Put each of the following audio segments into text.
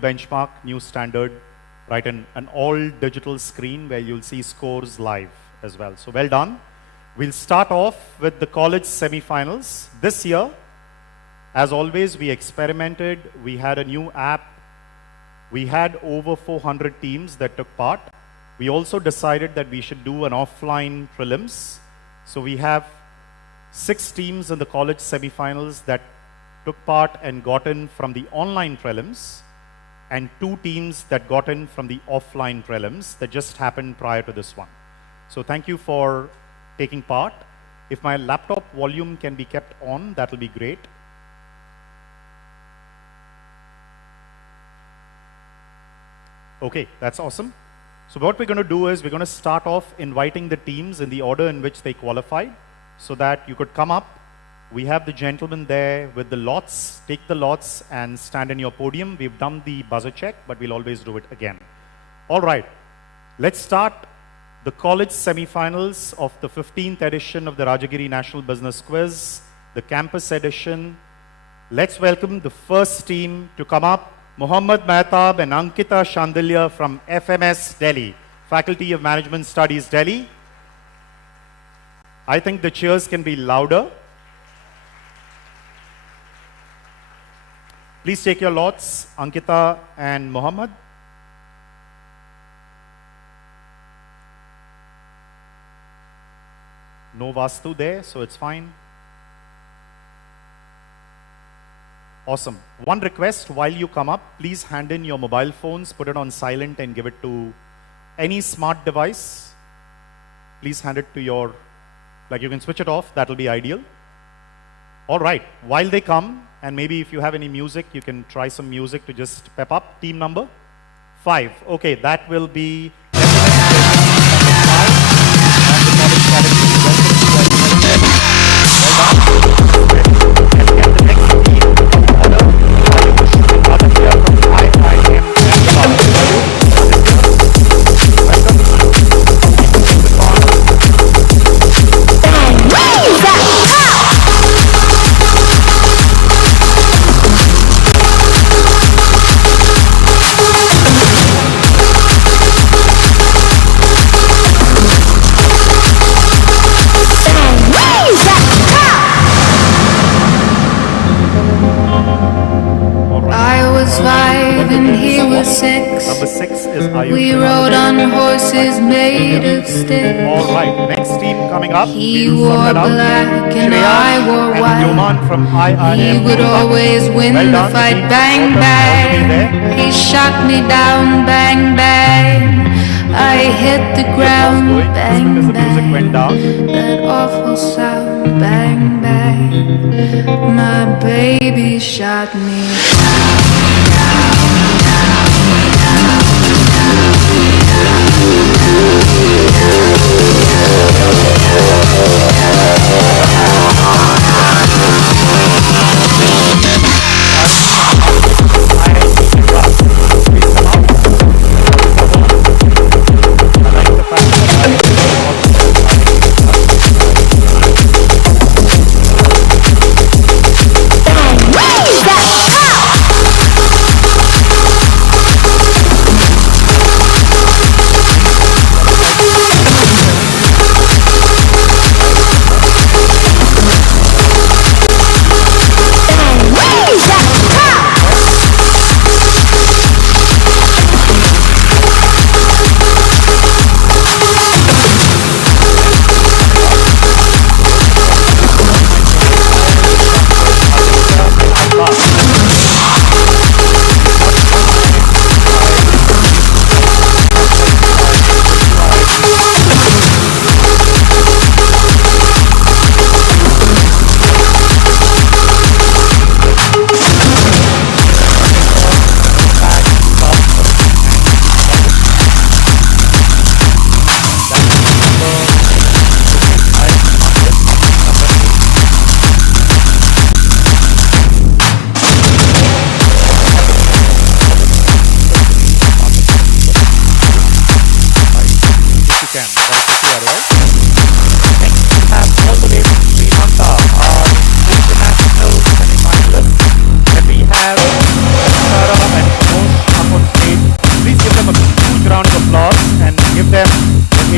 benchmark, new standard, right? An all digital screen where you'll see scores live as well. So well done. We'll start off with the college semifinals. This year, as always, we experimented. We had a new app. We had over 400 teams that took part. We also decided that we should do an offline prelims. So we have 6 teams in the college semifinals that took part and got in from the online prelims, and 2 teams that got in from the offline prelims that just happened prior to this one. So thank you for taking part. If my laptop volume can be kept on, that will be great. Okay, that's awesome. So what we're going to do is we're going to start off inviting the teams in the order in which they qualified so that you could come up. We have the gentleman there with the lots. Take the lots and stand in your podium. We've done the buzzer check, but we'll always do it again. All right, let's start the college semifinals of the 15th edition of the Rajagiri National Business Quiz, the campus edition. Let's welcome the first team to come up. Mohammad Mehtab and Ankita Shandilya from FMS Delhi, Faculty of Management Studies, Delhi. I think the cheers can be louder. Please take your lots, Ankita and Mohammad. No Vastu there, so it's fine. Awesome. One request, while you come up, please hand in your mobile phones, put it on silent and give it to any smart device. Please hand it to your, like you can switch it off, that will be ideal. All right, while they come, and maybe if you have any music, you can try some music to just pep up. Team number 5. Okay, that will be we rode on horses made of steel. All right, next team coming up. He wore black and I wore white. From he would always win the fight. Bang, bang. He shot me down. Bang, bang. I hit the ground. Bang, bang. That awful sound. Bang, bang. My baby shot me down.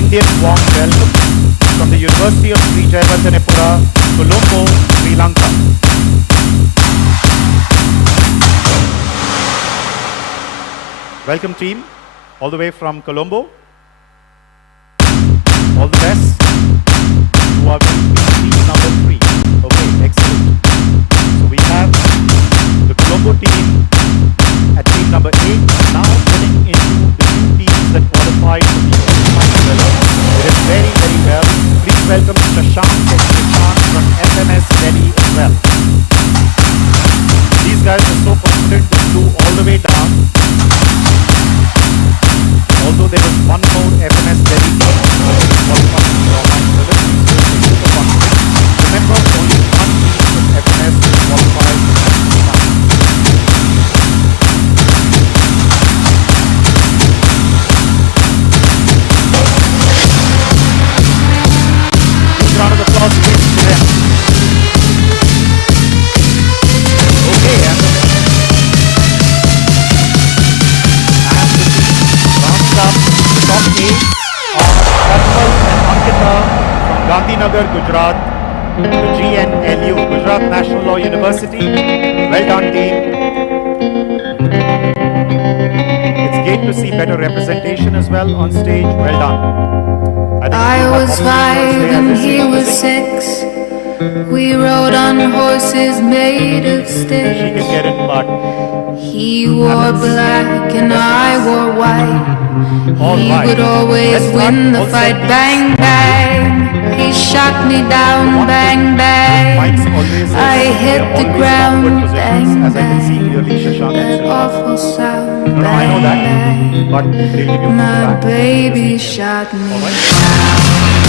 Indian warm welcome from the University of Sri Jayawardenepura, Colombo, Sri Lanka. Welcome team, all the way from Colombo. All the best. Who are going to be team number 3. Okay, excellent. So we have the Colombo team at team number 8, now getting into the 2 teams that qualified for the semi-final. It is very, very well. Please welcome Shashank and Shashank from FMS Delhi as well. These guys are so confident to do all the way down. Although there was one more FMS Delhi team qualifying for the online service, super confident. Remember, only one team from FMS qualifies for the semi-final. Round of applause please to them. Okay, and the rounds up the top 8 are Karmal and Ankita from Gandhinagar, Gujarat, the GNLU, Gujarat National Law University. Well done, team. It's great to see better representation as well on stage. Well done. I was 5 and he was 6. We rode on horses made of She sticks. can get it, but He wore black and I wore white. all He right. would always Let's win start the all fight. set Bang, piece. bang. He shot me down. Bang, Mike's bang. always I hit they're the always in ground. awkward positions, Bang, as I can see bang. clearly, Shashank and That Shashank. awful sound. No, I know Bang, that, bang. but they'll give you My feedback. baby shot me. All right.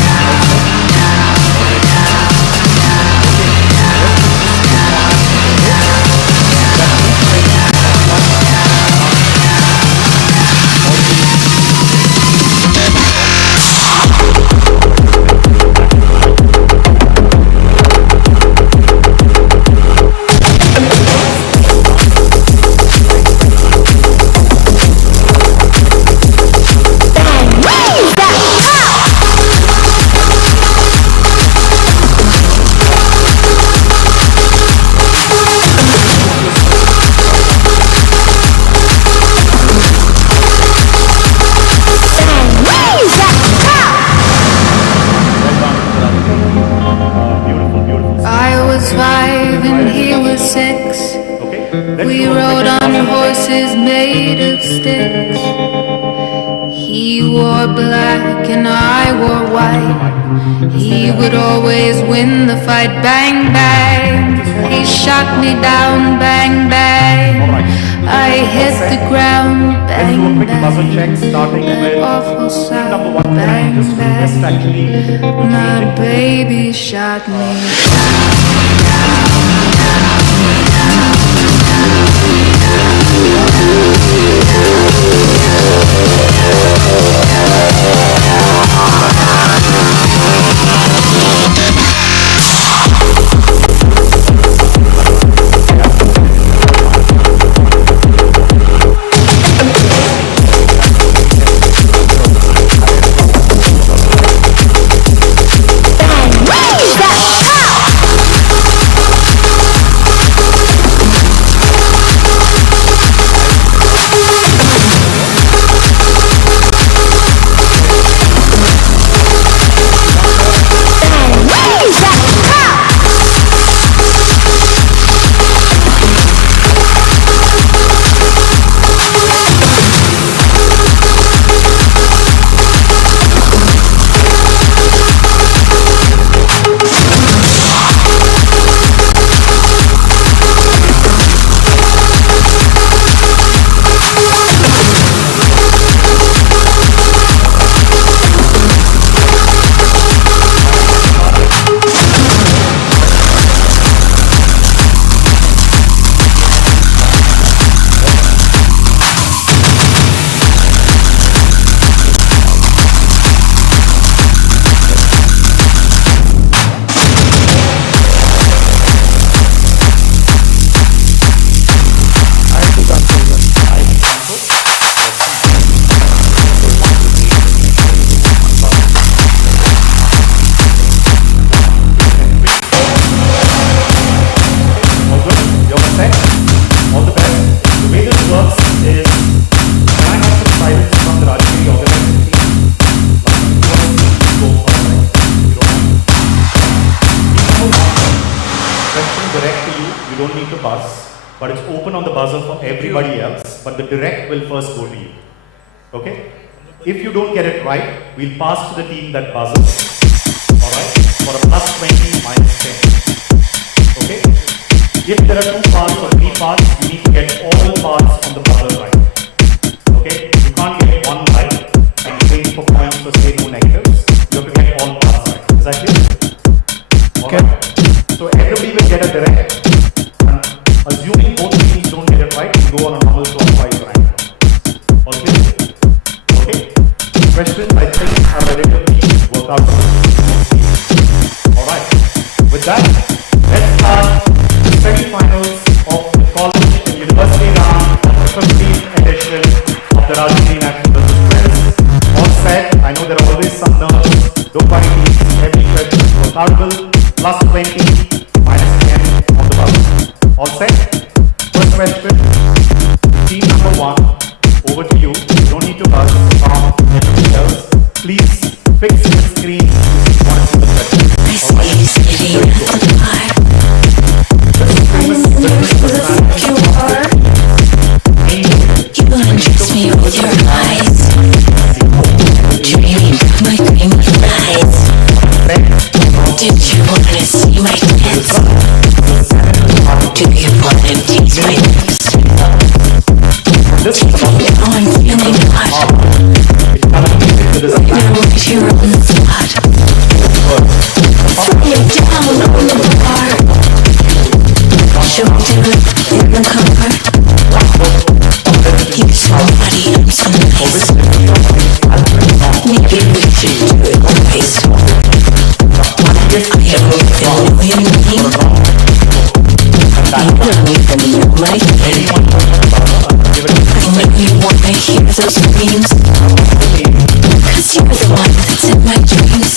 Beautiful, beautiful. I was 5 and he was 6. Okay. Let's We do a rode quick on toss. horses made of sticks. He wore black and I wore white. He would always win the fight. Bang, bang. He shot me down. Bang, bang. All right. I hit the ground. Let's do a Bang, quick buzzer bang. check, starting That with awful team number sound. 1 tonight. Just Bang, request bang. actually. My baby shot me. is, can I have some silence from the Rajagiri organization team? Like, you don't mind. Question direct to you. You don't need to buzz, but it's open on the buzzer for everybody else. But the direct will first go to you. Okay? If you don't get it right, we'll pass to the team that buzzes. Alright? For a plus 20, minus 10. Okay? If there are 2 parts or 3 parts, you need to get all parts on the buzzer right. Okay? You can't get one right and wait for points for say no negatives. You have to get all parts right. Is that clear? Okay. So everybody will get a direct. And assuming both teams don't get it right, we go on a normal clockwise rank. Okay? Okay? Questions I think are relatively worked out. Alright. With that, let's start the semi-finals of the college and university round of the 15th edition of the Rajagiri National Business Quiz. All set. I know there are always some nerves. Don't worry, please. Every question is workable. Plus 20, minus 10 on the buzzer. All set? First question. Team number 1. Over to you. You don't need to buzz from everybody else. Please fix the screen if you want to see the question. Here we go. You undress me with your eyes. Dream, my dream lies. Did you wanna see my dance? Do you wanna tease my lips? Now I'm feeling hot. Now that you're on the spot, throw you down on the bar. Show down in the car. You're so funny, I'm so nice. Maybe we should do it twice. I haven't even know your name. You don't even know my name. I know you wanna hear those screams, 'cause you're the one that's in my dreams.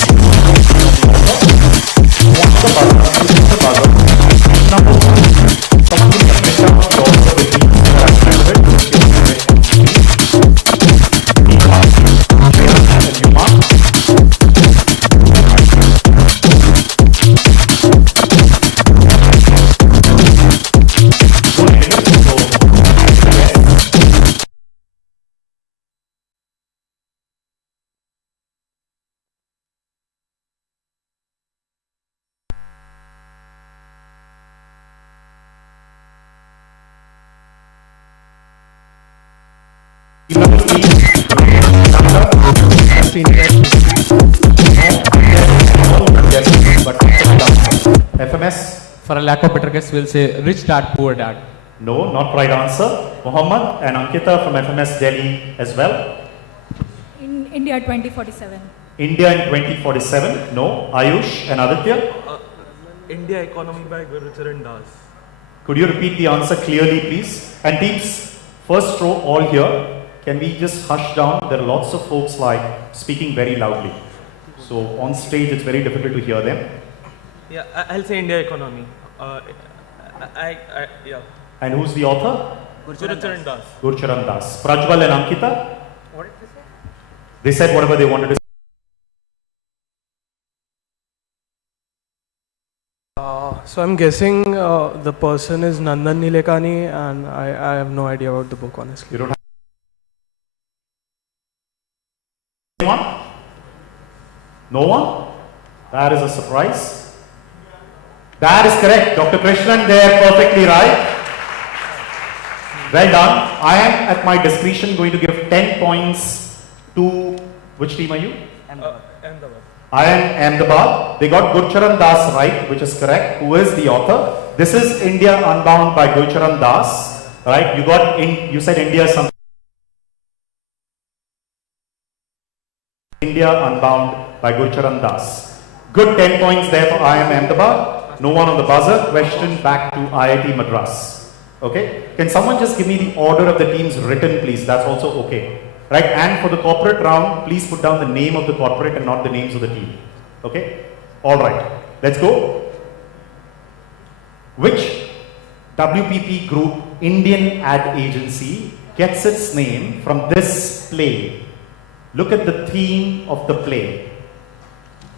FMS? For a lack of better guess, we'll say rich dad, poor dad. No, not right answer. Mohammed and Ankita from FMS Delhi as well. In India 2047. India in 2047. No. Ayush and Aditya. India Economy by Gurucharan Das. Could you repeat the answer clearly, please? And teams, first row all here. Can we just hush down? There are lots of folks like speaking very loudly. So on stage, it's very difficult to hear them. Yeah, I'll say India Economy. Yeah. And who's the author? Gurucharan Das. Gurucharan Das. Prajwal and Ankita? What did they say? They said whatever they wanted to say. So I'm guessing the person is Nandan Nilekani, and I have no idea about the book, honestly. You don't have anyone? No one? That is a surprise. That is correct. Dr. Krishnan there, perfectly right. Well done. I am at my discretion going to give 10 points to, which team are you? Ahmedabad. I am Ahmedabad. They got Gurcharan Das right, which is correct. Who is the author? This is India Unbound by Gurcharan Das. Right? You said India something. India Unbound by Gurcharan Das. Good 10 points there for I am Ahmedabad. No one on the buzzer. Question back to IIT Madras. Okay? Can someone just give me the order of the teams written, please? That's also okay. Right? And for the corporate round, please put down the name of the corporate and not the names of the team. Okay? Alright. Let's go. Which WPP group Indian ad agency gets its name from this play. Look at the theme of the play.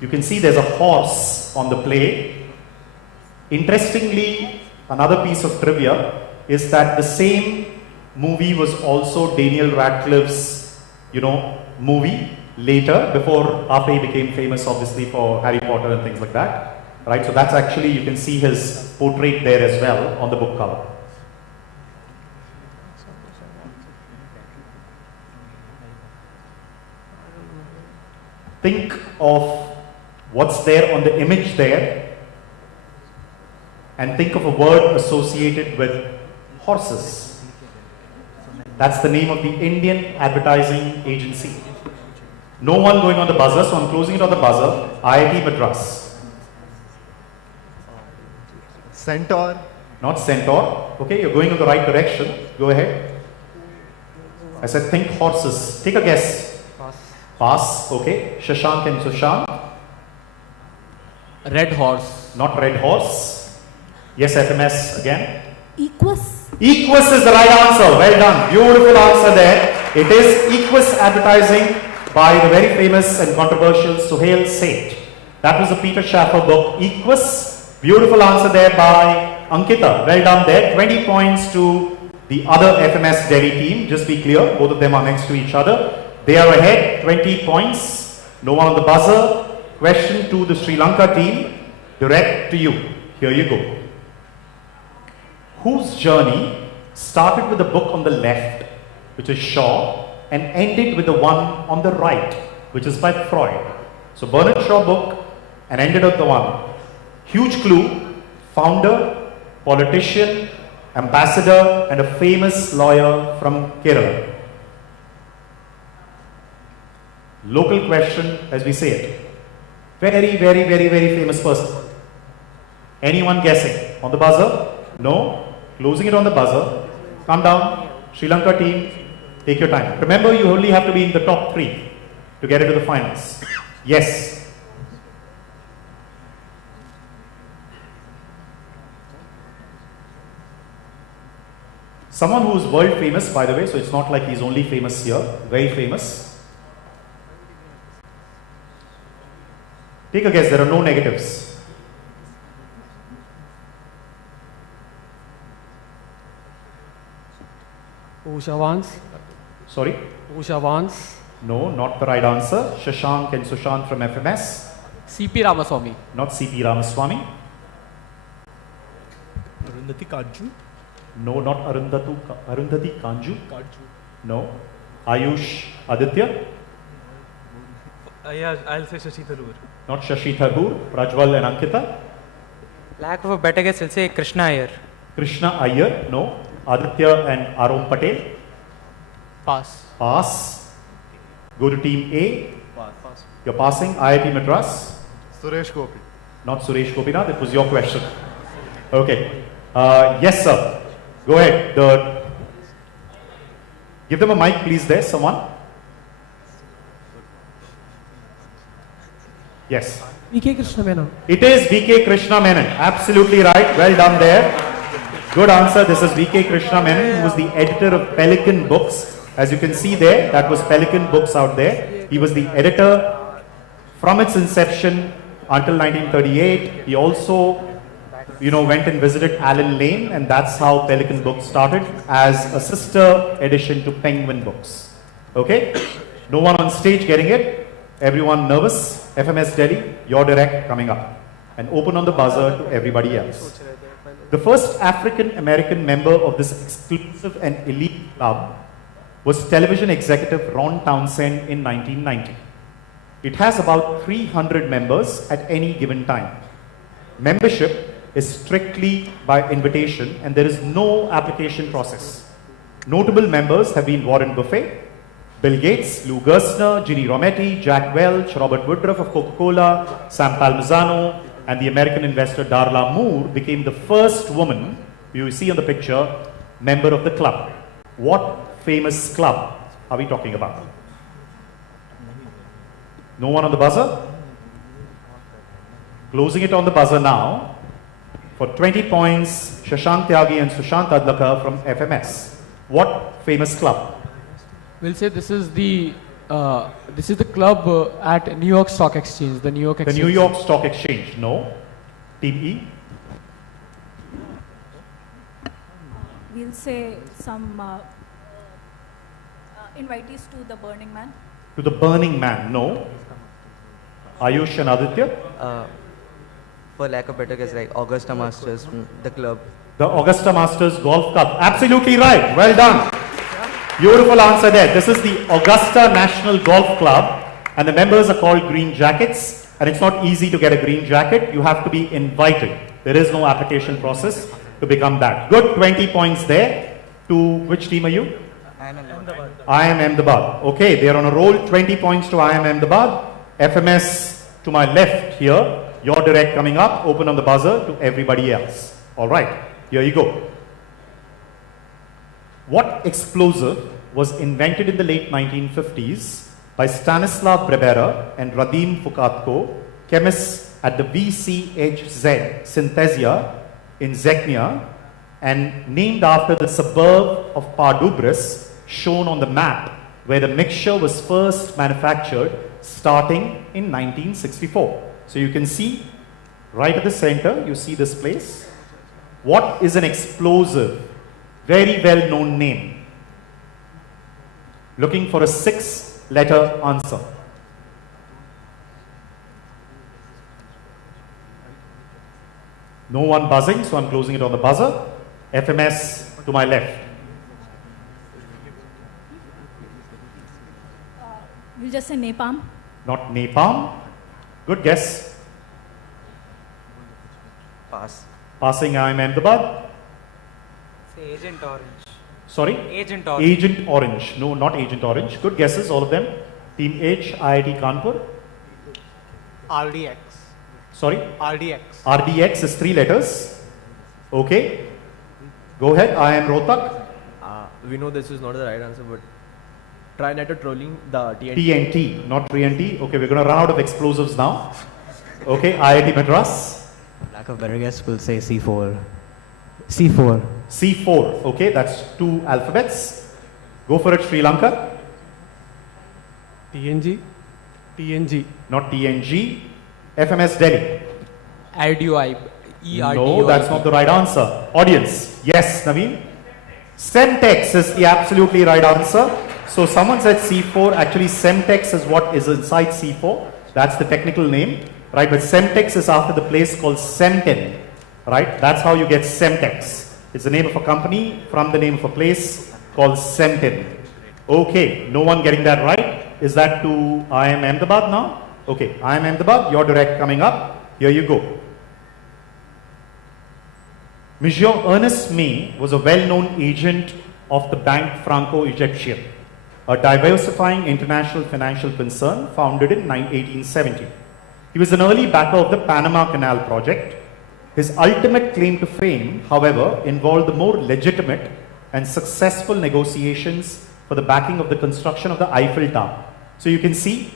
You can see there's a horse on the play. Interestingly, another piece of trivia is that the same movie was also Daniel Radcliffe's, movie later, after he became famous, obviously, for Harry Potter and things like that. Right? So that's actually, you can see his portrait there as well on the book cover. Think of what's there on the image there and think of a word associated with horses. That's the name of the Indian advertising agency. No one going on the buzzer, so I'm closing it on the buzzer. IIT Madras. Centaur. Not centaur. Okay, you're going in the right direction. Go ahead. I said think horses. Take a guess. Pass. Okay. Shashank and Sushant. Red horse. Not red horse. Yes, FMS again. Equus. Equus is the right answer. Well done. Beautiful answer there. It is Equus advertising by the very famous and controversial Suhail Seth. That was a Peter Schaffer book, Equus. Beautiful answer there by Ankita. Well done there. 20 points to the other FMS Delhi team. Just be clear, both of them are next to each other. They are ahead, 20 points. No one on the buzzer. Question to the Sri Lanka team. Direct to you. Here you go. Whose journey started with the book on the left, which is Shaw, and ended with the one on the right, which is by Freud. So Bernard Shaw book and ended with the one. Huge clue, founder, politician, ambassador, and a famous lawyer from Kerala. Local question as we say it. Very, very, very, very famous person. Anyone guessing? On the buzzer? No? Closing it on the buzzer. Come down. Sri Lanka team, take your time. Remember, you only have to be in the top 3 to get into the finals. Yes. Someone who is world famous, by the way, so it's not like he's only famous here. Very famous. Take a guess, there are no negatives. Usha Vance. Sorry? Usha Vance. No, not the right answer. Shashank and Sushant from FMS. C.P. Ramaswamy. Not C.P. Ramaswamy. Arundhati Kaju. No, not Arundhati Kanju. No. Ayush Aditya. Yeah, I'll say Shashi Tharoor. Not Shashi Tharoor. Prajwal and Ankita. Lack of a better guess, I'll say Krishna Iyer. Krishna Iyer. No. Aditya and Arom Patel. Pass. Pass. Go to team A. Pass. You're passing. IIT Madras. Suresh Gopi. Not Suresh Gopinath. It was your question. Okay. Yes, sir. Go ahead. Give them a mic, please, there, someone. Yes. VK Krishna Menon. It is VK Krishna Menon. Absolutely right. Well done there. Good answer. This is VK Krishna Menon, who was the editor of Pelican Books. As you can see there, that was Pelican Books out there. He was the editor from its inception until 1938. He also, went and visited Allen Lane, and that's how Pelican Books started as a sister edition to Penguin Books. Okay? No one on stage getting it. Everyone nervous. FMS Delhi, your direct coming up. And open on the buzzer to everybody else. The first African American member of this exclusive and elite club was television executive Ron Townsend in 1990. It has about 300 members at any given time. Membership is strictly by invitation and there is no application process. Notable members have been Warren Buffett, Bill Gates, Lou Gerstner, Ginny Rometty, Jack Welch, Robert Woodruff of Coca-Cola, Sam Palmisano, and the American investor Darla Moore became the first woman, you see on the picture, member of the club. What famous club are we talking about? No one on the buzzer? Closing it on the buzzer now. For 20 points, Shashank Tyagi and Sushant Adlakar from FMS. What famous club? We'll say this is the club at New York Stock Exchange, the New York The Exchange. New York Stock Exchange. No. Team E? We'll say some invitees to the Burning Man. To the Burning Man. No. Ayush and Aditya? For lack of better guess, like Augusta Masters, the club. The Augusta Masters Golf Club. Absolutely right. Well done. Beautiful answer there. This is the Augusta National Golf Club, and the members are called Green Jackets, and it's not easy to get a green jacket. You have to be invited. There is no application process to become that. Good, 20 points there. To which team are you? I am Ahmedabad. Okay, they are on a roll. 20 points to I am Ahmedabad. FMS to my left here. Your direct coming up. Open on the buzzer to everybody else. All right, here you go. What explosive was invented in the late 1950s by Stanislav Brebera and Radim Fukatko, chemists at the VCHZ Synthesia in Zechnia, and named after the suburb of Pardubris shown on the map where the mixture was first manufactured starting in 1964. So you can see right at the center, you see this place. What is an explosive? Very well known name. Looking for a 6-letter answer. No one buzzing, so I'm closing it on the buzzer. FMS to my left. We'll just say napalm. Not napalm. Good guess. Pass. Passing I am Ahmedabad. Say Agent Orange. Sorry? Agent Orange. Agent Orange. No, not Agent Orange. Good guesses, all of them. Team H, IIT Kanpur. RDX. Sorry? RDX. RDX is 3 letters. Okay. Go ahead. I am Rohtak. We know this is not the right answer, but try nitrotrolling, the TNT. TNT, not TNT. Okay, we're going to run out of explosives now. Okay, IIT Madras. Lack of better guess, we'll say C4. C4. C4. Okay, that's 2 alphabets. Go for it, Sri Lanka. TNG. TNG. Not TNG. FMS Delhi. RDOI. ERDOI. No, that's not the right answer. Audience. Yes, Naveen. Semtex is the absolutely right answer. So someone said C4. Actually, Semtex is what is inside C4. That's the technical name, right? But Semtex is after the place called Semten, right? That's how you get Semtex. It's the name of a company from the name of a place called Semten. Okay, no one getting that right. Is that to I am Ahmedabad now? Okay, I am Ahmedabad. Your direct coming up. Here you go. Monsieur Ernest May was a well-known agent of the Banque Franco-Egyptienne, a diversifying international financial concern founded in 1870. He was an early backer of the Panama Canal project. His ultimate claim to fame, however, involved the more legitimate and successful negotiations for the backing of the construction of the Eiffel Tower. So you can see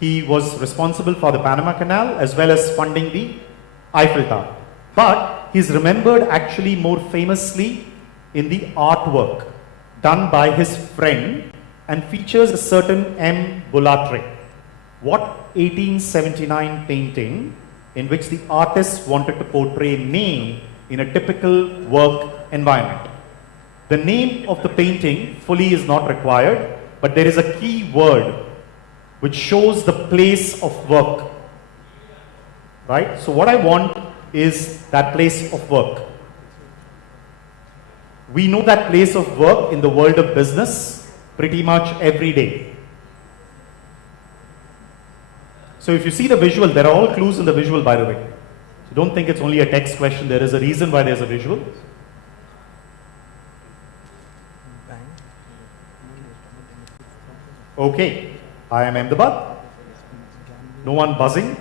he was responsible for the Panama Canal as well as funding the Eiffel Tower. But he's remembered actually more famously in the artwork done by his friend and features a certain M. Boulattre. What 1879 painting in which the artist wanted to portray May in a typical work environment? The name of the painting fully is not required, but there is a key word which shows the place of work, right? So what I want is that place of work. We know that place of work in the world of business pretty much every day. So if you see the visual, there are all clues in the visual, by the way. So don't think it's only a text question. There is a reason why there's a visual. Okay, I am Ahmedabad. No one buzzing.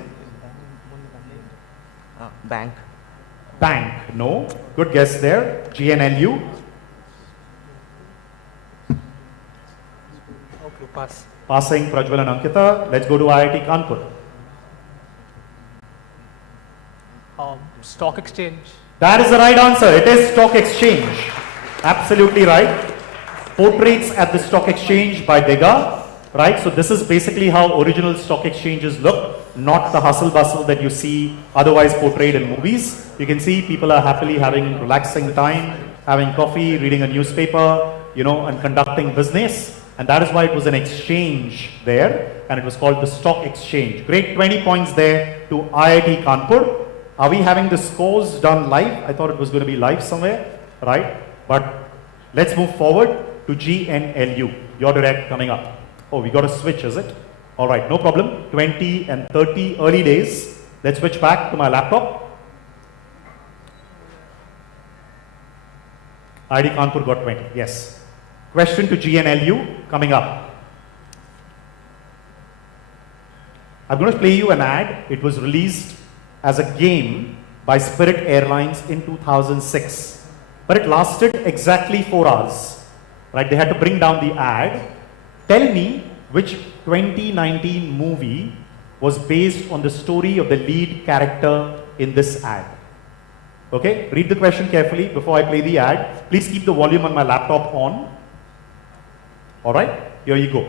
Bank. Bank, no. Good guess there. GNLU. Okay, pass. Passing Prajwal and Ankita. Let's go to IIT Kanpur. Stock exchange. That is the right answer. It is stock exchange. Absolutely right. Portraits at the Stock Exchange by Degas, right? So this is basically how original stock exchanges look, not the hustle bustle that you see otherwise portrayed in movies. You can see people are happily having relaxing time, having coffee, reading a newspaper, you know, and conducting business. And that is why it was an exchange there, and it was called the Stock Exchange. Great, 20 points there to IIT Kanpur. Are we having the scores done live? I thought it was going to be live somewhere, right? But let's move forward to GNLU. Your direct coming up. Oh, we got to switch, is it? All right, no problem. 20 and 30 early days. Let's switch back to my laptop. IIT Kanpur got 20, yes. Question to GNLU coming up. I'm going to play you an ad. It was released as a game by Spirit Airlines in 2006. But it lasted exactly 4 hours. Right? They had to bring down the ad. Tell me which 2019 movie was based on the story of the lead character in this ad. Okay? Read the question carefully before I play the ad. Please keep the volume on my laptop on. Alright? Here you go.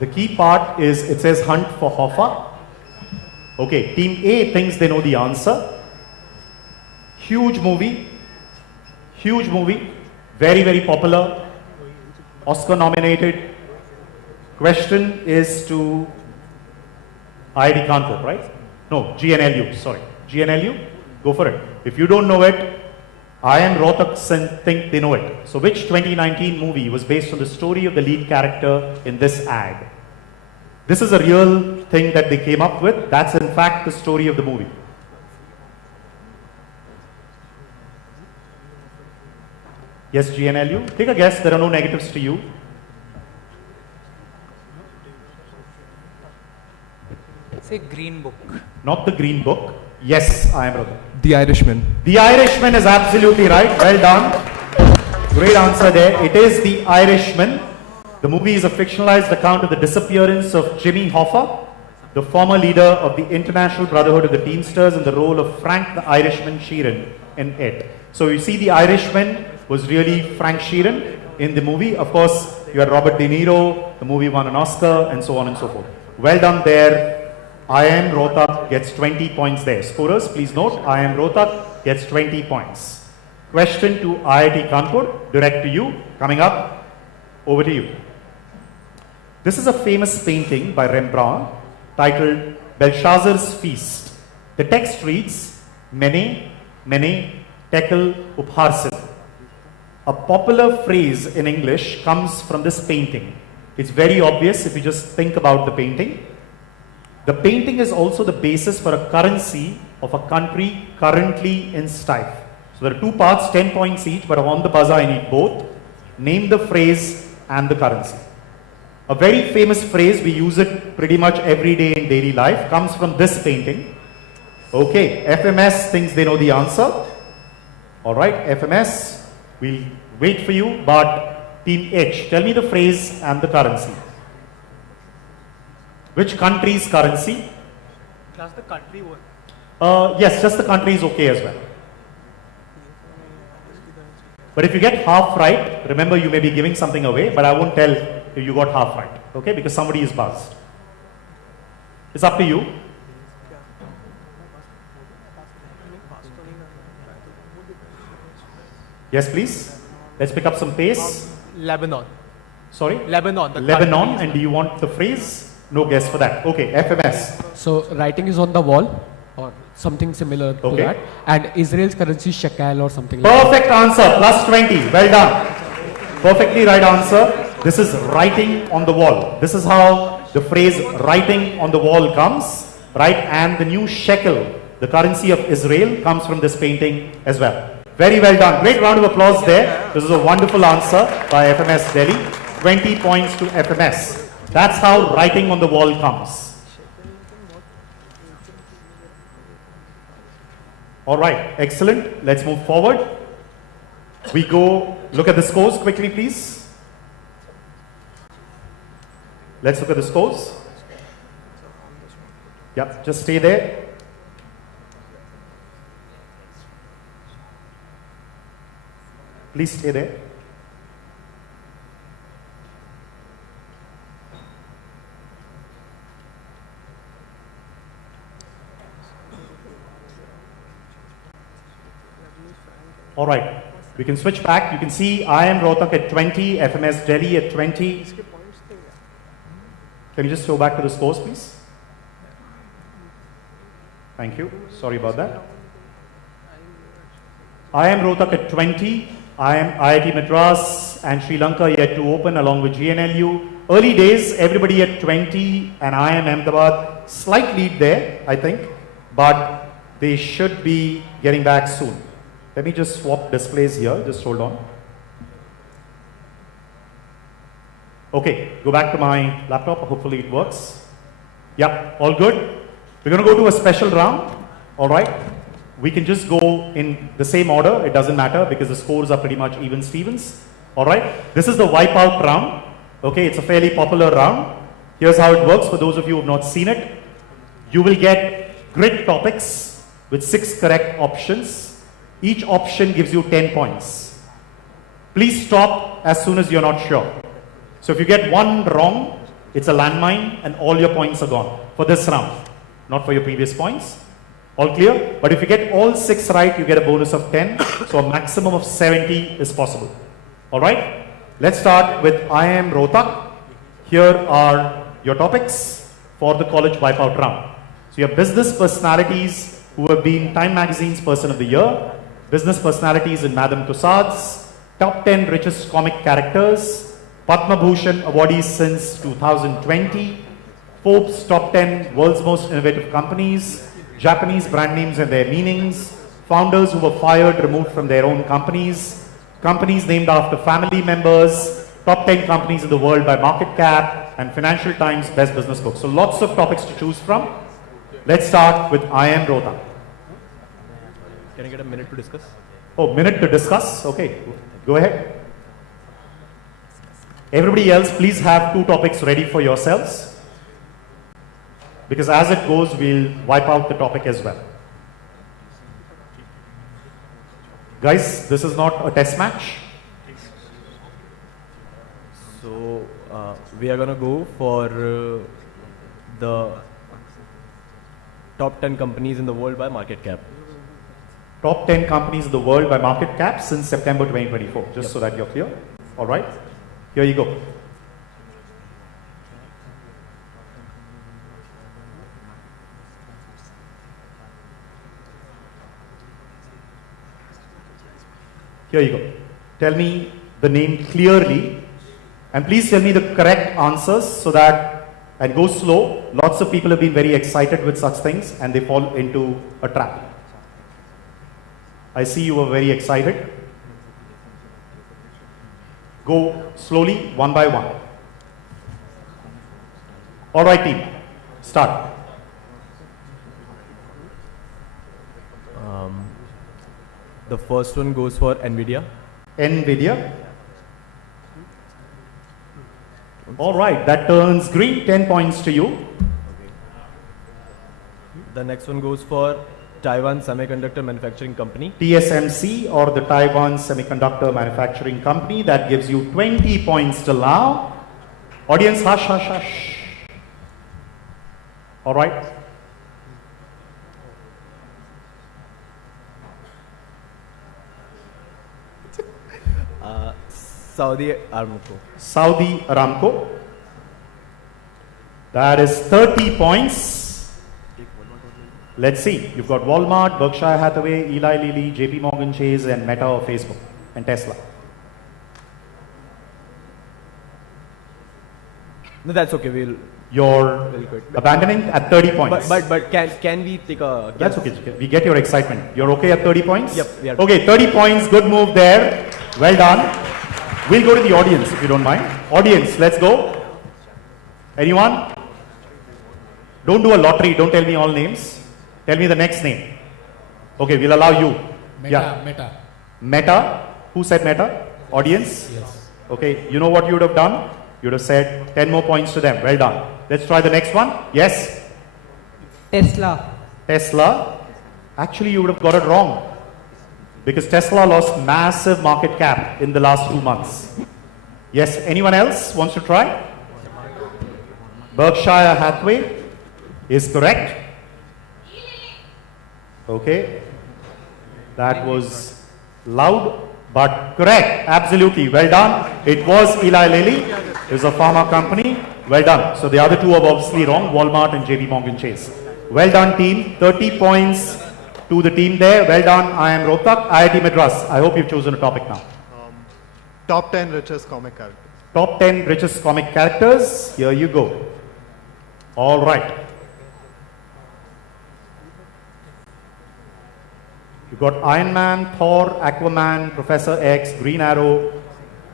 The key part is it says hunt for Hoffa. Okay, team A thinks they know the answer. Huge movie, very, very popular, Oscar nominated. Question is to IIT Kanpur, right? No, GNLU, sorry. GNLU, go for it. If you don't know it, I and Rohtak think they know it. So which 2019 movie was based on the story of the lead character in this ad? This is a real thing that they came up with. That's in fact the story of the movie. Yes, GNLU, take a guess. There are no negatives to you. Say Green Book. Not the Green Book. Yes, I am Rohtak. The Irishman. The Irishman is absolutely right. Well done. Great answer there. It is The Irishman. The movie is a fictionalized account of the disappearance of Jimmy Hoffa, the former leader of the International Brotherhood of the Teamsters, in the role of Frank the Irishman Sheeran in it. So you see, The Irishman was really Frank Sheeran in the movie. Of course, you had Robert De Niro, the movie won an Oscar, and so on and so forth. Well done there. I am Rohtak gets 20 points there. Scorers, please note, I am Rohtak gets 20 points. Question to IIT Kanpur, direct to you, coming up. Over to you. This is a famous painting by Rembrandt titled Belshazzar's Feast. The text reads, Mene, Mene, Tekel, Upharsin. A popular phrase in English comes from this painting. It's very obvious if you just think about the painting. The painting is also the basis for a currency of a country currently in strife. So there are two parts, 10 points each, but on the buzzer I need both. Name the phrase and the currency. A very famous phrase, we use it pretty much every day in daily life, comes from this painting. Okay, FMS thinks they know the answer. Alright, FMS, we'll wait for you, but Team H, tell me the phrase and the currency. Which country's currency? Just the country word. Yes, just the country is okay as well. But if you get half right, remember you may be giving something away, but I won't tell if you got half right, okay? Because somebody is buzzed. It's up to you. Yes, please. Let's pick up some pace. Lebanon. Sorry? Lebanon. Lebanon, and do you want the phrase? No guess for that. Okay, FMS. So writing is on the wall or something similar to that. And Israel's currency is shekel or something like that. Perfect answer, plus 20. Well done. Perfectly right answer. This is writing on the wall. This is how the phrase writing on the wall comes, right? And the new shekel, the currency of Israel, comes from this painting as well. Very well done. Great round of applause there. This is a wonderful answer by FMS Delhi. 20 points to FMS. That's how writing on the wall comes. All right, excellent. Let's move forward. We go, look at the scores quickly, please. Let's look at the scores. Yep, just stay there. Please stay there. All right, we can switch back. You can see I am Rohtak at 20, FMS Delhi at 20. Can you just go back to the scores, please? Thank you. Sorry about that. I am Rohtak at 20. I am IIT Madras and Sri Lanka yet to open along with GNLU. Early days, everybody at 20 and I am Ahmedabad. Slight lead there, I think, but they should be getting back soon. Let me just swap displays here. Just hold on. Okay, go back to my laptop. Hopefully it works. Yeah, all good. We're going to go to a special round. All right. We can just go in the same order. It doesn't matter because the scores are pretty much even Stevens. All right. This is the wipeout round. Okay, it's a fairly popular round. Here's how it works for those of you who have not seen it. You will get grid topics with 6 correct options. Each option gives you 10 points. Please stop as soon as you're not sure. So if you get one wrong, it's a landmine and all your points are gone for this round, not for your previous points. All clear? But if you get all 6 right, you get a bonus of 10. So a maximum of 70 is possible. All right? Let's start with I am Rohtak. Here are your topics for the college wipeout round. So you have business personalities who have been Time Magazine's Person of the Year, business personalities in Madame Tussauds, top 10 richest comic characters, Padma Bhushan awardees since 2020, Forbes top 10 world's most innovative companies, Japanese brand names and their meanings, founders who were fired, removed from their own companies, companies named after family members, top 10 companies in the world by market cap, and Financial Times best business book. So lots of topics to choose from. Let's start with I am Rohtak. Can I get a minute to discuss? Oh, minute to discuss? Okay, go ahead. Everybody else, please have 2 topics ready for yourselves. Because as it goes, we'll wipe out the topic as well. Guys, this is not a test match. So we are gonna go for the top 10 companies in the world by market cap. Top 10 companies in the world by market cap since September 2024, just so that you're clear. All right, here you go. Here you go. Tell me the name clearly and please tell me the correct answers so that, and go slow. Lots of people have been very excited with such things and they fall into a trap. I see you were very excited. Go slowly, one by one. All right, team, start. The first one goes for NVIDIA. NVIDIA. All right, that turns green, 10 points to you. The next one goes for Taiwan Semiconductor Manufacturing Company. TSMC, or the Taiwan Semiconductor Manufacturing Company. That gives you 20 points till now. Audience, hush, hush, hush. All right. Saudi Aramco. Saudi Aramco. That is 30 points. Let's see. You've got Walmart, Berkshire Hathaway, Eli Lilly, JP Morgan Chase, and Meta or Facebook, and Tesla. No, that's okay. You're quit. abandoning at 30 points. But can we take a guess? That's okay. We get your excitement. You're okay at 30 points? Yep, we are. Okay, 30 points. Good move there. Well done. We'll go to the audience if you don't mind. Audience, let's go. Anyone? Don't do a lottery. Don't tell me all names. Tell me the next name. Okay, we'll allow you. Meta. Meta. Who said Meta? Audience? Yes. Okay, you know what you would have done? You would have said 10 more points to them. Well done. Let's try the next one. Yes? Tesla. Actually, you would have got it wrong. Because Tesla lost massive market cap in the last 2 months. Yes, anyone else wants to try? Berkshire Hathaway is correct. Okay. That was loud but correct. Absolutely. Well done. It was Eli Lilly. It was a pharma company. Well done. So the other two are obviously wrong. Walmart and JP Morgan Chase. Well done, team. 30 points to the team there. Well done. I am Rohtak, IIT Madras. I hope you've chosen a topic now. Top 10 richest comic characters. Top 10 richest comic characters. Here you go. All right. You've got Iron Man, Thor, Aquaman, Professor X, Green Arrow,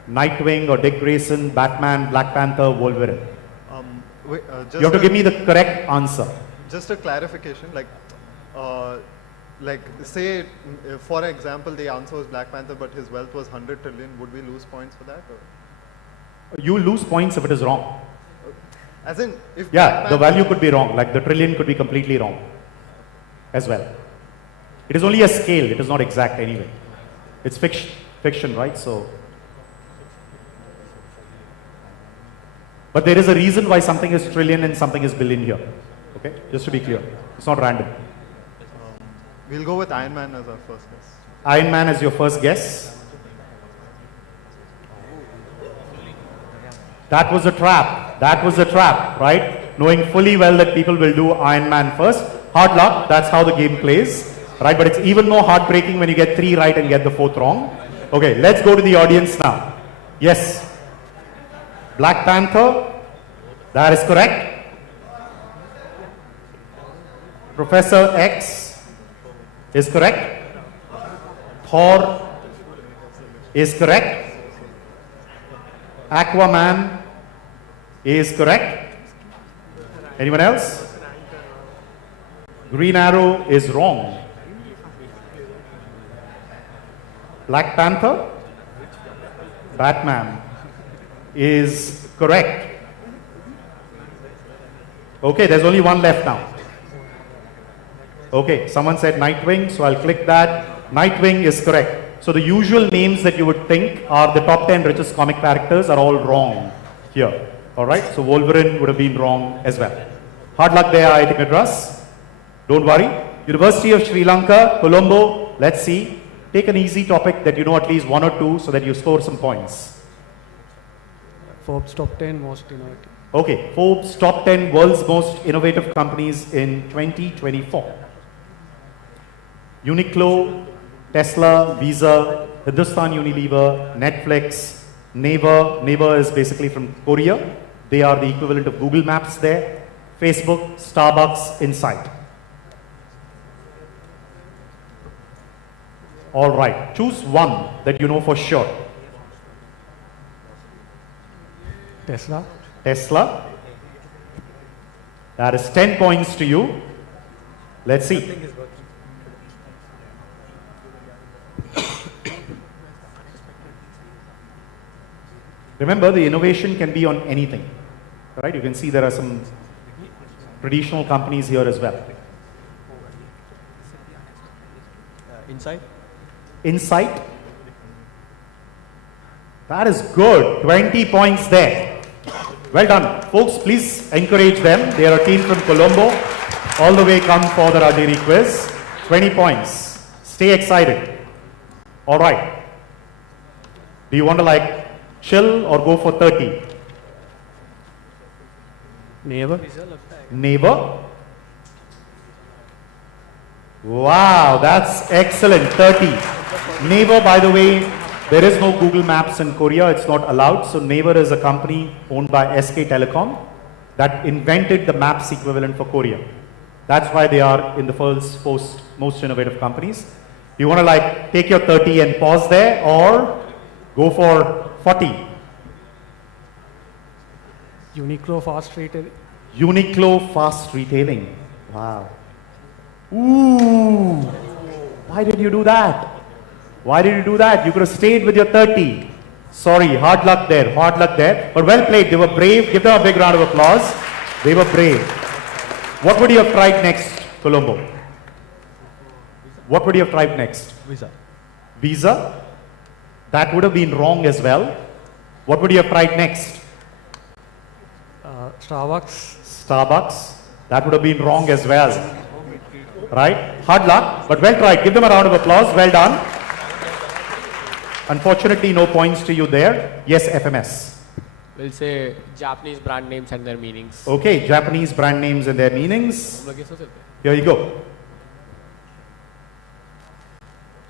Nightwing or Dick Grayson, Batman, Black Panther, Wolverine. You have to give me the correct answer. Just a clarification, like say, for example, the answer was Black Panther, but his wealth was 100 trillion. Would we lose points for that? Or? You lose points if it is wrong. As in, if yeah, the value could be wrong. Like the trillion could be completely wrong as well. It is only a scale. It is not exact anyway. It's fiction, right? So, but there is a reason why something is trillion and something is billion here. Okay, just to be clear, it's not random. We'll go with Iron Man as our first guess. Iron Man as your first guess. That was a trap. That was a trap, right? Knowing fully well that people will do Iron Man first. Hard luck. That's how the game plays. Right, but it's even more heartbreaking when you get 3 right and get the 4th wrong. Okay, let's go to the audience now. Yes. Black Panther. That is correct. Professor X is correct. Thor is correct. Aquaman is correct. Anyone else? Green Arrow is wrong. Black Panther, Batman is correct. Okay, there's only one left now. Okay, someone said Nightwing, so I'll click that. Nightwing is correct. So the usual names that you would think are the top 10 richest comic characters are all wrong here. Alright, so Wolverine would have been wrong as well. Hard luck there, IIT Madras. Don't worry. University of Sri Lanka, Colombo, let's see. Take an easy topic that you know at least 1 or 2 so that you score some points. Forbes top 10 most innovative. Okay, Forbes top 10 world's most innovative companies in 2024. Uniqlo, Tesla, Visa, Hindustan Unilever, Netflix, Naver. Naver is basically from Korea. They are the equivalent of Google Maps there. Facebook, Starbucks, Insight. All right, choose one that you know for sure. Tesla. Tesla. That is 10 points to you. Let's see. Remember, the innovation can be on anything. Right? You can see there are some traditional companies here as well. Insight. Insight. That is good. 20 points there. Well done. Folks, please encourage them. They are a team from Colombo. All the way come for the Rajagiri quiz. 20 points. Stay excited. All right. Do you want to chill or go for 30? Neighbor. Neighbor. Wow, that's excellent. 30. Neighbor, by the way, There is no Google Maps in Korea, it's not allowed. So Naver is a company owned by SK Telecom that invented the maps equivalent for Korea. That's why they are in the first most innovative companies. You want to like take your 30 and pause there, or go for 40? Uniqlo fast retailing. Uniqlo fast retailing. Wow. Ooh. Why did you do that? Why did you do that? You could have stayed with your 30. Sorry, hard luck there, hard luck there. But well played, they were brave. Give them a big round of applause. They were brave. What would you have tried next, Colombo? What would you have tried next? Visa. Visa? That would have been wrong as well. What would you have tried next? Starbucks. Starbucks? That would have been wrong as well. Right? Hard luck, but well tried. Give them a round of applause. Well done. Unfortunately, no points to you there. Yes, FMS. We'll say Japanese brand names and their meanings. Okay, Japanese brand names and their meanings. Here you go.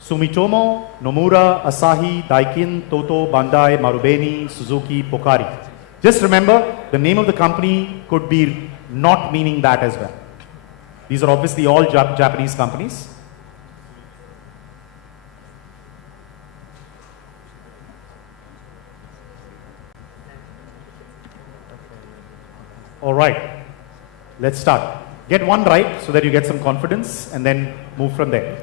Sumitomo, Nomura, Asahi, Daikin, Toto, Bandai, Marubeni, Suzuki, Pocari. Just remember, the name of the company could be not meaning that as well. These are obviously all Japanese companies. All right, let's start. Get one right so that you get some confidence and then move from there.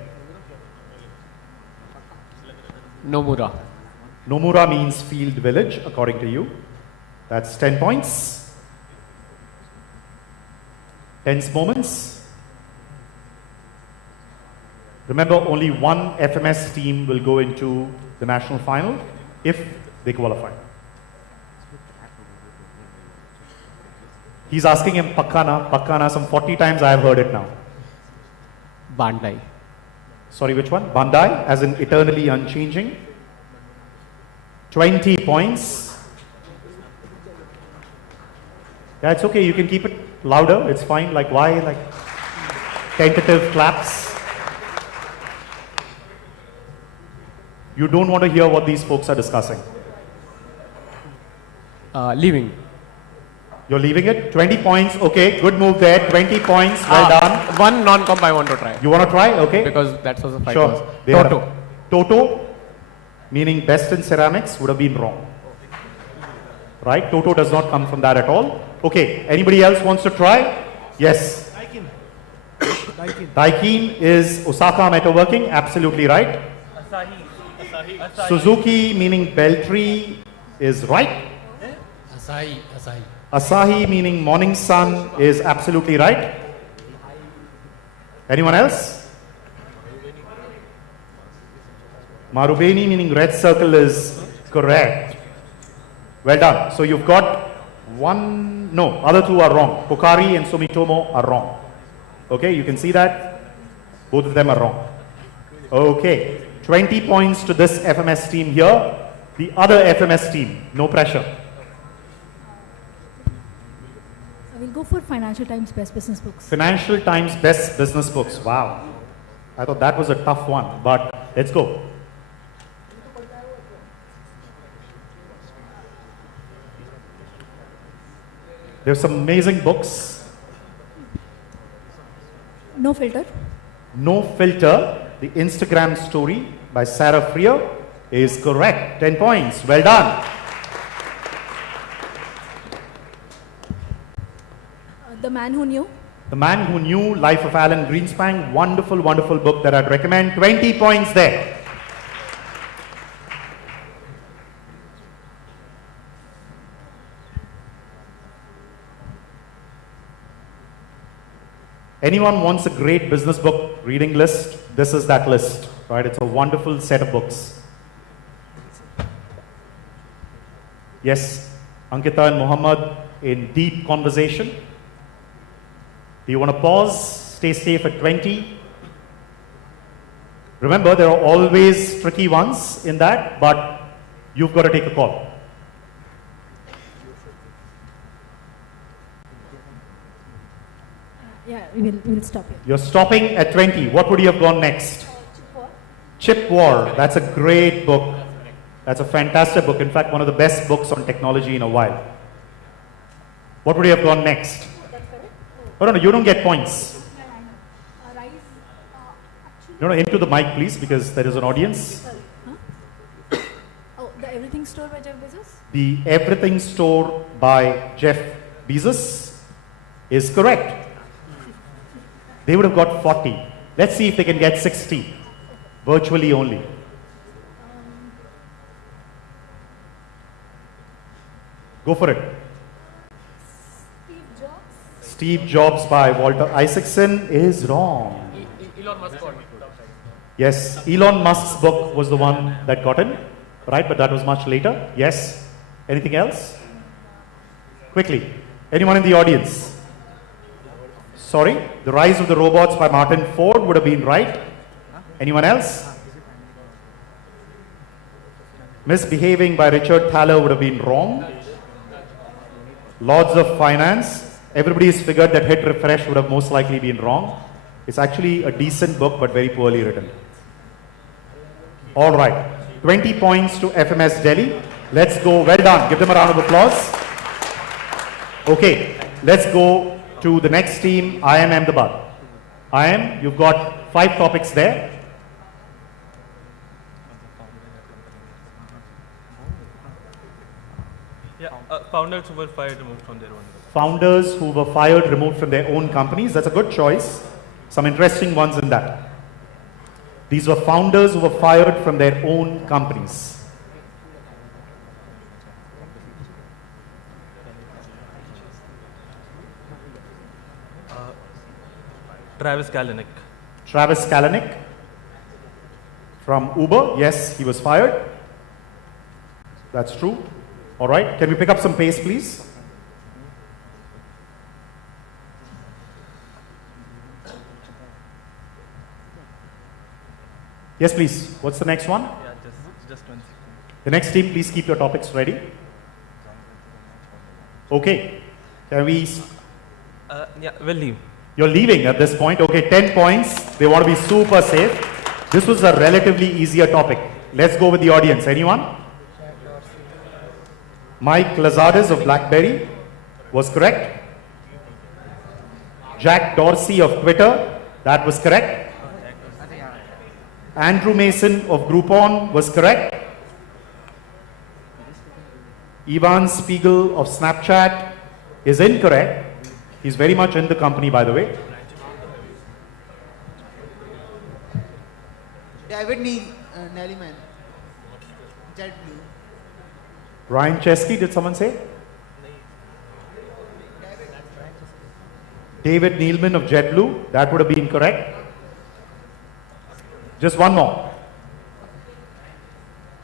Nomura. Nomura means field village, according to you. That's 10 points. Tense moments. Remember, only one FMS team will go into the national final if they qualify. He's asking him Pakana, some 40 times I have heard it now. Bandai. Sorry, which one? Bandai, as in eternally unchanging. 20 points. Yeah, it's okay, you can keep it louder, it's fine. Like why, like tentative claps? You don't want to hear what these folks are discussing. Leaving. You're leaving it? 20 points, okay, good move there, 20 points, well done. One non-comp I want to try. You want to try? Okay. Because that's also 5 Sure. hours. They are- Toto. Toto, meaning best in ceramics, would have been wrong. Right? Toto does not come from that at all. Okay, anybody else wants to try? Yes. Daikin is Osaka Metalworking, absolutely right. Asahi. Suzuki, meaning Beltry, is right. Asahi. Asahi, meaning Morning Sun, is absolutely right. Anyone else? Marubeni, meaning Red Circle, is correct. Well done. So you've got one, no, other two are wrong. Pocari and Sumitomo are wrong. Okay, you can see that. Both of them are wrong. Okay, 20 points to this FMS team here. The other FMS team, no pressure. We'll go for Financial Times Best Business Books. Financial Times Best Business Books. Wow. I thought that was a tough one, but let's go. There's some amazing books. No Filter. No Filter, the Instagram story by Sarah Freer is correct. 10 points. Well done. The Man Who Knew. The Man Who Knew, Life of Alan Greenspan. Wonderful, wonderful book that I'd recommend. 20 points there. Anyone wants a great business book reading list? This is that list, right? It's a wonderful set of books. Yes, Ankita and Muhammad in deep conversation. Do you want to pause? Stay safe at 20. Remember, there are always tricky ones in that, but you've got to take a call. Yeah, we'll stop here. You're stopping at 20. What would you have gone next? Chip War. That's a great book. That's a fantastic book. In fact, one of the best books on technology in a while. What would you have gone next? Oh, no, you don't get points. No, into the mic, please, because there is an audience. Oh, the Everything Store by Jeff Bezos? The Everything Store by Jeff Bezos is correct. They would have got 40. Let's see if they can get 60. Virtually only. Go for it. Steve Jobs by Walter Isaacson is wrong. Elon Musk got it. Yes, Elon Musk's book was the one that got in, right? But that was much later. Yes. Anything else? Quickly. Anyone in the audience? Sorry? The Rise of the Robots by Martin Ford would have been right. Anyone else? Misbehaving by Richard Thaler would have been wrong. Lords of Finance. Everybody's figured that Hit Refresh would have most likely been wrong. It's actually a decent book, but very poorly written. All right. 20 points to FMS Delhi. Let's go. Well done. Give them a round of applause. Okay. Let's go to the next team, IIM Ahmedabad. IIM, you've got 5 topics there. Yeah, founders who were fired removed from their own. Founders who were fired, removed from their own companies. That's a good choice. Some interesting ones in that. These were founders who were fired from their own companies. Travis Kalanick. Travis Kalanick from Uber. Yes, he was fired. That's true. All right. Can we pick up some pace, please? Yes, please. What's the next one? Yeah, just 1 second. The next team, please keep your topics ready. Okay. Can we... Yeah, we'll leave. You're leaving at this point. Okay, 10 points. They want to be super safe. This was a relatively easier topic. Let's go with the audience. Anyone? Mike Lazardes of BlackBerry was correct. Jack Dorsey of Twitter, that was correct. Andrew Mason of Groupon was correct. Ivan Spiegel of Snapchat is incorrect. He's very much in the company, by the way. David Neeleman, JetBlue. Ryan Chesky, did someone say? David Neeleman of JetBlue, that would have been correct. Just one more.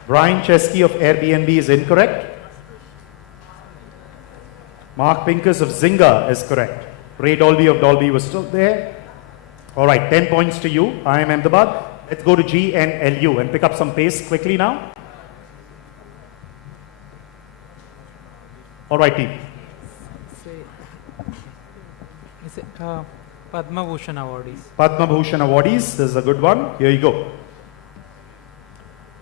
Brian Chesky of Airbnb is incorrect. Mark Pincus of Zynga is correct. Ray Dolby of Dolby was still there. All right, 10 points to you. IIM Ahmedabad. Let's go to GNLU and pick up some pace quickly now. All right, team. Is it Padma Bhushan awardees? Padma Bhushan awardees. This is a good one. Here you go.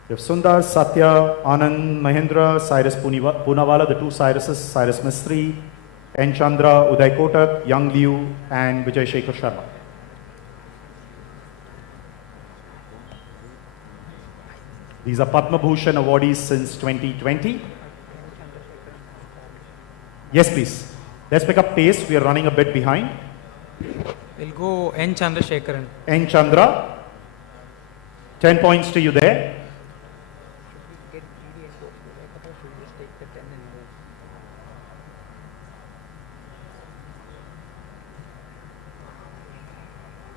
You have Sundar, Satya, Anand, Mahindra, Cyrus Poonawalla, the 2 Cyruses, Cyrus Mistry, N. Chandra, Uday Kotak, Young Liu, and Vijay Shekhar Sharma. These are Padma Bhushan awardees since 2020. Yes, please. Let's pick up pace. We are running a bit behind. We'll go N. Chandrasekharan. N. Chandra. 10 points to you there.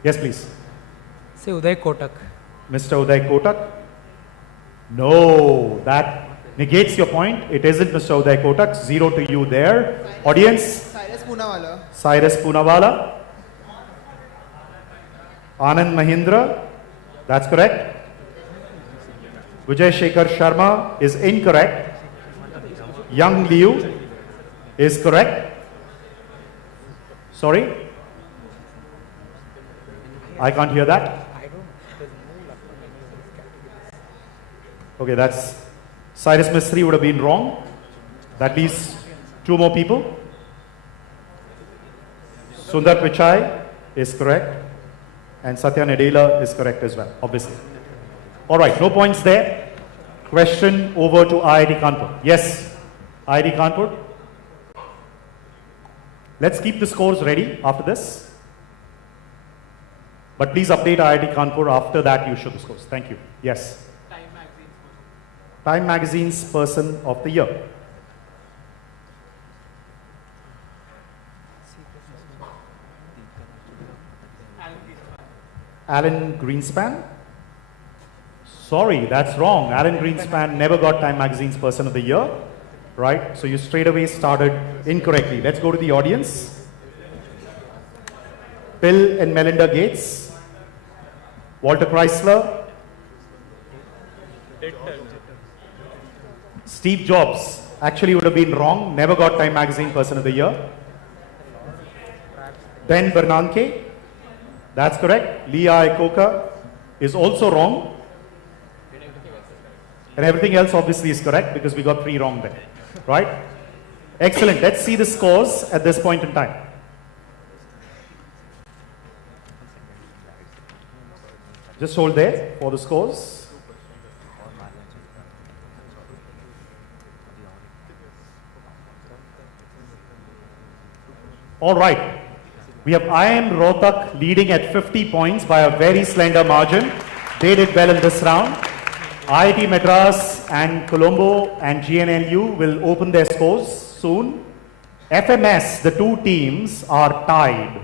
Yes, please. Say Uday Kotak. Mr. Uday Kotak. No, that negates your point. It isn't Mr. Uday Kotak. 0 to you there. Audience. Cyrus Poonawalla. Cyrus Poonawalla. Anand Mahindra. That's correct. Vijay Shekhar Sharma is incorrect. Young Liu is correct. Sorry? I can't hear that. Okay, that's Cyrus Mistry would have been wrong. That leaves two more people. Sundar Pichai is correct. And Satya Nadella is correct as well, obviously. All right, no points there. Question over to IIT Kanpur. Yes, IIT Kanpur. Let's keep the scores ready after this. But please update IIT Kanpur after that you show the scores. Thank you. Yes. Time Magazine's Person of the Year. Alan Greenspan. Sorry, that's wrong. Alan Greenspan never got Time Magazine's Person of the Year. Right? So you straight away started incorrectly. Let's go to the audience. Bill and Melinda Gates. Walter Chrysler. Steve Jobs actually would have been wrong. Never got Time Magazine Person of the Year. Ben Bernanke. That's correct. Lee Iacocca is also wrong. And everything else obviously is correct because we got 3 wrong there. Right? Excellent. Let's see the scores at this point in time. Just hold there for the scores. All right. We have IIM Rohtak leading at 50 points by a very slender margin. They did well in this round. IIT Madras and Colombo and GNLU will open their scores soon. FMS, the 2 teams are tied.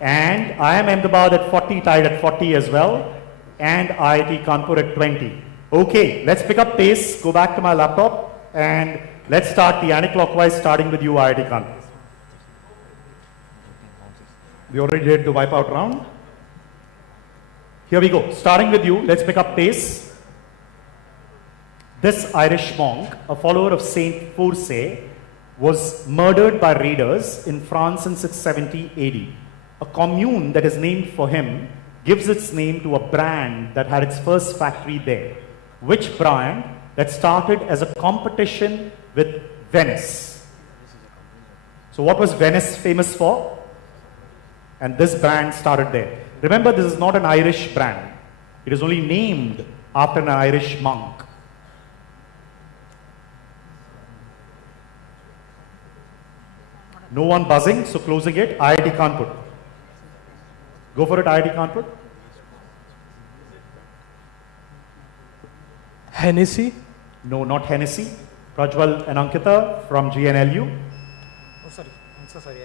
And IIM Ahmedabad at 40, tied at 40 as well. And IIT Kanpur at 20. Okay, let's pick up pace. Go back to my laptop and let's start the anti-clockwise, starting with you, IIT Kanpur. We already did the wipeout round. Here we go. Starting with you, let's pick up pace. This Irish monk, a follower of Saint Foursay, was murdered by raiders in France in 670 AD. A commune that is named for him gives its name to a brand that had its first factory there. Which brand that started as a competition with Venice? So what was Venice famous for? And this brand started there. Remember, this is not an Irish brand. It is only named after an Irish monk. No one buzzing, so closing it. IIT Kanpur. Go for it, IIT Kanpur. Hennessy? No, not Hennessy. Prajwal and Ankita from GNLU. Oh, sorry. I'm so sorry.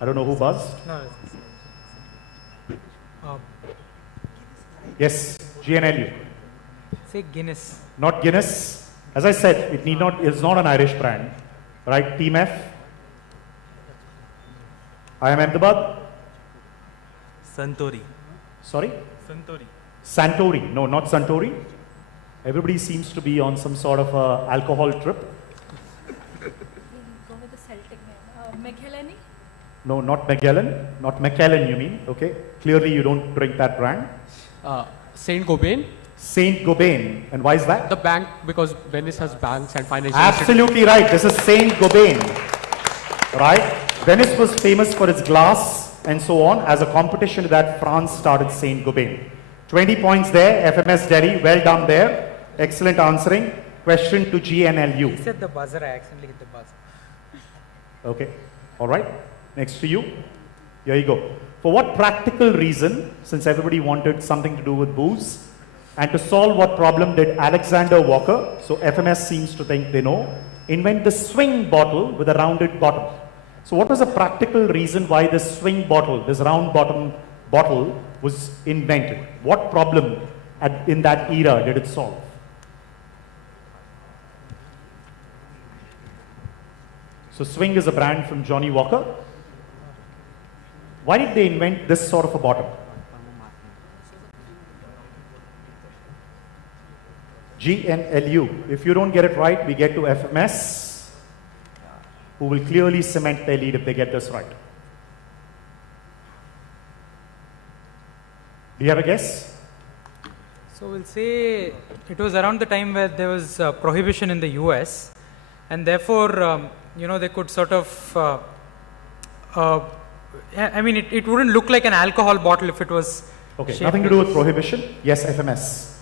I don't know who buzzed. No. Yes, GNLU. Say Guinness. Not Guinness. As I said, it's not an Irish brand. Right? Team F. IIM Ahmedabad. Suntory. Sorry? Suntory. Santori. No, not Suntory. Everybody seems to be on some sort of a alcohol trip. Go with the Celtic name. Magellan? No, not Magellan. Not Macallan, you mean. Okay. Clearly you don't drink that brand. Saint Gobain. Saint Gobain. And why is that? The bank, because Venice has banks and financial Absolutely right. This is Saint Gobain. Right? Venice was famous for its glass and so on. As a competition to that, France started Saint Gobain. 20 points there. FMS Delhi. Well done there. Excellent answering. Question to GNLU. He said the buzzer. I accidentally hit the buzzer. Okay. All right. Next to you. Here you go. For what practical reason, since everybody wanted something to do with booze, and to solve what problem did Alexander Walker, so FMS seems to think they know, invent the swing bottle with a rounded bottom. So what was the practical reason why this swing bottle, this round bottom bottle was invented? What problem in that era did it solve? So Swing is a brand from Johnny Walker. Why did they invent this sort of a bottom? GNLU. If you don't get it right, we get to FMS, who will clearly cement their lead if they get this right. Do you have a guess? So we'll say it was around the time where there was prohibition in the US, and therefore, they could sort of, I mean, it wouldn't look like an alcohol bottle if it was. Okay, shaped nothing to like do with this. prohibition. Yes, FMS.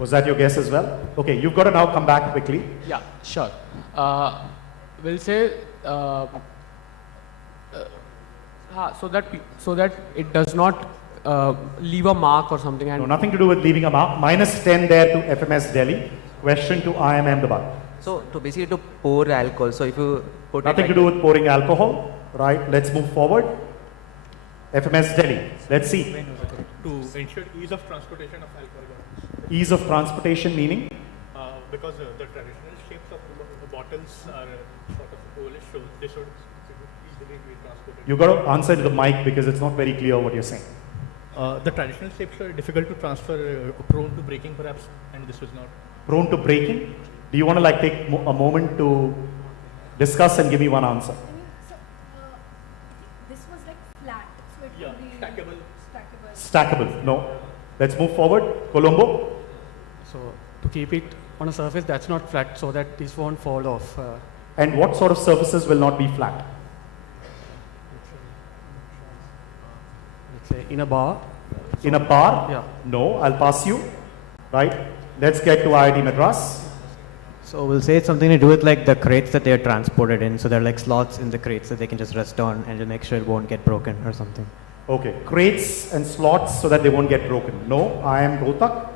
Was that your guess as well? Okay, you've got to now come back quickly. Yeah, sure. We'll say so that it does not leave a mark or something. And No, nothing to do with leaving a mark. -10 there to FMS Delhi. Question to IIM Ahmedabad. So to basically to pour alcohol. So if you put Nothing it to do with pouring alcohol. Right, let's move forward. FMS Delhi. Let's see. To ensure ease of transportation of alcohol bottles. Ease of transportation meaning? Because the traditional shapes of the bottles are sort of Polish, so they should easily be transported. You've got to answer to the mic because it's not very clear what you're saying. The traditional shapes are difficult to transfer, prone to breaking perhaps, and this was not. Prone to breaking? Do you want to like take a moment to discuss and give me one answer? This was like flat, so it Yeah, could be stackable. Stackable. No. Let's move forward. Colombo. so to keep it on a surface that's not flat, so that this won't fall off. And what sort of surfaces will not be flat? Let's say in a bar. In a bar? Yeah. No, I'll pass you. Right. Let's get to IIT Madras. So we'll say it's something to do with like the crates that they're transported in. So there are like slots in the crates that they can just rest on and to make sure it won't get broken or something. Okay. Crates and slots so that they won't get broken. No, I am Rotak.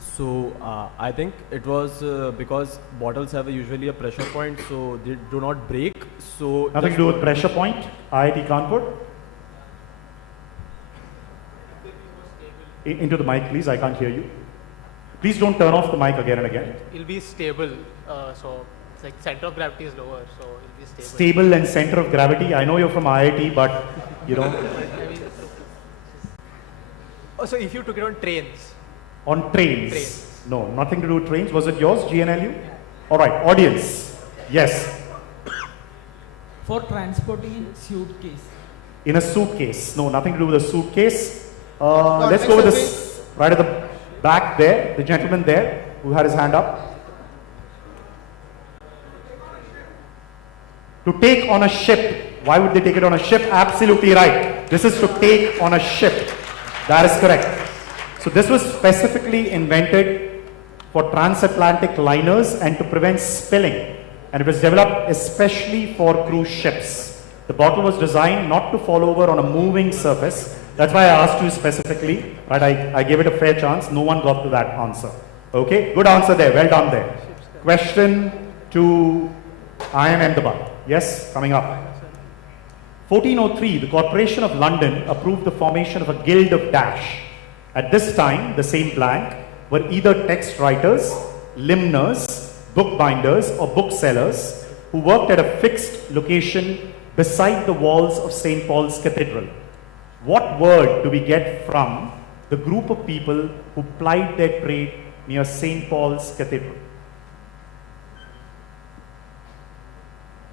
So I think it was because bottles have usually a pressure point, so they do not break. So Nothing to do with pressure point. IIT Kanpur. Into the mic, please. I can't hear you. Please don't turn off the mic again and again. It'll be stable, so it's like center of gravity is lower, so it'll be stable. Stable and center of gravity. I know you're from IIT, but you know. So if you took it on trains. On trains. No, nothing to do with trains. Was it yours, GNLU? All right, audience. Yes. For transporting in suitcase. In a suitcase. No, nothing to do with a suitcase. Let's go with this right at the back there, the gentleman there who had his hand up. To take on a ship. Why would they take it on a ship? Absolutely right. This is to take on a ship. That is correct. So this was specifically invented for transatlantic liners and to prevent spilling. And it was developed especially for cruise ships. The bottle was designed not to fall over on a moving surface. That's why I asked you specifically, right? I gave it a fair chance. No one got to that answer. Okay, good answer there. Well done there. Question to IIM Ahmedabad. Yes, coming up. 1403, the Corporation of London approved the formation of a guild of dash. At this time, the same blank were either text writers, limners, bookbinders, or booksellers who worked at a fixed location beside the walls of St. Paul's Cathedral. What word do we get from the group of people who plied their trade near St. Paul's Cathedral?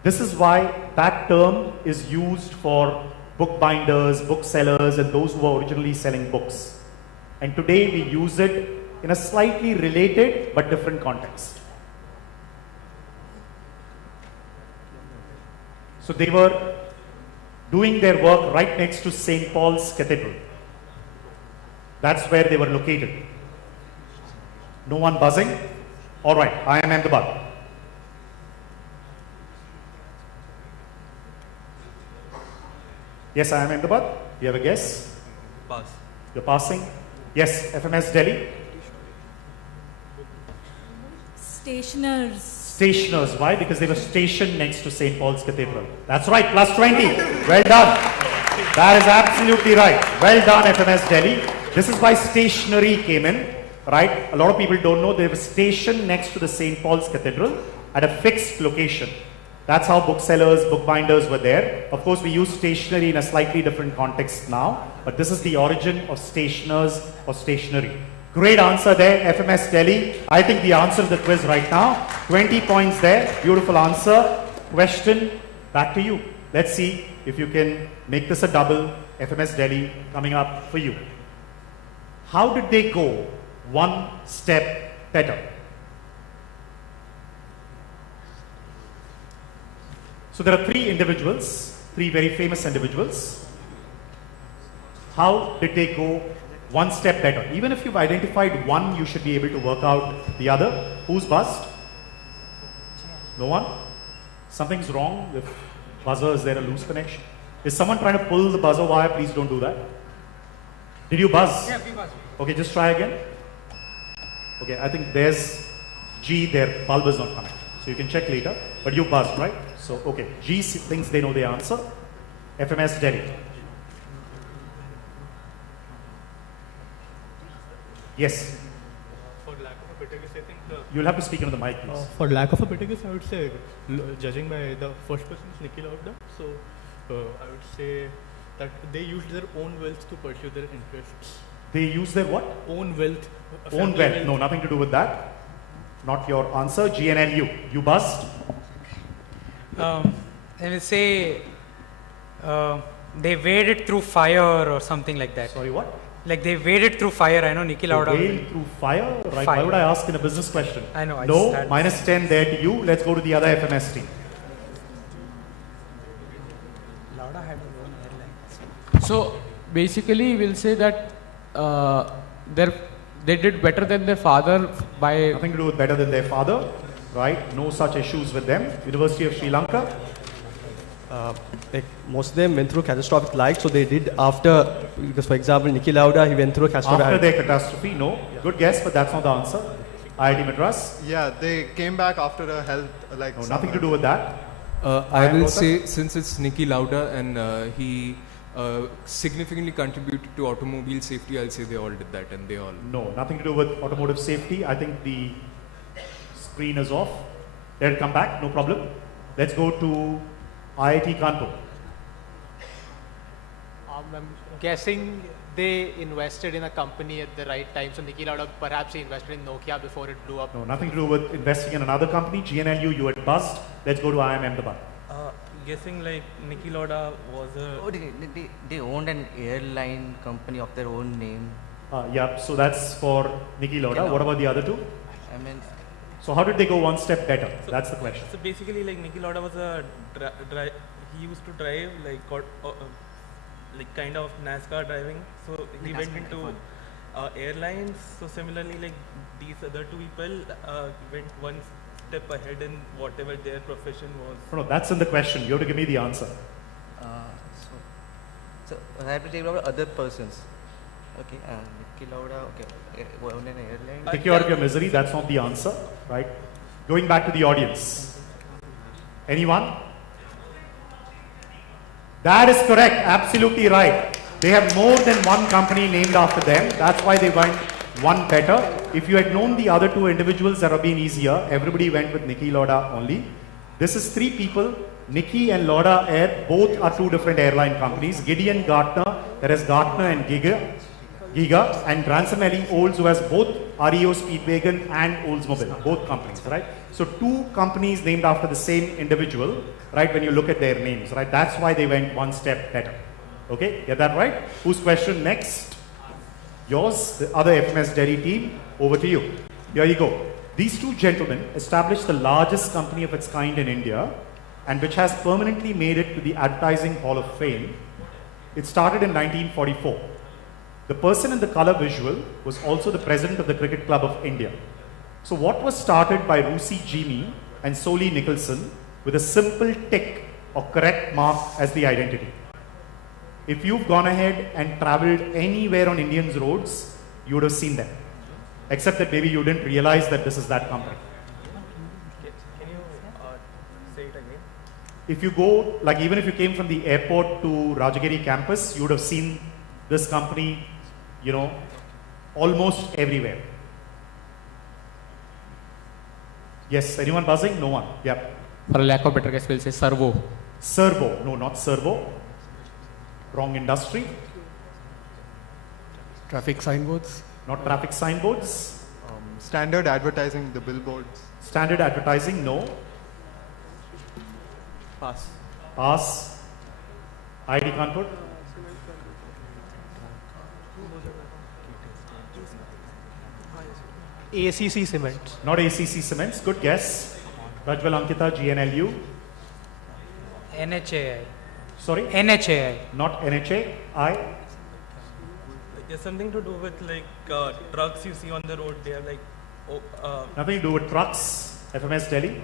This is why that term is used for bookbinders, booksellers, and those who were originally selling books. And today we use it in a slightly related but different context. So they were doing their work right next to St. Paul's Cathedral. That's where they were located. No one buzzing? All right, I am Ahmedabad. Yes, I am Ahmedabad. Do you have a guess? Pass. You're passing? Yes, FMS Delhi. Stationers. Stationers. Why? Because they were stationed next to St. Paul's Cathedral. That's right, plus 20. Well done. That is absolutely right. Well done, FMS Delhi. This is why stationery came in, right? A lot of people don't know they were stationed next to the St. Paul's Cathedral at a fixed location. That's how booksellers, bookbinders were there. Of course, we use stationery in a slightly different context now, but this is the origin of stationers or stationery. Great answer there, FMS Delhi. I think the answer to the quiz right now. 20 points there. Beautiful answer. Question back to you. Let's see if you can make this a double FMS Delhi coming up for you. How did they go one step better? So there are three individuals, three very famous individuals. How did they go one step better? Even if you've identified one, you should be able to work out the other. Who's buzzed? No one? Something's wrong with buzzer. Is there a loose connection? Is someone trying to pull the buzzer wire? Please don't do that. Did you buzz? Yeah, we buzzed. Okay, just try again. Okay, I think there's G, their bulb is not coming. So you can check later, but you buzzed, right? So, okay, G thinks they know the answer. FMS Delhi. Yes. For lack of a better guess, I think You'll have to speak into the mic, please. for lack of a better guess, I would say, judging by the first person is Niki Lauda, so I would say that they used their own wealth to pursue their interests. They use their what? Own wealth. Own wealth. No, nothing to do with that. Not your answer. GNLU. You buzzed? I will say they waded through fire or something like that. Sorry, what? Like they waded through fire. I know Niki Lauda. Wade through fire? Right. Fire. Why would I ask in a business question? I know. I No, just- minus 10 there to you. Let's go to the other FMS team. Lauda had his own airline. So basically, we'll say that they did better than their father by. Nothing to do with better than their father, right? No such issues with them. University of Sri Lanka. Like most of them went through catastrophic light, so they did after, because for example, Niki Lauda, he went through a catastrophic. After their catastrophe, no. Good guess, but that's not the answer. IIT Madras. Yeah, they came back after a health like. No, nothing to do with that. I will say, since it's Niki Lauda and he significantly contributed to automobile safety, I'll say they all did that and they all. No, nothing to do with automotive safety. I think the screen is off. Let it come back, no problem. Let's go to IIT Kanpur. I'm guessing they invested in a company at the right time. So Niki Lauda, perhaps he invested in Nokia before it blew up. No, nothing to do with investing in another company. GNLU, you had buzzed. Let's go to IIM Ahmedabad. Guessing like Niki Lauda was a. Oh, they owned an airline company of their own name. Yeah, so that's for Niki Lauda. What about the other two? I mean. So how did they go one step better? That's the question. So basically, like Niki Lauda was a he used to drive like kind of NASCAR driving. So he went into airlines. So similarly, like these other two people went one step ahead in whatever their profession was. No, that's in the question. You have to give me the answer. So I have to take over other persons. Okay, Niki Lauda, okay, own an airline. Take you out of your misery. That's not the answer, right? Going back to the audience. Anyone? That is correct. Absolutely right. They have more than one company named after them. That's why they went one better. If you had known the other two individuals, that would have been easier. Everybody went with Niki Lauda only. This is three people. Niki and Lauda Air, both are two different airline companies. Gideon Gartner, there is Gartner and Giga, and Ransomelli Olds, who has both REO Speedwagon and Oldsmobile, both companies, right? So two companies named after the same individual, right, when you look at their names, right? That's why they went one step better. Okay, get that right? Whose question next? Yours, the other FMS Delhi team, over to you. Here you go. These two gentlemen established the largest company of its kind in India, and which has permanently made it to the Advertising Hall of Fame. It started in 1944. The person in the color visual was also the president of the Cricket Club of India. So what was started by Rusi Jimmy and Soli Nicholson with a simple tick or correct mark as the identity. If you've gone ahead and traveled anywhere on Indians' roads, you would have seen them. Except that maybe you didn't realize that this is that company. Can you say it again? If you go, like even if you came from the airport to Rajagiri campus, you would have seen this company, you know, almost everywhere. Yes, anyone buzzing? No one. Yep. For a lack of better guess, we'll say servo. Servo. No, not servo. Wrong industry. Traffic signboards. Not traffic signboards. Standard advertising, the billboards. Standard advertising, no. Pass. Pass. ID Kanpur. ACC Cements. Not ACC Cements. Good guess. Rajwal Ankita, GNLU. NHAI. Sorry? NHAI. Not NHAI. It's something to do with like trucks you see on the road. They are like Nothing to do with trucks. FMS Delhi.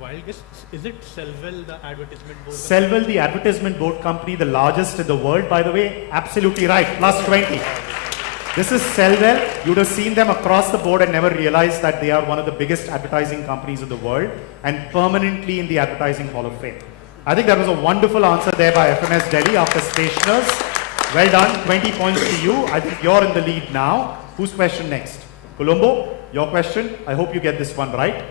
Wild guess. Is it Selwell, the advertisement board? Selwell, the advertisement board company, the largest in the world, by the way. Absolutely right. Plus 20. This is Selwell. You would have seen them across the board and never realized that they are one of the biggest advertising companies in the world and permanently in the Advertising Hall of Fame. I think that was a wonderful answer there by FMS Delhi after stationers. Well done. 20 points to you. I think you're in the lead now. Whose question next? Colombo, your question. I hope you get this one right.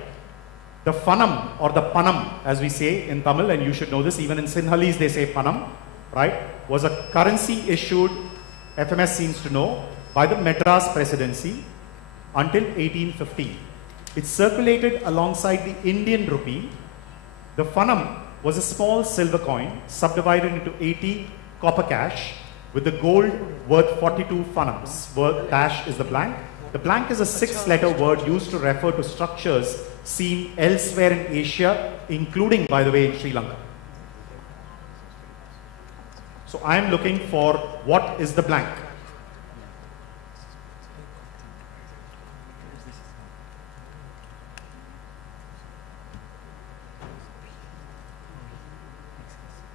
The Fanam or the Panam, as we say in Tamil, and you should know this, even in Sinhalese they say Panam, right, was a currency issued, FMS seems to know, by the Madras Presidency until 1815. It circulated alongside the Indian rupee. The Fanam was a small silver coin subdivided into 80 copper cash with the gold worth 42 Fanams. Word dash is the blank. The blank is a 6-letter word used to refer to structures seen elsewhere in Asia, including, by the way, in Sri Lanka. So I am looking for what is the blank.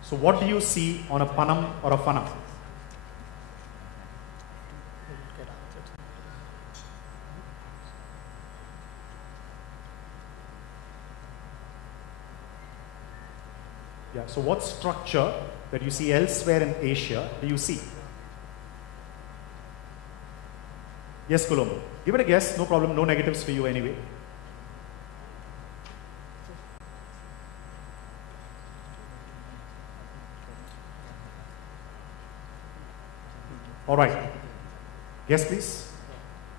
So what do you see on a Panam or a Fanam? Yeah, so what structure that you see elsewhere in Asia do you see? Yes, Colombo. Give it a guess, no problem, no negatives for you anyway. All right. Guess please.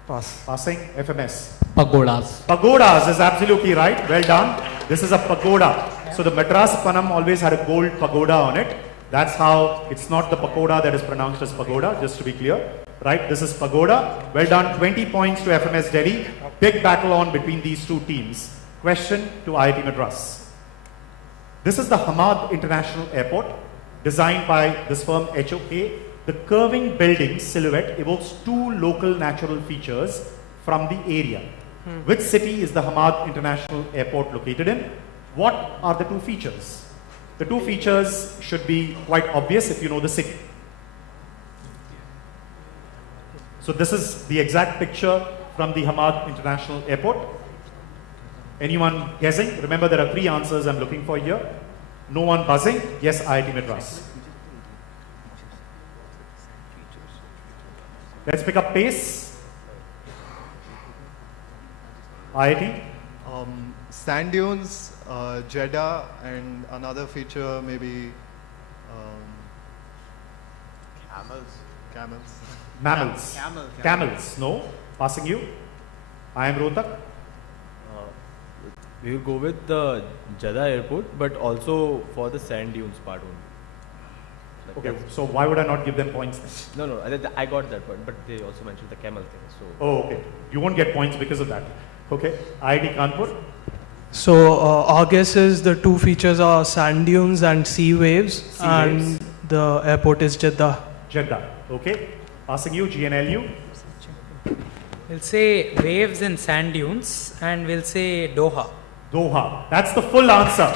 Pass. Passing. FMS. Pagodas. Pagodas is absolutely right. Well done. This is a pagoda. So the Madras Panam always had a gold pagoda on it. That's how it's not the pagoda that is pronounced as pagoda, just to be clear. Right? This is pagoda. Well done. 20 points to FMS Delhi. Big battle on between these two teams. Question to IIT Madras. This is the Hamad International Airport, designed by this firm HOK. The curving building silhouette evokes two local natural features from the area. Which city is the Hamad International Airport located in? What are the two features? The two features should be quite obvious if you know the city. So this is the exact picture from the Hamad International Airport. Anyone guessing? Remember, there are 3 answers I'm looking for here. No one buzzing? Yes, IIT Madras. Let's pick up pace. IIT? Sand dunes, Jeddah, and another feature maybe camels. Mammals. Camels. No. Passing you. I am Rohtak. We will go with the Jeddah airport, but also for the sand dunes part only. Like Okay, so why would I not give them points then? No, I got that point, but they also mentioned the camel thing. So. Oh, okay. You won't get points because of that. Okay. IIT Kanpur. So our guess is the two features are sand dunes and sea waves, and the airport is Jeddah. Jeddah. Okay. Passing you, GNLU. We'll say waves and sand dunes, and we'll say Doha. Doha. That's the full answer.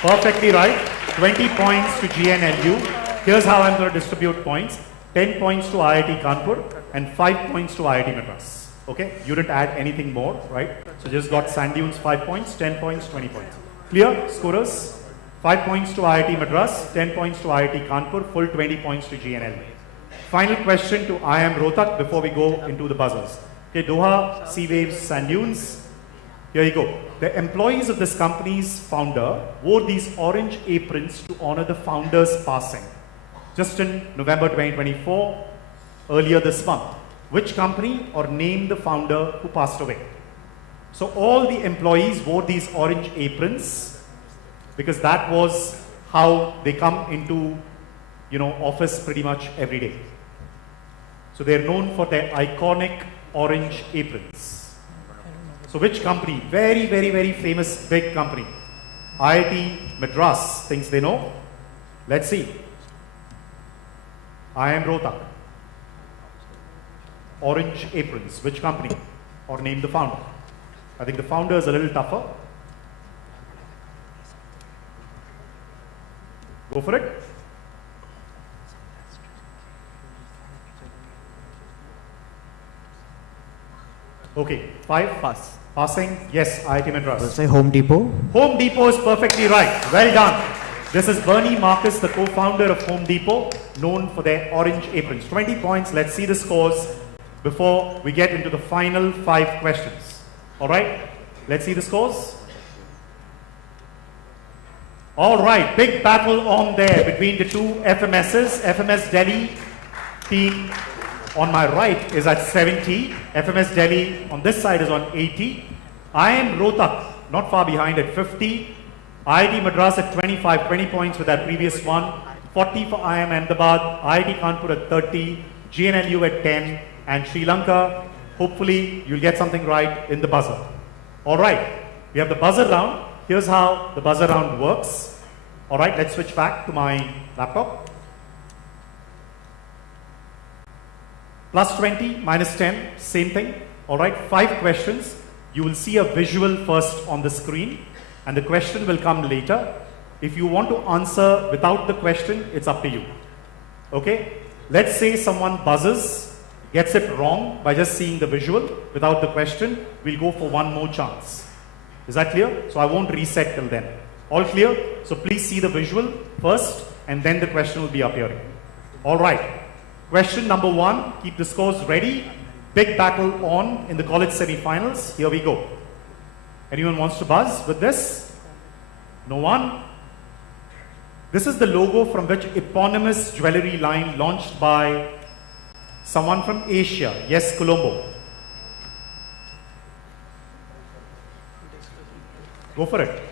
Perfectly right. 20 points to GNLU. Here's how I'm going to distribute points. 10 points to IIT Kanpur and 5 points to IIT Madras. Okay? You didn't add anything more, right? So just got sand dunes 5 points, 10 points, 20 points. Clear? Scorers? 5 points to IIT Madras, 10 points to IIT Kanpur, full 20 points to GNLU. Final question to I am Rohtak before we go into the buzzers. Okay, Doha, sea waves, sand dunes. Here you go. The employees of this company's founder wore these orange aprons to honor the founder's passing. Just in November 2024, earlier this month. Which company or name the founder who passed away? So all the employees wore these orange aprons because that was how they come into, office pretty much every day. So they're known for their iconic orange aprons. So which company? Very, very, very famous big company. IIT Madras thinks they know. Let's see. IIM Rohtak. Orange Aprons. Which company? Or name the founder. I think the founder is a little tougher. Go for it. Okay, 5. Pass. Passing. Yes, IIT Madras. We'll say Home Depot. Home Depot is perfectly right. Well done. This is Bernie Marcus, the co-founder of Home Depot, known for their orange aprons. 20 points. Let's see the scores before we get into the final 5 questions. All right? Let's see the scores. All right. Big battle on there between the two FMSs. FMS Delhi team on my right is at 70. FMS Delhi on this side is on 80. IIM Rohtak not far behind at 50. IIT Madras at 25, 20 points with that previous one. 40 for IIM Ahmedabad. IIT Kanpur at 30. GNLU at 10. And Sri Lanka, hopefully you'll get something right in the buzzer. All right, we have the buzzer round. Here's how the buzzer round works. All right, let's switch back to my laptop. Plus 20, minus 10, same thing. All right, 5 questions. You will see a visual first on the screen and the question will come later. If you want to answer without the question, it's up to you. Okay, let's say someone buzzes, gets it wrong by just seeing the visual without the question, we'll go for one more chance. Is that clear? So I won't reset till then. All clear? So please see the visual first and then the question will be appearing. All right. Question number 1, keep the scores ready. Big battle on in the college semi-finals. Here we go. Anyone wants to buzz with this? No one? This is the logo from which eponymous jewelry line launched by someone from Asia. Yes, Colombo. Go for it.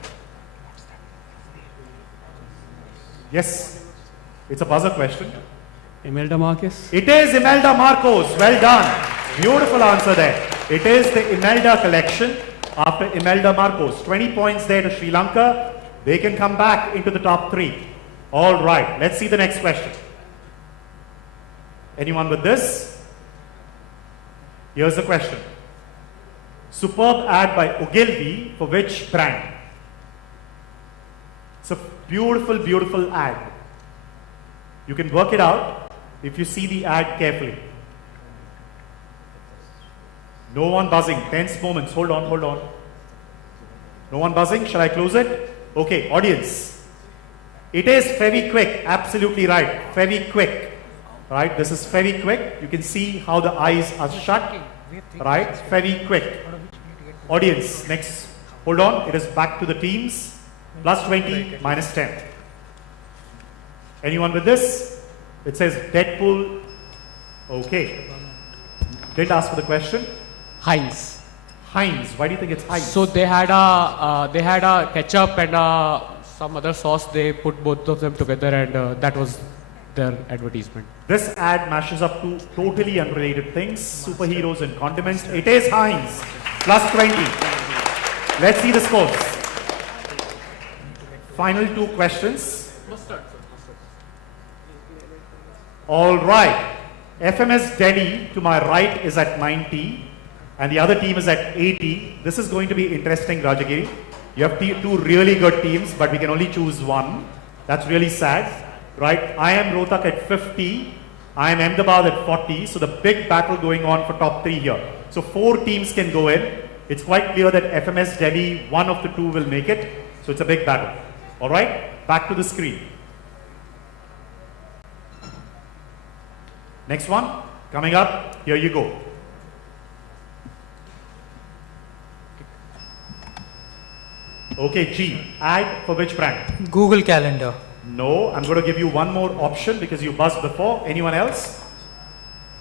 Yes, it's a buzzer question. Imelda Marcos. It is Imelda Marcos. Well done. Beautiful answer there. It is the Imelda collection after Imelda Marcos. 20 points there to Sri Lanka. They can come back into the top 3. All right, let's see the next question. Anyone with this? Here's the question. Superb ad by Ogilvy for which brand? It's a beautiful, beautiful ad. You can work it out if you see the ad carefully. No one buzzing. Tense moments. Hold on, hold on. No one buzzing. Shall I close it? Okay, audience. It is Fevikwik. Absolutely right. Fevikwik. Right? This is Fevikwik. You can see how the eyes are shut. Right? Fevikwik. Audience, next. Hold on. It is back to the teams. Plus 20, minus 10. Anyone with this? It says Deadpool. Okay. Didn't ask for the question. Heinz. Heinz. Why do you think it's Heinz? So they had a ketchup and some other sauce. They put both of them together, and that was their advertisement. This ad mashes up two totally unrelated things: superheroes and condiments. It is Heinz. Plus 20. Let's see the scores. Final 2 questions. All right. FMS Delhi to my right is at 90 and the other team is at 80. This is going to be interesting, Rajagiri. You have 2 really good teams, but we can only choose one. That's really sad, right? IIM Rohtak at 50. IIM Ahmedabad at 40. So the big battle going on for top 3 here. So 4 teams can go in. It's quite clear that FMS Delhi, one of the 2 will make it. So it's a big battle. All right, back to the screen. Next one, coming up, here you go. Okay, G, ad for which brand? Google Calendar. No, I'm going to give you one more option because you buzzed before. Anyone else?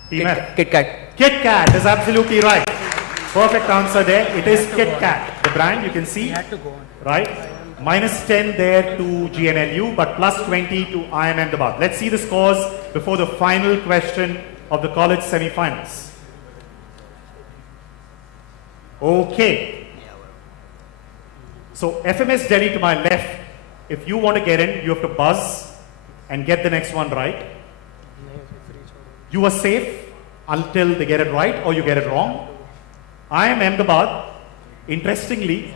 Team F. Kit Kat. Kit Kat is absolutely right. Perfect answer there. It is Kit Kat, the brand you can see, right? Minus 10 there to GNLU, but plus 20 to IIM Ahmedabad. Let's see the scores before the final question of the college semi-finals. Okay. So FMS Delhi to my left, if you want to get in, you have to buzz and get the next one right. You are safe until they get it right or you get it wrong. I am Ahmedabad. Interestingly,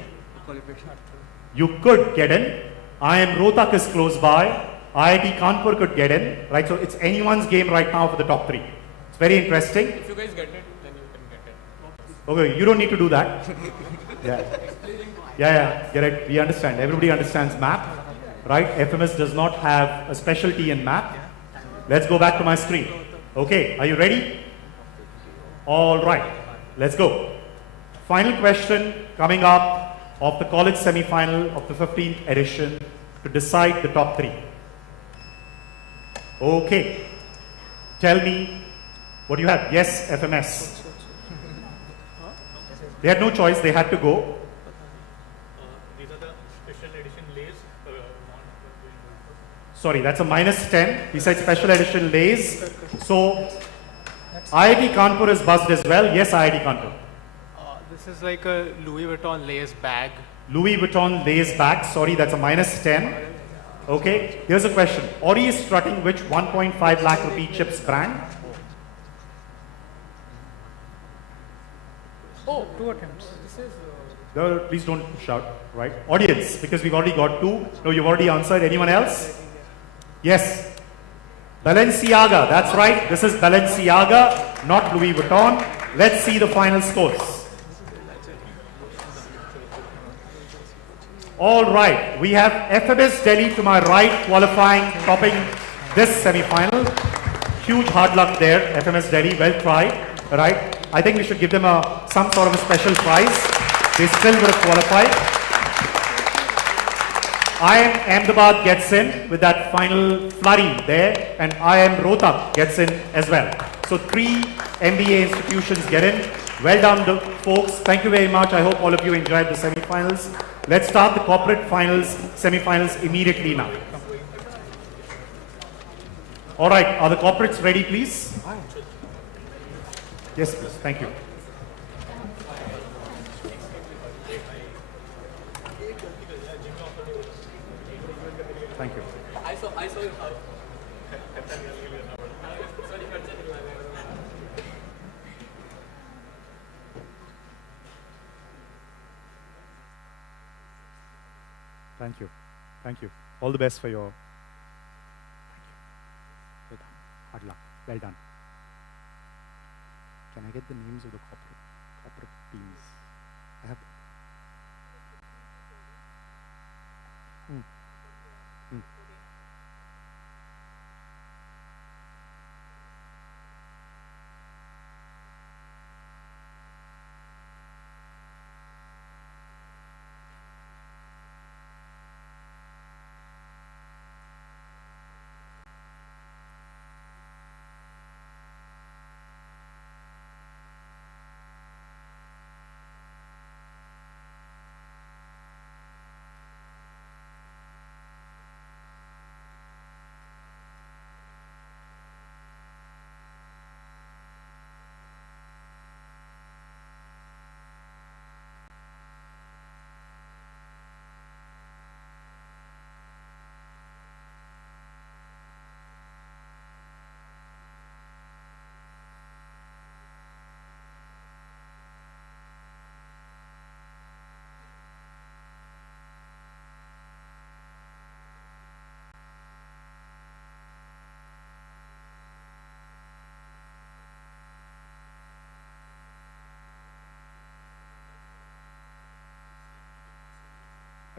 you could get in. I am Rohtak is close by. IIT Kanpur could get in, right? So it's anyone's game right now for the top 3. It's very interesting. If you guys get it, then you can get it. Okay, you don't need to do that. Yeah, get it. We understand. Everybody understands map, right? FMS does not have a specialty in map. Let's go back to my screen. Okay, are you ready? All right, let's go. Final question coming up of the college semi-final of the 15th edition to decide the top 3. Okay, tell me what you have. Yes, FMS. They had no choice, they had to go. These are the special edition lays. Sorry, that's a -10. He said special edition lays. So, IIT Kanpur is buzzed as well. Yes, IIT Kanpur. This is like a Louis Vuitton lace bag. Louis Vuitton lays bag. Sorry, that's a -10. Okay, here's a question. Ori is strutting which 1.5 lakh rupee chips brand? Oh, 2 attempts. No, please don't shout, right? Audience, because we've already got 2. No, you've already answered. Anyone else? Yes. Balenciaga, that's right. This is Balenciaga, not Louis Vuitton. Let's see the final scores. All right, we have FMS Delhi to my right, qualifying, topping this semi-final. Huge hard luck there, FMS Delhi, well tried, right? I think we should give them some sort of a special prize. They still would have qualified. I am Ahmedabad gets in with that final flurry there, and I am Rohtak gets in as well. So 3 MBA institutions get in. Well done, folks. Thank you very much. I hope all of you enjoyed the semi-finals. Let's start the corporate finals, semi-finals immediately now. All right, are the corporates ready, please? Yes, please. Thank you. Thank you. I saw you. Thank you. Thank you. All the best for your... Thank you. Well done. Hard luck. Well done. Can I get the names of the corporate teams? I have...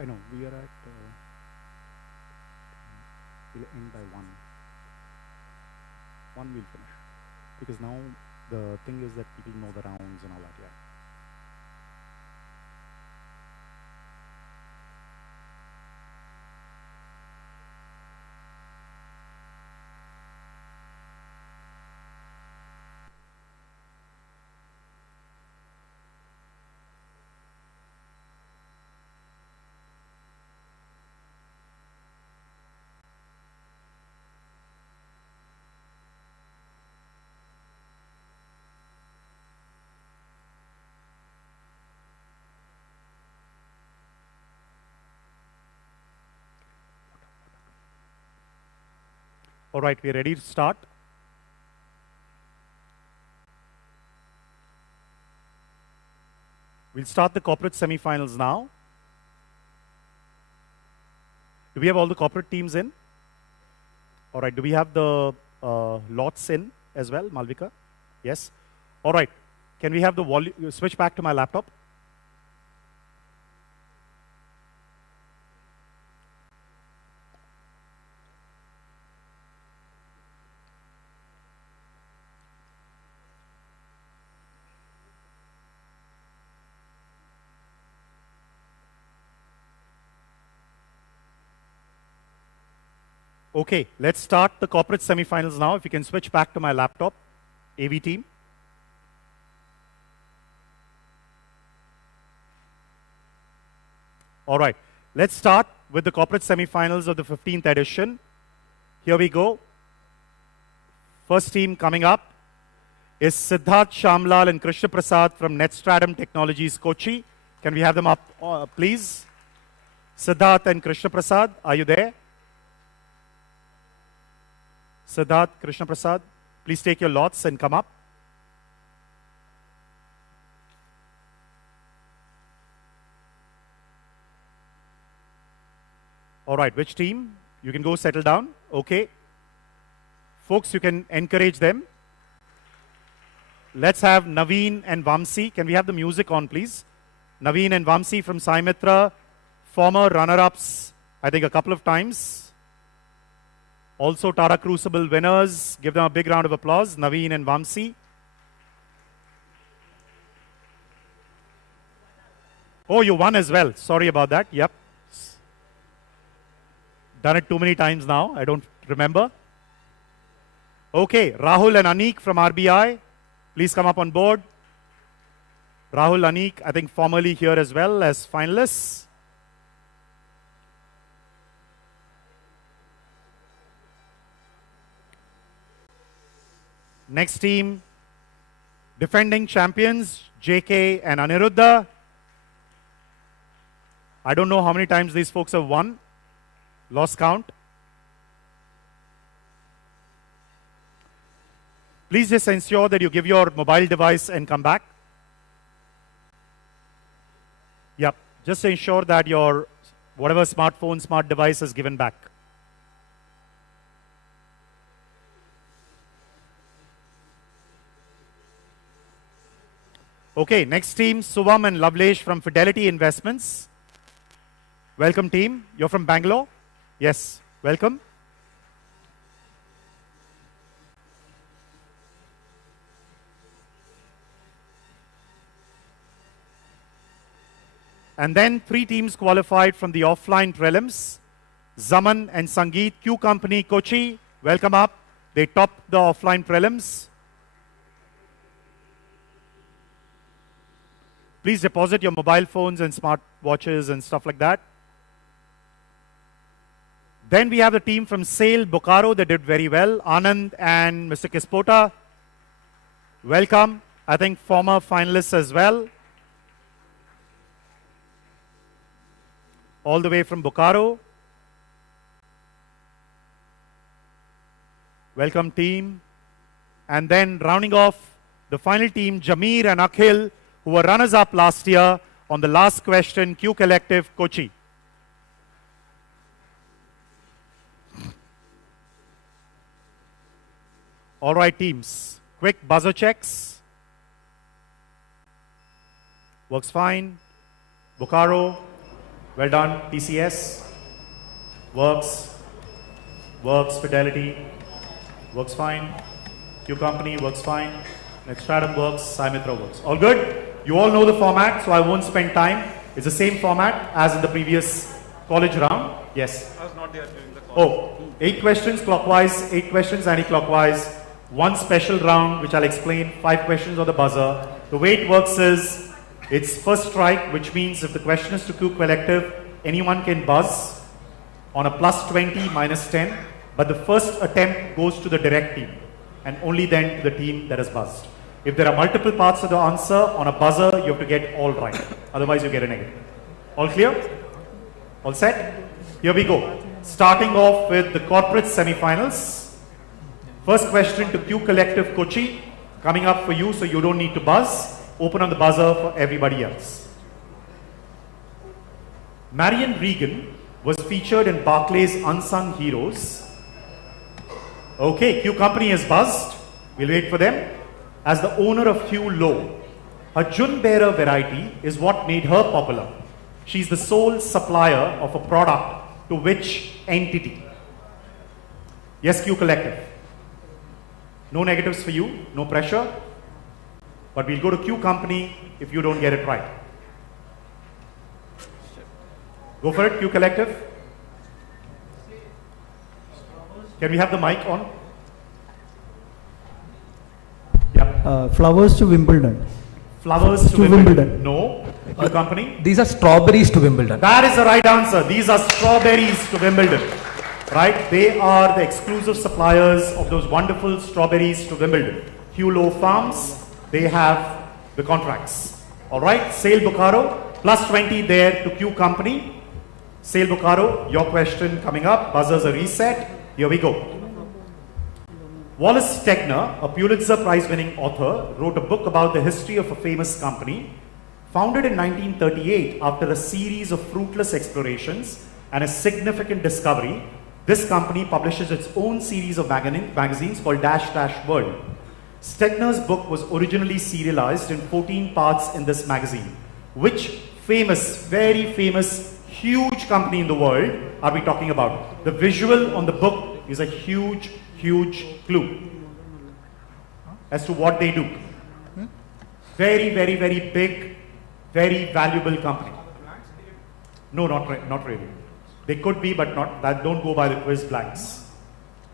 I know, we are at, we'll end by 1. 1 we'll finish. Because now the thing is that people know the rounds and all that, yeah. All right, we're ready to start. We'll start the corporate semi-finals now. Do we have all the corporate teams in? All right, do we have the lots in as well, Malvika? Yes? All right, can we have the volume, switch back to my laptop? Okay, let's start the corporate semi-finals now. If you can switch back to my laptop, AV team. All right, let's start with the corporate semi-finals of the 15th edition. Here we go. First team coming up is Siddharth Shamlal and Krishna Prasad from Netstratum Technologies, Kochi. Can we have them up, please? Siddharth and Krishna Prasad, are you there? Siddharth, Krishna Prasad, please take your lots and come up. All right, which team? You can go settle down. Okay. Folks, you can encourage them. Let's have Naveen and Vamsi. Can we have the music on, please? Naveen and Vamsi from Sai Mitra, former runner-ups, I think a couple of times. Also Tara Crucible winners. Give them a big round of applause, Naveen and Vamsi. Oh, you won as well. Sorry about that. Yep. Done it too many times now. I don't remember. Okay, Rahul and Anik from RBI. Please come up on board. Rahul, Anik, I think formerly here as well as finalists. Next team, defending champions, JK and Aniruddha. I don't know how many times these folks have won. Lost count. Please just ensure that you give your mobile device and come back. Yep, just ensure that your whatever smartphone, smart device is given back. Okay, next team, Suvam and Lavlesh from Fidelity Investments. Welcome team. You're from Bangalore? Yes, welcome. And then 3 teams qualified from the offline prelims. Zaman and Sangeet, Q Company, Kochi. Welcome up. They topped the offline prelims. Please deposit your mobile phones and smart watches and stuff like that. Then we have the team from SAIL, Bokaro. They did very well. Anand and Mr. Kispota. Welcome. I think former finalists as well. All the way from Bokaro. Welcome team. And then rounding off the final team, Jameer and Akhil, who were runners-up last year on the last question, Q Collective, Kochi. All right, teams. Quick buzzer checks. Works fine. Bokaro, well done. TCS, works. Works. Fidelity, works fine. Q Company, works fine. Netstratum works. Sai Mitra works. All good? You all know the format, so I won't spend time. It's the same format as in the previous college round. Yes? I was not there during the call. Oh, 8 questions clockwise, 8 questions anti-clockwise. 1 special round, which I'll explain. 5 questions on the buzzer. The way it works is, it's first strike, which means if the question is to Q Collective, anyone can buzz on a +20, -10. But the first attempt goes to the direct team, and only then to the team that is buzzed. If there are multiple parts of the answer, on a buzzer, you have to get all right. Otherwise, you get a negative. All clear? All set? Here we go. Starting off with the corporate semi-finals. First question to Q Collective Kochi, coming up for you, so you don't need to buzz. Open on the buzzer for everybody else. Marion Regan was featured in Barclay's Unsung Heroes. Okay, Q Company is buzzed. We'll wait for them. As the owner of Hugh Low, a Jun bearer variety is what made her popular. She's the sole supplier of a product to which entity? Yes, Q Collective. No negatives for you, no pressure. But we'll go to Q Company if you don't get it right. Go for it, Q Collective. Can we have the mic on? Flowers to Wimbledon. Flowers to Wimbledon. No. Q Company. These are strawberries to Wimbledon. That is the right answer. These are strawberries to Wimbledon. Right? They are the exclusive suppliers of those wonderful strawberries to Wimbledon. Hugh Low Farms, they have the contracts. All right? Sale Bocaro, plus 20 there to Q Company. Sale Bocaro, your question coming up. Buzzers are reset. Here we go. Wallace Stegner, a Pulitzer Prize-winning author, wrote a book about the history of a famous company. Founded in 1938 after a series of fruitless explorations and a significant discovery, this company publishes its own series of magazines called Dash Dash World. Stegner's book was originally serialized in 14 parts in this magazine. Which famous, very famous, huge company in the world are we talking about? The visual on the book is a huge, huge clue as to what they do. Very, very, very big, very valuable company. No, not really. They could be, but not. That don't go by the quiz blanks.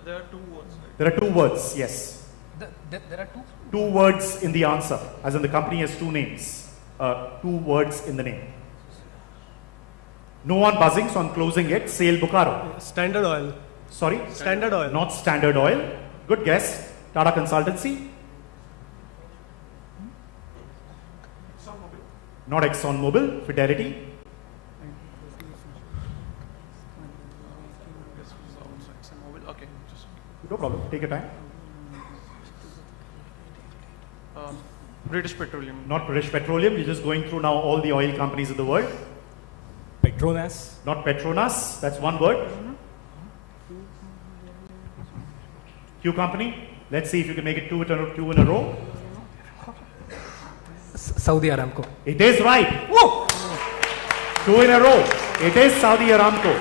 There are two words. Right? There are two words, yes. There are two? Two words in the answer, as in the company has two names. Two words in the name. No one buzzing, so I'm closing it. Sale Bocaro. Standard Oil. Sorry? Standard Oil. Not Standard Oil. Good guess. Tata Consultancy. Not ExxonMobil. Fidelity. Okay. No problem. Take your time. British Petroleum. Not British Petroleum. We're just going through now all the oil companies in the world. Petronas. Not Petronas. That's one word. Q Company. Let's see if you can make it two in a row. Saudi Aramco. It is right. Woo! Two in a row. It is Saudi Aramco.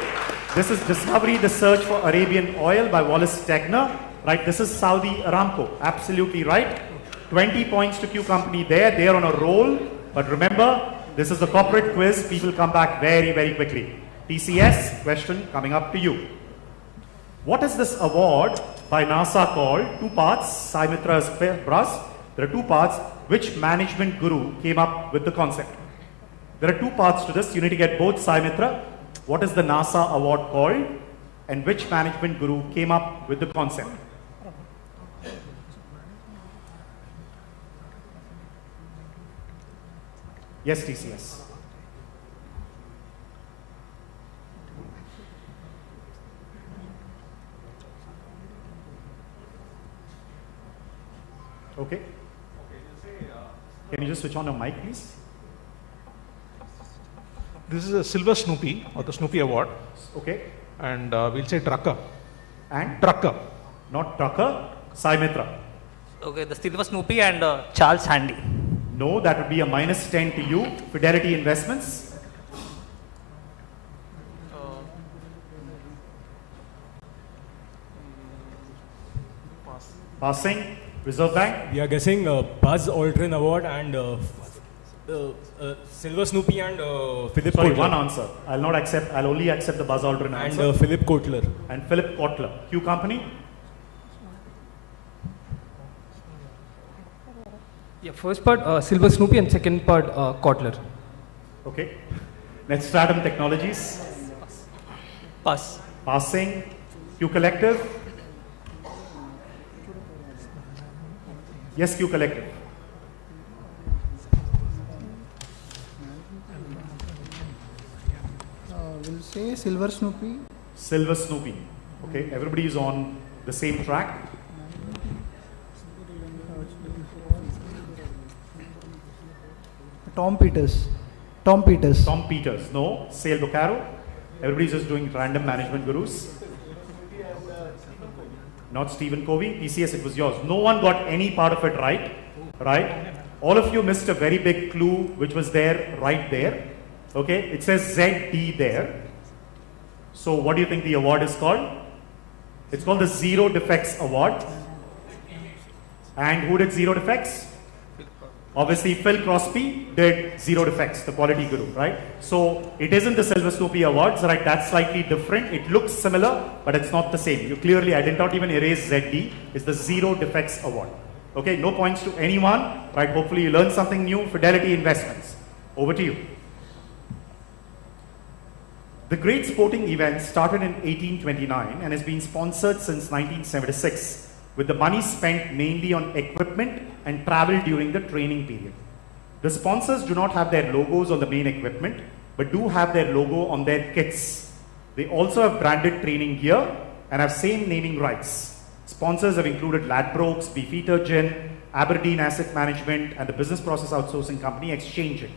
This is Discovery, the Search for Arabian Oil by Wallace Stegner. Right, this is Saudi Aramco. Absolutely right. 20 points to Q Company there. They are on a roll. But remember, this is the corporate quiz. People come back very, very quickly. TCS, question coming up to you. What is this award by NASA called? Two parts. Symitra's brass. There are two parts. Which management guru came up with the concept? There are two parts to this. You need to get both. Symitra. What is the NASA award called? And which management guru came up with the concept? Yes, TCS. Okay. Can you just switch on your mic, please? This is a Silver Snoopy, or the Snoopy Award. Okay. And we'll say Trucker. And? Trucker. Not Trucker, Symitra. Okay, the Silver Snoopy and Charles Handy. No, that would be a minus 10 to you. Fidelity Investments. Passing. Reserve Bank. We are guessing Buzz Aldrin Award and Silver Snoopy and Philip Sorry, Kotler. one answer. I'll only accept the Buzz Aldrin answer. And Philip Kotler. And Philip Kotler. Q Company. Yeah, first part Silver Snoopy and second part Kotler. Okay. Next, Stratum Technologies. Pass. Passing. Q Collective. Yes, Q Collective. We'll say Silver Snoopy. Silver Snoopy. Okay, everybody is on the same track. Tom Peters. Tom Peters. Tom Peters. No. Sale Bucaro. Everybody's just doing random management gurus. Not Stephen Covey. TCS, it was yours. No one got any part of it right. Right? All of you missed a very big clue which was there, right there. Okay? It says ZD there. So what do you think the award is called? It's called the Zero Defects Award. And who did Zero Defects? Obviously, Phil Crosby did Zero Defects, the quality guru, right? So it isn't the Silver Snoopy Awards, right? That's slightly different. It looks similar, but it's not the same. You clearly, I did not even erase ZD. It's the Zero Defects Award. Okay, no points to anyone, right? Hopefully you learned something new. Fidelity Investments. Over to you. The great sporting event started in 1829 and has been sponsored since 1976, with the money spent mainly on equipment and travel during the training period. The sponsors do not have their logos on the main equipment, but do have their logo on their kits. They also have branded training gear and have same naming rights. Sponsors have included Ladbrokes, Beefeater Gin, Aberdeen Asset Management, and the business process outsourcing company Exchanging.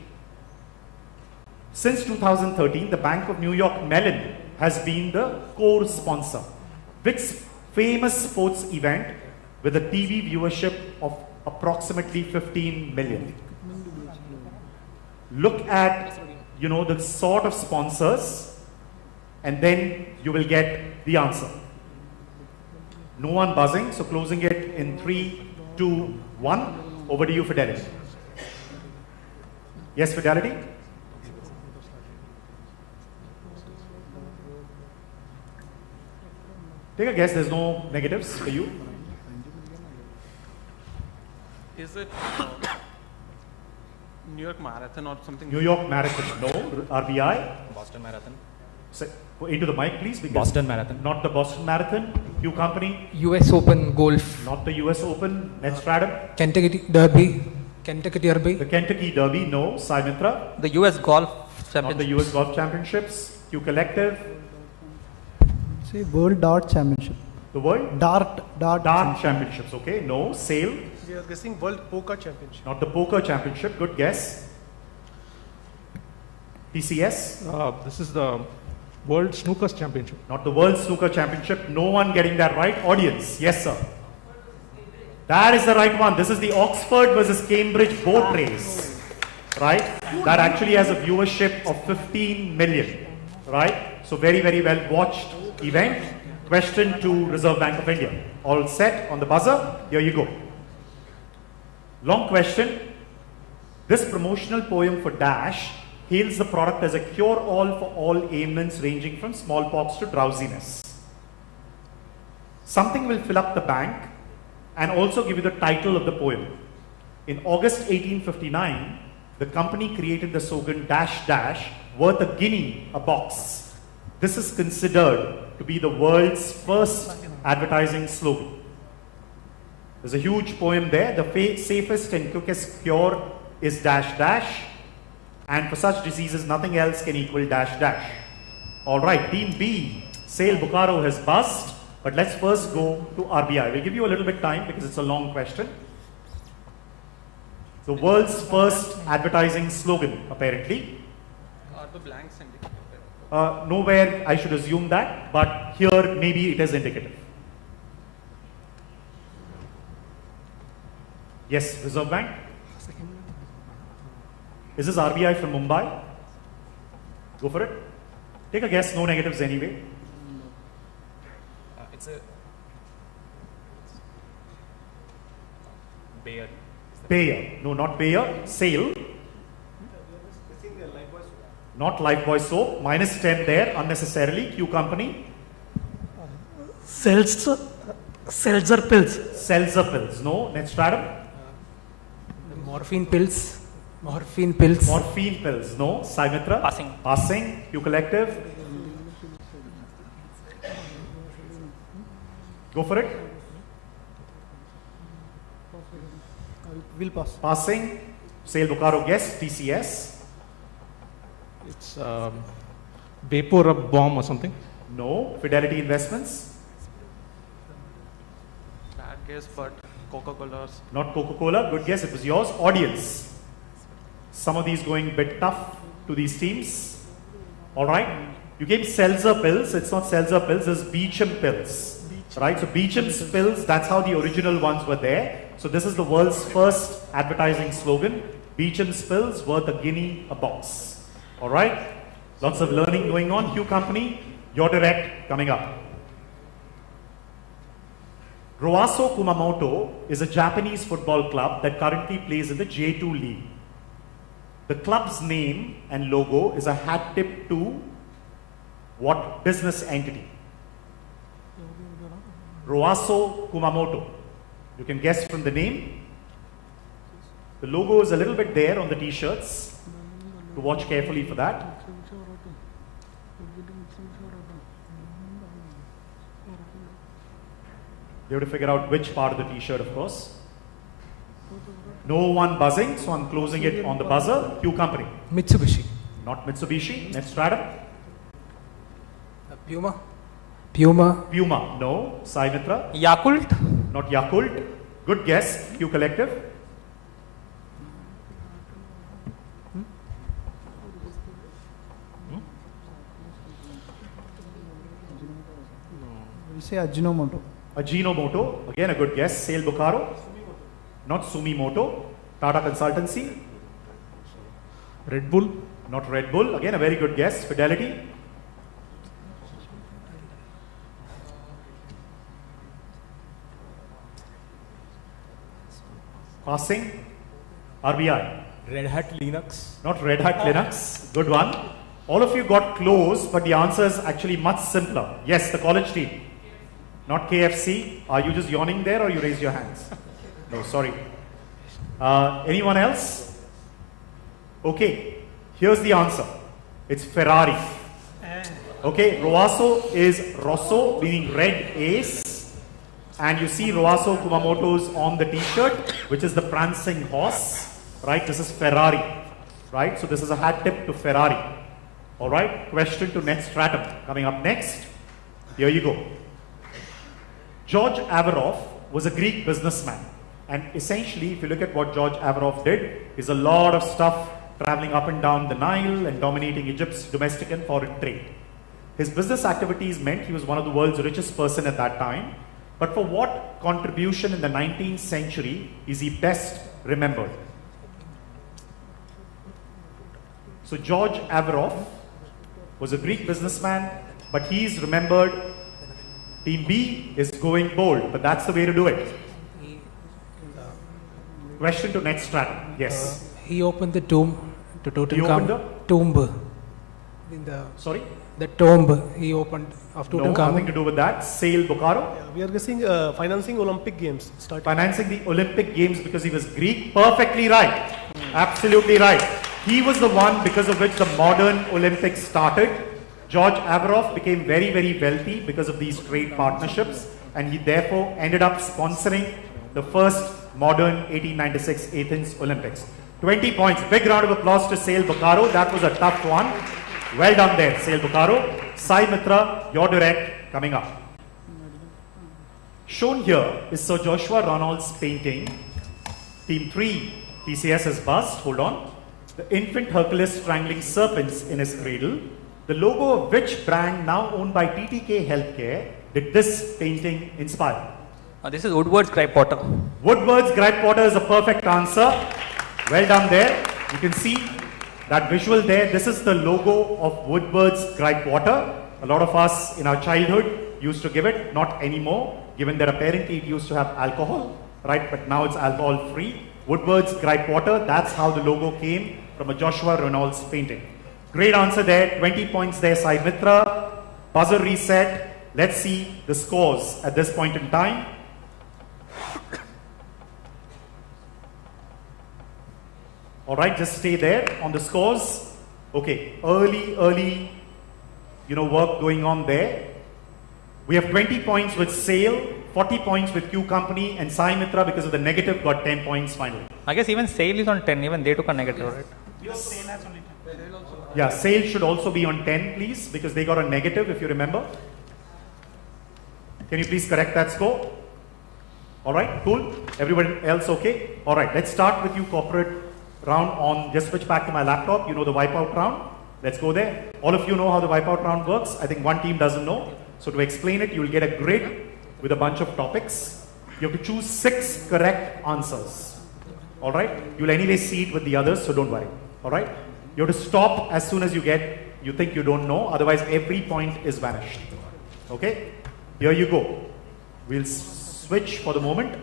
Since 2013, the Bank of New York Mellon has been the core sponsor. Which famous sports event with a TV viewership of approximately 15 million? Look at, the sort of sponsors, and then you will get the answer. No one buzzing, so closing it in 3, 2, 1. Over to you, Fidelity. Yes, Fidelity? Take a guess, there's no negatives for you. Is it New York Marathon or something? New York Marathon, no. RBI? Boston Marathon. Into the mic, please. Boston Marathon. Not the Boston Marathon. Q Company. US Open Golf. Not the US Open. Ned Stratton. Kentucky Derby. Kentucky Derby. The Kentucky Derby, no. Saimitra. The US Golf Championship. Not the US Golf Championships. Q Collective. Say World Dart Championship. The World? Dart Championships, okay. No. Sale. We are guessing World Poker Championship. Not the Poker Championship. Good guess. TCS. This is the World Snooker Championship. Not the World Snooker Championship. No one getting that right. Audience. Yes, sir. That is the right one. This is the Oxford versus Cambridge boat race. Right? That actually has a viewership of 15 million. Right? So very, very well watched event. Question to Reserve Bank of India. All set on the buzzer? Here you go. Long question. This promotional poem for Dash hails the product as a cure-all for all ailments ranging from smallpox to drowsiness. Something will fill up the bank and also give you the title of the poem. In August 1859, the company created the slogan Dash Dash, worth a guinea a box. This is considered to be the world's first advertising slogan. There's a huge poem there. The safest and quickest cure is Dash Dash. And for such diseases, nothing else can equal Dash Dash. All right, Team B, Sale Bucaro has buzzed. But let's first go to RBI. We'll give you a little bit time because it's a long question. The world's first advertising slogan, apparently. Are the blanks indicative? Nowhere I should assume that, but here maybe it is indicative. Yes, Reserve Bank. Is this RBI from Mumbai? Go for it. Take a guess, no negatives anyway. It's a Bayer. Bayer. No, not Bayer. Sale. Not Lifebuoy soap. Minus 10 there unnecessarily. Q Company. Seltzer pills. Seltzer pills. No. Next stratum. Morphine pills. Morphine pills. Morphine pills. No. Saimitra. Passing. Passing. Q Collective. Go for it. We'll pass. Passing. Sale Bucaro guess. TCS. It's vapor rub bomb or something. No. Fidelity Investments. Bad guess, but Coca-Cola's. Not Coca-Cola. Good guess. It was yours. Audience. Some of these going a bit tough to these teams. All right. You gave Seltzer pills. It's not Seltzer pills. It's Beecham pills. Right. So Beecham's pills. That's how the original ones were there. So this is the world's first advertising slogan. Beecham's pills worth a guinea a box. All right. Lots of learning going on. Hugh Company, your direct coming up. Roasso Kumamoto is a Japanese football club that currently plays in the J2 League. The club's name and logo is a hat tip to what business entity? Roasso Kumamoto. You can guess from the name. The logo is a little bit there on the t-shirts. To watch carefully for that. You have to figure out which part of the t-shirt, of course. No one buzzing, so I'm closing it on the buzzer. Q Company. Mitsubishi. Not Mitsubishi. Next stratum. Puma. Puma. Puma. No. Sai Mitra. Yakult. Not Yakult. Good guess. Q Collective. We'll say Ajinomoto. Ajinomoto. Again a good guess. Sale Bocaro. Not Sumimoto. Tata Consultancy. Red Bull. Not Red Bull. Again a very good guess. Fidelity. Passing. RBI. Red Hat Linux. Not Red Hat Linux. Good one. All of you got close, but the answer is actually much simpler. Yes, the college team. Not KFC. Are you just yawning there or you raised your hands? No, sorry. Anyone else? Okay, here's the answer. It's Ferrari. Okay, Roasso is Rosso, meaning red ace. And you see Roasso Kumamoto's on the t-shirt, which is the prancing horse. Right, this is Ferrari. Right, so this is a hat tip to Ferrari. All right, question to next stratum. Coming up next, here you go. George Averoff was a Greek businessman. And essentially, if you look at what George Averoff did, is a lot of stuff traveling up and down the Nile and dominating Egypt's domestic and foreign trade. His business activities meant he was one of the world's richest person at that time. But for what contribution in the 19th century is he best remembered? So George Averoff was a Greek businessman, but he is remembered. Team B is going bold, but that's the way to do it. Question to next stratum. Yes. He opened the tomb to He opened the tomb. In the sorry? The tomb he opened of No, Tutankhamun. nothing to do with that. Sale Bocaro. We are guessing financing Olympic Games. Financing the Olympic Games because he was Greek. Perfectly right. Absolutely right. He was the one because of which the modern Olympics started. George Averoff became very, very wealthy because of these trade partnerships, and he therefore ended up sponsoring the first modern 1896 Athens Olympics. 20 points. Big round of applause to Sale Bocaro. That was a tough one. Well done there, Sale Bocaro. Sai Mitra, your direct coming up. Shown here is Sir Joshua Ronald's painting. Team 3, PCS has buzzed. Hold on. The infant Hercules strangling serpents in his cradle. The logo of which brand, now owned by TTK Healthcare, did this painting inspire? This is Woodward's Gripe Water. Woodward's Gripe Water is a perfect answer. Well done there. You can see that visual there. This is the logo of Woodward's Gripe Water. A lot of us in our childhood used to give it, not anymore, given that apparently it used to have alcohol, right? But now it's alcohol free. Woodward's Gripe Water, that's how the logo came from a Joshua Reynolds painting. Great answer there. 20 points there, Sai Mitra. Buzzer reset. Let's see the scores at this point in time. All right, just stay there on the scores. Okay, early, work going on there. We have 20 points with Sale, 40 points with Q Company, and Sai Mitra, because of the negative, got 10 points finally. I guess even Sale is on 10, even they took a negative, right? Yeah, Sale should also be on 10, please, because they got a negative, if you remember. Can you please correct that score? All right, cool. Everybody else okay? All right, let's start with you, corporate round on, just switch back to my laptop, you know the wipeout round. Let's go there. All of you know how the wipeout round works. I think one team doesn't know. So to explain it, you will get a grid with a bunch of topics. You have to choose 6 correct answers. All right? You'll anyway see it with the others, so don't worry. All right? You have to stop as soon as you think you don't know, otherwise every point is vanished. Okay? Here you go. We'll switch for the moment.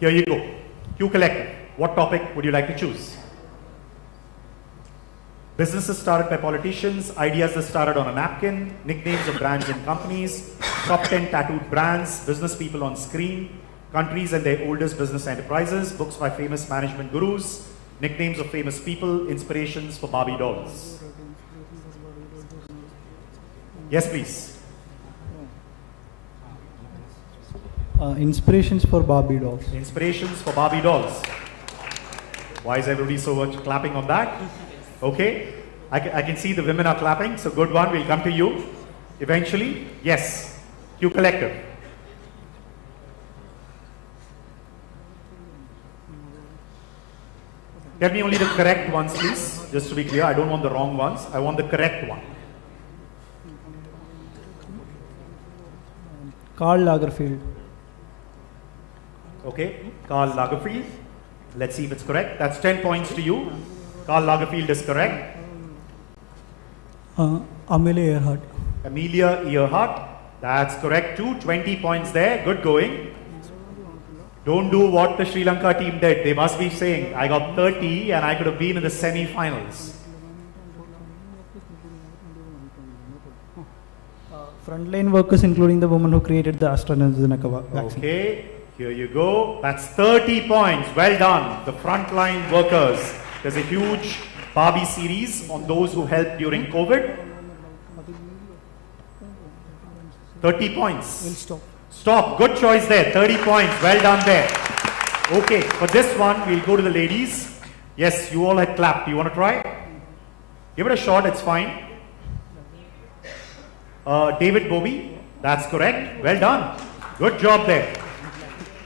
Here you go. Q Collective. What topic would you like to choose? Businesses started by politicians, ideas that started on a napkin, nicknames of brands and companies, top 10 tattooed brands, business people on screen, countries and their oldest business enterprises, books by famous management gurus, nicknames of famous people, inspirations for Barbie dolls. Yes, please. Inspirations for Barbie dolls. Inspirations for Barbie dolls. Why is everybody so much clapping on that? Okay. I can see the women are clapping, so good one. We'll come to you eventually. Yes. Q Collective. Tell me only the correct ones, please. Just to be clear, I don't want the wrong ones. I want the correct one. Karl Lagerfeld. Okay, Karl Lagerfeld. Let's see if it's correct. That's 10 points to you. Karl Lagerfeld is correct. Amelia Earhart. Amelia Earhart. That's correct too. 20 points there. Good going. Don't do what the Sri Lanka team did. They must be saying, I got 30 and I could have been in the semi-finals. Frontline workers, including the woman who created the AstraZeneca vaccine. Okay, here you go. That's 30 points. Well done. The frontline workers. There's a huge Barbie series on those who helped during COVID. 30 points. We'll stop. Stop. Good choice there. 30 points. Well done there. Okay, for this one, we'll go to the ladies. Yes, you all had clapped. Do you want to try? Give it a shot. It's fine. David Bowie. That's correct. Well done. Good job there.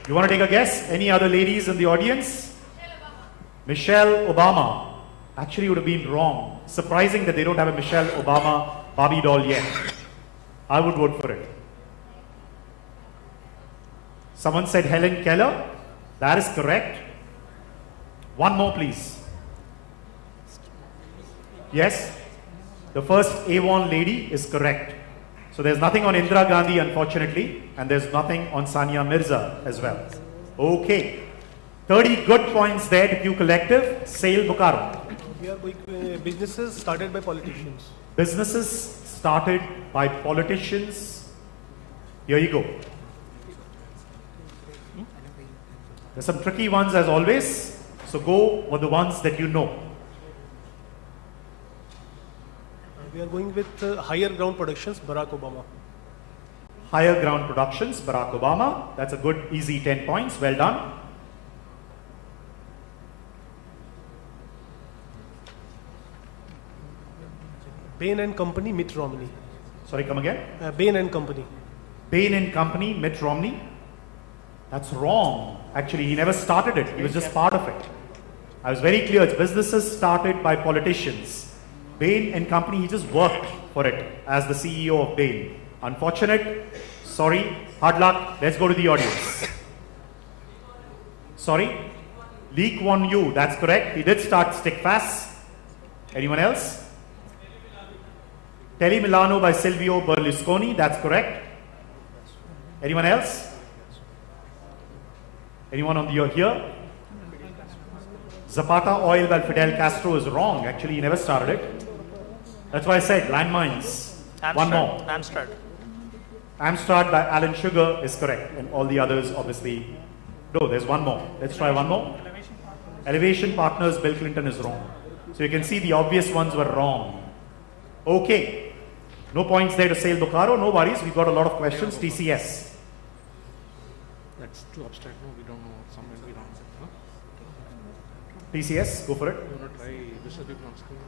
You want to take a guess? Any other ladies in the audience? Michelle Obama. Actually, would have been wrong. Surprising that they don't have a Michelle Obama Barbie doll yet. I would vote for it. Someone said Helen Keller. That is correct. One more, please. Yes? The first Avon lady is correct. So there's nothing on Indira Gandhi, unfortunately, and there's nothing on Sania Mirza as well. Okay. 30 good points there to Q Collective. Sale Bokaro. We are going businesses started by politicians. Businesses started by politicians. Here you go. There's some tricky ones as always. So go with the ones that you know. We are going with higher ground productions, Barack Obama. Higher ground productions, Barack Obama. That's a good, easy 10 points. Well done. Bain and Company, Mitt Romney. Sorry, come again? Bain and Company. Bain and Company, Mitt Romney. That's wrong. Actually, he never started it. He was just part of it. I was very clear. It's businesses started by politicians. Bain and Company, he just worked for it as the CEO of Bain. Unfortunate. Sorry. Hard luck. Let's go to the audience. Sorry. Lee Kuan Yew. That's correct. He did start Stickfast. Anyone else? Tele Milano by Silvio Berlusconi. That's correct. Anyone else? Anyone on the here? Zapata Oil by Fidel Castro is wrong. Actually, he never started it. That's why I said landmines. One more. Amstrad. Amstrad by Alan Sugar is correct. And all the others, obviously. No, there's one more. Let's try one more. Elevation Partners, Bill Clinton is wrong. So you can see the obvious ones were wrong. Okay. No points there to Sale Bokaro. No worries. We've got a lot of questions. TCS. That's too abstract. No, we don't know. Some will be wrong. Huh? TCS, go for it. You want to try business people on screen?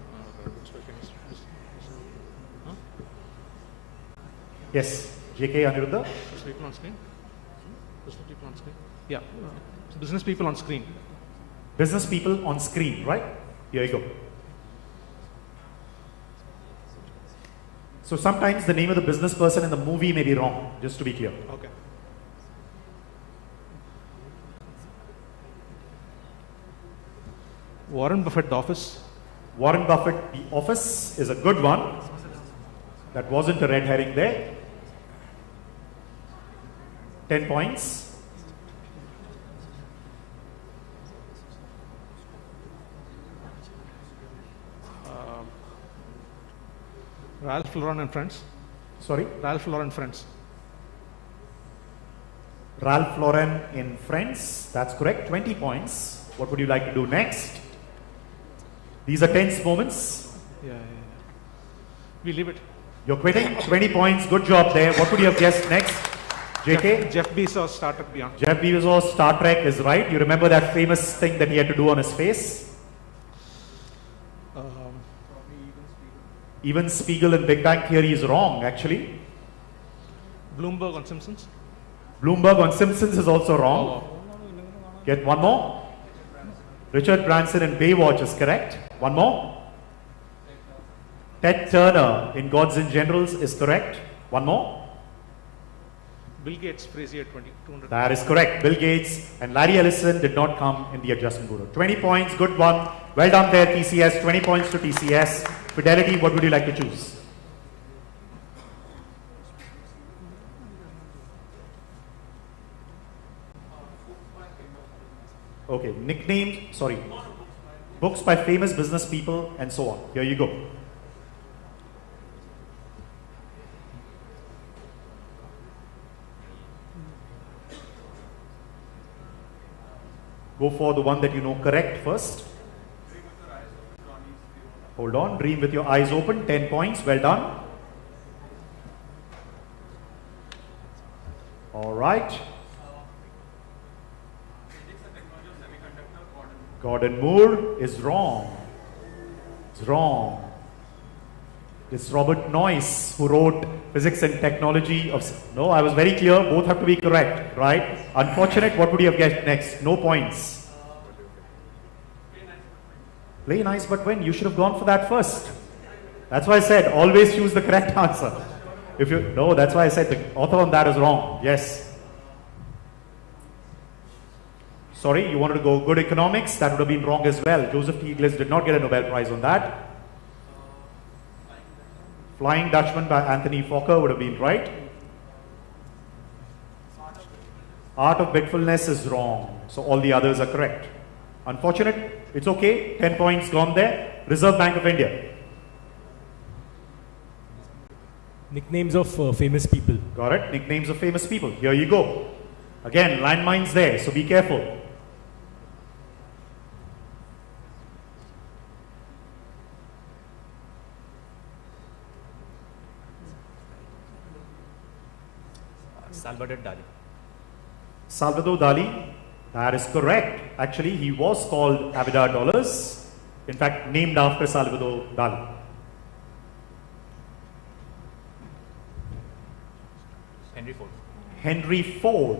Huh? Yes. JK Aniruddha. Business people on screen? Business people on screen? Yeah. So business people on screen. Business people on screen, right? Here you go. So sometimes the name of the business person in the movie may be wrong, just to be clear. Okay. Warren Buffett office. Warren Buffett, the office is a good one. That wasn't a red herring there. 10 points. Ralph Lauren and Friends. Sorry? Ralph Lauren Friends. Ralph Lauren in Friends, that's correct, 20 points. What would you like to do next? These are tense moments. Yeah. We leave it. You're quitting, 20 points, good job there. What would you have guessed next? JK? Jeff Bezos, Star Trek Beyond. Jeff Bezos, Star Trek is right. You remember that famous thing that he had to do on his face? Even Spiegel and Big Bang Theory is wrong, actually. Bloomberg on Simpsons. Bloomberg on Simpsons is also wrong. Get one more. Richard Branson in Baywatch is correct. One more. Ted Turner in Gods and Generals is correct. One more. Bill Gates, Frazier, 200. That is correct. Bill Gates and Larry Ellison did not come in the adjustment bureau. 20 points, good one. Well done there, TCS. 20 points to TCS. Fidelity, what would you like to choose? Okay, nicknamed, sorry, books by famous business people and so on. Here you go. Go for the one that you know correct first. Hold on, dream with your eyes open, 10 points, well done. All right. Gordon Moore is wrong. It's wrong. It's Robert Noyce who wrote Physics and Technology of... No, I was very clear, both have to be correct, right? Unfortunate, what would you have guessed next? No points. Play nice, but when? You should have gone for that first. That's why I said, always choose the correct answer. If you... No, that's why I said the author on that is wrong. Yes. Sorry, you wanted to go good economics? That would have been wrong as well. Joseph Stiglitz did not get a Nobel Prize on that. Flying Dutchman by Anthony Fokker would have been right. Art of Bitfulness is wrong. So all the others are correct. Unfortunate, it's okay. 10 points gone there. Reserve Bank of India. Nicknames of famous people. Got it. Nicknames of famous people. Here you go. Again, landmines there, so be careful. Salvador Dali. Salvador Dali, that is correct. Actually, he was called Abidar Dollars. In fact, named after Salvador Dali. Henry Ford. Henry Ford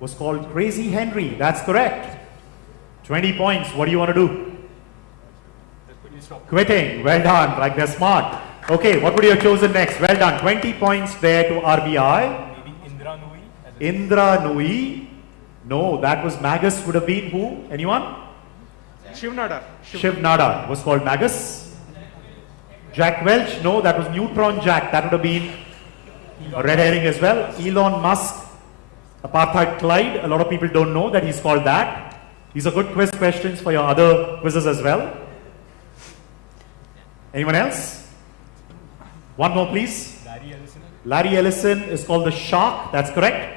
was called Crazy Henry. That's correct. 20 points. What do you want to do? Quitting. Well done. Like they're smart. Okay, what would you have chosen next? Well done. 20 points there to RBI. Indra Nui. No, that was Magus. Would have been who? Anyone? Shiv Nadar. Shiv Nadar was called Magus. Jack Welch. No, that was Neutron Jack. That would have been a red herring as well. Elon Musk. Apartheid Clyde. A lot of people don't know that he's called that. These are good quiz questions for your other quizzes as well. Anyone else? One more, please. Larry Ellison. Larry Ellison is called the Shark. That's correct.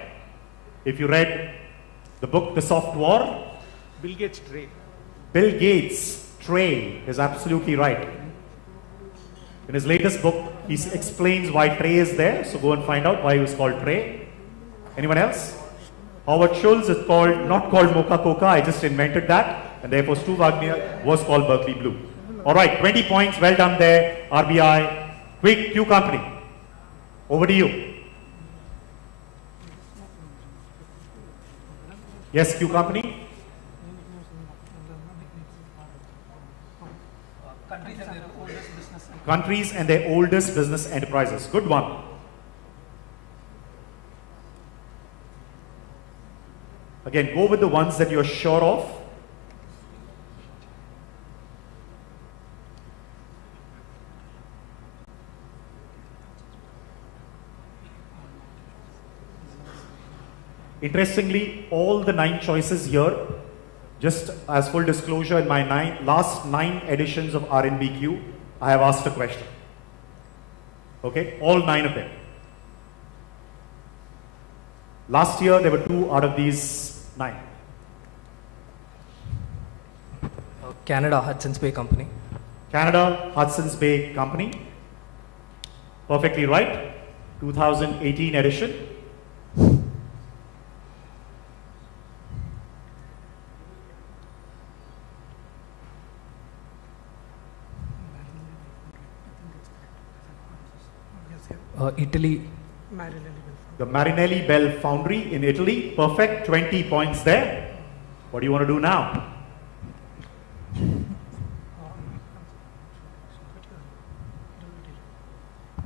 If you read the book, The Soft War. Bill Gates Trey. Bill Gates Trey is absolutely right. In his latest book, he explains why Trey is there. So go and find out why he was called Trey. Anyone else? Howard Schultz is not called Mocha Coca. I just invented that. And therefore Stu Wagner was called Berkeley Blue. All right, 20 points. Well done there. RBI. Quick, Q Company. Over to you. Yes, Q Company. Countries and their oldest business enterprises. Good one. Again, go with the ones that you're sure of. Interestingly, all the 9 choices here, just as full disclosure, in my last 9 editions of RNBQ, I have asked a question. Okay, all 9 of them. Last year, there were 2 out of these 9. Canada Hudson's Bay Company. Canada Hudson's Bay Company. Perfectly right. 2018 edition. Italy. The Marinelli Bell Foundry in Italy. Perfect. 20 points there. What do you want to do now?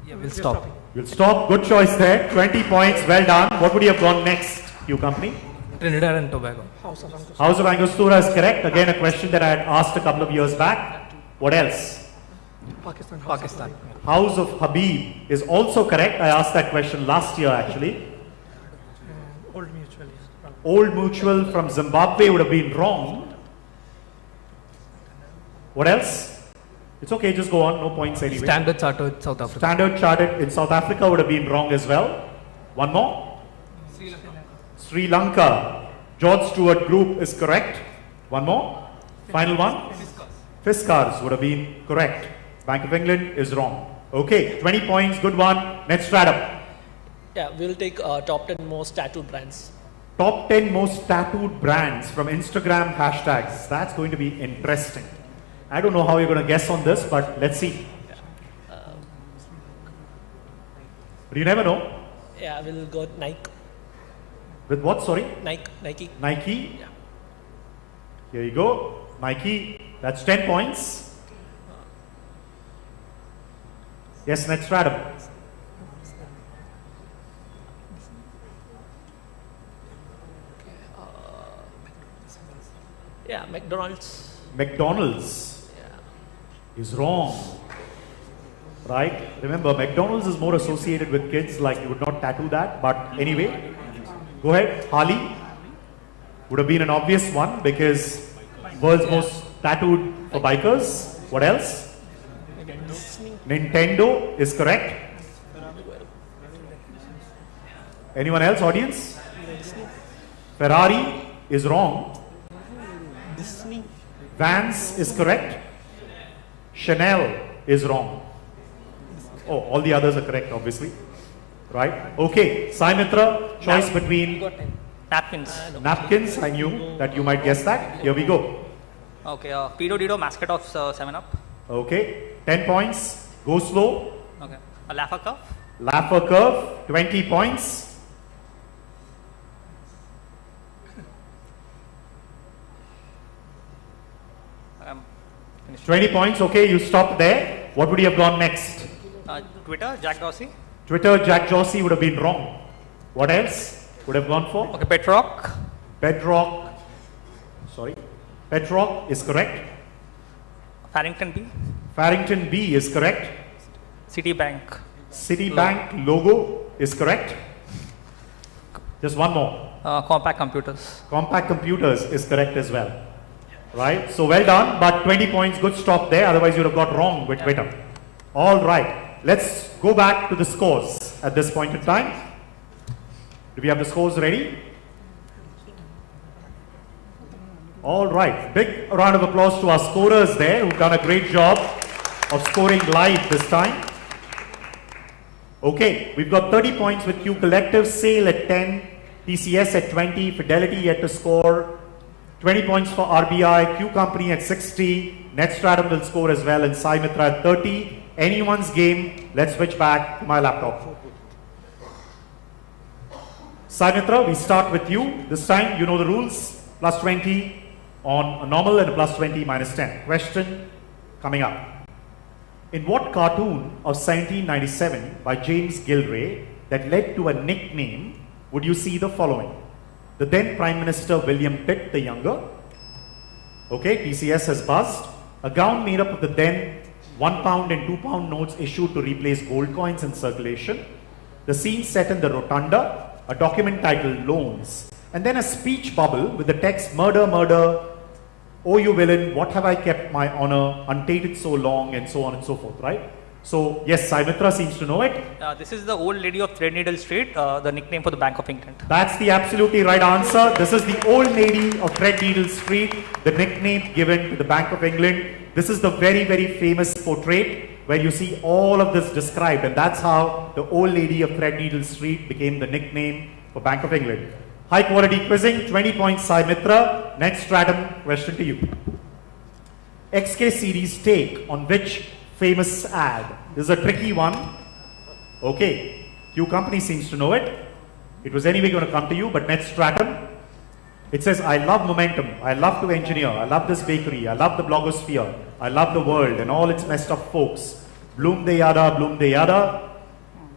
Yeah, we'll stop. You'll stop. Good choice there. 20 points. Well done. What would you have gone next, you company? Trinidad and Tobago. House of Angostura is correct. Again, a question that I had asked a couple of years back. What else? Pakistan. House of Habib is also correct. I asked that question last year actually. Old Mutual. Old Mutual from Zimbabwe would have been wrong. What else? It's okay, just go on, no points anyway. Standard Chartered, South Africa. Standard Chartered in South Africa would have been wrong as well. One more. Sri Lanka. George Stewart Group is correct. One more. Final one. Fiskars would have been correct. Bank of England is wrong. Okay, 20 points, good one. Next stratum. Yeah, we'll take top 10 most tattooed brands. Top 10 most tattooed brands from Instagram hashtags. That's going to be interesting. I don't know how you're going to guess on this, but let's see. But you never know. Yeah, we'll go with Nike. With what, sorry? Nike. Nike? Yeah. Here you go. Nike, that's 10 points. Yes, next stratum. Yeah, McDonald's. McDonald's is wrong. Right? Remember, McDonald's is more associated with kids, like you would not tattoo that. But anyway, go ahead. Harley would have been an obvious one because world's most tattooed for bikers. What else? Nintendo is correct. Anyone else, audience? Ferrari is wrong. Vans is correct. Chanel is wrong. Oh, all the others are correct, obviously. Right? Okay, Saimitra, choice between Napkins. Napkins. I knew that you might guess that. Here we go. Okay, Pedo Dido, mascot of 7-Up. Okay, 10 points. Go slow. Okay. A Laffer Cuff. Laffer curve, 20 points. Finished. 20 points. Okay, you stopped there. What would you have gone next? Twitter, Jack Dorsey. Twitter, Jack Dorsey would have been wrong. What else would have gone for? Okay, Bedrock. Bedrock. Sorry. Bedrock is correct. Farrington B. Farrington B is correct. Citibank. Citibank logo is correct. Just one more. Compact Computers. Compact Computers is correct as well. Right? So well done, but 20 points, good stop there. Otherwise, you would have got wrong with Twitter. All right. Let's go back to the scores at this point in time. Do we have the scores ready? All right. Big round of applause to our scorers there who've done a great job of scoring live this time. Okay, we've got 30 points with Q Collective, Sale at 10, TCS at 20, Fidelity yet to score, 20 points for RBI, Q Company at 60, Netstratum will score as well, and Sai Mitra at 30. Anyone's game. Let's switch back to my laptop. Sai Mitra, we start with you. This time, you know the rules. Plus 20 on a normal and a plus 20 minus 10. Question coming up. In what cartoon of 1797 by James Gilray that led to a nickname would you see the following? The then Prime Minister William Pitt the Younger. Okay, TCS has buzzed. A gown made up of the then £1 and £2 notes issued to replace gold coins in circulation. The scene set in the Rotunda. A document titled Loans. And then a speech bubble with the text Murder, Murder, oh you villain, what have I kept my honor, untainted so long, and so on and so forth, right? So, yes, Sai Mitra seems to know it. This is the old lady of Threadneedle Street, the nickname for the Bank of England. That's the absolutely right answer. This is the old lady of Threadneedle Street, the nickname given to the Bank of England. This is the very, very famous portrait where you see all of this described, and that's how the old lady of Threadneedle Street became the nickname for Bank of England. High quality quizzing, 20 points Sai Mitra. Next stratum question to you. XK series take on which famous ad? This is a tricky one. Okay, Q Company seems to know it. It was anyway going to come to you, but next stratum. It says, I love momentum, I love to engineer, I love this bakery, I love the blogosphere, I love the world and all its messed up folks. Bloom de yada,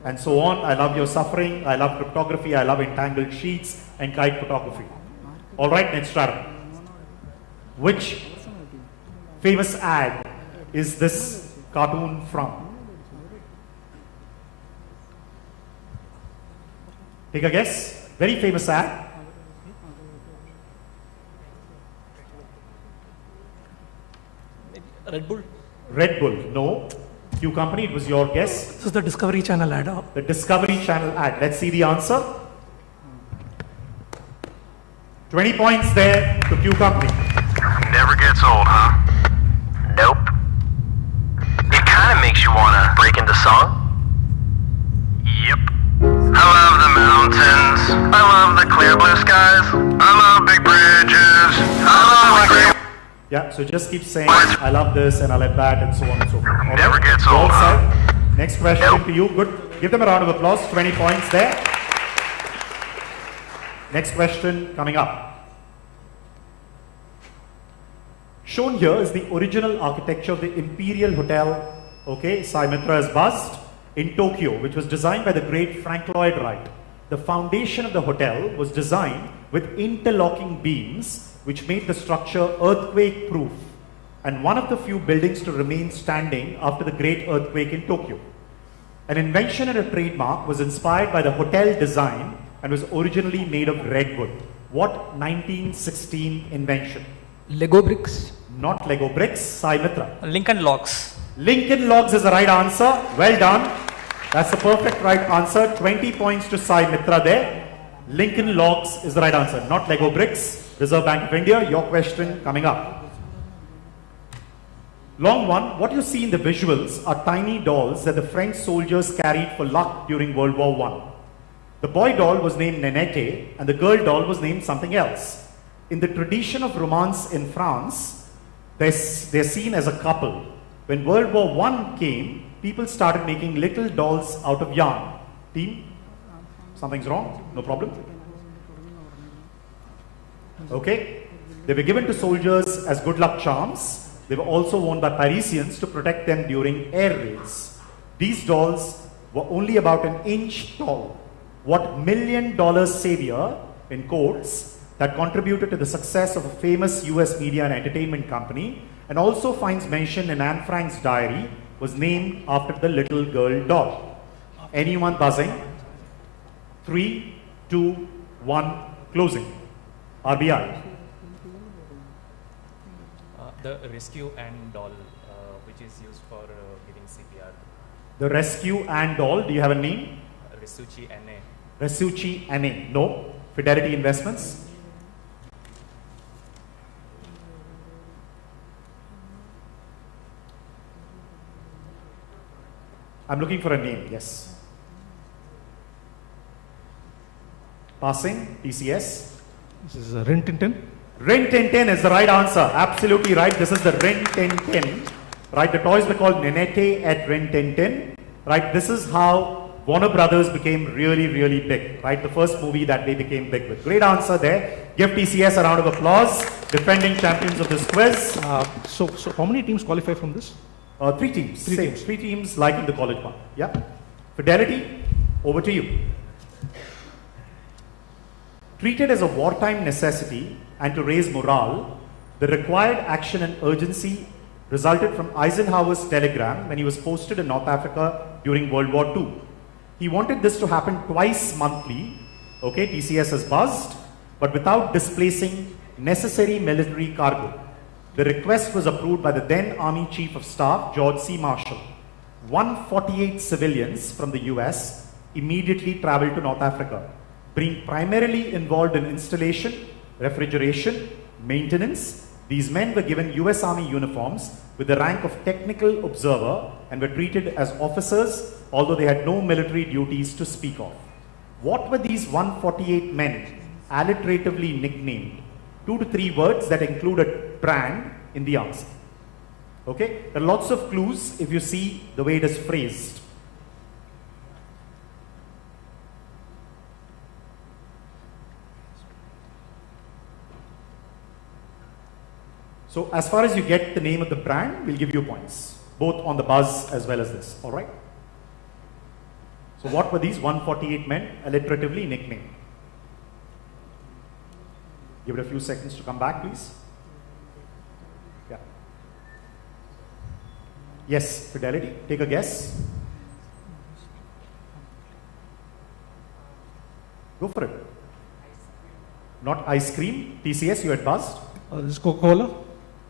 and so on. I love your suffering, I love cryptography, I love entangled sheets and kite photography. All right, next stratum. Which famous ad is this cartoon from? Take a guess. Very famous ad. Red Bull? Red Bull, no. Q Company, it was your guess. This is the Discovery Channel ad. The Discovery Channel ad. Let's see the answer. 20 points there to Q Company. Never gets old, huh? Nope. It kind of makes you want to break into song. Yep. I love the mountains. I love the clear blue skies. I love big bridges. I love the great... Yeah, so just keep saying, I love this and I love that and so on and so forth. All Never right? gets All old, huh? set. Next question to you. Good. Give them a round of applause. 20 points there. Next question coming up. Shown here is the original architecture of the Imperial Hotel, okay, Sai Mitra has buzzed, in Tokyo, which was designed by the great Frank Lloyd Wright. The foundation of the hotel was designed with interlocking beams which made the structure earthquake proof and one of the few buildings to remain standing after the great earthquake in Tokyo. An invention and a trademark was inspired by the hotel design and was originally made of redwood. What 1916 invention? Lego bricks? Not Lego bricks, Sai Mitra. Lincoln Logs. Lincoln Logs is the right answer. Well done. That's the perfect right answer. 20 points to Sai Mitra there. Lincoln Logs is the right answer, not Lego bricks. Reserve Bank of India, your question coming up. Long one, what you see in the visuals are tiny dolls that the French soldiers carried for luck during World War I. The boy doll was named Nenete and the girl doll was named something else. In the tradition of romance in France, they're seen as a couple. When World War I came, people started making little dolls out of yarn. Team, something's wrong? No problem? Okay. They were given to soldiers as good luck charms. They were also worn by Parisians to protect them during air raids. These dolls were only about an inch tall. What $1 million savior, in quotes, that contributed to the success of a famous US media and entertainment company and also finds mention in Anne Frank's diary was named after the little girl doll. Anyone buzzing? 3, 2, 1, closing. RBI. The rescue and doll, which is used for giving CPR. The rescue and doll, do you have a name? Resuchi NA. Resuchi NA. No. Fidelity Investments. I'm looking for a name, yes. Passing, TCS. This is Rin Tin Tin. Rin Tin Tin is the right answer. Absolutely right. This is the Rin Tin Tin. Right, the toys were called Nenete at Rin Tin Tin. Right, this is how Warner Brothers became really, really big. Right, the first movie that they became big with. Great answer there. Give TCS a round of applause. Defending champions of this quiz. So how many teams qualify from this? Three teams. Three Same. teams. 3 teams like in the college one. Yeah. Fidelity, over to you. Treated as a wartime necessity and to raise morale, the required action and urgency resulted from Eisenhower's telegram when he was posted in North Africa during World War II. He wanted this to happen twice monthly. Okay, TCS has buzzed, but without displacing necessary military cargo. The request was approved by the then Army Chief of Staff, George C. Marshall. 148 civilians from the US immediately traveled to North Africa, being primarily involved in installation, refrigeration, maintenance. These men were given US Army uniforms with the rank of technical observer and were treated as officers, although they had no military duties to speak of. What were these 148 men alliteratively nicknamed? 2 to 3 words that included brand in the answer. Okay, there are lots of clues if you see the way it is phrased. So as far as you get the name of the brand, we'll give you points, both on the buzz as well as this, all right? So what were these 148 men alliteratively nicknamed? Give it a few seconds to come back, please. Yeah. Yes, Fidelity, take a guess. Go for it. Not ice cream. TCS, you had buzzed. This is Coca-Cola.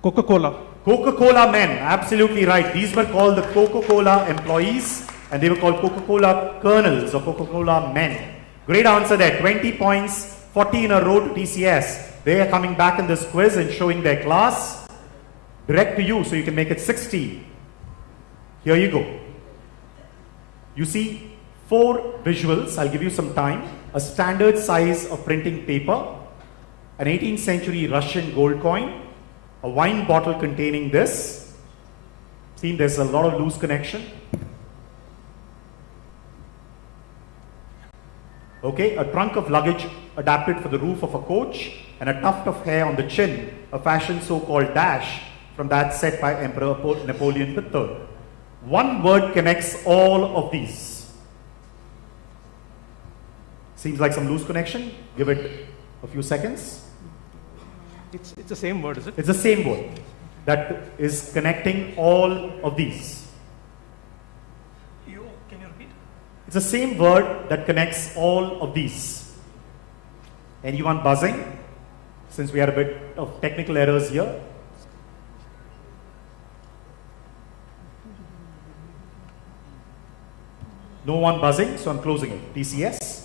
Coca-Cola. Coca-Cola men, absolutely right. These were called the Coca-Cola employees and they were called Coca-Cola colonels or Coca-Cola men. Great answer there. 20 points, 40 in a row to TCS. They are coming back in this quiz and showing their class. Direct to you so you can make it 60. Here you go. You see 4 visuals. I'll give you some time. A standard size of printing paper, an 18th century Russian gold coin, a wine bottle containing this. See, there's a lot of loose connection. Okay, a trunk of luggage adapted for the roof of a coach, and a tuft of hair on the chin, a fashion so-called dash from that set by Emperor Napoleon III. One word connects all of these. Seems like some loose connection. Give it a few seconds. It's the same word, is it? It's the same word that is connecting all of these. Can you repeat? It's the same word that connects all of these. Anyone buzzing? Since we had a bit of technical errors here. No one buzzing, so I'm closing it. TCS?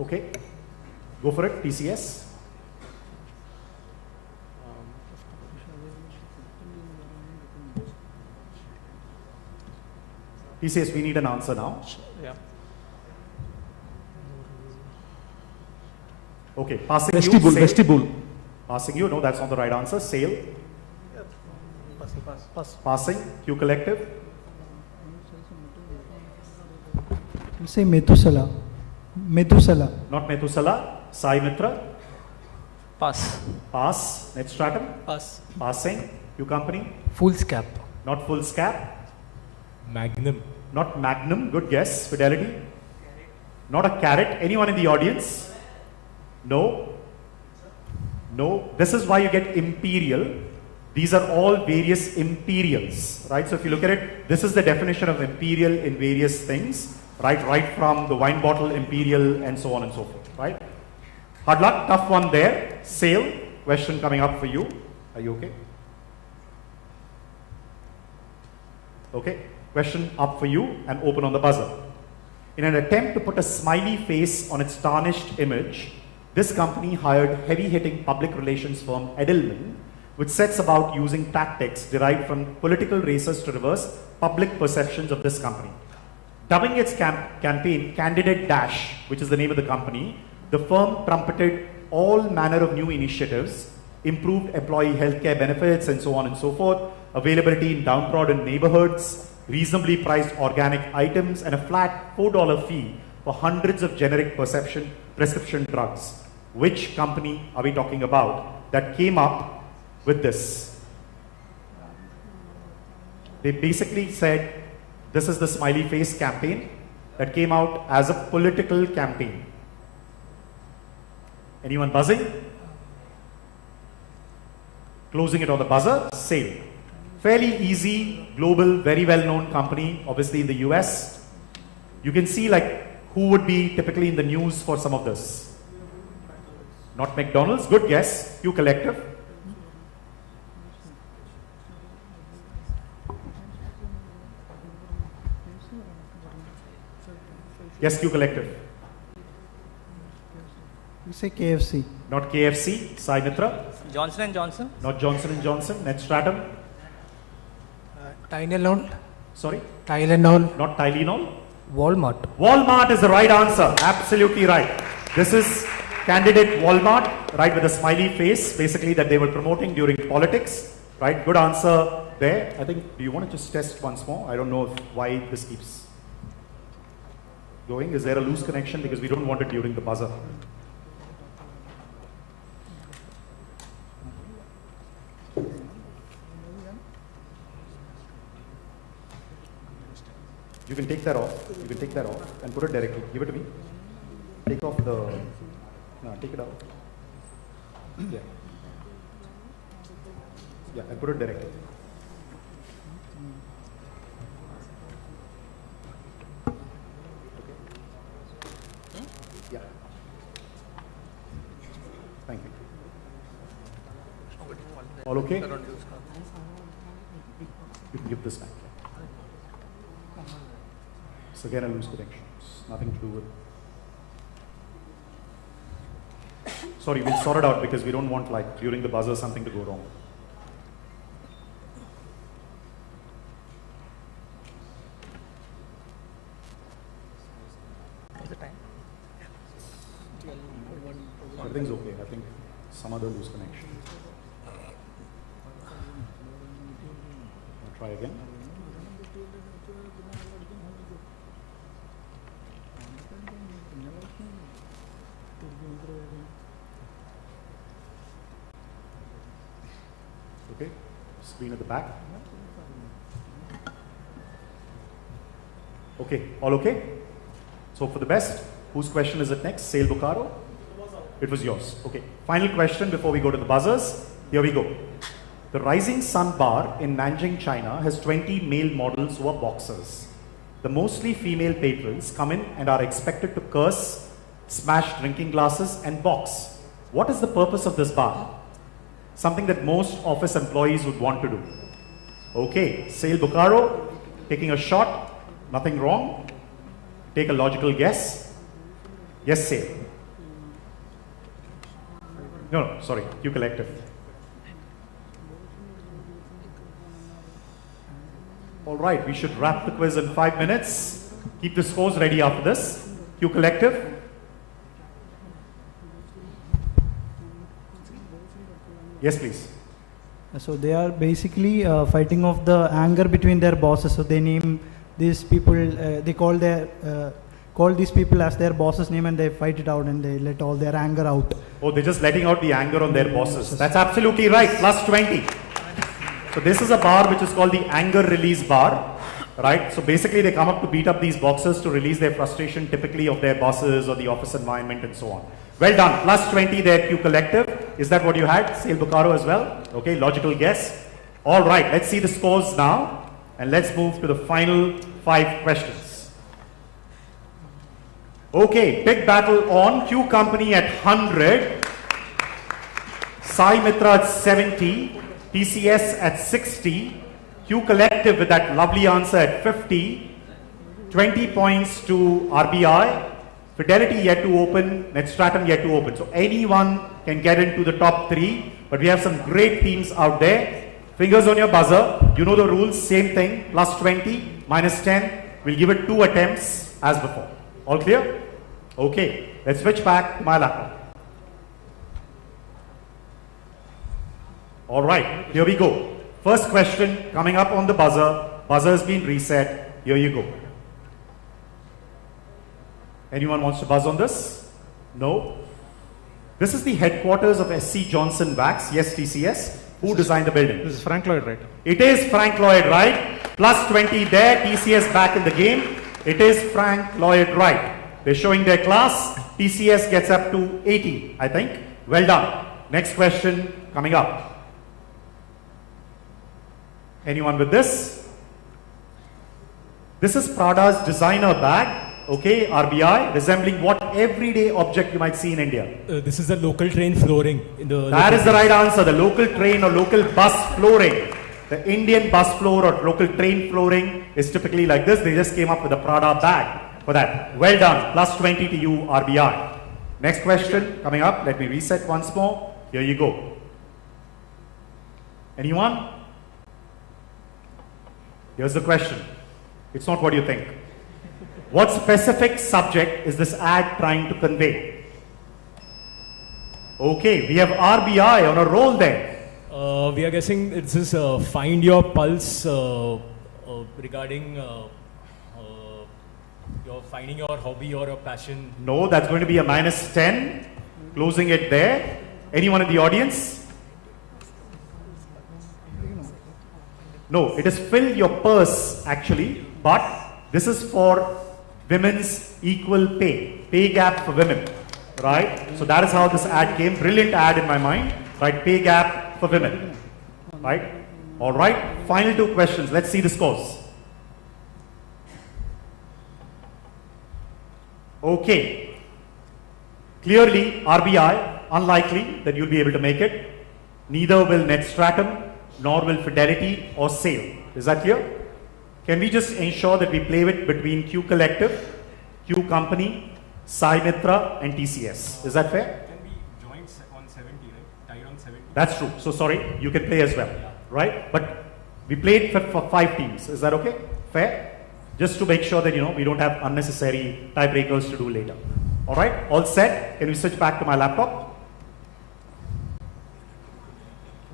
Okay, go for it, TCS. TCS, we need an answer now. Yeah. Okay, passing Vestibule, you. Sail. vestibule. Passing you, no, that's not the right answer. Sail. Pass. Passing, Q Collective. I'll say Methuselah. Methuselah. Not Methuselah. Sai Mitra. Pass. Pass. Next stratum. Pass. Passing. Q Company. Foolscap. Not Foolscap. Magnum. Not Magnum. Good guess. Fidelity. Not a carrot. Anyone in the audience? No. No. This is why you get Imperial. These are all various imperials, right? So if you look at it, this is the definition of imperial in various things, right? Right from the wine bottle imperial and so on and so forth, right? Hard luck, tough one there. Sail, question coming up for you. Are you okay? Okay, question up for you and open on the buzzer. In an attempt to put a smiley face on its tarnished image, this company hired heavy-hitting public relations firm Edelman, which sets about using tactics derived from political races to reverse public perceptions of this company. Dubbing its campaign Candidate Dash, which is the name of the company, the firm trumpeted all manner of new initiatives, improved employee healthcare benefits and so on and so forth, availability in downtrodden neighborhoods, reasonably priced organic items, and a flat $4 fee for hundreds of generic prescription drugs. Which company are we talking about that came up with this? They basically said, this is the smiley face campaign that came out as a political campaign. Anyone buzzing? Closing it on the buzzer, sale. Fairly easy, global, very well-known company, obviously in the US. You can see like who would be typically in the news for some of this. Not McDonald's, good guess, Q Collective. Yes, Q Collective. You say KFC. Not KFC, Sai Mitra. Johnson & Johnson. Not Johnson & Johnson, Net Stratum. Tylenol. Sorry? Tylenol. Not Tylenol. Walmart. Walmart is the right answer. Absolutely right. This is candidate Walmart, right, with a smiley face, basically that they were promoting during politics, right? Good answer there. I think, do you want to just test once more? I don't know why this keeps going. Is there a loose connection? Because we don't want it during the buzzer. You can take that off. You can take that off and put it directly. Give it to me. Take off the. No, take it out. Yeah. Yeah, and put it directly. Okay. Yeah. Thank you. All okay? You can give this back. So again, a loose connections. Nothing to do with. Sorry, we'll sort it out because we don't want like during the buzzer something to go wrong. Everything's okay. I think some other loose connection. I'll try again. Okay, screen at the back. Okay, all okay? So for the best, whose question is it next? Sale Bocaro? It was yours. Okay, final question before we go to the buzzers. Here we go. The Rising Sun Bar in Nanjing, China has 20 male models who are boxers. The mostly female patrons come in and are expected to curse, smash drinking glasses and box. What is the purpose of this bar? Something that most office employees would want to do. Okay, Sale Bocaro, taking a shot, nothing wrong. Take a logical guess. Yes, Sale. No, sorry, Q Collective. All right, we should wrap the quiz in 5 minutes. Keep the scores ready after this. Q Collective. Yes, please. So they are basically fighting off the anger between their bosses. So they name these people, they call these people as their boss's name and they fight it out and they let all their anger out. Oh, they're just letting out the anger on their bosses. That's absolutely right. Plus 20. So this is a bar which is called the anger release bar, right? So basically they come up to beat up these boxers to release their frustration typically of their bosses or the office environment and so on. Well done. Plus 20 there, Q Collective. Is that what you had? Sale Bocaro as well? Okay, logical guess. All right, let's see the scores now. And let's move to the final 5 questions. Okay, big battle on. Q Company at 100. Sai Mitra at 70. TCS at 60. Q Collective with that lovely answer at 50. 20 points to RBI. Fidelity yet to open, Netstratum yet to open. So anyone can get into the top 3, but we have some great teams out there. Fingers on your buzzer. You know the rules, same thing. Plus 20, minus 10. We'll give it 2 attempts as before. All clear? Okay. let's switch back to my laptop. All right, here we go. First question coming up on the buzzer. Buzzer has been reset. Here you go. Anyone wants to buzz on this? No? This is the headquarters of SC Johnson Wax. Yes, TCS. Who designed the building? This is Frank Lloyd Wright. It is Frank Lloyd Wright. Plus 20 there. TCS back in the game. It is Frank Lloyd Wright. They're showing their class. TCS gets up to 80, I think. Well done. Next question coming up. Anyone with this? This is Prada's designer bag. Okay, RBI, resembling what everyday object you might see in India? This is the local train flooring. That is the right answer. The local train or local bus flooring. The Indian bus floor or local train flooring is typically like this. They just came up with a Prada bag for that. Well done. Plus 20 to you, RBI. Next question coming up. Let me reset once more. Here you go. Anyone? Here's the question. It's not what you think. What specific subject is this ad trying to convey? Okay, we have RBI on a roll there. We are guessing this is find your pulse regarding your finding your hobby or a passion. No, that's going to be a minus 10. Closing it there. Anyone in the audience? No, it is fill your purse actually, but this is for women's equal pay gap for women, right? So that is how this ad came. Brilliant ad in my mind, right? Pay gap for women, right? All right, final two questions. Let's see the scores. Okay, clearly RBI, unlikely that you'll be able to make it. Neither will Netstratum, nor will Fidelity or Sale. Is that clear? Can we just ensure that we play it between Q Collective, Q Company, Sai Mitra and TCS? Is that fair? Can we join on 70, right? Tied on 70. That's true. So sorry, you can play as well, right? But we played for 5 teams. Is that okay? Fair? Just to make sure that, we don't have unnecessary tiebreakers to do later. All right, all set. Can we switch back to my laptop?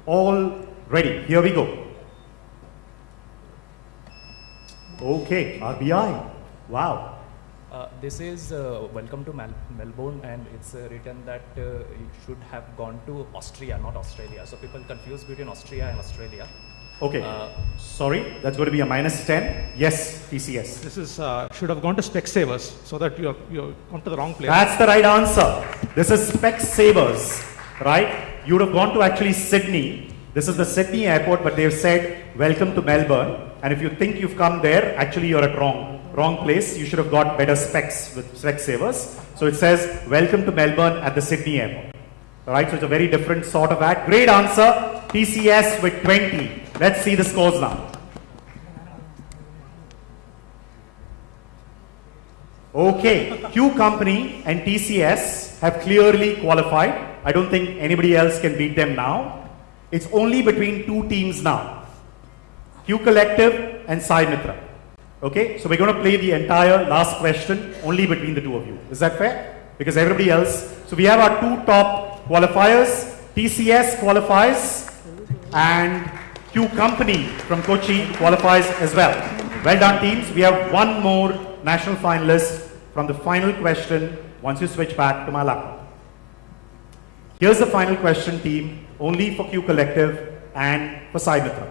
All ready. Here we go. Okay, RBI. Wow. This is welcome to Melbourne, and it's written that it should have gone to Austria, not Australia. So people confuse between Austria and Australia. Okay. Sorry, that's going to be a minus 10. Yes, TCS. This is should have gone to Specsavers, so that you're gone to the wrong place. That's the right answer. This is Specsavers, right? You would have gone to actually Sydney. This is the Sydney airport, but they've said welcome to Melbourne. And if you think you've come there, actually you're at wrong place. You should have got better specs with Specsavers. So it says welcome to Melbourne at the Sydney airport. All right, so it's a very different sort of ad. Great answer. TCS with 20. Let's see the scores now. Okay, Q Company and TCS have clearly qualified. I don't think anybody else can beat them now. It's only between 2 teams now. Q Collective and Sai Mitra. Okay, so we're going to play the entire last question only between the 2 of you. Is that fair? Because everybody else. So we have our 2 top qualifiers. TCS qualifies and Q Company from Kochi qualifies as well. Well done, teams. We have 1 more national finalist from the final question once you switch back to my laptop. Here's the final question, team, only for Q Collective and for Sai Mitra.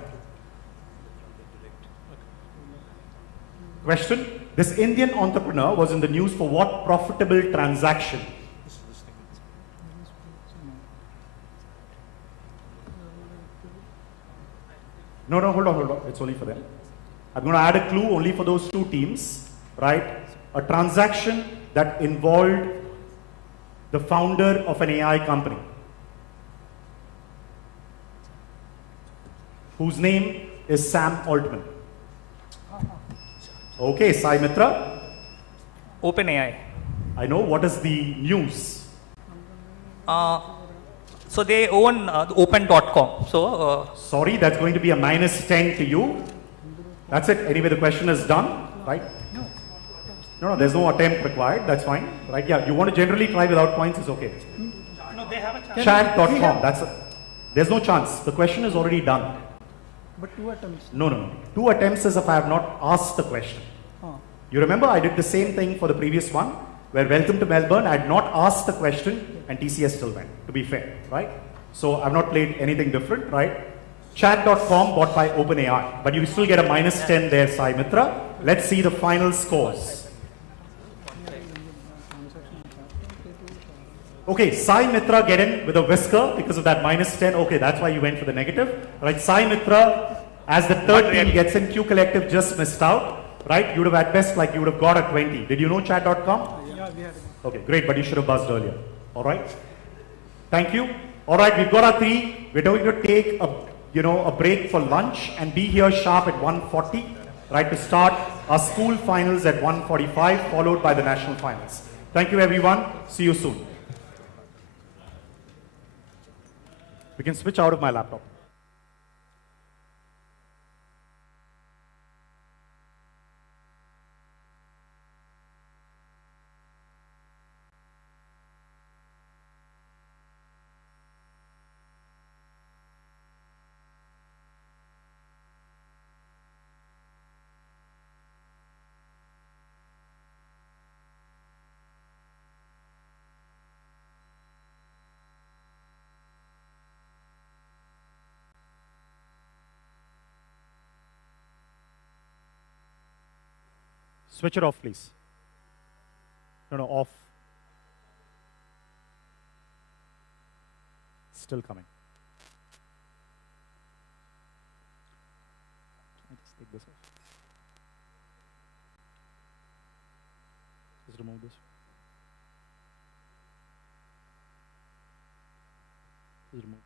Question: this Indian entrepreneur was in the news for what profitable transaction? No, hold on. It's only for them. I'm going to add a clue only for those 2 teams, right? A transaction that involved the founder of an AI company, whose name is Sam Altman. Okay, Sai Mitra. OpenAI. I know. What is the news? So they own open.com. So sorry, that's going to be a minus 10 to you. That's it. Anyway, the question is done, right? No, there's no attempt required. That's fine. Right? Yeah, you want to generally try without points, it's okay. No, they have a chance. Chat.com. There's no chance. The question is already done. But 2 attempts. No. 2 attempts is if I have not asked the question. You remember I did the same thing for the previous one, where welcome to Melbourne, I had not asked the question and TCS still went, to be fair, right? So I've not played anything different, right? Chat.com bought by OpenAI, but you still get a -10 there, Sai Mitra. Let's see the final scores. Okay, Sai Mitra get in with a whisker because of that -10. Okay, that's why you went for the negative. Right, Sai Mitra, as the third team gets in, Q Collective just missed out. Right, you would have at best, like you would have got a 20. Did you know chat.com? Yeah, we had it. Okay, great, but you should have buzzed earlier. All right. Thank you. All right, we've got our 3. We're going to take a break for lunch and be here sharp at 1:40, right, to start our school finals at 1:45, followed by the national finals. Thank you, everyone. See you soon. We can switch out of my laptop. Switch it off, please. No, off. Still coming. Can I just take this off? Just remove this. Just remove.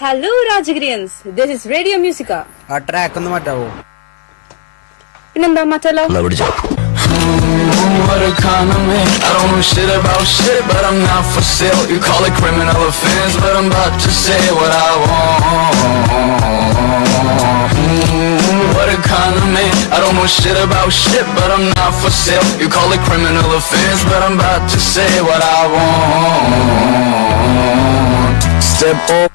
Hello Rajagirians, this is Radio Musica. ആ track ഒന്ന് മാറ്റാവോ? പിന്നെന്താ മാറ്റാലോ? What a con I'm in. I don't know shit about shit, but I'm not for sale. You call it criminal offense, but I'm about to say what I want. What a con I'm in. I don't know shit about shit, but I'm not for sale. You call it criminal offense, but I'm about to say what I want. Step up.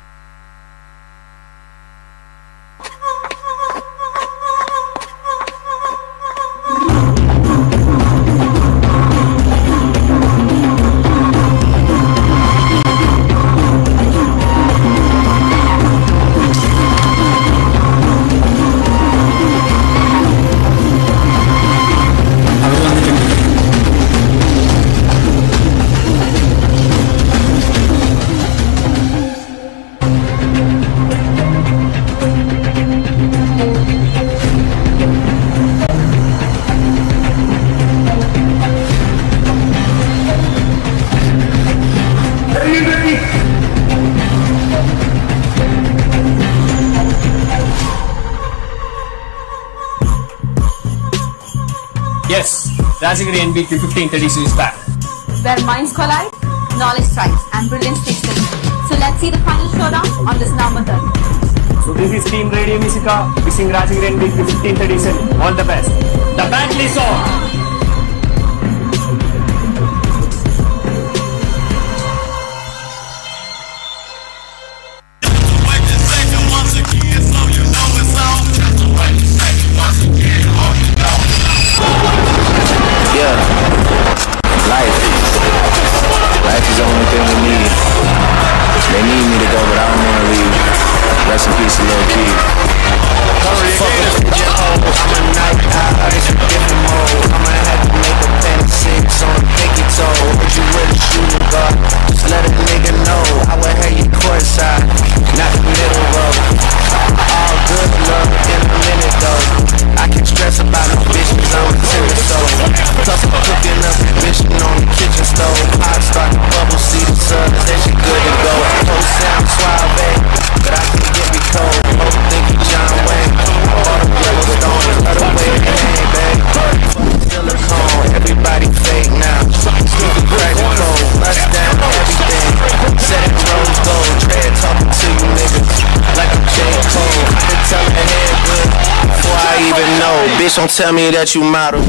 Yes, Rajagiri NBQ 1530 is back. Where minds collide, knowledge thrives, and brilliance takes the lead. So let's see the final showdown on this November 3rd. So this is Team Radio Musica wishing Rajagiri NBQ 1530 all the best. The battle is on. Yeah, life is the only thing we need. They need me to go, but I don't wanna leave. Rest in peace, little kid. Fuck a pigeon hole, I'm a night owl, it's a different mode. I'ma have to make a pen 6 on a pinky toe. Would you really shoot a guard? Just let a nigga know I would have you courtside, not the middle row. All good love in a minute though. I can't stress about no bitch cause I'm a timid soul. Plus I'm cooking up a bitch on the kitchen stove. Hot start to bubble, see the sun, then she good to go. Whole sound suave, but I can get me cold. Hope think you John Wayne. I bought a Yellowstone, let her way to hang, babe. Silicone, everybody fake now. Stupid crack the code, bust down everything. Set it rose gold, dread talking to you niggas like I'm J. Cole. I can tell her head good before I even know. Bitch, don't tell me that you model.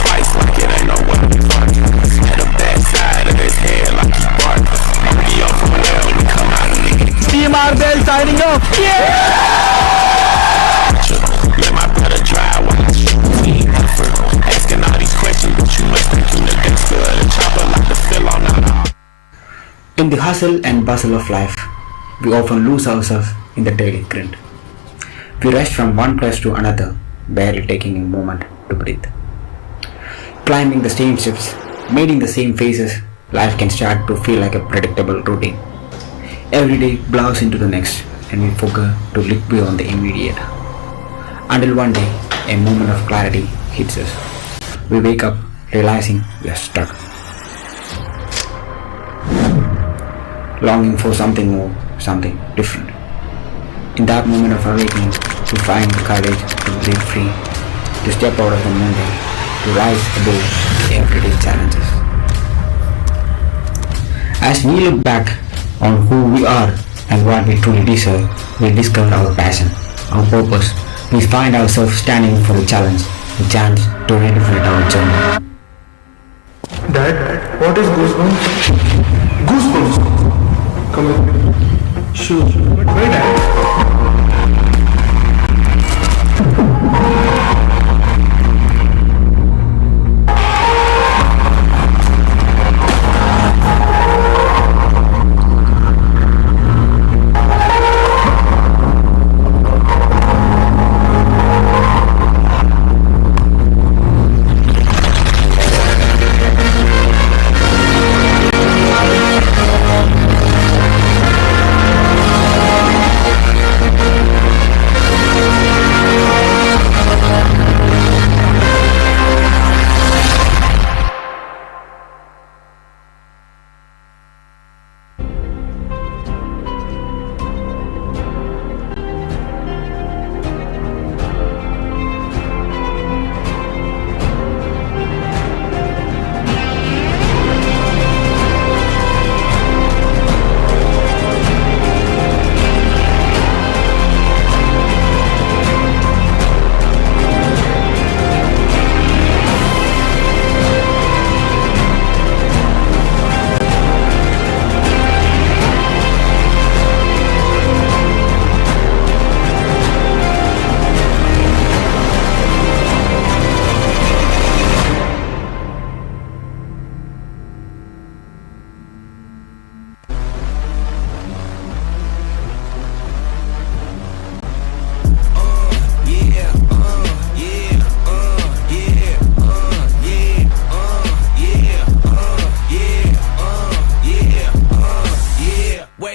Twice like it ain't no way. Had a bad side of his head like he barked. We up from well, we come out of nigga. Team Arbel signing off. Yeah! Let my brother drive while I shoot me. Asking all these questions, but you must think you the gangster of the chopper like the fill on the. In the hustle and bustle of life, we often lose ourselves in the daily grind. We rush from one place to another, barely taking a moment to breathe. Climbing the same steps, making the same faces, life can start to feel like a predictable routine. Every day blows into the next, and we forget to look beyond the immediate. Until one day, a moment of clarity hits us. We wake up realizing we are stuck. Longing for something more, something different. In that moment of awakening, we find the courage to breathe free, to step out of the mundane, to rise above everyday challenges. As we look back on who we are and what we truly deserve, we discover our passion, our purpose. We find ourselves standing for a challenge, a chance to redefine our journey. Dad, what is goosebumps? Goosebumps! Come on. Sure. But why, Dad?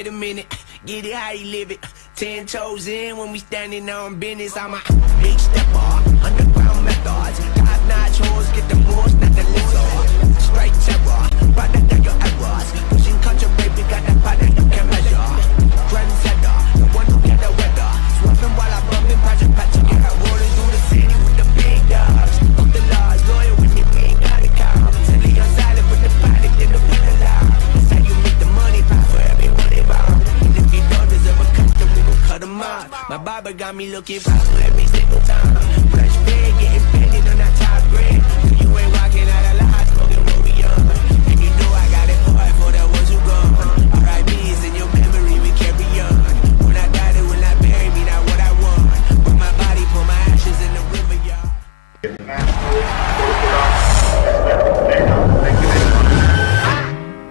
wait a minute, get it how you live it. 10 toes in when we standing on business. I'm a big stepper, underground methods. Top-notch hoes, get the most, not the lizard. Straight terror, product of your errors. Pushing culture, baby, got that product you can measure. Trendsetter, the one who get the weather. Swerving while I bumping, Project Patrick, get her rolling through the city with the big dogs. Fuck the laws, loyal with me, we ain't got a cow. Silly on silent with the product, then the winner loud. That's how you make the money pop for everyone involved. And if you don't deserve a custom, we gon' cut them off. My barber got me looking proper every single time. Fresh pig, getting painted on that top grade. You ain't walking out of line, smoking Romeo. And you know I got it hard for the ones who gone. R.I.P.'s in your memory, we carry on. When I die, they will not bury me, not what I want. Put my body, put my ashes in the river, y'all.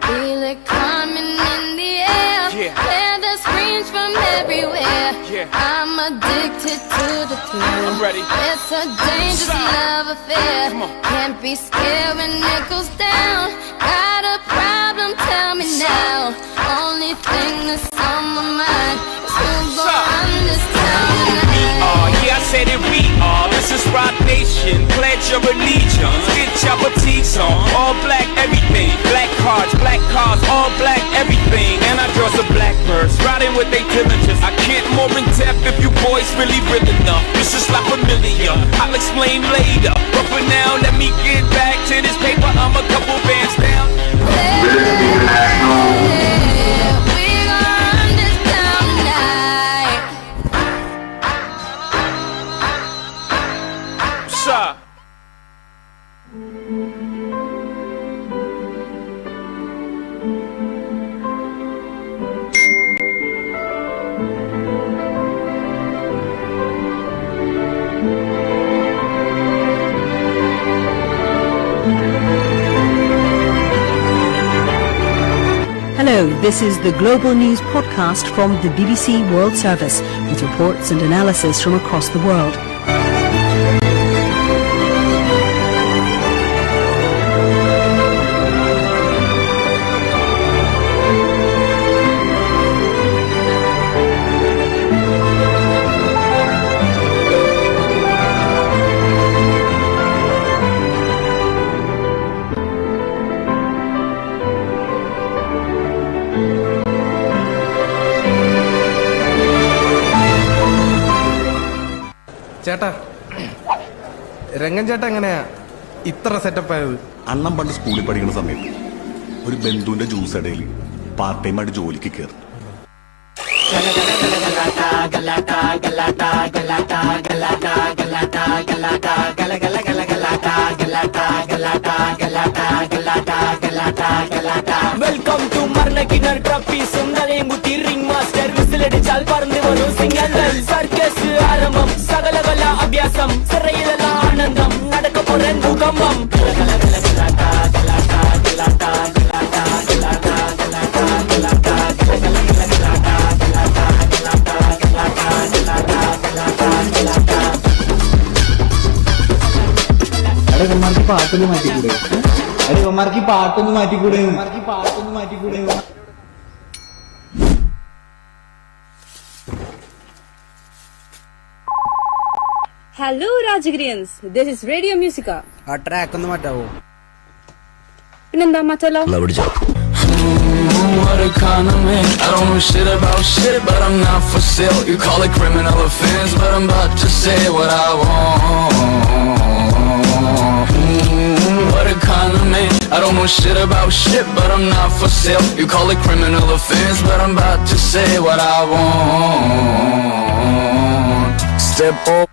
Feel it coming in the air. Hear the screams from everywhere. I'm addicted to the thrill. I'm ready. It's a dangerous love affair. Can't be scared when it goes down. Got a problem? Tell me now. Only thing that's on my mind is who's gonna run this town tonight. Yeah, I said it, we are. This is Rock Nation. Pledge your allegiance. Get your boutiques on. All black, everything. Black cars, all black, everything. And I draw some blackbirds, riding with they diligence. I can't more in depth if you boys really real enough. This is like familiar. I'll explain later. But for now, let me get back to this paper. I'm a couple bands down. Sir. Hello, this is the Global News Podcast from the BBC World Service, with reports and analysis from across the world. ചേട്ടാ, രംഗൻ ചേട്ടാ എങ്ങനെയാ ഇത്ര setup ആയത്? അണ്ണം പണ്ട് സ്കൂളിൽ പഠിക്കുന്ന സമയത്ത് ഒരു ബന്ധുവിന്റെ ജ്യൂസ് ഇടയിൽ പാർട്ട് ടൈം ആയിട്ട് ജോലിക്ക് കയറി. വെൽക്കം ടു മർണക്കിണർ ട്രപ്പി സുന്ദരയും കുത്തി റിംഗ് മാസ്റ്റർ വിസിലടിച്ചാൽ പറന്നു വരും സിംഗങ്ങൾ സർക്കസ് ആരംഭം സകല കല അഭ്യാസം സിറയിലുള്ള ആനന്ദം നടക്കപ്പോഴൻ ഭൂകമ്പം പാട്ടൊന്ന് മാറ്റിക്കൂടെ? അടിയന്മാർക്ക് പാട്ടൊന്ന് മാറ്റിക്കൂടെ? Hello Rajagirians, this is Radio Musica. ആ ട്രാക്ക് ഒന്ന് മാറ്റാവോ? പിന്നെന്താ മാറ്റാലോ? What a kind of man. I don't know shit about shit, but I'm not for sale. You call it criminal offense, but I'm about to say what I want. What a kind of man. I don't know shit about shit, but I'm not for sale. You call it criminal offense, but I'm about to say what I want. Step up.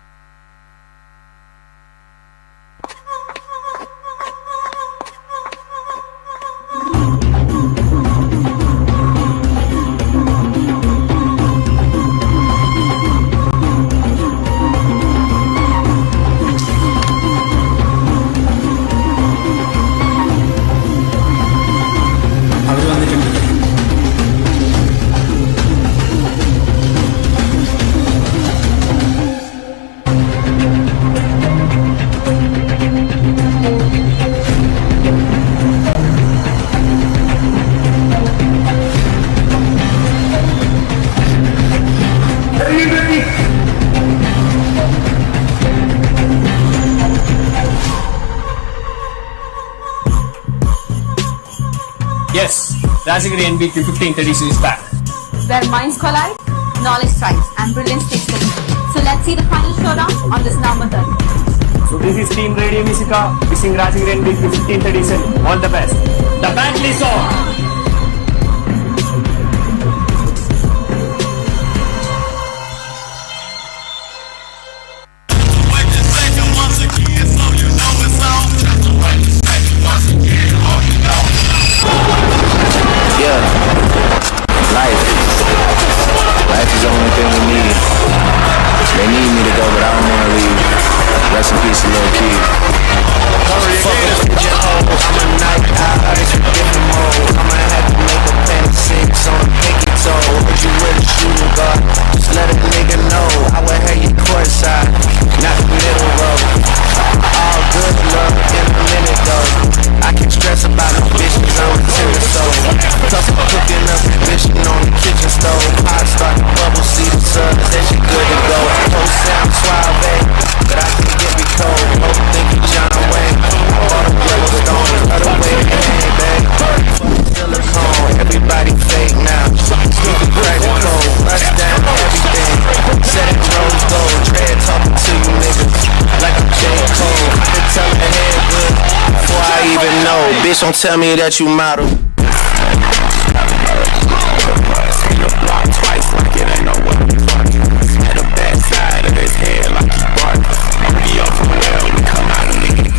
Yes, Rajagiri NBQ 1530 is back. Where minds collide, knowledge thrives, and brilliance takes the lead. So let's see the final showdown on this November 3rd. So this is Team Radio Musica wishing Rajagiri NBQ 1530 all the best. The battle is on! Life is the only thing we need. They need me to go, but I don't wanna leave. Rest in peace, little kid. Fuck a pigeonhole, I'm a night owl, it's a different mode. I'ma have to make a pen 6 on a pinky toe. Heard you with a shooting guard, just let a nigga know. I would have you courtside, not the middle row. All good love in a minute though. I can't stress about no bitches, I'm a serious soul. Tough for cooking up a vision on the kitchen stove. Pot start to bubble, see the sun, then she good to go. Post sound suave, but I can get me cold. Hope think you John Wayne. Bought a Yellowstone, cut away the hand, babe. Silicone, everybody fake now. Stupid credit code, bust down everything. Set it rose gold, dread talking to you niggas like I'm J. Cole. I can tell the head good before I even know. Bitch, don't tell me that you model.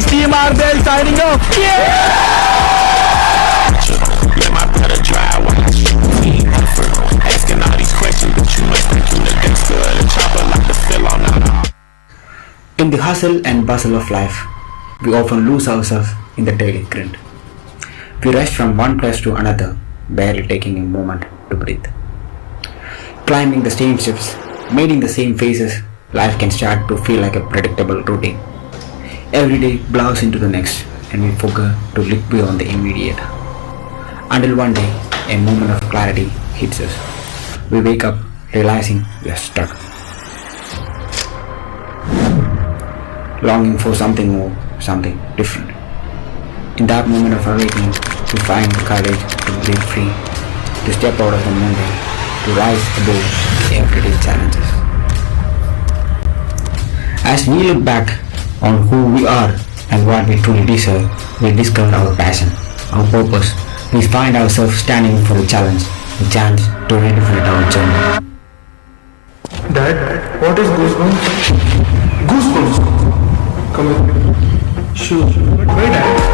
Team Ardell signing off. Let my brother drive while I shoot. Asking all these questions, but you must think you the gangster of the chopper like the fill on now. In the hustle and bustle of life, we often lose ourselves in the daily grind. We rush from one place to another, barely taking a moment to breathe. Climbing the same steps, making the same faces, life can start to feel like a predictable routine. Every day blurs into the next, and we forget to look beyond the immediate. Until one day, a moment of clarity hits us. We wake up realizing we are stuck. Longing for something more, something different. In that moment of awakening, we find the courage to breathe free, to step out of the mundane, to rise above the everyday challenges. As we look back on who we are and what we truly deserve, we discover our passion, our purpose. We find ourselves standing for the challenge, a chance to redefine our journey. Dad, what is goosebumps? Goosebumps. Come with me. Sure. But why, Dad?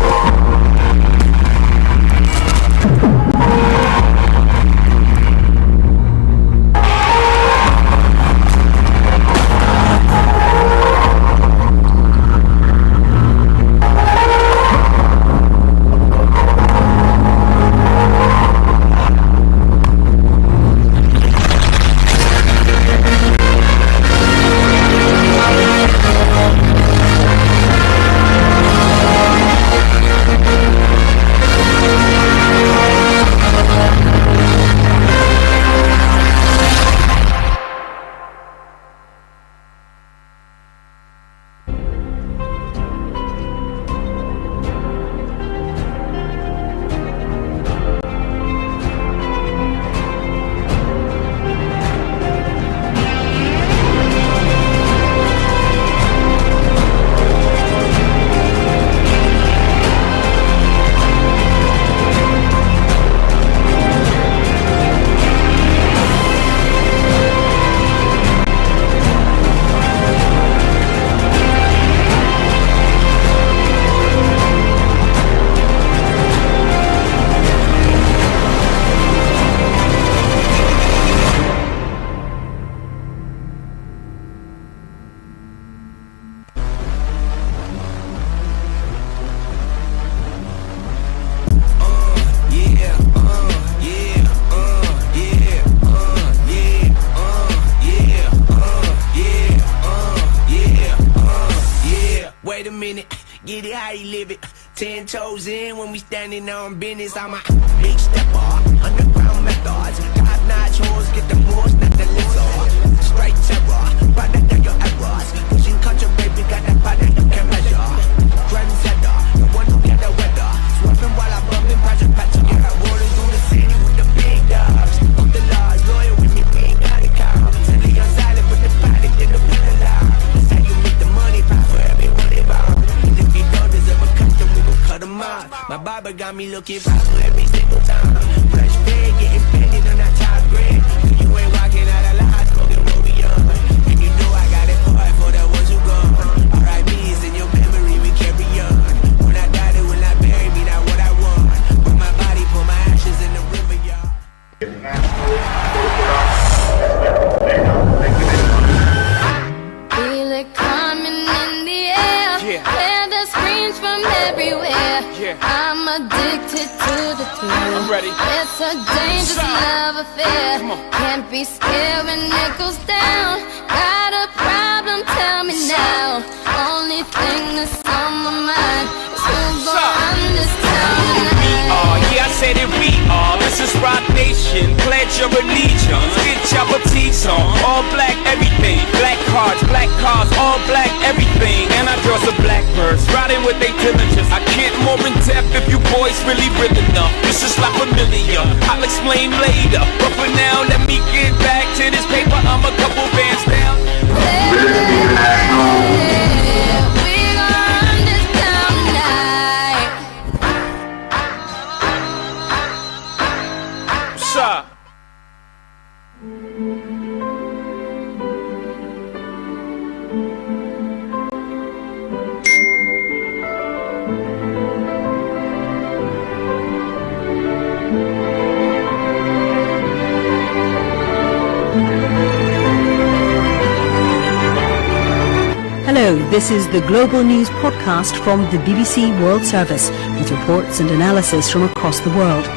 Wait a minute, get it how you live it. 10 toes in when we standing on business. I'm a big stepper, underground methods. Top-notch hoes, get the most, not the lizard. Straight terror, right under your errors. Pushing culture, baby, got that body you can measure. Trendsetter, the one who get the weather. Swerving while I'm bumping, passion, patching, get her roll got me looking proper every single time. Fresh bag, getting paid on that top grade. You ain't walking out of line, smoking Romeo. And you know I got it for the ones who gone. R.I.P.'s in your memory, we carry on. When I die, they will not bury me, not what I want. Put my body, put my ashes in the river, y'all. Feel it coming in the air. Hear the screams from everywhere. I'm addicted to the thrill. It's a dangerous love affair. Can't be scared when it goes down. Got a problem? Tell me now. Only thing that's on my mind is who's gonna run this town tonight. Yeah, I said it, we are. This is Rock Nation. Pledge your allegiance. Get your boutiques on. All black, everything. Black cars, all black, everything. And our girls are blackbirds, riding with their diligence. I get more in depth if you boys really real enough. This is like familiar. I'll explain later. But for now, let me get back to this paper. I'm a couple bands down. Hello, this is the Global News Podcast from the BBC World Service with reports and analysis from across the world.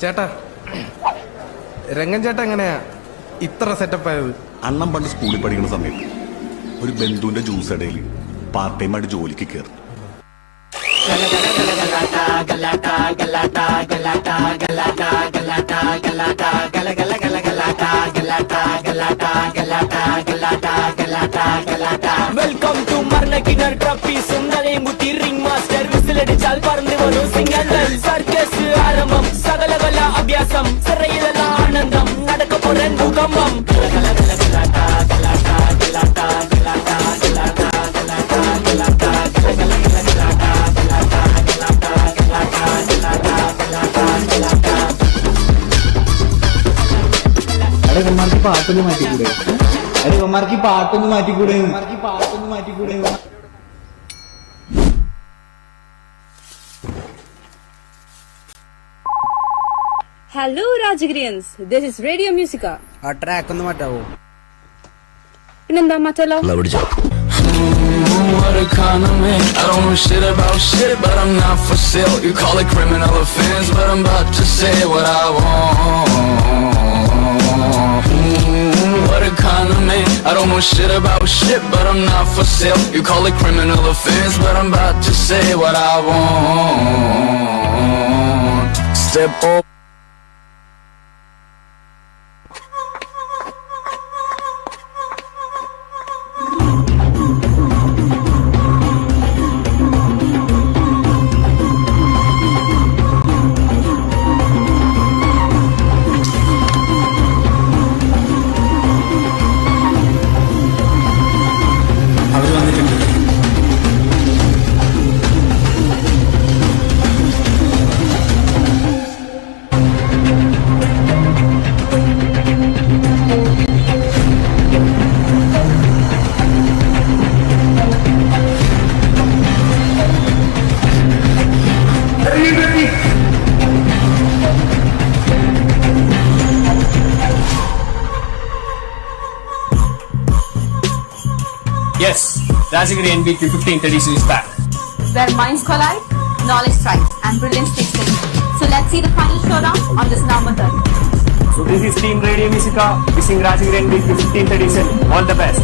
ചേട്ടാ രംഗൻ ചേട്ടാ എങ്ങനെയാ ഇത്ര setup ആയത്? അണ്ണം പണ്ട് സ്കൂളിൽ പഠിക്കുന്ന സമയത്ത് ഒരു ബന്ധുവിന്റെ ജ്യൂസ് ഇടയിൽ പാർട്ട് ടൈം ആയിട്ട് ജോലിക്ക് കയറി. വെൽക്കം ടു മർണക്കിണർ ട്രപ്പി സുന്ദരയും കുത്തി റിംഗ് മാസ്റ്റർ വിസിലടിച്ചാൽ പറന്നു വരും സിംഗങ്ങൾ സർക്കസ് ആരംഭം സകല കല അഭ്യാസം സിറയിലുള്ള ആനന്ദം നടക്കപ്പോറൻ ഭൂകമ്പം ഇവന്മാർക്ക് പാട്ടൊന്ന് മാറ്റിക്കൂടെ? ഇവന്മാർക്ക് പാട്ടൊന്ന് മാറ്റിക്കൂടെ? Hello Rajagirians, this is Radio Musica. ആ ട്രാക്ക് ഒന്ന് മാറ്റാവോ? പിന്നെന്താ മാറ്റാലോ? What economy? I don't know shit about shit, but I'm not for sale. You call it criminal offense, but I'm about to say what I want. What economy? I don't know shit about shit, but I'm not for sale. You call it criminal offense, but I'm about to say what I want. Step up. Yes, Rajagiri NBQ 1530 series back. Where minds collide, knowledge thrives, and brilliance takes the lead. So let's see the final showdown on this November 3rd. So this is Team Radio Musica wishing Rajagiri NBQ 1537 all the best.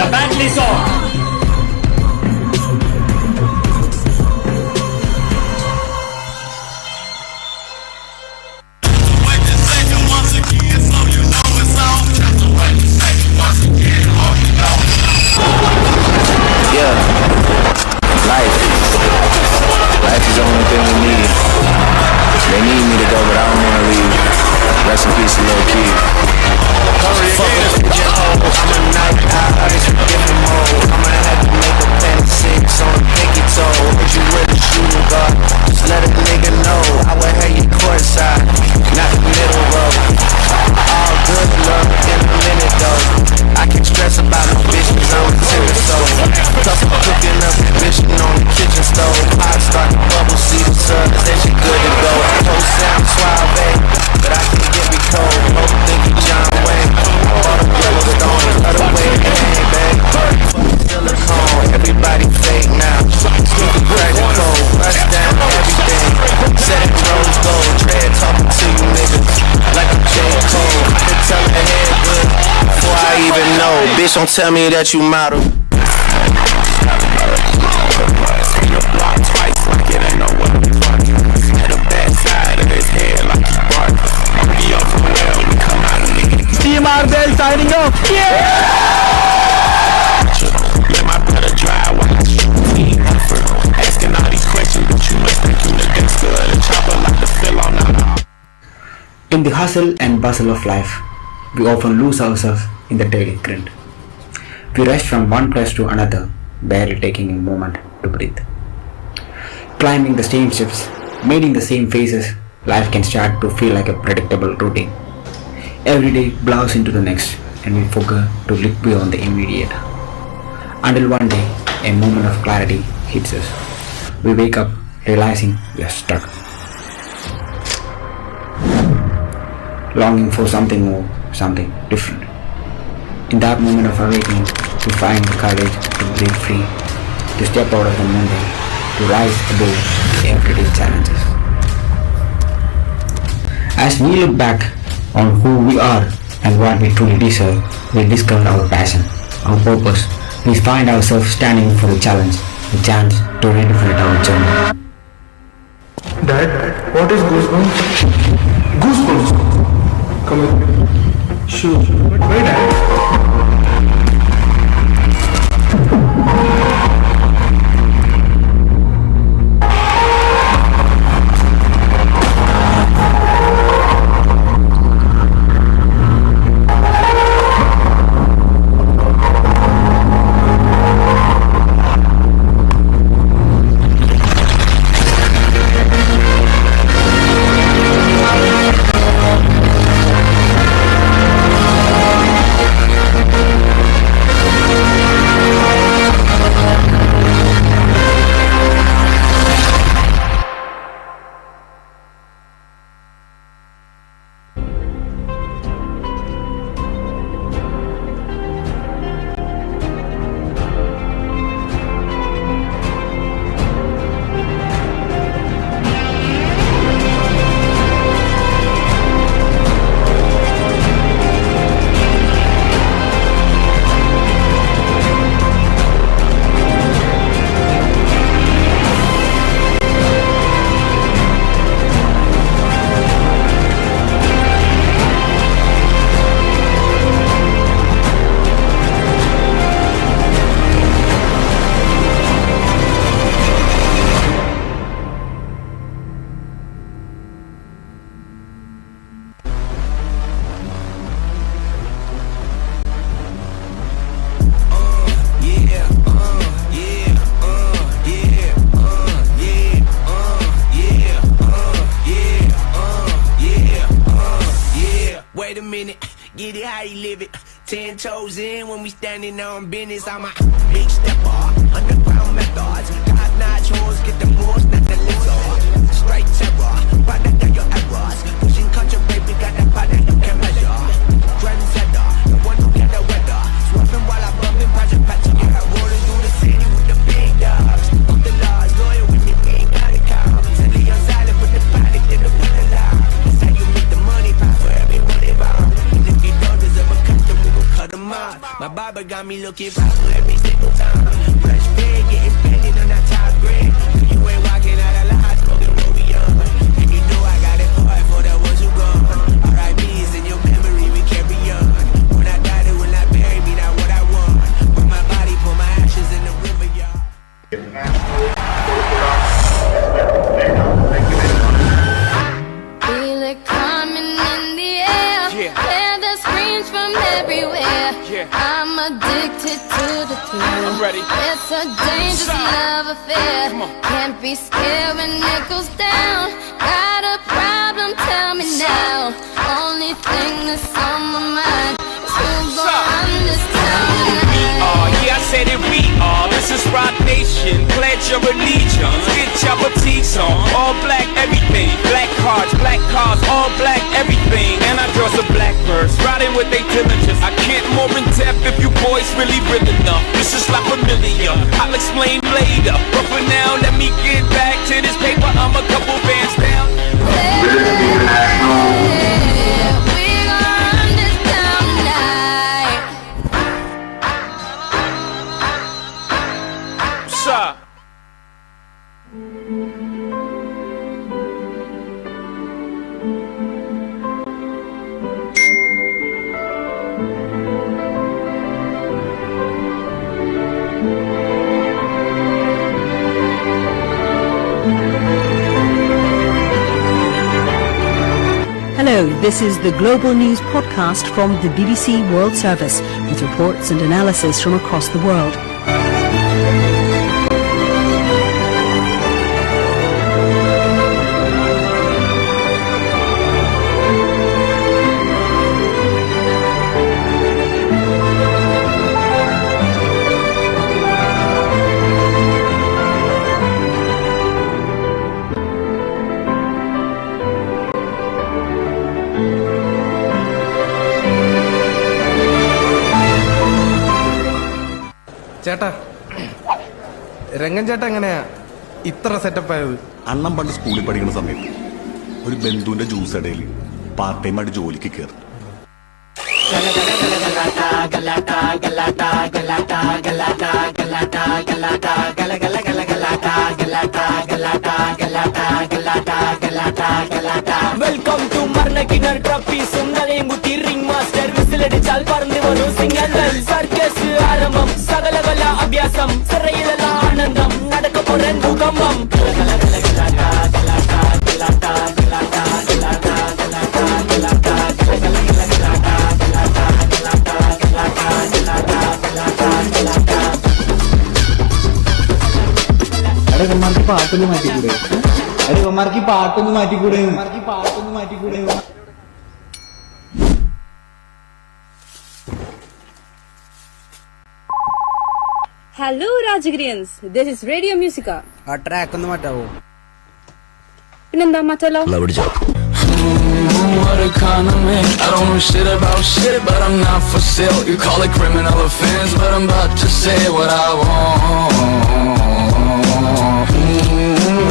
The battle is on! Rest in peace, Lil Key. Fuck a pigeonhole, I'm a night owl, it's a different mode. I'ma have to make a pen 6 on a pinky toe. Hit you with a shooting guard, just let a nigga know I would have you courtside, not the middle row. All good love in a minute though. I can't stress about no bitch cause I'm a timid soul. Tough for cooking up a bitch on the kitchen stove. Pot start to bubble, see the sun, then she good to go. Post sound suave, but I can get me cold. Both think he John Wayne. Bought a Yellowstone, cut away the hang, babe. Silicone, everybody fake now. Stupid credit code, rush down everything. Set it rose gold, tread talking to you niggas like I'm J. Cole. I can tell her head good before I even know. Bitch, don't tell me that you model. Team Arbel signing off. Let my brother drive while I shoot effort. Asking all these questions, but you must think you the gangster of the chopper like the fill on now. In the hustle and bustle of life, we often lose ourselves in the daily grind. We rush from one place to another, barely taking a moment to breathe. Climbing the same steps, making the same faces, life can start to feel like a predictable routine. Every day blows into the next, and we forget to look beyond the immediate. Until one day, a moment of clarity hits us. We wake up realizing we are stuck. Longing for something more, something different. In that moment of awakening, we find the courage to breathe free, to step out of the mundane, to rise above the everyday challenges. As we look back on who we are and what we truly deserve, we discover our passion, our purpose. We find ourselves standing for the challenge, the chance to redefine our journey. Dad, what is goosebumps? Goosebumps. Come with me. Sure. Why, Dad? Wait a minute, get it how you live it. 10 toes in when we standing on business. I'm a big stepper, underground methods. Top-notch hoes, get the most, not the lizard. Straight terror, product of your errors. Pushing culture, baby, got that body you can measure. Trendsetter, the one who get the weather. Swerving while I bumping, project patch. You heard rolling through the city with the big dogs. Up the laws, loyal with me, we ain't got it calm. Tell me I'm silent, but the product in the winner line. That's how you make the money pop for everyone they bomb. And if you don't deserve a custom, we gon' cut them off. My barber got me looking pop for every single time. Fresh pig, getting painted on that top grade. You ain't walking out of line, smoking Romeo. And you know I got it for the ones who gone. R.I.P.'s in your memory, we carry on. When I die, they will not bury me, not what I want. Put my body, put my ashes in the river, y'all. Feel it coming in the I'm ready. It's a dangerous love affair. Can't be scared when it goes down. Got a problem? Tell me now. Only thing that's on my mind is who's gonna understand We are, yeah, I said it, we are. This is Rock Nation. Pledge your allegiance. Get your boutiques on. All black, everything. Black cars, all black, everything. And our girls are blackbirds, riding with their diligence. I can't more in depth if you boys really real enough. This is like familiar. I'll explain later. But for now, let me get back to this paper. I'm a couple bands down. Sir. Hello, this is the Global News Podcast from the BBC World Service with reports and analysis from across the world. ചേട്ടാ രംഗൻ ചേട്ടാ എങ്ങനെയാ ഇത്ര setup ആയത്? അണ്ണം പണ്ട് സ്കൂളിൽ പഠിക്കുന്ന സമയത്ത് ഒരു ബന്ധുവിന്റെ ജ്യൂസ് ഇടയിൽ പാർട്ട് ടൈം ആയിട്ട് ജോലിക്ക് കയറി. വെൽക്കം ടു മർണക്കിണർ ട്രോഫി സുന്ദരയും കുത്തി റിംഗ് മാസ്റ്റർ വിസിലടിച്ചാൽ പറന്നു വരും സിംഗങ്ങൾ സർക്കസ് ആരംഭം സകലകല അഭ്യാസം സിറയിലുള്ള ആനന്ദം നടക്ക പോരൻ ഭൂകമ്പം ഇവന്മാർക്ക് പാട്ടൊന്ന് മാറ്റിക്കൂടെ? ഇവന്മാർക്ക് പാട്ടൊന്ന് മാറ്റിക്കൂടെ? Hello Rajagirians, this is Radio Musica. ആ ട്രാക്ക് ഒന്ന് മാറ്റാവോ? പിന്നെന്താ മാറ്റാലോ? What a con I'm in. I don't know shit about shit, but I'm not for sale. You call it criminal offense, but I'm about to say what I want.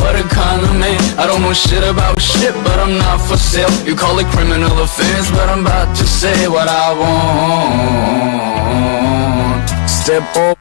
What a con I'm in. I don't know shit about shit, but I'm not for sale. You call it criminal offense, but I'm about to say what I want. Step over.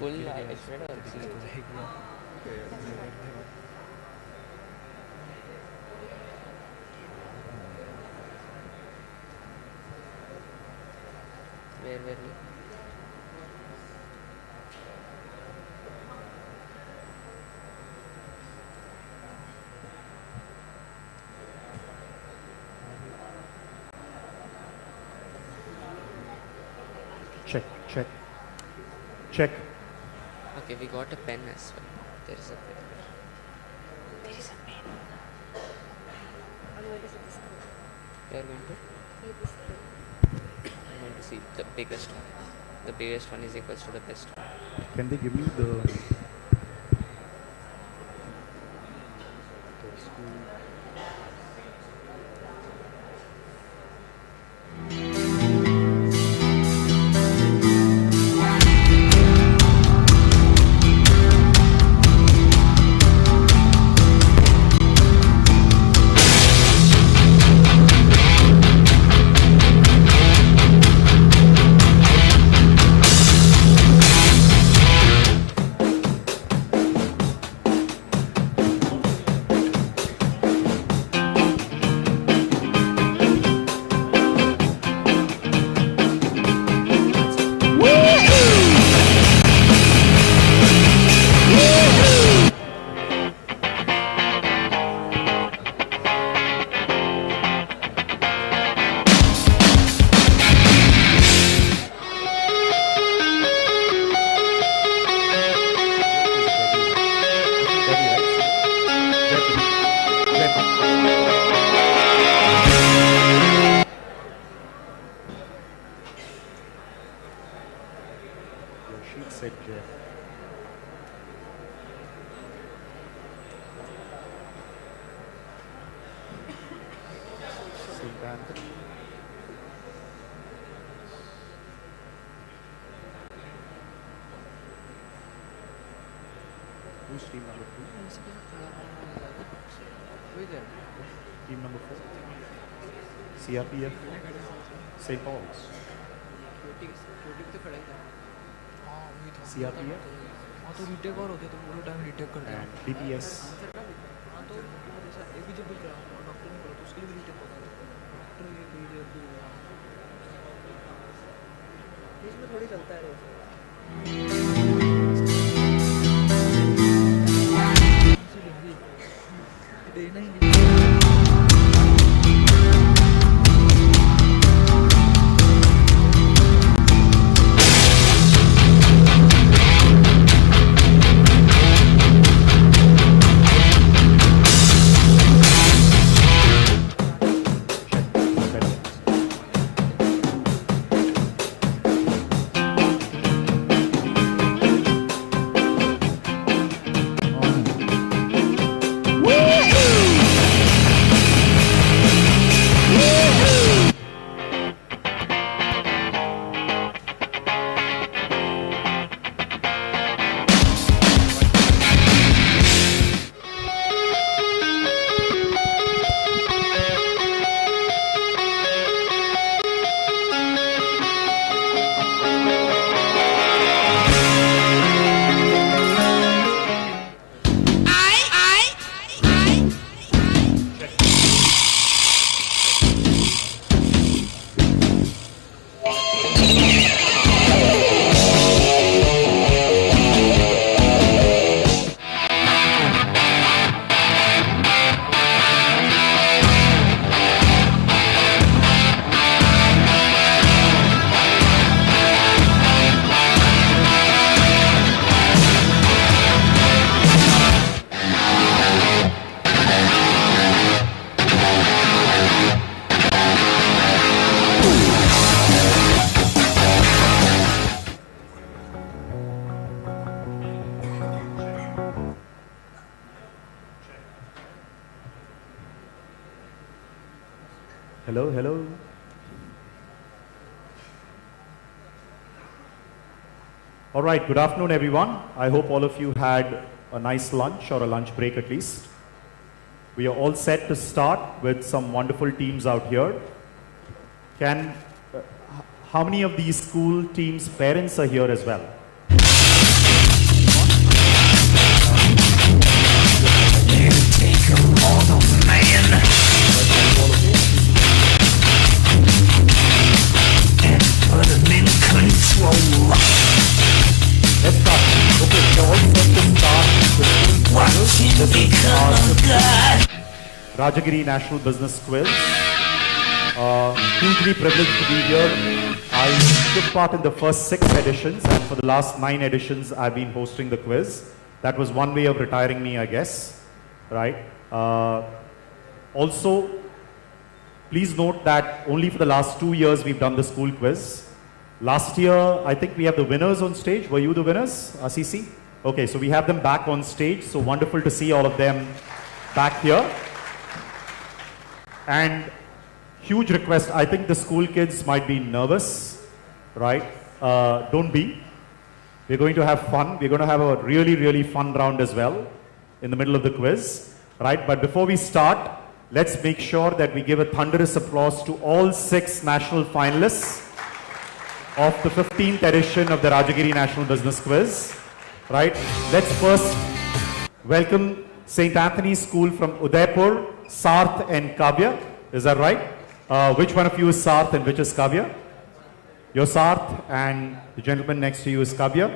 full iPad or where Check, check, check. Okay, we got a pen as well. There is a pen. There is a pen. We are going to? I'm going to see the biggest one. The biggest one is equals to the best one. Can they give me the... Who's team number 2? Team number 4? CRPF? St. Paul's? CRPF? And DPS? Hello, hello. All right, good afternoon, everyone. I hope all of you had a nice lunch or a lunch break at least. We are all set to start with some wonderful teams out here. How many of these school teams' parents are here as well? Rajagiri National Business Quiz. Hugely privileged to be here. I took part in the first 6 editions, and for the last 9 editions, I've been hosting the quiz. That was one way of retiring me, I guess, right? Also, please note that only for the last 2 years we've done the school quiz. Last year, I think we have the winners on stage. Were you the winners, RCC? Okay, so we have them back on stage. So wonderful to see all of them back here. And huge request, I think the school kids might be nervous, right? Don't be. We're going to have fun. We're going to have a really, really fun round as well in the middle of the quiz, right? But before we start, let's make sure that we give a thunderous applause to all 6 national finalists of the 15th edition of the Rajagiri National Business Quiz, right? Let's first welcome St. Anthony's School from Udaipur, Sarth and Kavya. Is that right? Which one of you is Sarth and which is Kavya? You're Sarth and the gentleman next to you is Kavya.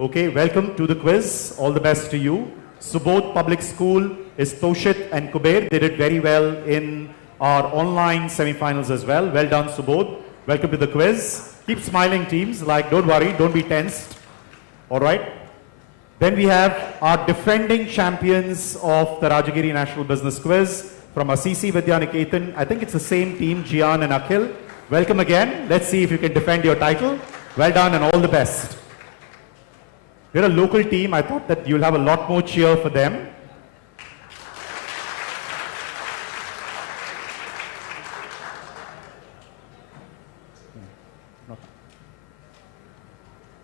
Okay, welcome to the quiz. All the best to you. Subodh Public School is Toshit and Kuber. They did very well in our online semi-finals as well. Well done, Subodh. Welcome to the quiz. Keep smiling, teams. Like, don't worry, don't be tensed. All right. Then we have our defending champions of the Rajagiri National Business Quiz from Assisi Vidyaniketan. I think it's the same team, Jian and Akhil. Welcome again. Let's see if you can defend your title. Well done and all the best. They're a local team. I thought that you'll have a lot more cheer for them.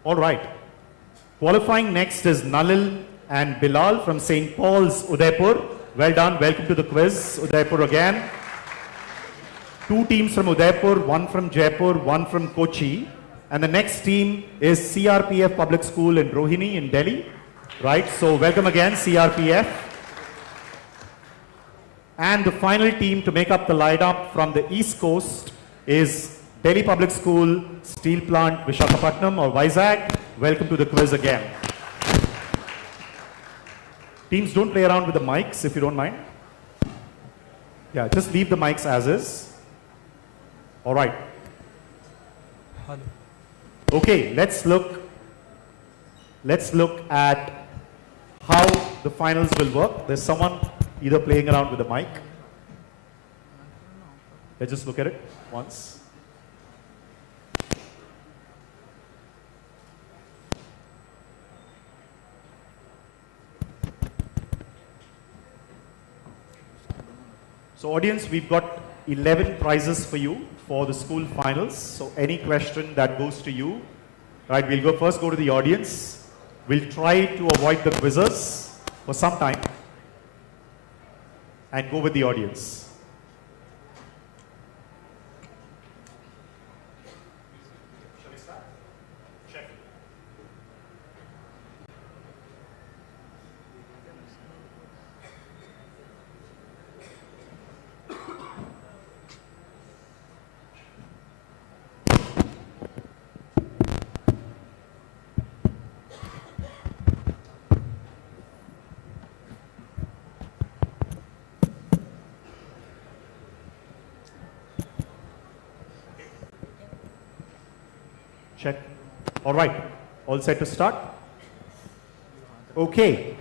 All right. Qualifying next is Nalil and Bilal from St. Paul's, Udaipur. Well done. Welcome to the quiz, Udaipur again. 2 teams from Udaipur, 1 from Jaipur, 1 from Kochi. And the next team is CRPF Public School in Rohini in Delhi. Right, so welcome again, CRPF. And the final team to make up the lineup from the East Coast is Delhi Public School, Steel Plant, Visakhapatnam or Vizag. Welcome to the quiz again. Teams, don't play around with the mics if you don't mind. Yeah, just leave the mics as is. All right. Hello. Okay, let's look at how the finals will work. There's someone either playing around with the mic. Let's just look at it once. So audience, we've got 11 prizes for you for the school finals. So any question that goes to you, right, we'll first go to the audience. We'll try to avoid the quizzers for some time and go with the audience. Shall we start? Check. Check. All right. All set to start? Okay.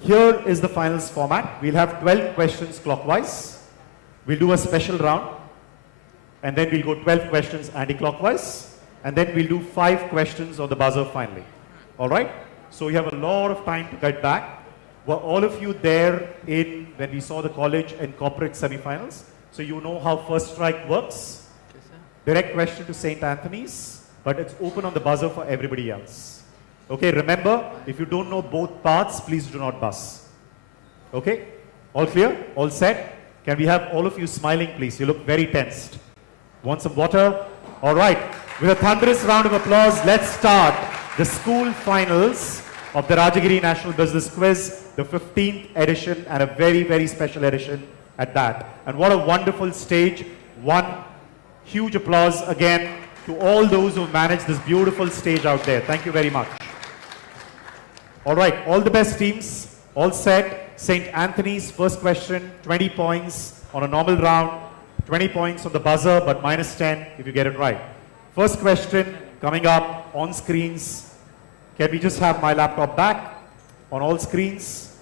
Here is the finals format. We'll have 12 questions clockwise. We'll do a special round. And then we'll go 12 questions anti-clockwise. And then we'll do 5 questions on the buzzer finally. All right? So we have a lot of time to get back. Were all of you there when we saw the college and corporate semifinals? So you know how first strike works? Direct question to St. Anthony's. But it's open on the buzzer for everybody else. Okay, remember, if you don't know both parts, please do not buzz. Okay, all clear? All set? Can we have all of you smiling, please? You look very tensed. Want some water? All right, with a thunderous round of applause, let's start the school finals of the Rajagiri National Business Quiz, the 15th edition, and a very, very special edition at that. And what a wonderful stage. One huge applause again to all those who managed this beautiful stage out there. Thank you very much. All right, all the best teams, all set. St. Anthony's, first question, 20 points on a normal round, 20 points on the buzzer, but minus 10 if you get it right. First question coming up on screens. Can we just have my laptop back on all screens?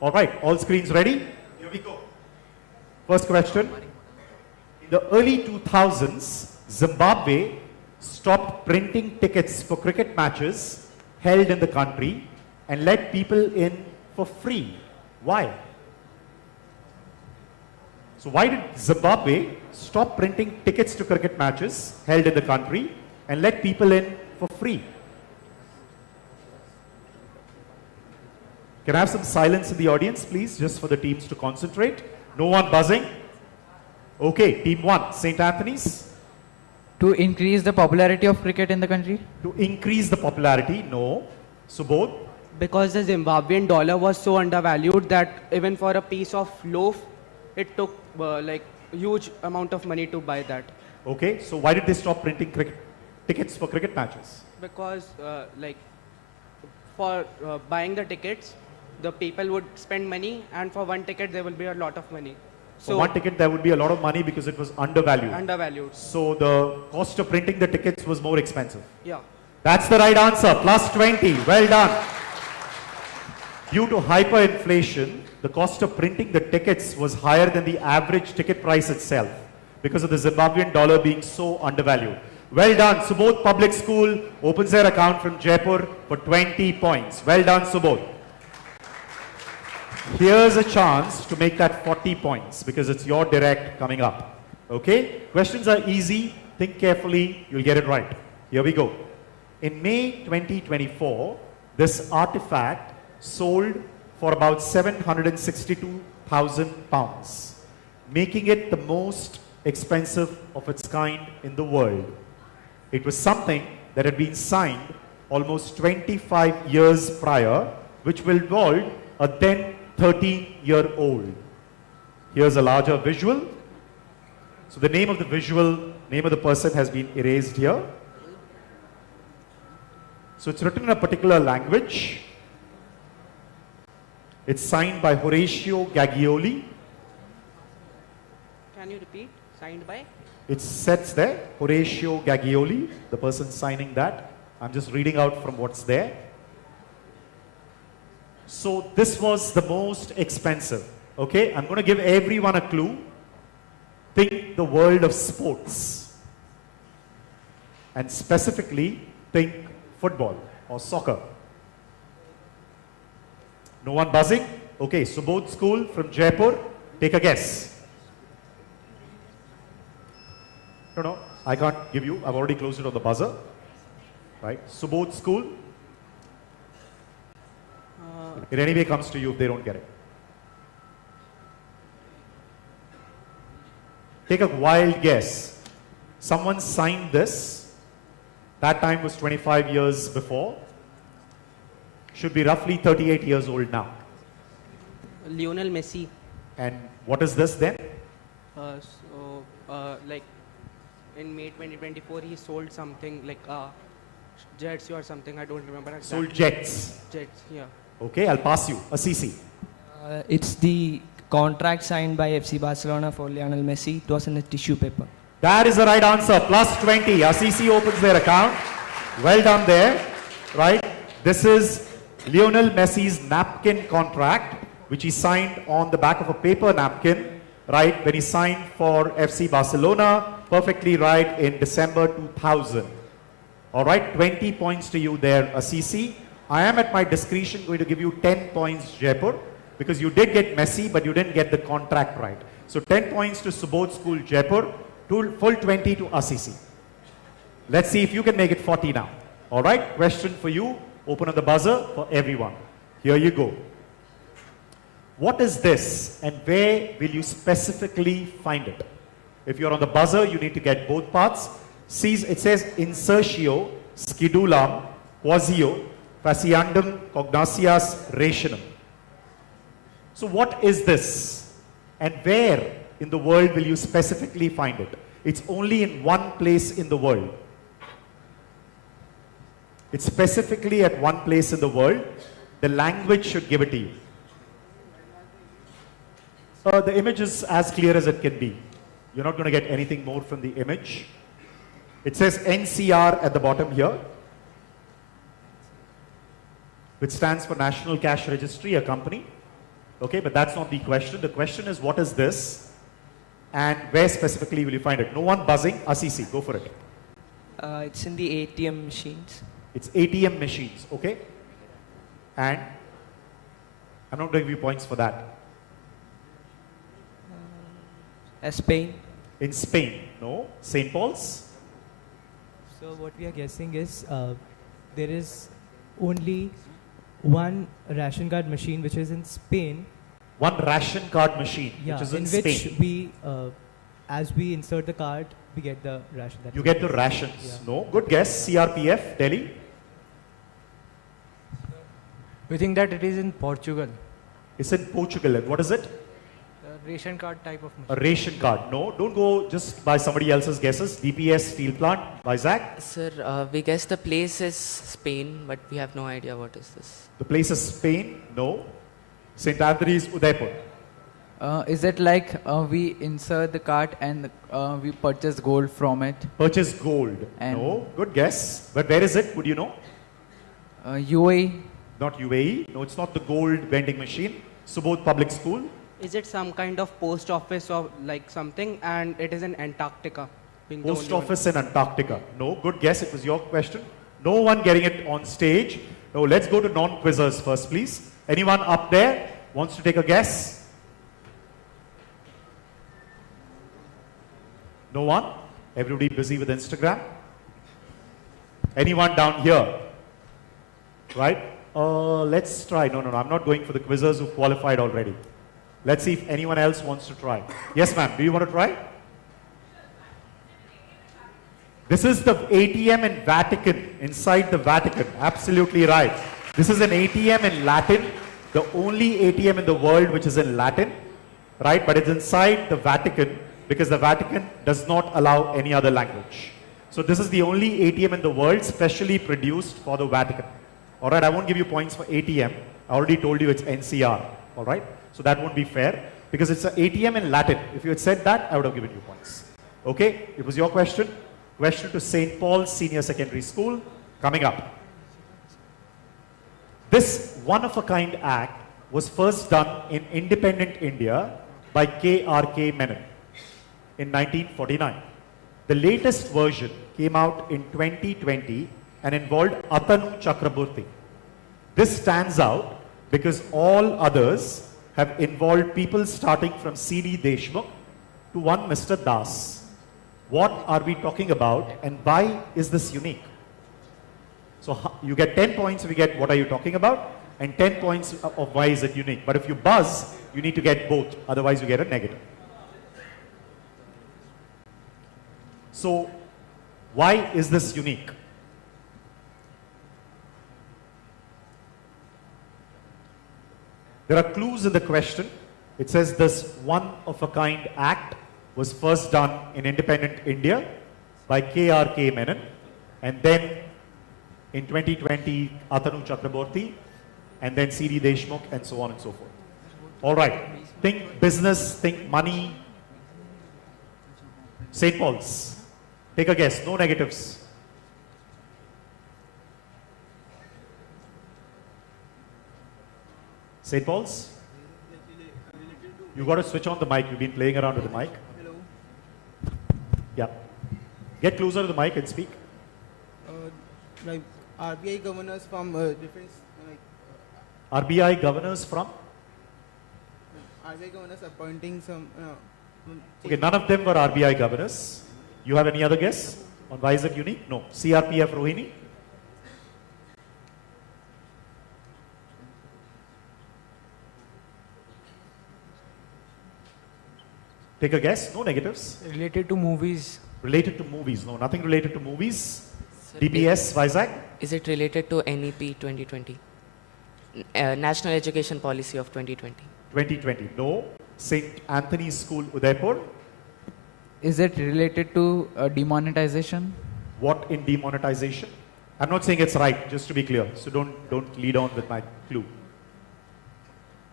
All right, all screens ready? Here we go. First question. In the early 2000s, Zimbabwe stopped printing tickets for cricket matches held in the country and let people in for free. Why? So why did Zimbabwe stop printing tickets to cricket matches held in the country and let people in for free? Can I have some silence in the audience, please, just for the teams to concentrate? No one buzzing? Okay, team 1, St. Anthony's. To increase the popularity of cricket in the country? To increase the popularity, no. Subodh? Because the Zimbabwean dollar was so undervalued that even for a piece of loaf, it took like huge amount of money to buy that. Okay, so why did they stop printing tickets for cricket matches? Because like for buying the tickets, the people would spend money, and for one ticket there will be a lot of money. So for one ticket there would be a lot of money because it was undervalued. Undervalued. So the cost of printing the tickets was more expensive. Yeah. That's the right answer, plus 20. Well done. Due to hyperinflation, the cost of printing the tickets was higher than the average ticket price itself because of the Zimbabwean dollar being so undervalued. Well done. Subodh Public School opens their account from Jaipur for 20 points. Well done, Subodh. Here's a chance to make that 40 points because it's your direct coming up. Okay? Questions are easy. Think carefully. You'll get it right. Here we go. In May 2024, this artifact sold for about £762,000, making it the most expensive of its kind in the world. It was something that had been signed almost 25 years prior, which will involve a then 13-year-old. Here's a larger visual. So the name of the visual, name of the person has been erased here. So it's written in a particular language. It's signed by Horatio Gaglioli. Can you repeat? Signed by? It says there, Horatio Gaglioli, the person signing that. I'm just reading out from what's there. So this was the most expensive. Okay, I'm going to give everyone a clue. Think the world of sports. And specifically, think football or soccer. No one buzzing? Okay, Subodh School from Jaipur. Take a guess. No, I can't give you. I've already closed it on the buzzer. Right? Subodh School. It anyway comes to you if they don't get it. Take a wild guess. Someone signed this. That time was 25 years before. Should be roughly 38 years old now. Lionel Messi. And what is this then? Like in May 2024, he sold something like jets or something. I don't remember exactly. Sold jets. Jets, yeah. Okay, I'll pass you. A CC. It's the contract signed by FC Barcelona for Lionel Messi. It was in a tissue paper. That is the right answer. Plus 20. RCC opens their account. Well done there. Right? This is Lionel Messi's napkin contract, which he signed on the back of a paper napkin, right, when he signed for FC Barcelona, perfectly right, in December 2000. All right, 20 points to you there, Assisi. I am at my discretion going to give you 10 points, Jaipur, because you did get Messi, but you didn't get the contract right. So 10 points to Subodh School, Jaipur, full 20 to Assisi. Let's see if you can make it 40 now. All right, question for you. Open on the buzzer for everyone. Here you go. What is this and where will you specifically find it? If you're on the buzzer, you need to get both parts. It says insertio scidulam quasio faciandum cognacias rationum. So what is this and where in the world will you specifically find it? It's only in one place in the world. It's specifically at one place in the world. The language should give it to you. The image is as clear as it can be. You're not going to get anything more from the image. It says NCR at the bottom here, which stands for National Cash Registry, a company. Okay, but that's not the question. The question is, what is this? And where specifically will you find it? No one buzzing. Asisi, go for it. It's in the ATM machines. It's ATM machines, okay? And I'm not going to give you points for that. Spain. In Spain, no. St. Paul's? So what we are guessing is there is only one ration card machine which is in Spain. One ration card machine Yeah, which is in which Spain. we, as we insert the card, we get the ration. That You we get the use. rations. Yeah. No. Good guess. CRPF, Delhi. We think that it is in Portugal. It's in Portugal. And what is it? Ration card type of A machine. ration card. No. Don't go just by somebody else's guesses. DPS steel plant by Zach. Sir, we guess the place is Spain, but we have no idea what is this. The place is Spain. No. St. Anthony's, Udaipur. Is it like we insert the card and we purchase gold from it? Purchase gold. And No. Good guess. But where is it? Would you know? UAE? Not UAE. No, it's not the gold vending machine. Subodh Public School. Is it some kind of post office or like something, and it is in Antarctica? being the Post only one? office in Antarctica. No, good guess. It was your question. No one getting it on stage. No, let's go to non-quizzers first, please. Anyone up there wants to take a guess? No one? Everybody busy with Instagram? Anyone down here? Right? Let's try. No, I'm not going for the quizzers who qualified already. Let's see if anyone else wants to try. Yes, ma'am. Do you want to try? This is the ATM in Vatican, inside the Vatican. Absolutely right. This is an ATM in Latin, the only ATM in the world which is in Latin, right? But it's inside the Vatican because the Vatican does not allow any other language. So this is the only ATM in the world specially produced for the Vatican. All right, I won't give you points for ATM. I already told you it's NCR, all right? So that won't be fair because it's an ATM in Latin. If you had said that, I would have given you points. Okay, it was your question. Question to St. Paul's Senior Secondary School coming up. This one-of-a-kind act was first done in independent India by K.R.K. Menon in 1949. The latest version came out in 2020 and involved Atanu Chakraborty. This stands out because all others have involved people starting from C.D. Deshmukh to one Mr. Das. What are we talking about and why is this unique? So you get 10 points if you get what are you talking about and 10 points of why is it unique. But if you buzz, you need to get both, otherwise you get a negative. So why is this unique? There are clues in the question. It says this one-of-a-kind act was first done in independent India by K.R.K. Menon, and then in 2020, Atanu Chakraborty, and then C.D. Deshmukh, and so on and so forth. All right, think business, think money. St. Paul's, take a guess, no negatives. St. Paul's? You got to switch on the mic. You've been playing around with the mic. Hello. Yeah. Get closer to the mic and speak. Like RBI governors from different RBI governors from? RBI governors appointing some. Okay, none of them were RBI governors. You have any other guess on why is it unique? No. CRPF Rohini? Take a guess. No negatives. Related to movies. Related to movies. No, nothing related to movies. Sir, DPS, Vizag? Is it related to NEP 2020? National Education Policy of 2020. 2020. No. St. Anthony's School, Udaipur? Is it related to demonetization? What in demonetization? I'm not saying it's right, just to be clear. So don't lead on with my clue.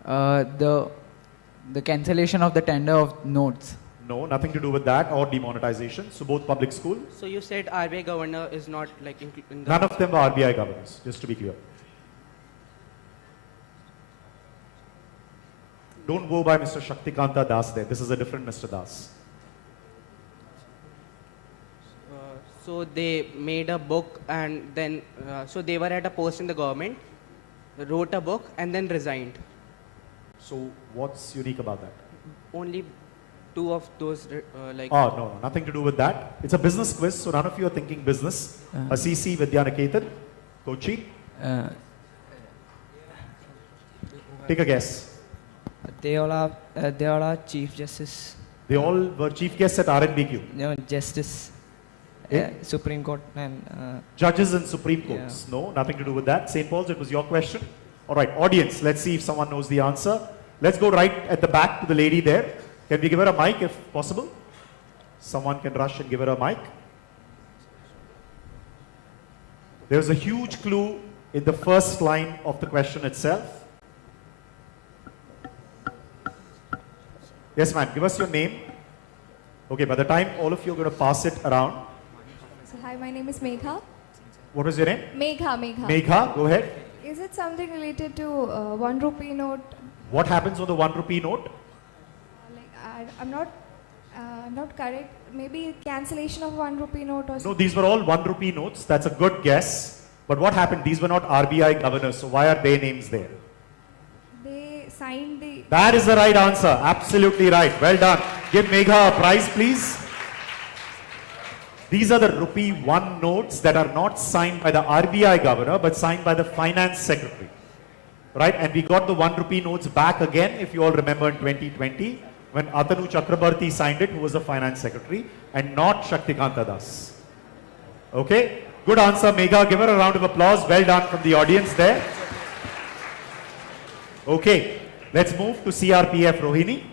The cancellation of the tender of notes. No, nothing to do with that or demonetization. So both public school. So you said RBI governor is not like in the... None of them are RBI governors, just to be clear. Don't go by Mr. Shaktikanta Das there. This is a different Mr. Das. So they made a book and then, so they were at a post in the government, wrote a book and then resigned. So what's unique about that? Only two of those like... Oh, no, nothing to do with that. It's a business quiz, so none of you are thinking business. Assisi, Vidyanaketan, Kochi. Take a guess. They all are Chief Justice. They all were Chief Guests at RNBQ. No, Justice. Supreme Court and... Judges in Supreme Courts. Yeah. No, nothing to do with that. St. Paul's, it was your question. All right, audience, let's see if someone knows the answer. Let's go right at the back to the lady there. Can we give her a mic if possible? Someone can rush and give her a mic. There's a huge clue in the first line of the question itself. Yes, ma'am, give us your name. Okay, by the time all of you are going to pass it around. So, hi, my name is Megha. What was your name? Megha. Megha, go ahead. Is it something related to 1 rupee note? What happens on the 1 rupee note? I'm not correct. Maybe cancellation of 1 rupee note or something. No, these were all 1 rupee notes. That's a good guess. But what happened? These were not RBI governors. So why are their names there? They signed the... That is the right answer. Absolutely right. Well done. Give Megha a prize, please. These are the rupee 1 notes that are not signed by the RBI governor, but signed by the finance secretary. Right? And we got the 1 rupee notes back again, if you all remember, in 2020, when Atanu Chakrabarti signed it, who was the finance secretary, and not Shaktikanta Das. Okay? Good answer, Megha. Give her a round of applause. Well done from the audience there. Okay. Let's move to CRPF Rohini.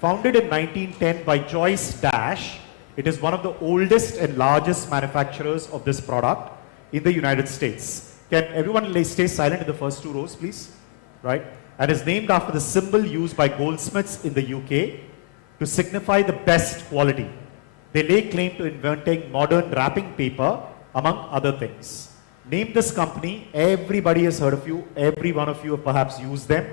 Founded in 1910 by Joyce Dash, it is one of the oldest and largest manufacturers of this product in the United States. Can everyone stay silent in the first 2 rows, please? Right? And is named after the symbol used by goldsmiths in the UK to signify the best quality. They lay claim to inventing modern wrapping paper, among other things. Name this company, everybody has heard of you, every one of you have perhaps used them,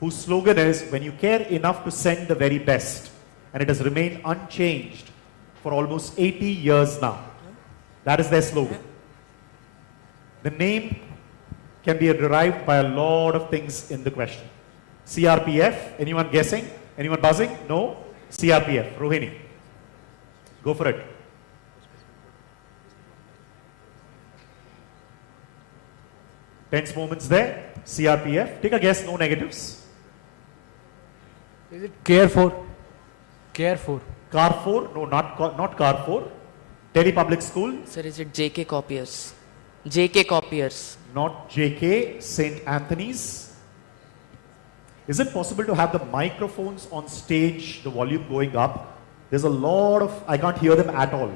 whose slogan is, when you care enough to send the very best, and it has remained unchanged for almost 80 years now. That is their slogan. The name can be derived by a lot of things in the question. CRPF, anyone guessing? Anyone buzzing? No? CRPF, Rohini. Go for it. Tense moments there. CRPF. Take a guess, no negatives. Is it Carrefour? Carrefour. Carrefour? No, not Carrefour. Delhi Public School. Sir, is it JK Copiers? JK Copiers. Not JK, St. Anthony's. Is it possible to have the microphones on stage, the volume going up? There's a lot of, I can't hear them at all.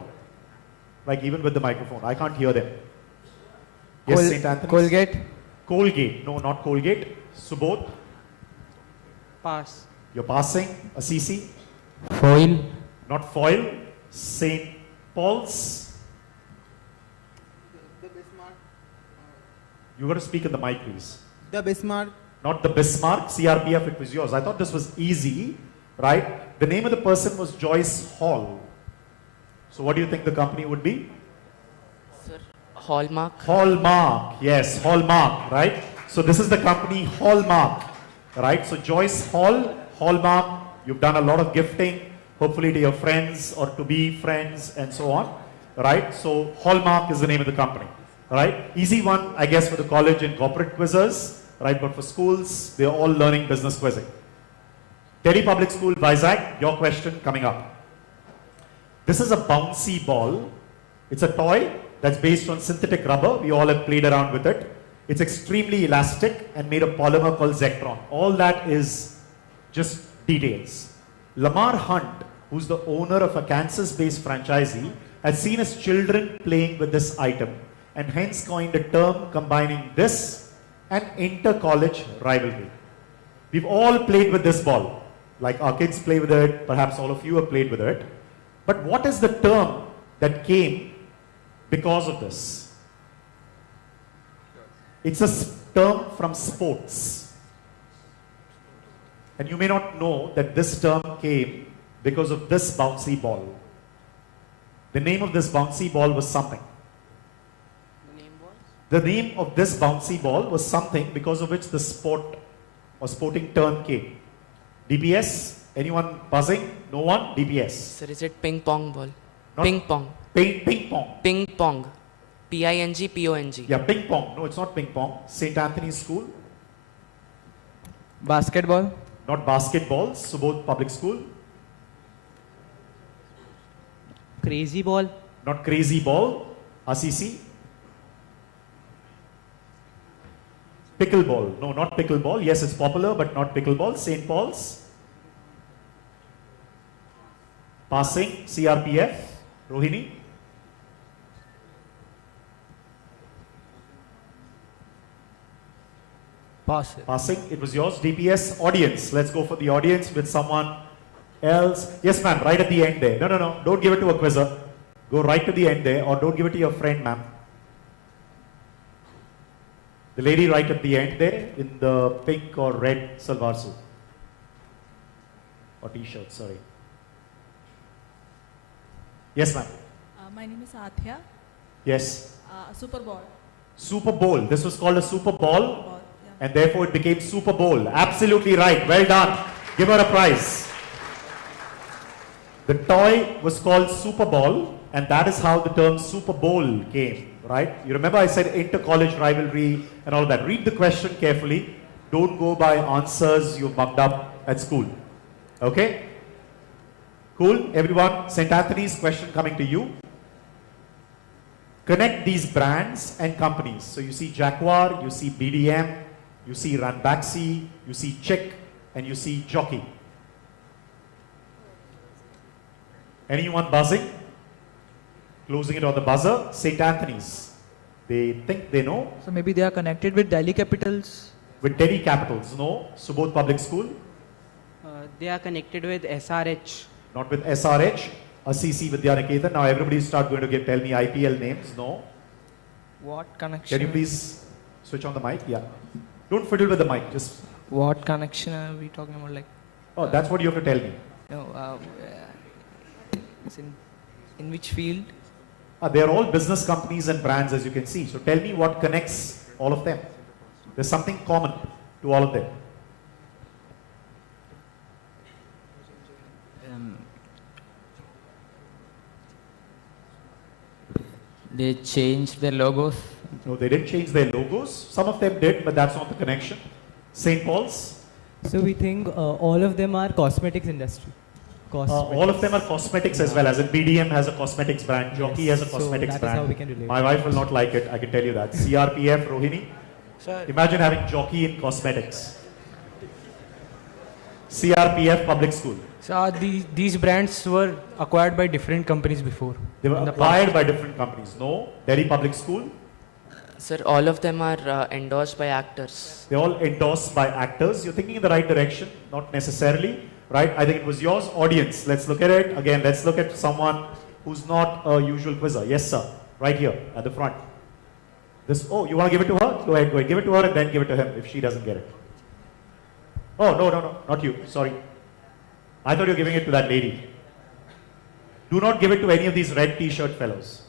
Like even with the microphone, I can't hear them. Yes, St. Anthony's. Colgate. Colgate. No, not Colgate. Subodh. Pass. You're passing. Assisi. Foil. Not Foil. St. Paul's. The Bismarck. You got to speak in the mic, please. The Bismarck. Not the Bismarck. CRPF, it was yours. I thought this was easy, right? The name of the person was Joyce Hall. So what do you think the company would be? Sir, Hallmark. Hallmark. Yes, Hallmark, right? So this is the company Hallmark, right? So Joyce Hall, Hallmark, you've done a lot of gifting, hopefully to your friends or to be friends and so on, right? So Hallmark is the name of the company, right? Easy one, I guess, for the college and corporate quizzers, right? But for schools, they're all learning business quizzing. Delhi Public School, Vizag, your question coming up. This is a bouncy ball. It's a toy that's based on synthetic rubber. We all have played around with it. It's extremely elastic and made of polymer called Zectron. All that is just details. Lamar Hunt, who's the owner of a Kansas-based franchisee, has seen his children playing with this item. and hence coined a term combining this and inter-college rivalry. We've all played with this ball. Like our kids play with it, perhaps all of you have played with it. But what is the term that came because of this? It's a term from sports. And you may not know that this term came because of this bouncy ball. The name of this bouncy ball was something. The name of this bouncy ball was something because of which the sport or sporting term came. DPS? Anyone buzzing? No one? DPS. Sir, is it ping pong ball? Not Ping pong. Ping pong. Ping pong. P-I-N-G-P-O-N-G. Yeah, ping pong. No, it's not ping pong. St. Anthony's School. Basketball. Not basketball. Subodh Public School. Crazy ball. Not crazy ball. ACC. Pickleball. No, not pickleball. Yes, it's popular, but not pickleball. St. Paul's. Passing. CRPF. Rohini. Passing. It was yours. DPS. Audience. Let's go for the audience with someone else. Yes, ma'am. Right at the end there. No. Don't give it to a quizzer. Go right to the end there, or don't give it to your friend, ma'am. The lady right at the end there in the pink or red salwar suit. Or t-shirt, sorry. Yes, ma'am. My name is Athya. Yes. Super Bowl. Super Bowl. This was called a Super Bowl, and therefore it became Super Bowl. Absolutely right. Well done. Give her a prize. The toy was called Super Ball, and that is how the term Super Bowl came, right? You remember I said inter-college rivalry and all that. Read the question carefully. Don't go by answers you mugged up at school. Okay? Cool? Everyone, St. Anthony's question coming to you. Connect these brands and companies. So you see Jaguar, you see BDM, you see Ranbaxy, you see Chick, and you see Jockey. Anyone buzzing? Closing it on the buzzer. St. Anthony's. They think they know. So maybe they are connected with Delhi Capitals? With Delhi Capitals, no. Subodh Public School. They are connected with SRH. Not with SRH. ACC Vidyaniketan. Now everybody start going to tell me IPL names. No. What connection? Can you please switch on the mic? Yeah. Don't fiddle with the mic. Just. What connection are we talking about? Like. Oh, that's what you have to tell me. No. It's in which field? They are all business companies and brands, as you can see. So tell me what connects all of them. There's something common to all of them. They changed their logos. No, they didn't change their logos. Some of them did, but that's not the connection. St. Paul's. So we think all of them are cosmetics industry. All of them are cosmetics as well. As in BDM has a cosmetics brand, Jockey has a cosmetics brand. How we can relate. My wife will not like it, I can tell you that. CRPF, Rohini. Sir. Imagine having Jockey in cosmetics. CRPF Public School. So these brands were acquired by different companies before. They were acquired by different companies. No. Delhi Public School. Sir, all of them are endorsed by actors. They're all endorsed by actors. You're thinking in the right direction, not necessarily. Right? I think it was yours. Audience, let's look at it. Again, let's look at someone who's not a usual quizzer. Yes, sir. Right here at the front. Oh, you want to give it to her? Go ahead. Give it to her and then give it to him if she doesn't get it. Oh, no. Not you. Sorry. I thought you were giving it to that lady. Do not give it to any of these red t-shirt fellows.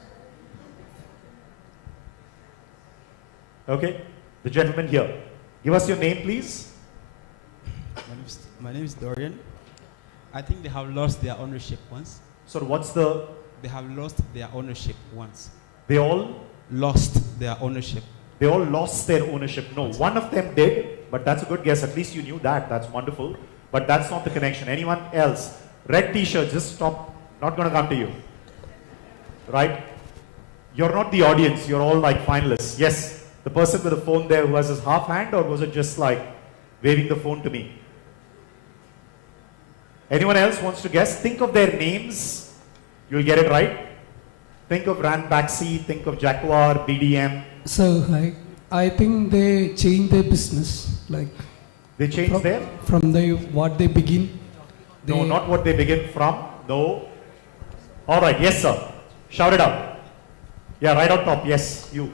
Okay? The gentleman here. Give us your name, please. My name is Dorian. I think they have lost their ownership once. So what's the... They have lost their ownership once. They all? Lost their ownership. They all lost their ownership. No, one of them did, but that's a good guess. At least you knew that. That's wonderful. But that's not the connection. Anyone else? Red t-shirt, just stop. Not going to come to you. Right? You're not the audience. You're all like finalists. Yes. The person with the phone there who has his half hand, or was it just like waving the phone to me? Anyone else wants to guess? Think of their names. You'll get it right. Think of Ranbaxy, think of Jaguar, BDM. So I think they change their business, like They change their? from what they begin. No, not what they begin from. No. All right, yes, sir. Shout it out. Yeah, right on top. Yes, you.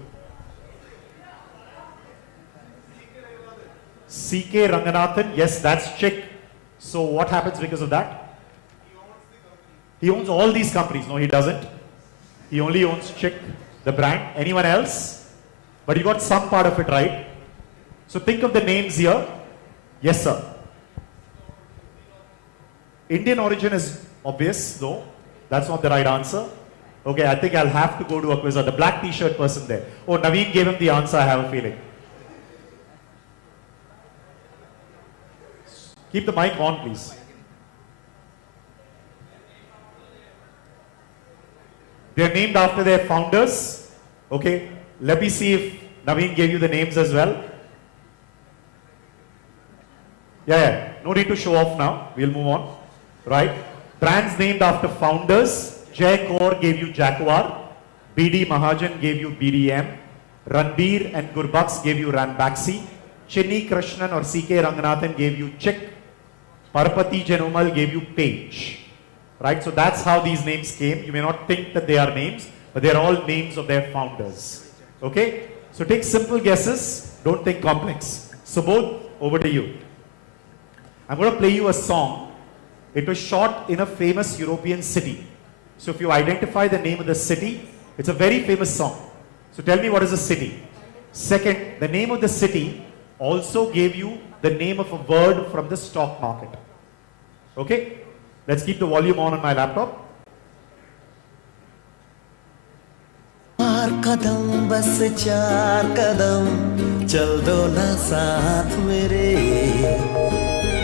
CK Ranganathan. Yes, that's Chick. So what happens because of that? He owns all these companies. No, he doesn't. He only owns Chick, the brand. Anyone else? But you got some part of it right. So think of the names here. Yes, sir. Indian origin is obvious. No, that's not the right answer. Okay, I think I'll have to go to a quiz. The black t-shirt person there. Oh, Naveen gave him the answer, I have a feeling. Keep the mic on, please. They're named after their founders. Okay, let me see if Naveen gave you the names as well. Yeah, no need to show off now. We'll move on. Right? Brands named after founders. Jay Kaur gave you Jaguar. BD Mahajan gave you BDM. Ranbir and Gurbaks gave you Ranbaxy. Chinni Krishnan or CK Ranganathan gave you Chick. Parapati Jenomal gave you Page. Right? So that's how these names came. You may not think that they are names, but they are all names of their founders. Okay? So take simple guesses. Don't think complex. Subodh, over to you. I'm going to play you a song. It was shot in a famous European city. So if you identify the name of the city, it's a very famous song. So tell me, what is the city? Second, the name of the city also gave you the name of a word from the stock market. Okay? Let's keep the volume on my laptop. चार कदम बस चार कदम चल दो ना साथ मेरे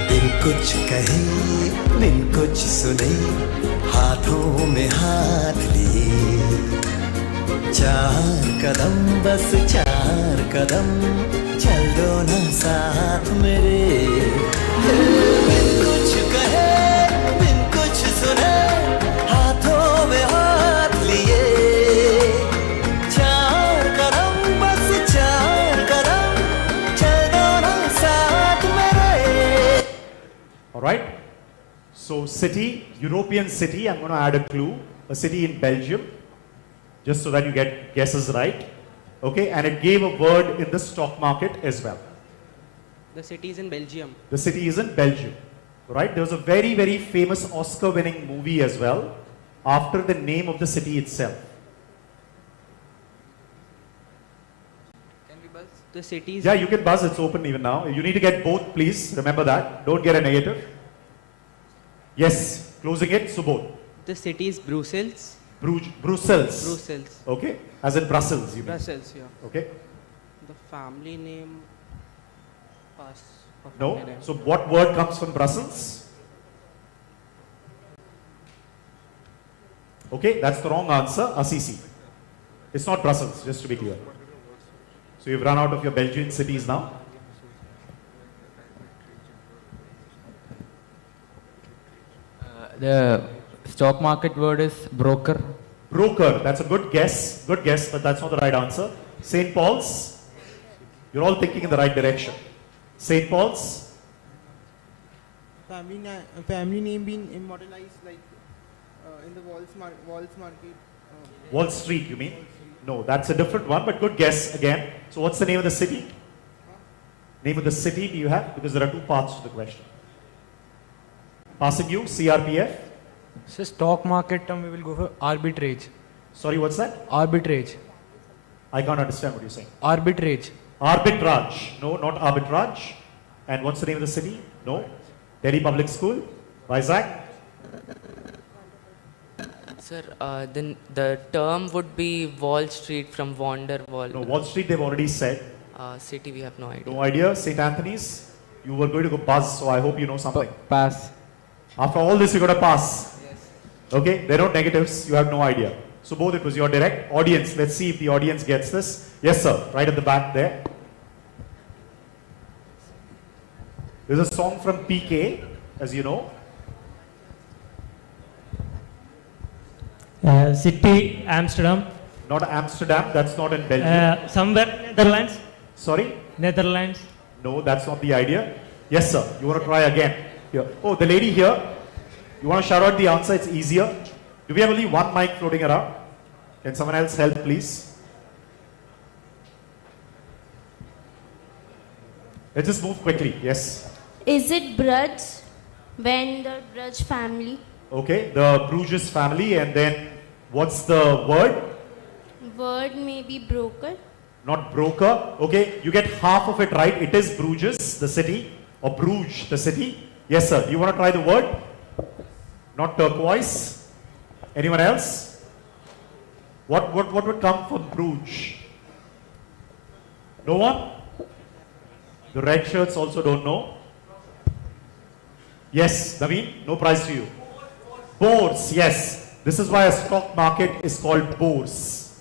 बिन कुछ कहे बिन कुछ सुने हाथों में हाथ लिए चार कदम बस चार कदम चल दो ना साथ मेरे बिन कुछ कहे बिन कुछ सुने हाथों में हाथ लिए चार कदम बस चार कदम चल दो ना साथ मेरे. All right. So city, European city, I'm going to add a clue. A city in Belgium, just so that you get guesses right. Okay, and it gave a word in the stock market as well. The city is in Belgium. The city is in Belgium, right? There was a very, very famous Oscar-winning movie as well, after the name of the city itself. Can we buzz? The city is... Yeah, you can buzz. It's open even now. You need to get both, please. Remember that. Don't get a negative. Yes, closing it. Subodh. The city is Brussels. Brussels. Brussels. Okay, as in Brussels, you mean? Brussels, yeah. Okay. The family name... Pass. No. So what word comes from Brussels? Okay, that's the wrong answer. Assisi. It's not Brussels, just to be clear. So you've run out of your Belgian cities now. The stock market word is broker. Broker, that's a good guess, but that's not the right answer. St. Paul's, you're all thinking in the right direction. St. Paul's? Family name being immortalized like in the Walls Market. Wall Street, you mean? No, that's a different one, but good guess again. So what's the name of the city? Name of the city do you have? Because there are two parts to the question. Passing you, CRPF. So stock market term, we will go for arbitrage. Sorry, what's that? Arbitrage. I can't understand what you're saying. Arbitrage. Arbitrage. No, not arbitrage. And what's the name of the city? No. Delhi Public School. Vizag. Sir, then the term would be Wall Street from Wander Wall. No, Wall Street they've already said. City, we have no idea. No idea. St. Anthony's. You were going to go buzz, so I hope you know something. Pass. After all this, you got to pass. Yes. Okay, there are no negatives. You have no idea. So both it was your direct. Audience, let's see if the audience gets this. Yes, sir. Right at the back there. There's a song from PK, as you know. City, Amsterdam. Not Amsterdam, that's not in Belgium. Somewhere Netherlands. Sorry? Netherlands. No, that's not the idea. Yes, sir. You want to try again? Here. Oh, the lady here. You want to shout out the answer? It's easier. Do we have only one mic floating around? Can someone else help, please? Let's just move quickly. Yes. Is it Bruges? When the Bruges family? Okay, the Bruges family, and then what's the word? Word may be broker. Not broker. Okay, you get half of it right. It is Bruges, the city, or Bruges, the city. Yes, sir. Do you want to try the word? Not turquoise. Anyone else? What would come from Bruges? No one? The red shirts also don't know. Yes, Naveen, no prize to you. Bourse, yes. This is why a stock market is called bourse.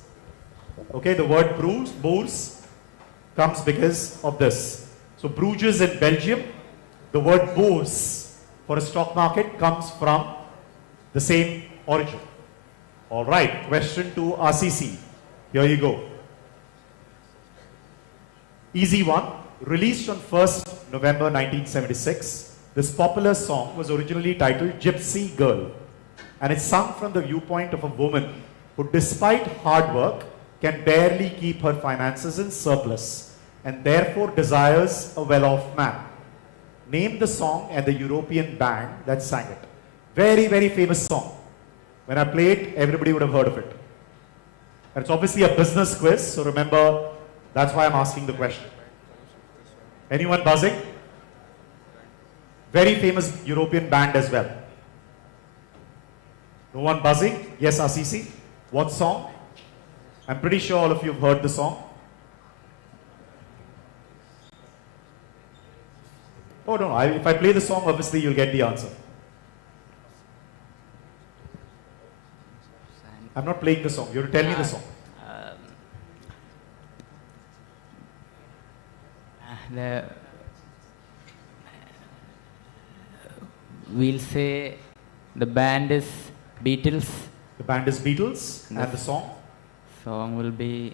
Okay, the word bourse comes because of this. So Bruges in Belgium, the word bourse for a stock market comes from the same origin. All right, question to RCC. Here you go. Easy one. Released on 1st November 1976, this popular song was originally titled Gypsy Girl, and it's sung from the viewpoint of a woman who, despite hard work, can barely keep her finances in surplus and therefore desires a well-off man. Name the song and the European band that sang it. Very, very famous song. When I play it, everybody would have heard of it. And it's obviously a business quiz, so remember, that's why I'm asking the question. Anyone buzzing? Very famous European band as well. No one buzzing? Yes, Asisi. What song? I'm pretty sure all of you have heard the song. Oh no, if I play the song, obviously you'll get the answer. I'm not playing the song. You have to tell me the song. We'll say the band is Beatles. The band is Beatles. And the song? Song will be...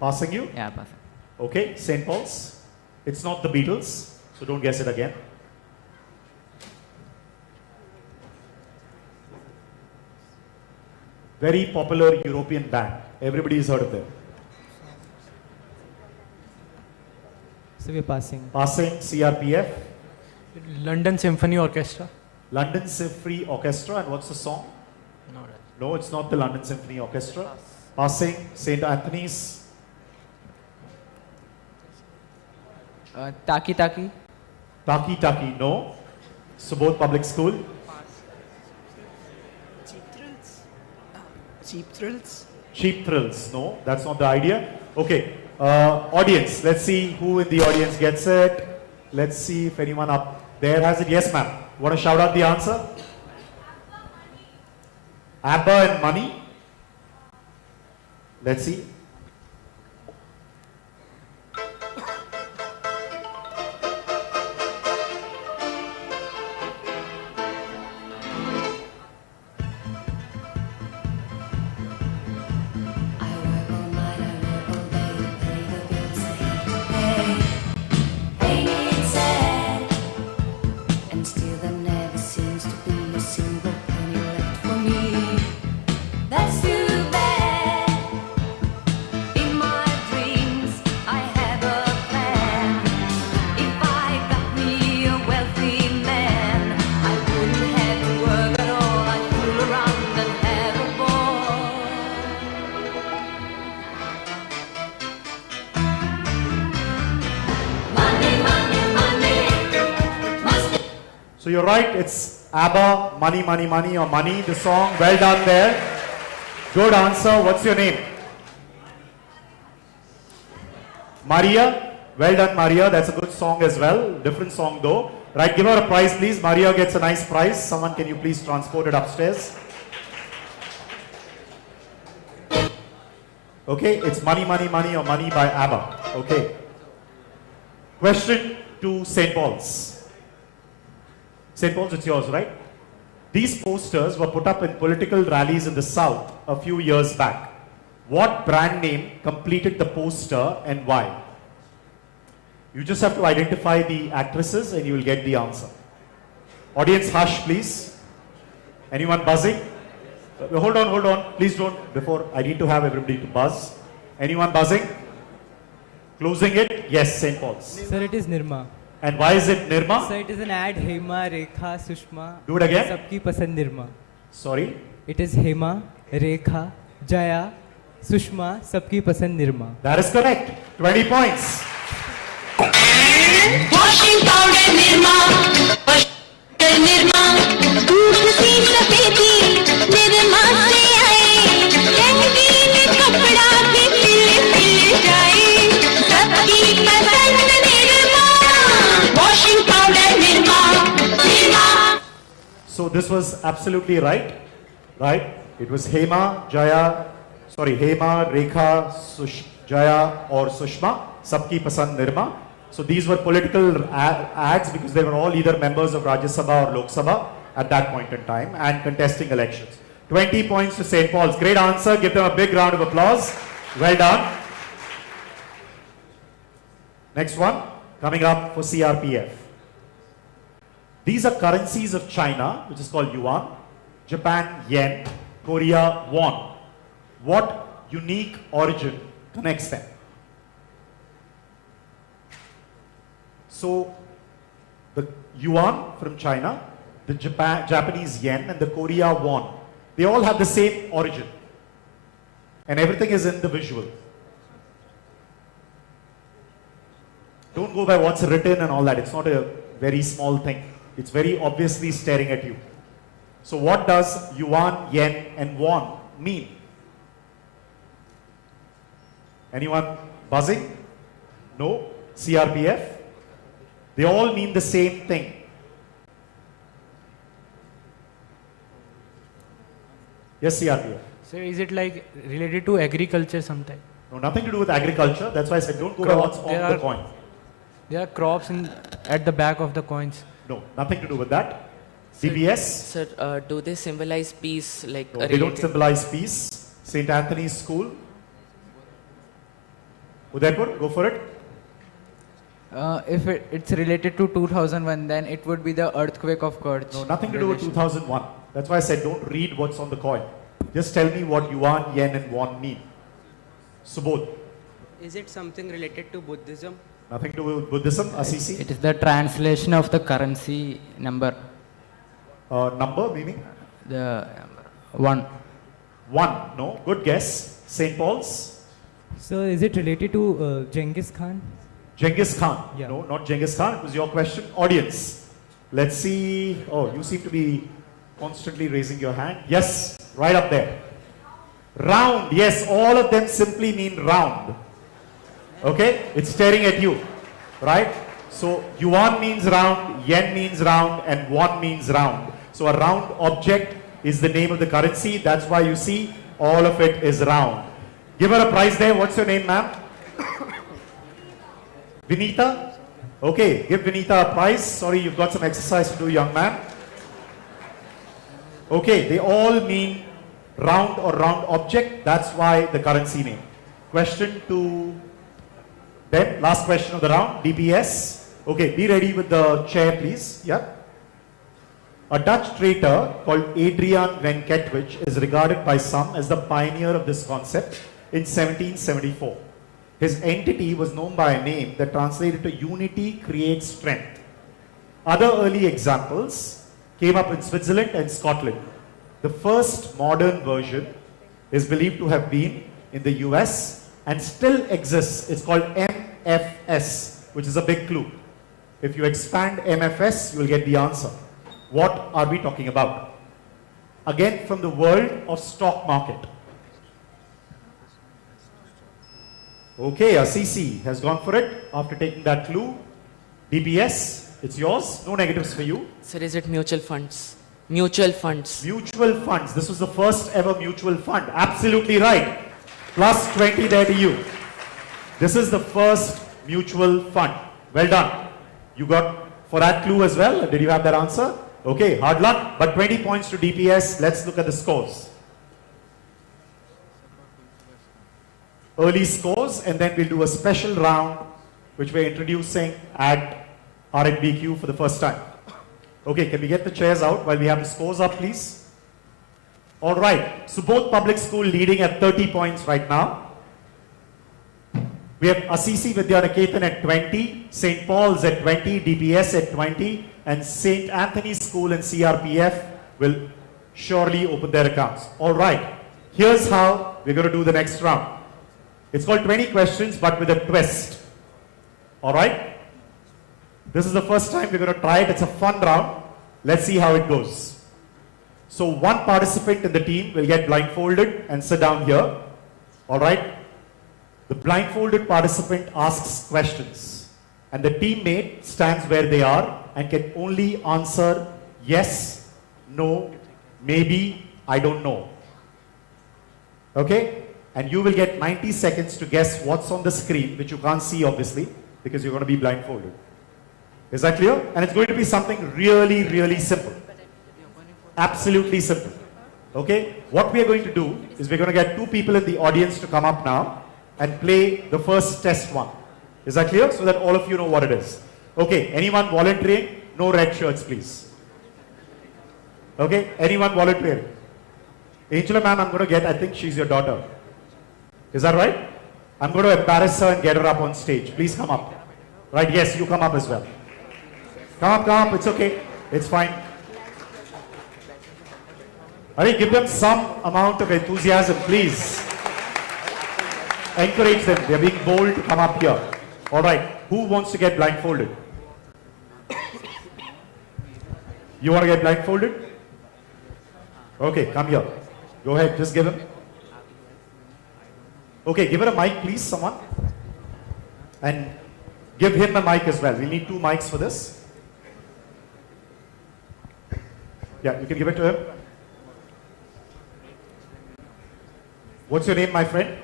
Passing you? Yeah, passing. Okay, St. Paul's. It's not the Beatles, so don't guess it again. Very popular European band. Everybody has heard of them. So we're passing. Passing, CRPF. London Symphony Orchestra. London Symphony Orchestra. And what's the song? No, it's not the London Symphony Orchestra. Passing, St. Anthony's. Taki Taki. Taki Taki, no. Subodh Public School. Cheap Thrills? Cheap Thrills, no, that's not the idea. Okay, audience, let's see who in the audience gets it. Let's see if anyone up there has it. Yes, ma'am. Want to shout out the answer? ABBA and Money. Let's see. So you're right, it's ABBA, Money, Money, Money, or Money, the song. Well done there. Good answer. What's your name? Maria. Well done, Maria. That's a good song as well. Different song though. Right, give her a prize, please. Maria gets a nice prize. Someone, can you please transport it upstairs? Okay, it's Money, Money, Money, or Money by ABBA. Okay. Question to St. Paul's. St. Paul's, it's yours, right? These posters were put up in political rallies in the South a few years back. What brand name completed the poster and why? You just have to identify the actresses and you will get the answer. Audience, hush, please. Anyone buzzing? Hold on. Please don't. Before, I need to have everybody to buzz. Anyone buzzing? Closing it? Yes, St. Paul's. Sir, it is Nirma. And why is it Nirma? Sir, it is an ad. Hema, Rekha, Sushma. Do it again. Sabki pasand Nirma. Sorry? It is Hema, Rekha, Jaya, Sushma, Sabki pasand Nirma. That is correct. 20 points. Washing powder Nirma, Nirma, दूध सी सफेदी Nirma से आए, रंगीन कपड़ा भी खिल जाए, सबकी पसंद Nirma, washing powder Nirma, Nirma. So this was absolutely right. Right? It was Hema, Rekha, Jaya or Sushma, Sabki Pasand Nirma. So these were political ads because they were all either members of Rajya Sabha or Lok Sabha at that point in time and contesting elections. 20 points to St. Paul's. Great answer. Give them a big round of applause. Well done. Next one, coming up for CRPF. These are currencies of China, which is called yuan, Japan yen, Korea won. What unique origin connects them? So, the yuan from China, the Japanese yen and the Korea won, they all have the same origin. And everything is in the visual. Don't go by what's written and all that. It's not a very small thing. It's very obviously staring at you. So what does yuan, yen and won mean? Anyone buzzing? No? CRPF? They all mean the same thing. Yes, CRPF. So is it like related to agriculture sometime? No, nothing to do with agriculture. That's why I said don't go by what's on the coin. There are crops at the back of the coins. No, nothing to do with that. CBS? Sir, do they symbolize peace? Like No, they don't symbolize peace. St. Anthony's School. Udaipur, go for it. If it's related to 2001, then it would be the earthquake of Kutch. No, nothing to do with 2001. That's why I said don't read what's on the coin. Just tell me what yuan, yen and won mean. Subodh. Is it something related to Buddhism? Nothing to do with Buddhism. Assisi. It is the translation of the currency number. Number meaning? The one. One. No. Good guess. St. Paul's. So is it related to Genghis Khan? Genghis Khan. Yeah. No, not Genghis Khan. It was your question. Audience. Let's see. Oh, you seem to be constantly raising your hand. Yes, right up there. Round. Yes, all of them simply mean round. Okay? It's staring at you. Right? So, yuan means round, yen means round, and won means round. So, a round object is the name of the currency. That's why you see all of it is round. Give her a prize there. What's your name, ma'am? Vinita? Okay, give Vinita a prize. Sorry, you've got some exercise to do, young man. Okay, they all mean round or round object. That's why the currency name. Question to them. Last question of the round. DBS. Okay, be ready with the chair, please. Yeah. A Dutch traitor called Adrian van Ketwich is regarded by some as the pioneer of this concept in 1774. His entity was known by a name that translated to unity creates strength. Other early examples came up in Switzerland and Scotland. The first modern version is believed to have been in the US and still exists. It's called MFS, which is a big clue. If you expand MFS, you will get the answer. What are we talking about? Again, from the world of stock market. Okay, Assisi has gone for it after taking that clue. DBS, it's yours. No negatives for you. Sir, is it mutual funds? Mutual funds. Mutual funds. This was the first ever mutual fund. Absolutely right. Plus 20 there to you. This is the first mutual fund. Well done. You got for that clue as well? Did you have that answer? Okay, hard luck, but 20 points to DPS. Let's look at the scores. Early scores, and then we'll do a special round which we're introducing at RNBQ for the first time. Okay, can we get the chairs out while we have the scores up, please? All right, so both public school leading at 30 points right now. We have Assisi Vidyaniketan at 20, St. Paul's at 20, DPS at 20, and St. Anthony's School and CRPF will surely open their accounts. All right, here's how we're going to do the next round. It's called 20 questions, but with a twist. All right? This is the first time we're going to try it. It's a fun round. Let's see how it goes. So one participant in the team will get blindfolded and sit down here. All right? The blindfolded participant asks questions, and the teammate stands where they are and can only answer yes, no, maybe, I don't know. Okay? And you will get 90 seconds to guess what's on the screen, which you can't see obviously, because you're going to be blindfolded. Is that clear? And it's going to be something really, really simple. Absolutely simple. Okay? What we are going to do is we're going to get two people in the audience to come up now and play the first test one. Is that clear? So that all of you know what it is. Okay, anyone volunteering? No red shirts, please. Okay, anyone volunteering? Angela ma'am, I'm going to get, I think she's your daughter. Is that right? I'm going to embarrass her and get her up on stage. Please come up. Right, yes, you come up as well. Come up, it's okay. It's fine. Alright, give them some amount of enthusiasm, please. Encourage them. They're being bold to come up here. Alright, who wants to get blindfolded? You want to get blindfolded? Okay, come here. Go ahead, just give him. Okay, give her a mic, please, someone. And give him a mic as well. We need 2 mics for this. Yeah, you can give it to him. What's your name, my friend?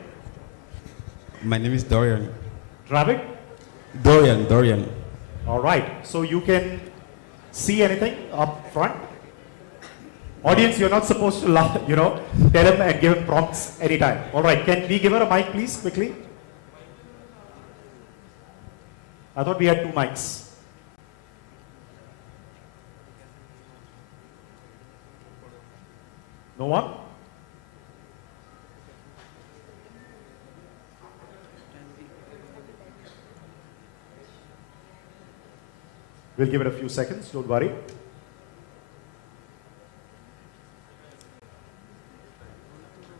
My name is Dorian. Rabbit? Dorian. All right. So you can see anything up front? Audience, you're not supposed to laugh, tell him and give him prompts anytime. All right. Can we give her a mic, please, quickly? I thought we had 2 mics. No one? We'll give it a few seconds, don't worry.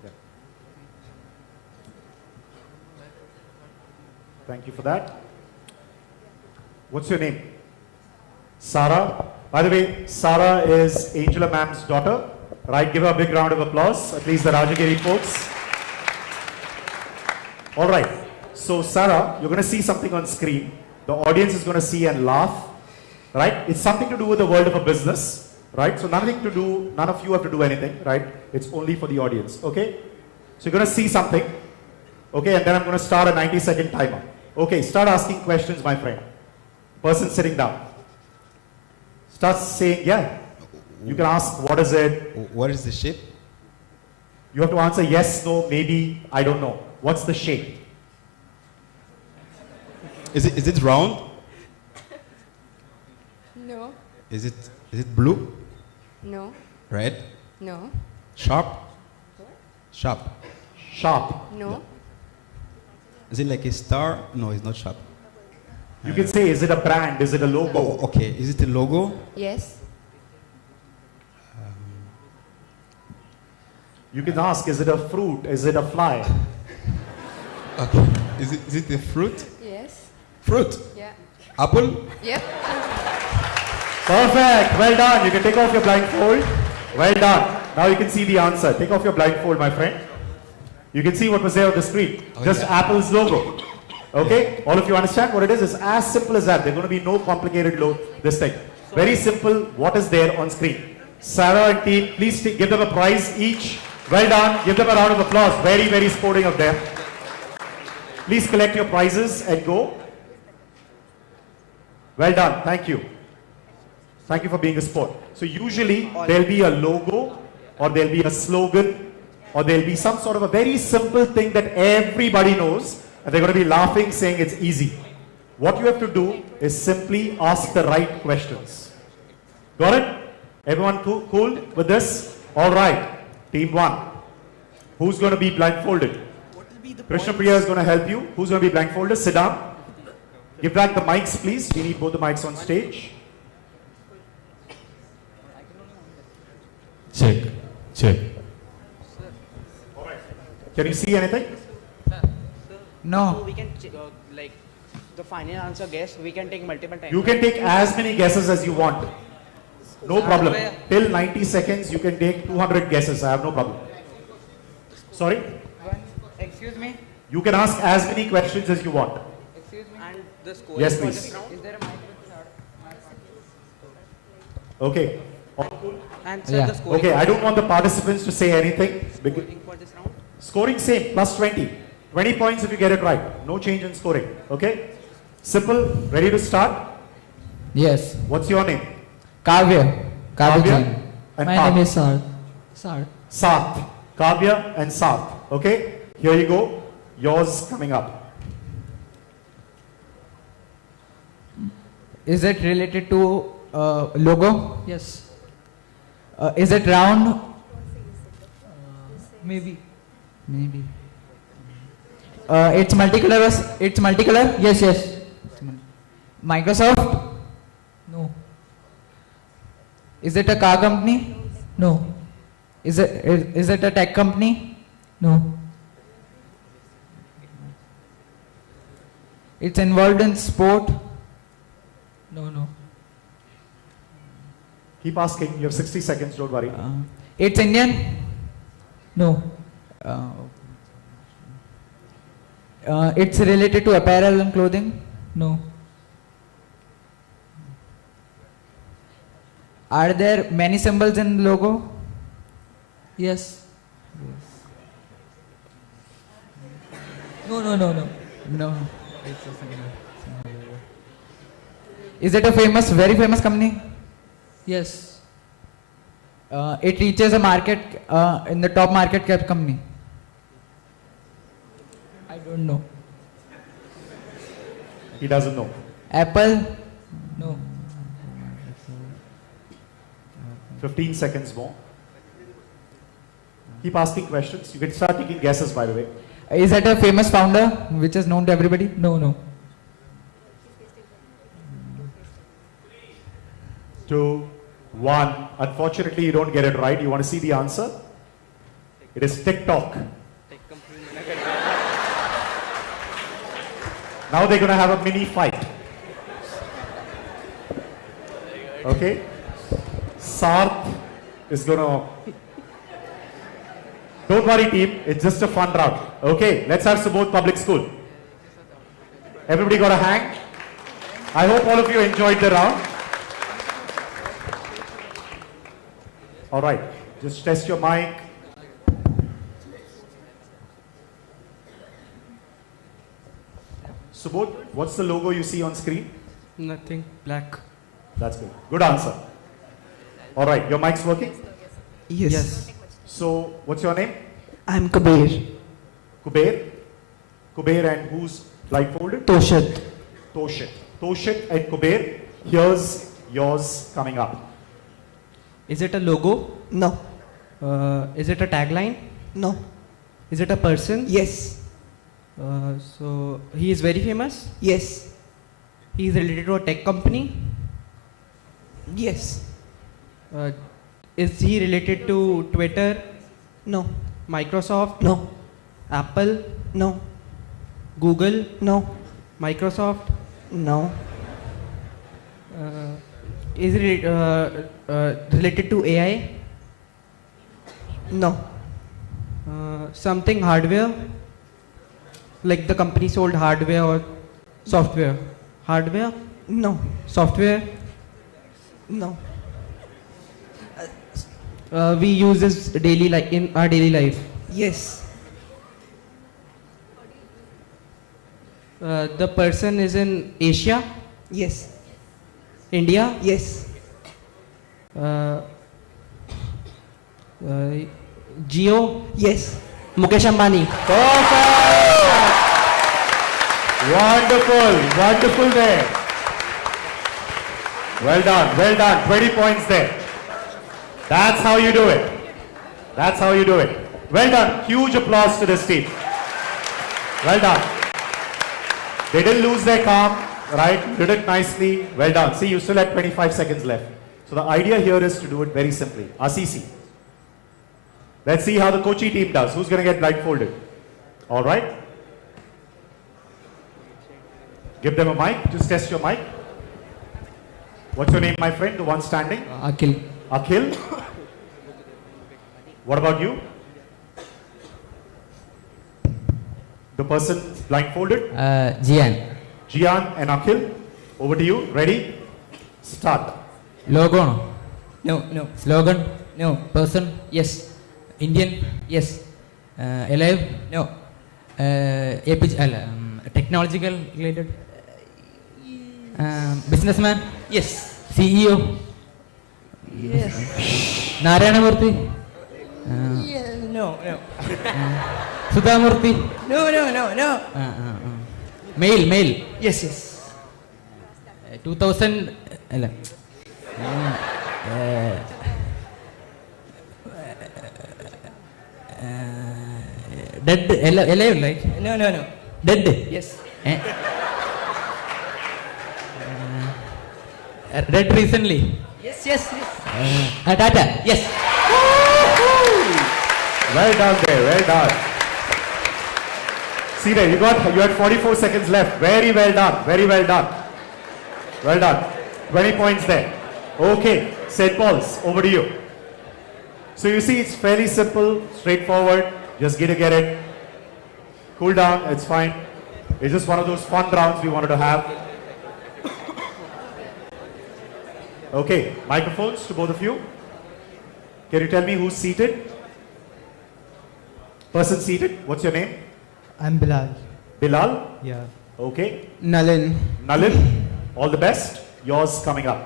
Yeah. Thank you for that. What's your name? Sarah. By the way, Sarah is Angela ma'am's daughter. Right, give her a big round of applause, at least the Rajagiri folks. All right, so Sarah, you're going to see something on screen. The audience is going to see and laugh. Right? It's something to do with the world of a business, right? So none of you have to do anything, right? It's only for the audience, okay? So you're going to see something, okay? And then I'm going to start a 90-second timer. Okay, start asking questions, my friend. Person sitting down. Start saying, yeah. You can ask, what is it? What is the shape? You have to answer yes, no, maybe, I don't know. What's the shape? Is it round? No. Is it blue? No. Red? No. Sharp? Sharp. Sharp. No. Is it like a star? No, it's not sharp. You can say, is it a brand? Is it a logo? Oh, okay. Is it a logo? Yes. You can ask, is it a fruit? Is it a fly? Okay. Is it a fruit? Yes. Fruit? Yeah. Apple? Yep. Perfect. Well done. You can take off your blindfold. Well done. Now you can see the answer. Take off your blindfold, my friend. You can see what was there on the screen. Oh, Just yeah. Apple's logo. Okay? All of you understand what it is? It's as simple as that. There's going to be no complicated this thing. Very simple. What is there on screen? Sarah and team, please give them a prize each. Well done. Give them a round of applause. Very, very sporting of them. Please collect your prizes and go. Well done. Thank you. Thank you for being a sport. So usually there'll be a logo or there'll be a slogan or there'll be some sort of a very simple thing that everybody knows and they're going to be laughing saying it's easy. What you have to do is simply ask the right questions. Got it? Everyone cool with this? All right. Team 1. Who's going to be blindfolded? Krishna Priya is going to help you. Who's going to be blindfolded? Sit down. Give back the mics, please. We need both the mics on stage. Check. Can you see anything? No. So we can like the final answer guess. We can take multiple times. You can take as many guesses as you want. No problem. Till 90 seconds, you can take 200 guesses. I have no problem. Sorry? Excuse me? You can ask as many questions as you want. Excuse me? And the score Yes, for please. this round? Is there a mic? Okay. And sir, the scoring Okay, for I this don't want the participants to say anything. scoring for this round? Scoring same, plus 20. 20 points if you get it right. No change in scoring. Okay? Simple. Ready to start? Yes. What's your name? Kavya. Kavya. And My Parth. name is Sarth. Sarth. Kavya and Sarth. Okay? Here you go. Yours coming up. Is it related to logo? Yes. Is it round? Maybe. Maybe. It's multicolor. It's multicolor. Yes. Microsoft. No. Is it a car company? No. Is it a tech company? No. It's involved in sport. No. Keep asking. You have 60 seconds. Don't worry. It's Indian. No. It's related to apparel and clothing. No. Are there many symbols in the logo? Yes. No. No. Is it a very famous company? Yes. It reaches a market in the top market cap company. I don't know. He doesn't know. Apple. No. 15 seconds more. Keep asking questions. You can start taking guesses, by the way. Is that a famous founder which is known to everybody? No. 2, 1. Unfortunately, you don't get it right. You want to see the answer? It is TikTok. Now they're going to have a mini fight. Okay? Sarth is going to... Don't worry, team. It's just a fun round. Okay, let's have Subodh Public School. Everybody got a hang? I hope all of you enjoyed the round. All right, just test your mic. Subodh, what's the logo you see on screen? Nothing. Black. That's good. Good answer. All right, your mic's working? Yes. So, what's your name? I'm Kabir. Kuber and who's blindfolded? Toshit. Toshit and Kuber. Here's yours coming up. Is it a logo? No. Is it a tagline? No. Is it a person? Yes. So he is very famous? Yes. He is related to a tech company? Yes. Is he related to Twitter? No. Microsoft? No. Apple? No. Google? No. Microsoft? No. Is it related to AI? No. Something hardware? Like the company sold hardware or software? Hardware? No. Software? No. We use this daily in our daily life. Yes. The person is in Asia? Yes. India? Yes. Uh, Geo? Yes. Mukesh Ambani. Perfect! Wonderful, wonderful there. Well done, 20 points there. That's how you do it. That's how you do it. Well done, huge applause to this team. Well done. They didn't lose their calm, right? Did it nicely. Well done. See, you still have 25 seconds left. So the idea here is to do it very simply. Asisi. Let's see how the Kochi team does. Who's going to get blindfolded? All right. Give them a mic. Just test your mic. What's your name, my friend? The one standing? Akhil. Akhil. What about you? The person blindfolded? Jian. Jian and Akhil. Over to you. Ready? Start. Logo? No. Slogan? No. Person? Yes. Indian? Yes. Alive? No. Technological related? Businessman? Yes. CEO? Yes. Narayanamurthy? No. Sudhamurthy? No. Male? Yes. 2000? Dead? Alive, like? No. Dead? Yes. Dead recently? Yes. Tata? Yes. Well done there, well done. See there, you had 44 seconds left. Very well done. Well done. 20 points there. Okay, St. Paul's, over to you. So you see, it's fairly simple, straightforward. Just get it. Cool down, it's fine. It's just one of those fun rounds we wanted to have. Okay, microphones to both of you. Can you tell me who's seated? Person seated, what's your name? I'm Bilal. Bilal? Yeah. Okay. Nalin. Nalin, all the best. Yours coming up.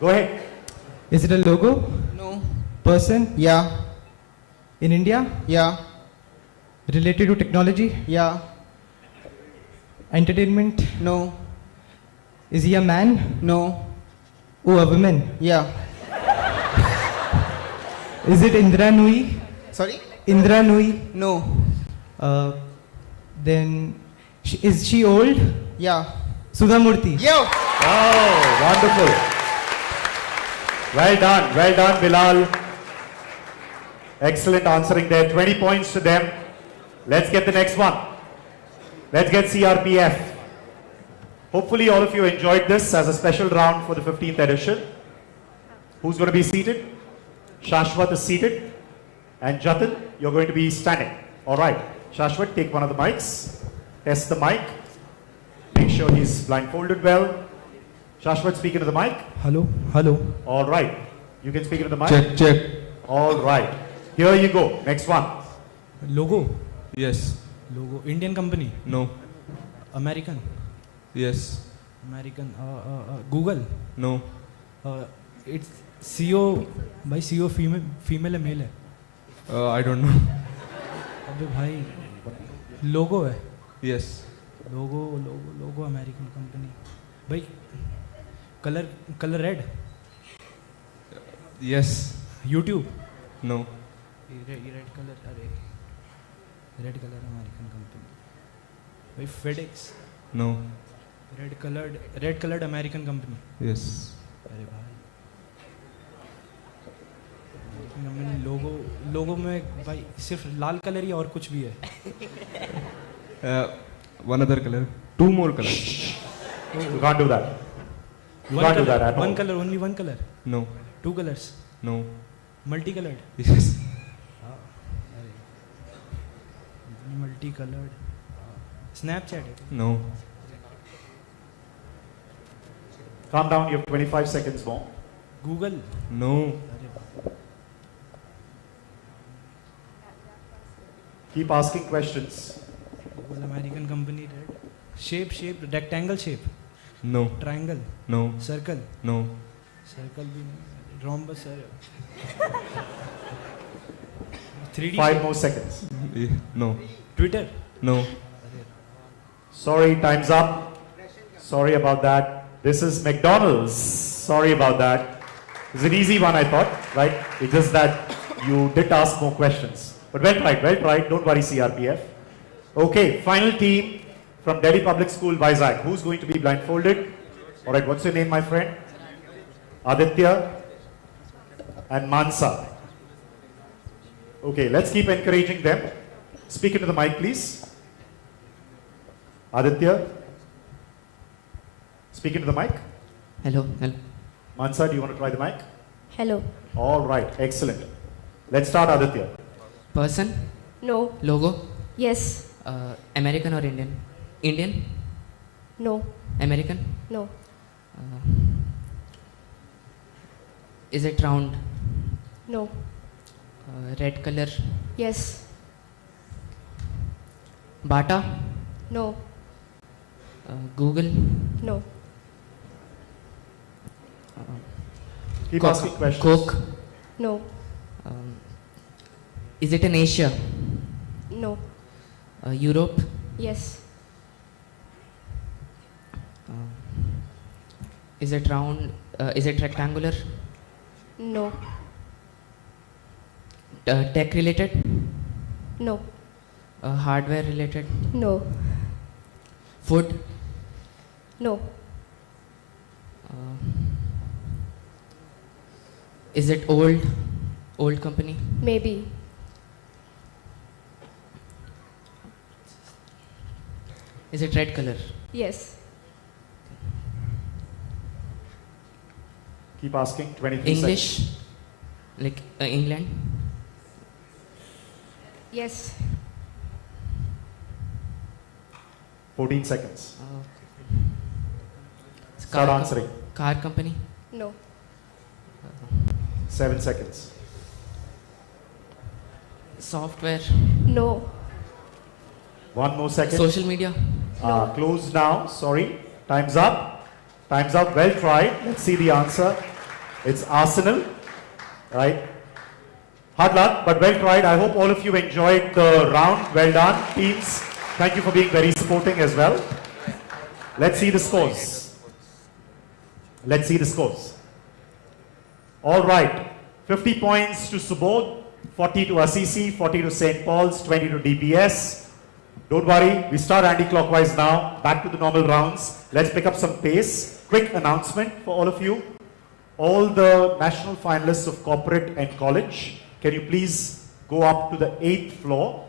Go ahead. Is it a logo? No. Person? Yeah. In India? Yeah. Related to technology? Yeah. Entertainment? No. Is he a man? No. Oh, a woman? Yeah. Is it Indra Nui? Sorry? Indra Nui? No. Then, is she old? Yeah. Sudhamurthy? Yo! Oh, wonderful. Well done, Bilal. Excellent answering there. 20 points to them. Let's get the next one. Let's get CRPF. Hopefully all of you enjoyed this as a special round for the 15th edition. Who's going to be seated? Shashwat is seated. And Jatin, you're going to be standing. All right. Shashwat, take one of the mics. Test the mic. Make sure he's blindfolded well. Shashwat, speak into the mic. Hello. All right. You can speak into the mic. Check. All right. Here you go. Next one. Logo? Yes. Logo. Indian company? No. American? Yes. American. Google? No. It's CEO. By CEO female or male है? I don't know. अबे भाई लोगो है. Yes. लोगो American company. भाई colour red. Yes. YouTube. No. Red colour अरे red colour American company. भाई FedEx. No. Red coloured American company. Yes. अरे भाई लोगो में भाई सिर्फ लाल कलर ही और कुछ भी है. One other color. Two more colors. You can't do that. You can't do that at all. One color, only one color. No. Two colors. No. Multicolored. Yes. Multicolored. Snapchat. No. Calm down. You have 25 seconds more. Google. No. Keep asking questions. Google American company red. Shape, rectangle shape. No. Triangle. No. Circle. No. Circle भी नहीं. Rhombus sir. 3D. 5 more seconds. No. Twitter. No. Sorry, time's up. Sorry about that. This is McDonald's. Sorry about that. It's an easy one, I thought, right? It's just that you did ask more questions. But well tried, well tried. Don't worry, CRPF. Okay, final team from Delhi Public School, Vizag. Who's going to be blindfolded? All right, what's your name, my friend? Aditya and Mansa. Okay, let's keep encouraging them. Speak into the mic, please. Aditya, speak into the mic. Hello, hello. Mansa, do you want to try the mic? Hello. All right, excellent. Let's start, Aditya. Person? No. Logo? Yes. American or Indian? Indian? No. American? No. Is it round? No. Red color? Yes. Bata? No. Google? No. Keep asking questions. Coke? No. Is it in Asia? No. Europe? Yes. Is it round? Is it rectangular? No. Tech related? No. Hardware related? No. Food? No. Is it old? Old company? Maybe. Is it red color? Yes. Keep asking. 23 English? seconds. Like England? Yes. 14 seconds. Car Start answering. Car company? No. 7 seconds. Software? No. 1 more second. Social media? Closed now. Sorry. Time's up. Time's up. Well tried. Let's see the answer. It's Arsenal. Right? Hard luck, but well tried. I hope all of you enjoyed the round. Well done. Teams, thank you for being very sporting as well. Let's see the scores. Let's see the scores. All right. 50 points to Subodh, 40 to Assisi, 40 to St. Paul's, 20 to DPS. Don't worry, we start anti-clockwise now. Back to the normal rounds. Let's pick up some pace. Quick announcement for all of you. All the national finalists of corporate and college, can you please go up to the 8th floor,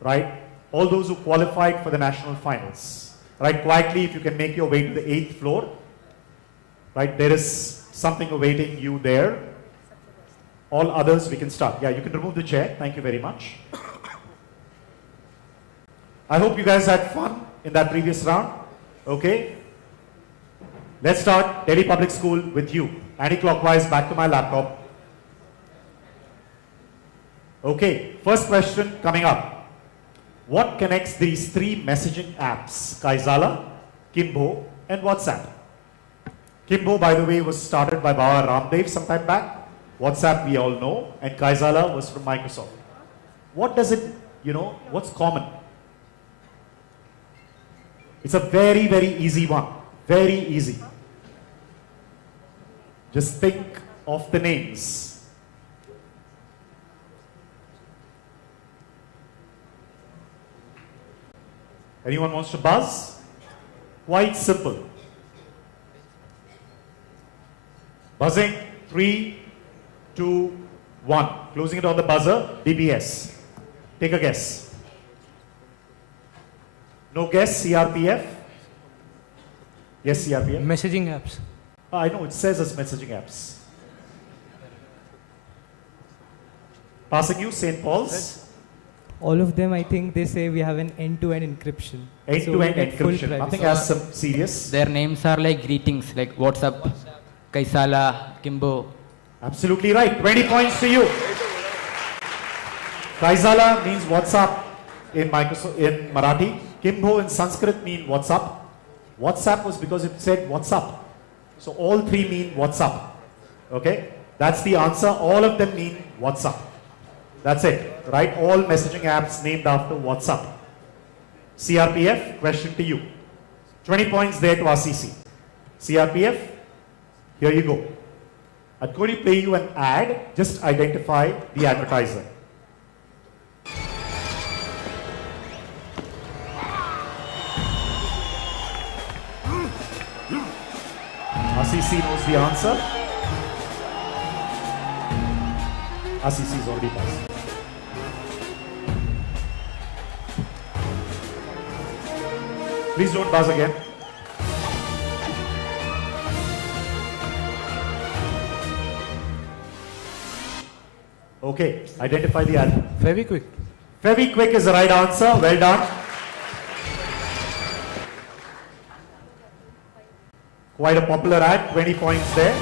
right? All those who qualified for the national finals, right? Quietly, if you can make your way to the 8th floor, right? There is something awaiting you there. All others, we can start. Yeah, you can remove the chair. Thank you very much. I hope you guys had fun in that previous round. Okay. Let's start Delhi Public School with you. Anti-clockwise, back to my laptop. Okay, first question coming up. What connects these 3 messaging apps? Kaizala, Kimbo, and WhatsApp. Kimbo, by the way, was started by Baba Ramdev some time back. WhatsApp, we all know. And Kaizala was from Microsoft. What does it, what's common? It's a very, very easy one. Very easy. Just think of the names. Anyone wants to buzz? Quite simple. Buzzing. 3, 2, 1. Closing it on the buzzer. DBS. Take a guess. No guess. CRPF? Yes, CRPF. Messaging apps. I know, it says as messaging apps. Passing you, St. Paul's. All of them, I think they say we have an end-to-end encryption. End-to-end encryption. Nothing as some serious. Their names are like greetings, like WhatsApp, Kaisala, Kimbo. Absolutely right. 20 points to you. Kaisala means WhatsApp in Marathi. Kimbo in Sanskrit means WhatsApp. WhatsApp was because it said what's up. So all three mean what's up. Okay? That's the answer. All of them mean what's up. That's it. Right? All messaging apps named after WhatsApp. CRPF, question to you. 20 points there to RCC. CRPF, here you go. I'm going to play you an ad. Just identify the advertiser. RCC knows the answer. RCC is already passed. Please don't buzz again. Okay, identify the ad. Fevikwik. Fevikwik is the right answer. Well done. Quite a popular ad, 20 points there.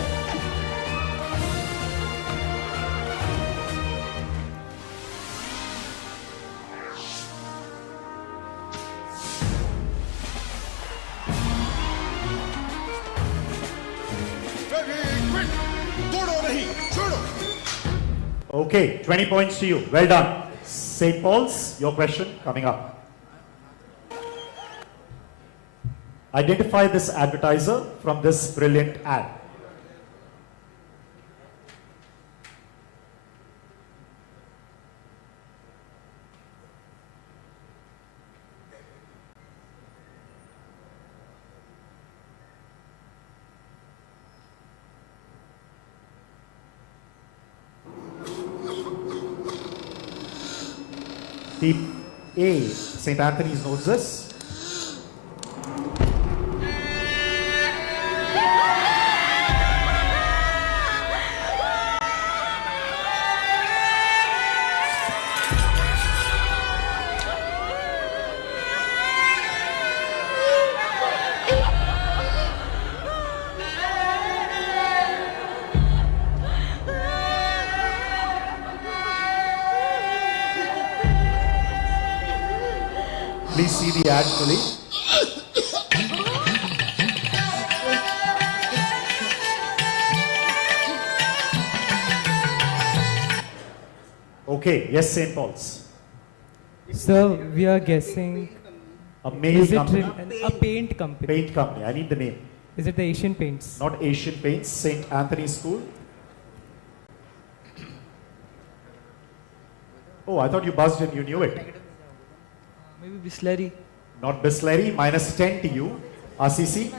Okay, 20 points to you. Well done. St. Paul's, your question coming up. Identify this advertiser from this brilliant ad. Team A, St. Anthony's knows this. Please see the ad fully. Okay, yes, St. Paul's. So we are guessing. A male company. A paint company. Paint company. I need the name. Is it the Asian Paints? Not Asian Paints. St. Anthony's School. Oh, I thought you buzzed in. You knew it. Maybe Bisleri. Not Bisleri. Minus 10 to you. RCC.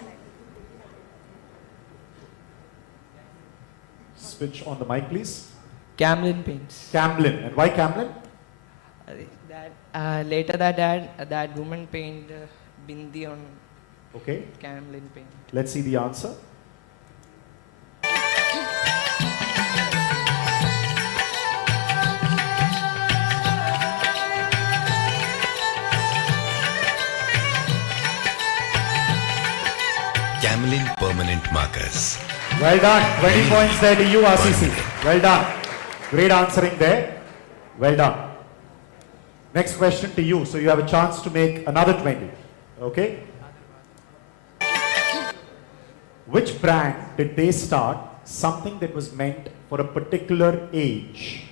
Switch on the mic, please. Camlin Paints. Camlin. And why Camlin? Later that woman painted bindi on Okay. Camlin Paint. Let's see the answer. Camlin Permanent Markers. Well done. 20 points there to you, RCC. Well done. Great answering there. Well done. Next question to you. So you have a chance to make another 20. Okay? Which brand did they start something that was meant for a particular age?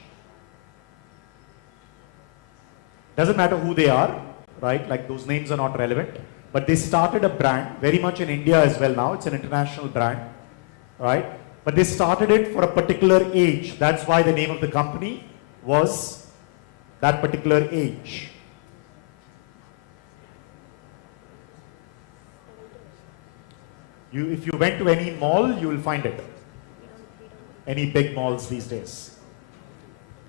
Doesn't matter who they are, right? Like those names are not relevant. But they started a brand, very much in India as well now. It's an international brand, right? But they started it for a particular age. That's why the name of the company was that particular age. If you went to any mall, you will find it. Any big malls these days.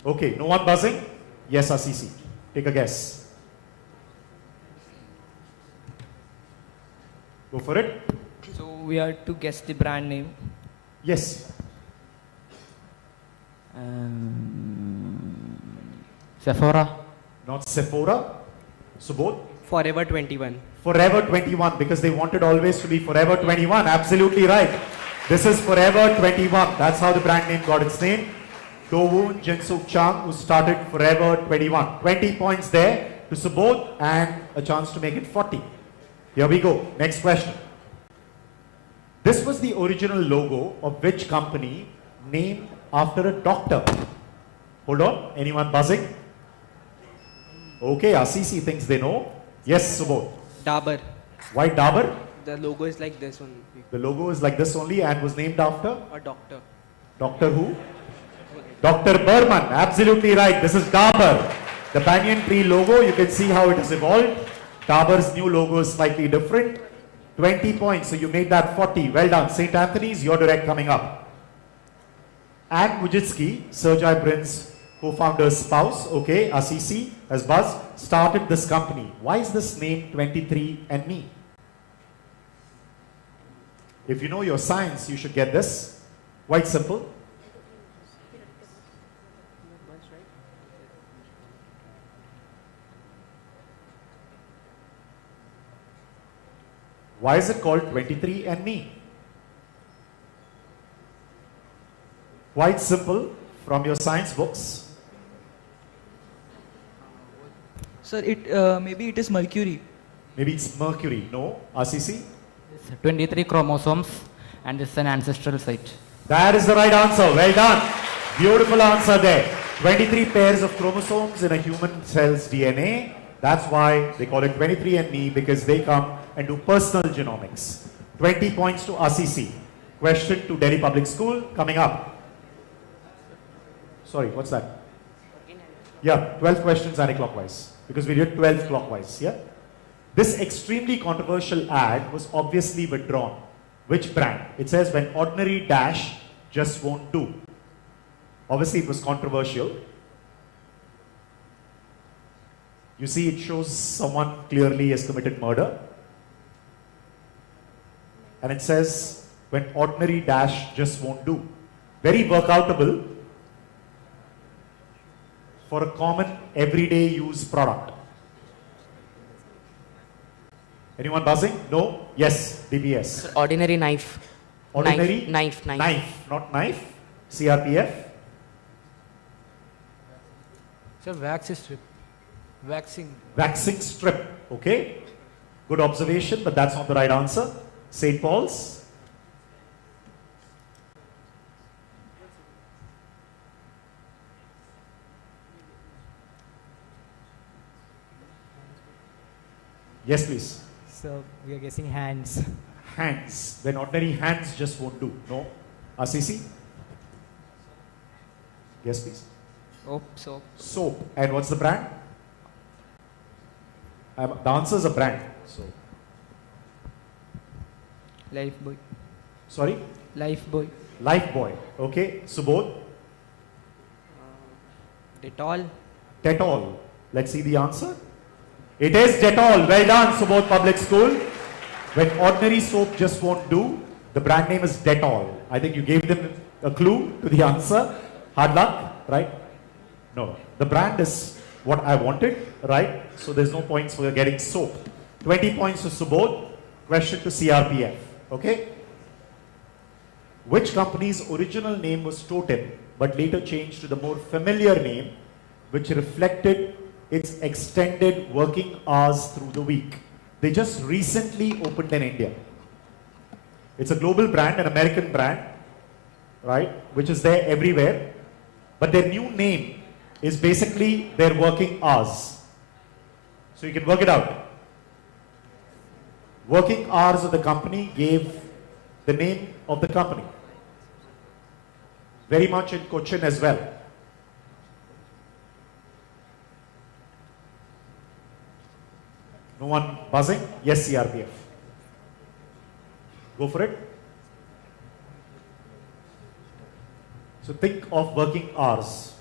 Okay, no one buzzing? Yes, RCC. Take a guess. Go for it. So we have to guess the brand name. Yes. Sephora. Not Sephora. Subodh. Forever 21. Forever 21, because they wanted always to be Forever 21. Absolutely right. This is Forever 21. That's how the brand name got its name. Do Woon Jinsuk Chang, who started Forever 21. 20 points there to Subodh and a chance to make it 40. Here we go. Next question. This was the original logo of which company named after a doctor? Hold on, anyone buzzing? Okay, RCC thinks they know. Yes, Subodh. Dabur. Why Dabur? The logo is like this one. The logo is like this only and was named after? A doctor. Doctor who? Dr. Burman, absolutely right. This is Dabur. The banyan tree logo, you can see how it has evolved. Dabur's new logo is slightly different. 20 points, so you made that 40. Well done. St. Anthony's, your direct coming up. Anne Mujitsky, Sergey Brin's co-founder's spouse, okay, Assisi, has buzzed, started this company. Why is this name 23andMe? If you know your science, you should get this. Quite simple. Why is it called 23andMe? Quite simple from your science books. Sir, maybe it is Mercury. Maybe it's Mercury. No? RCC? 23 chromosomes and it's an ancestral site. That is the right answer. Well done. Beautiful answer there. 23 pairs of chromosomes in a human cell's DNA. That's why they call it 23andMe, because they come and do personal genomics. 20 points to RCC. Question to Delhi Public School coming up. Sorry, what's that? Yeah, 12 questions anti-clockwise, because we did 12 clockwise, yeah? This extremely controversial ad was obviously withdrawn. Which brand? It says when ordinary dash just won't do. Obviously it was controversial. You see, it shows someone clearly has committed murder. And it says when ordinary dash just won't do. Very workoutable for a common everyday use product. Anyone buzzing? No? Yes, DBS. Sir, ordinary knife. Ordinary? Knife. Knife, not knife. CRPF. Sir, wax strip. Waxing. Waxing strip. Okay. Good observation, but that's not the right answer. St. Paul's. Yes, please. So we are guessing hands. Hands. When ordinary hands just won't do. No. RCC? Yes, please. Soap. Soap. And what's the brand? The answer is a brand. So. Lifebuoy. Sorry? Lifebuoy. Lifebuoy. Okay. Subodh? Dettol. Dettol. Let's see the answer. It is Dettol. Well done, Subodh Public School. When ordinary soap just won't do, the brand name is Dettol. I think you gave them a clue to the answer. Hard luck, right? No. The brand is what I wanted, right? So there's no points for getting soap. 20 points to Subodh. Question to CRPF. Okay? Which company's original name was Totem, but later changed to the more familiar name, which reflected its extended working hours through the week? They just recently opened in India. It's a global brand, an American brand, right, which is there everywhere. But their new name is basically their working hours. So you can work it out. Working hours of the company gave the name of the company. Very much in Cochin as well. No one buzzing? Yes, CRPF. Go for it. So think of working hours.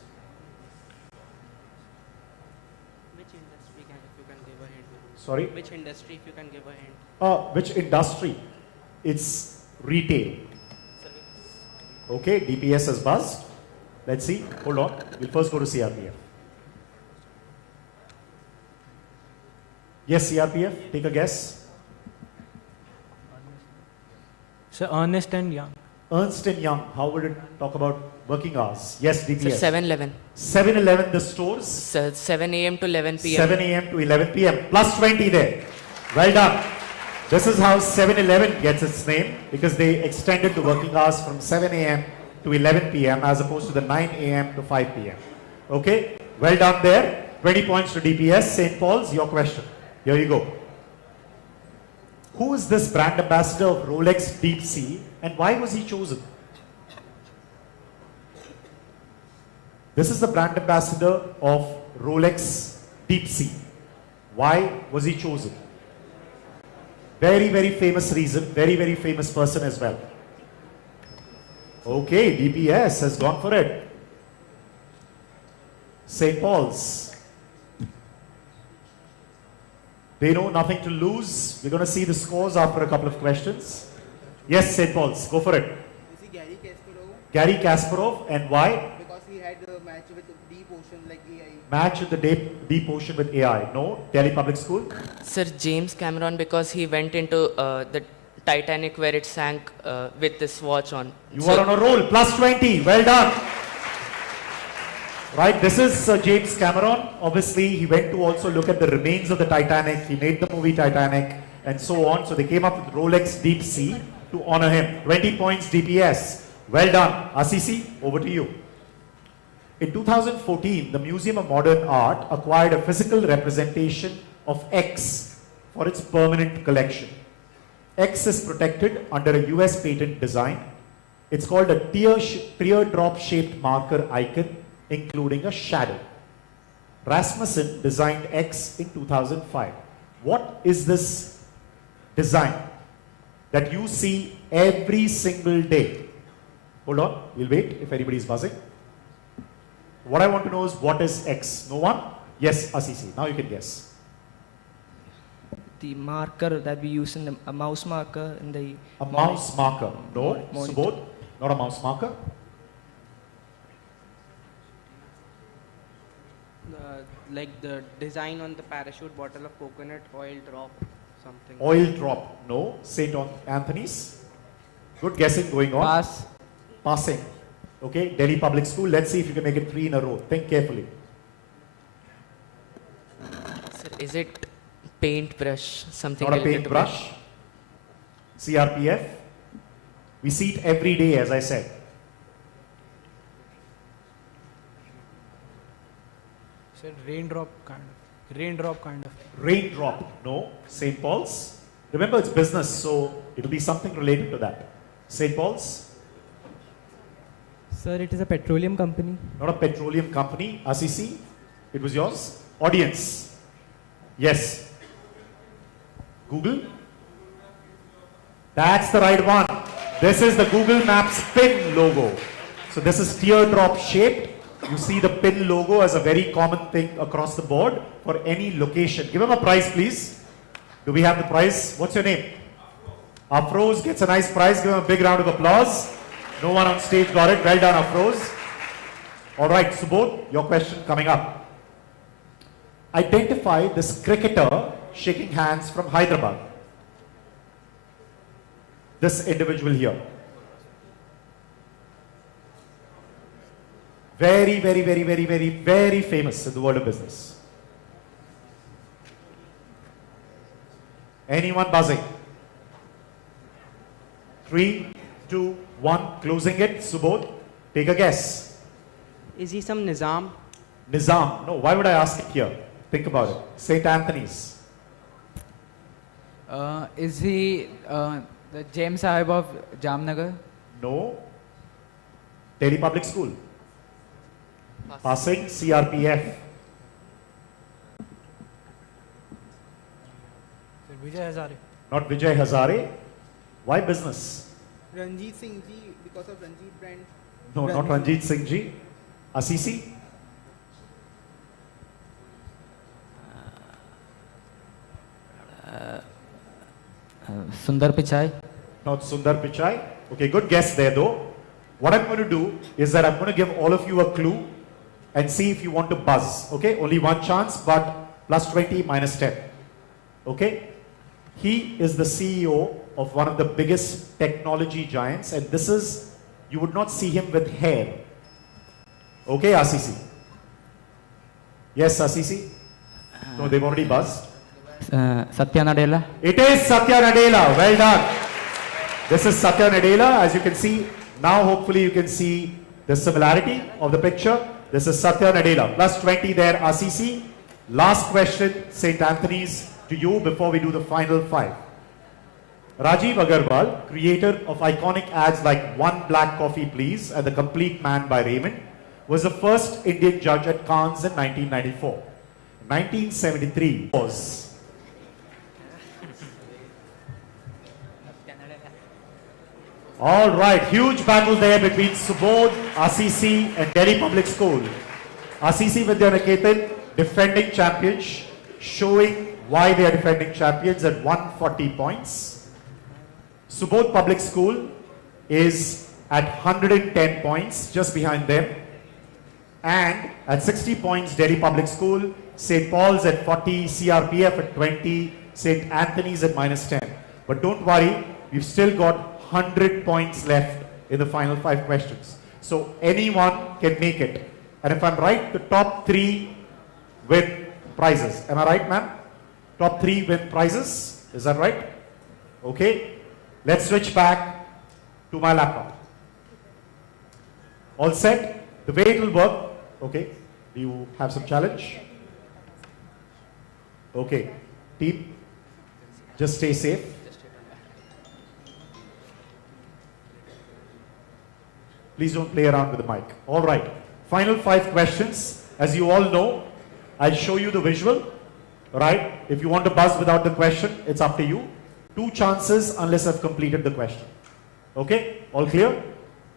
Which industry if you can give a hint? Sorry? Which industry if you can give a hint? Which industry? It's retail. Okay, DPS has buzzed. Let's see. Hold on. We'll first go to CRPF. Yes, CRPF, take a guess. Sir, Ernst and Young. Ernst and Young, how would it talk about working hours? Yes, DPS. Sir, 7-Eleven. 7-Eleven, the stores? 7 a.m. to 11 p.m. 7 a.m. to 11 p.m. Plus 20 there. Well done. This is how 7-Eleven gets its name, because they extended the working hours from 7 a.m. to 11 p.m. as opposed to the 9 a.m. to 5 p.m. Okay, well done there. 20 points to DPS. St. Paul's, your question. Here you go. Who is this brand ambassador of Rolex Deep Sea and why was he chosen? This is the brand ambassador of Rolex Deep Sea. Why was he chosen? Very, very famous reason, very, very famous person as well. Okay, DPS has gone for it. St. Paul's. They know nothing to lose. We're going to see the scores after a couple of questions. Yes, St. Paul's, go for it. Is he Gary Kasparov? Gary Kasparov, and why? Because he had a match with the deep ocean like AI. Match in the deep ocean with AI. No? Delhi Public School? Sir, James Cameron, because he went into the Titanic where it sank with this watch on. You are on a roll. Plus 20. Well done. Right, this is James Cameron. Obviously, he went to also look at the remains of the Titanic. He made the movie Titanic and so on. So they came up with Rolex Deep Sea to honor him. 20 points DPS. Well done. Asisi, over to you. In 2014, the Museum of Modern Art acquired a physical representation of X for its permanent collection. X is protected under a US patent design. It's called a teardrop shaped marker icon, including a shadow. Rasmussen designed X in 2005. What is this design that you see every single day? Hold on, we'll wait if anybody is buzzing. What I want to know is what is X? No one? Yes, Asisi. Now you can guess. The marker that we use in the a mouse marker in the a mouse marker. No, Subodh, not a mouse marker. Like the design on the parachute bottle of coconut oil drop something. Oil drop. No. St. Anthony's. Good guessing going on. Pass. Passing. Okay. Delhi Public School. Let's see if you can make it 3 in a row. Think carefully. Sir, is it paintbrush? Something Not a related to paintbrush. CRPF. We see it every day, as I said. Sir, raindrop kind of. Raindrop. No. St. Paul's. Remember, it's business, so it'll be something related to that. St. Paul's. Sir, it is a petroleum company. Not a petroleum company. Asisi, it was yours. Audience. Yes. Google. That's the right one. This is the Google Maps pin logo. So this is teardrop shaped. You see the pin logo as a very common thing across the board for any location. Give him a prize, please. Do we have the prize? What's your name? Afroz gets a nice prize. Give him a big round of applause. No one on stage got it. Well done, Afroz. All right, Subodh, your question coming up. Identify this cricketer shaking hands from Hyderabad. This individual here. Very, very, very, very, very, very famous in the world of business. Anyone buzzing? 3, 2, 1, closing it. Subodh, take a guess. Is he some Nizam? Nizam. No, why would I ask it here? Think about it. St. Anthony's. Is he the James Sahib of Jamnagar? No. Delhi Public School. Passing. CRPF. Vijay Hazare. Not Vijay Hazare. Why business? Ranjit Singh ji, because of Ranjit brand. No, not Ranjit Singh ji. Asisi. Sundar Pichai. Not Sundar Pichai. Okay, good guess there though. What I'm going to do is that I'm going to give all of you a clue and see if you want to buzz. Okay, only one chance, but plus 20 minus 10. Okay, he is the CEO of one of the biggest technology giants, and this is, you would not see him with hair. Okay, Asisi. Yes, Asisi. No, they've already buzzed. Satya Nadella. It is Satya Nadella. Well done. This is Satya Nadella. As you can see, now hopefully you can see the similarity of the picture. This is Satya Nadella. Plus 20 there, RCC. Last question, St. Anthony's, to you before we do the final 5. Rajiv Agarwal, creator of iconic ads like One Black Coffee Please and The Complete Man by Raymond, was the first Indian judge at Cannes in 1994. 1973 was all right, huge battle there between Subodh, RCC and Delhi Public School. RCC Vidyaniketan, defending champions, showing why they are defending champions at 140 points. Subodh Public School is at 110 points, just behind them. And at 60 points, Delhi Public School, St. Paul's at 40, CRPF at 20, St. Anthony's at -10. But don't worry, we've still got 100 points left in the final 5 questions. So anyone can make it. And if I'm right, the top 3 win prizes. Am I right, ma'am? Top 3 win prizes. Is that right? Okay. Let's switch back to my laptop. All set? The way it will work. Okay. Do you have some challenge? Okay. Team, just stay safe. Please don't play around with the mic. All right. Final 5 questions. As you all know, I'll show you the visual. Right? If you want to buzz without the question, it's up to you. 2 chances unless I've completed the question. Okay? All clear?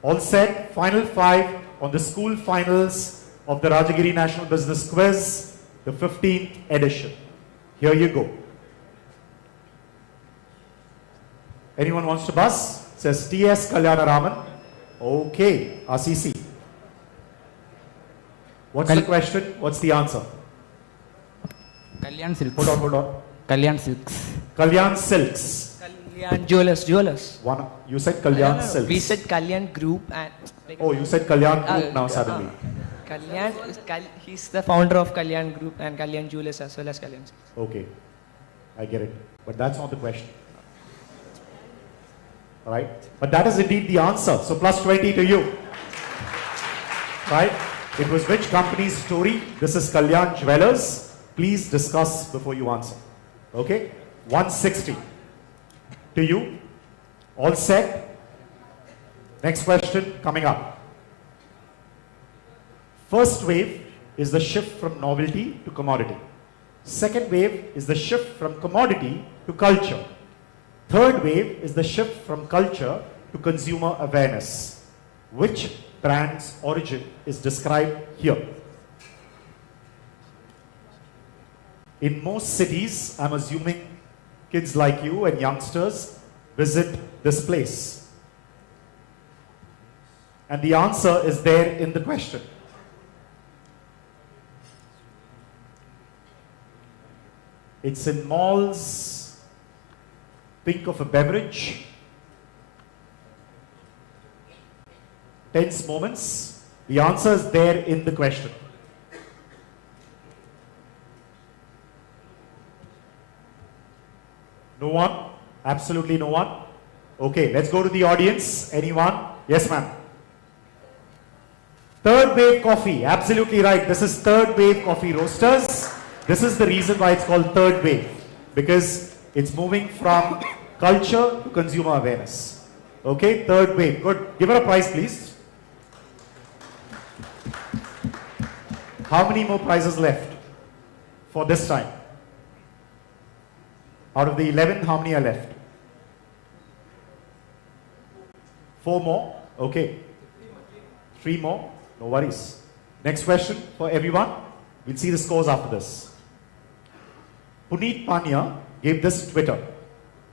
All set. Final 5 on the school finals of the Rajagiri National Business Quiz, the 15th edition. Here you go. Anyone wants to buzz? It says T.S. Kalyanaraman. Okay. RCC. What's the question? What's the answer? Kalyan Silks. Hold on. Kalyan Silks. Kalyan Silks. Kalyan Jewelers. One, you said Kalyan Silks. We said Kalyan Group and... Oh, you said Kalyan Group now suddenly. Kalyan, he's the founder of Kalyan Group and Kalyan Jewelers as well as Kalyan Silks. Okay, I get it. But that's not the question. Right? But that is indeed the answer. So plus 20 to you. Right? It was which company's story? This is Kalyan Jewelers. Please discuss before you answer. Okay? 160 to you. All set? Next question coming up. First wave is the shift from novelty to commodity. Second wave is the shift from commodity to culture. Third wave is the shift from culture to consumer awareness. Which brand's origin is described here? In most cities, I'm assuming kids like you and youngsters visit this place. And the answer is there in the question. It's in malls. Think of a beverage. Tense moments. The answer is there in the question. No one? Absolutely no one? Okay, let's go to the audience. Anyone? Yes, ma'am. Third wave coffee. Absolutely right. This is third wave coffee roasters. This is the reason why it's called third wave. Because it's moving from culture to consumer awareness. Okay, third wave. Good. Give her a prize, please. How many more prizes left for this time? Out of the 11, how many are left? 4 more? Okay. 3 more? No worries. Next question for everyone. We'll see the scores after this. Puneet Pania gave this Twitter.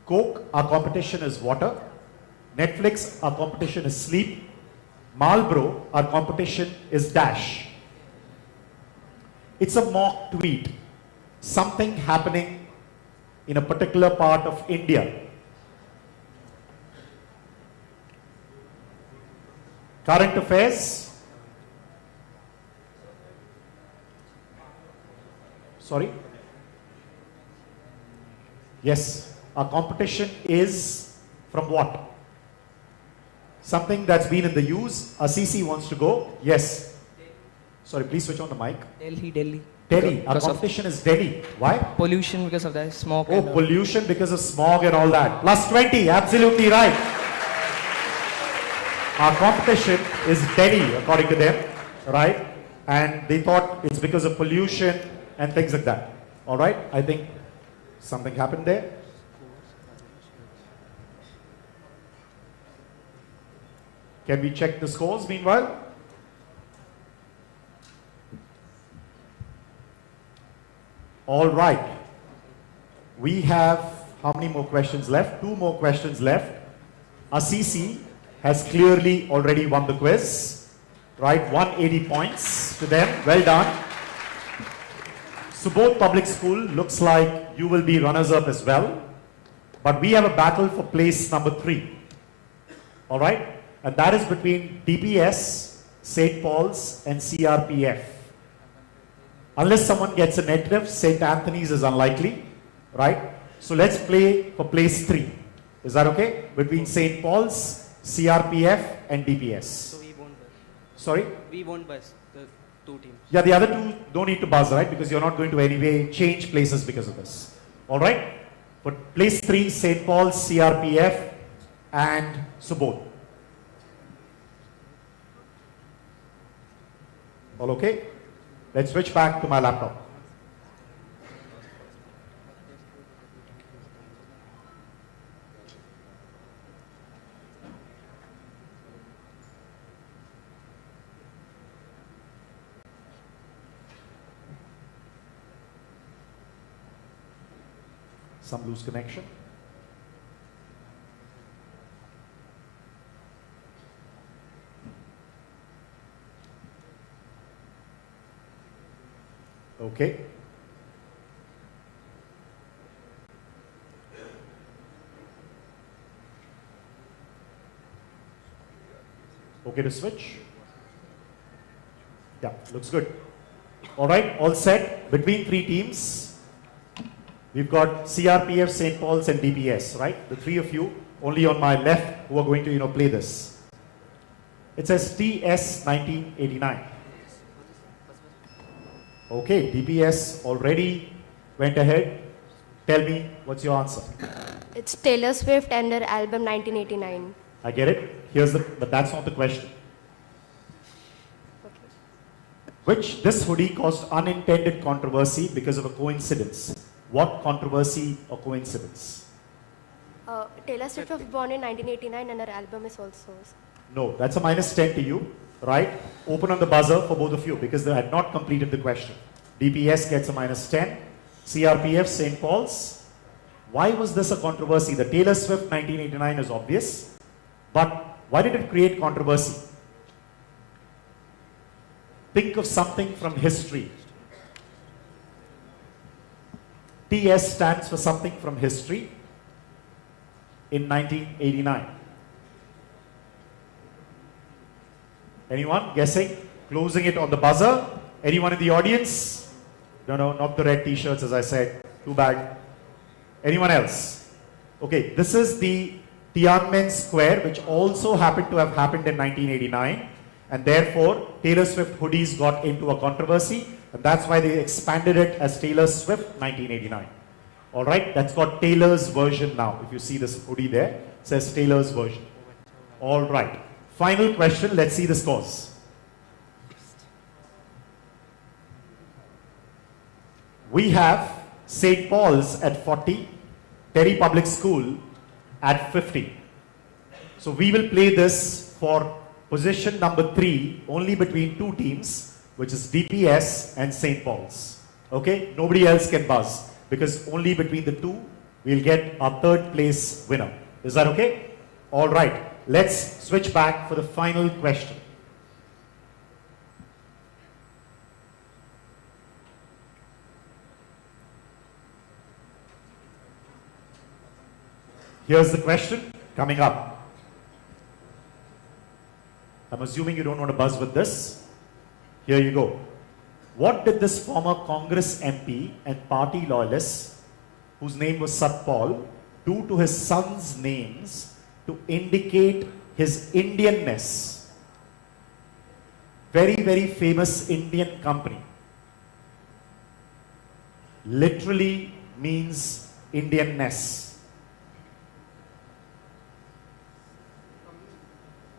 Coke, our competition is water. Netflix, our competition is sleep. Marlboro, our competition is dash. It's a mock tweet. Something happening in a particular part of India. Current affairs. Sorry? Yes. Our competition is from what? Something that's been in the use. CC wants to go. Yes. Sorry, please switch on the mic. Delhi. Delhi. Our Because of competition is Delhi. Why? pollution, because of the smoke. Oh, pollution because of smog and all that. Plus 20. Absolutely right. Our competition is Delhi, according to them. Right? And they thought it's because of pollution and things like that. All right? I think something happened there. Can we check the scores meanwhile? All right. We have how many more questions left? 2 more questions left. Assisi has clearly already won the quiz. Right? 180 points to them. Well done. Subodh Public School looks like you will be runners-up as well. But we have a battle for place number 3. All right? And that is between DPS, St. Paul's and CRPF. Unless someone gets a negative, St. Anthony's is unlikely, right? So let's play for place 3. Is that okay? Between St. Paul's, CRPF and DPS. So we won't buzz. Sorry? We won't buzz, the 2 teams. Yeah, the other 2 don't need to buzz, right? Because you're not going to anyway change places because of this. All right? But place 3, St. Paul's, CRPF and Subodh. All okay? Let's switch back to my laptop. Some loose connection. Okay. Okay to switch? Yeah, looks good. All right, all set. Between 3 teams, we've got CRPF, St. Paul's and DPS, right? The 3 of you, only on my left, who are going to, play this. It says TS 1989. Okay, DPS already went ahead. Tell me, what's your answer? It's Taylor Swift and her album 1989. I get it. But that's not the question. This hoodie caused unintended controversy because of a coincidence. What controversy or coincidence? Taylor Swift was born in 1989 and her album is also. No, that's a -10 to you, right? Open on the buzzer for both of you because they had not completed the question. DPS gets a -10. CRPF, St. Paul's. Why was this a controversy? The Taylor Swift 1989 is obvious, but why did it create controversy? Think of something from history. TS stands for something from history in 1989. Anyone guessing? Closing it on the buzzer. Anyone in the audience? No, not the red t-shirts as I said. Too bad. Anyone else? Okay, this is the Tiananmen Square, which also happened to have happened in 1989. And therefore, Taylor Swift hoodies got into a controversy. And that's why they expanded it as Taylor Swift 1989. All right, that's got Taylor's version now. If you see this hoodie there, it says Taylor's version. All right. Final question, let's see the scores. We have St. Paul's at 40, Terry Public School at 50. So we will play this for position number 3 only between 2 teams, which is DPS and St. Paul's. Okay, nobody else can buzz because only between the 2 we'll get our 3rd place winner. Is that okay? All right, let's switch back for the final question. Here's the question coming up. I'm assuming you don't want to buzz with this. Here you go. What did this former Congress MP and party loyalist whose name was Satpal, due to his sons' names to indicate his Indianness. Very, very famous Indian company. Literally means Indianness.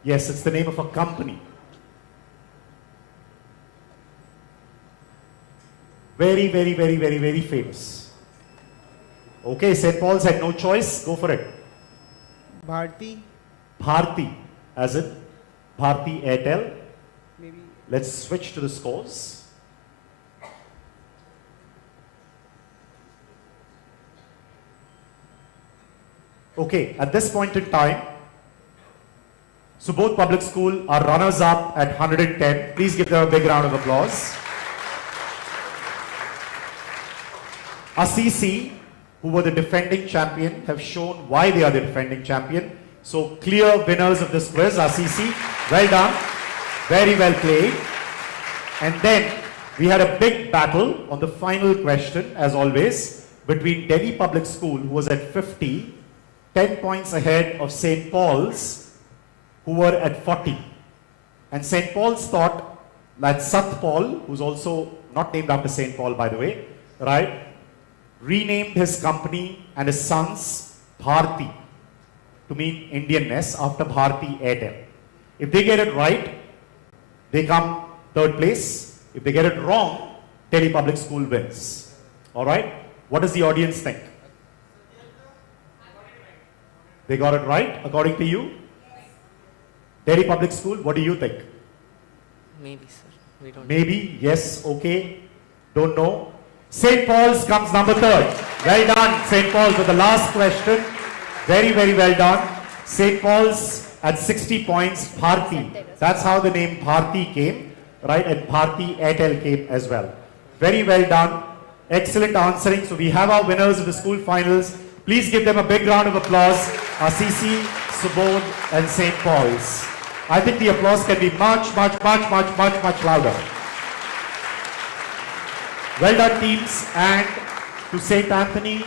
Yes, it's the name of a company. Very, very, very, very, very famous. Okay, St. Paul's had no choice. Go for it. Bharti. Bharti, as in Bharti Airtel. Maybe. Let's switch to the scores. Okay, at this point in time, Subodh Public School are runners up at 110. Please give them a big round of applause. Assisi, who were the defending champion, have shown why they are the defending champion. So clear winners of this quiz, Assisi. Well done. Very well played. And then we had a big battle on the final question, as always, between Delhi Public School, who was at 50, 10 points ahead of St. Paul's, who were at 40. And St. Paul's thought that Satpal, who's also not named after St. Paul, by the way, right, renamed his company and his sons Bharti to mean Indianness after Bharti Airtel. If they get it right, they come third place. If they get it wrong, Delhi Public School wins. All right? What does the audience think? They got it right, according to you? Delhi Public School, what do you think? Maybe, sir. We don't Maybe, yes, okay, don't know. St. Paul's comes number third. Well done, St. Paul's, with the last question. Very, very well done. St. Paul's at 60 points, Bharti. That's how the name Bharti came, right? And Bharti Airtel came as well. Very well done. Excellent answering. So we have our winners of the school finals. Please give them a big round of applause. Assisi, Subodh, and St. Paul's. I think the applause can be much, much, much, much, much, much louder. Well done, teams, and to St. Anthony,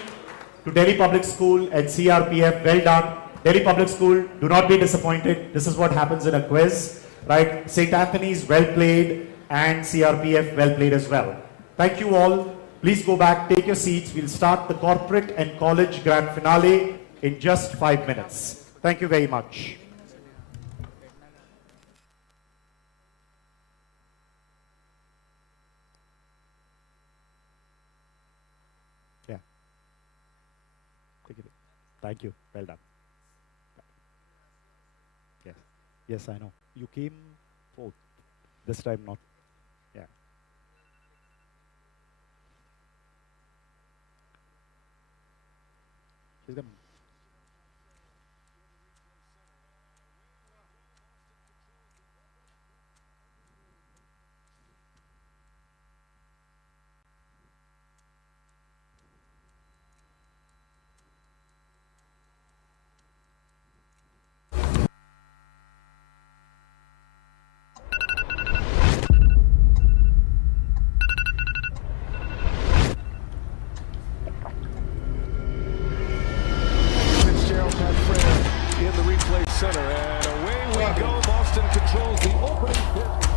to Delhi Public School and CRPF, well done. Delhi Public School, do not be disappointed. This is what happens in a quiz, right? St. Anthony's, well played, and CRPF, well played as well. Thank you all. Please go back, take your seats. We'll start the corporate and college grand finale in just 5 minutes. Thank you very much. Yeah. Thank you. Well done. Yes. Yes, I know. You came fourth. This time not. Yeah. She's got in the replay center, and away we go. Boston controls the opening pitch.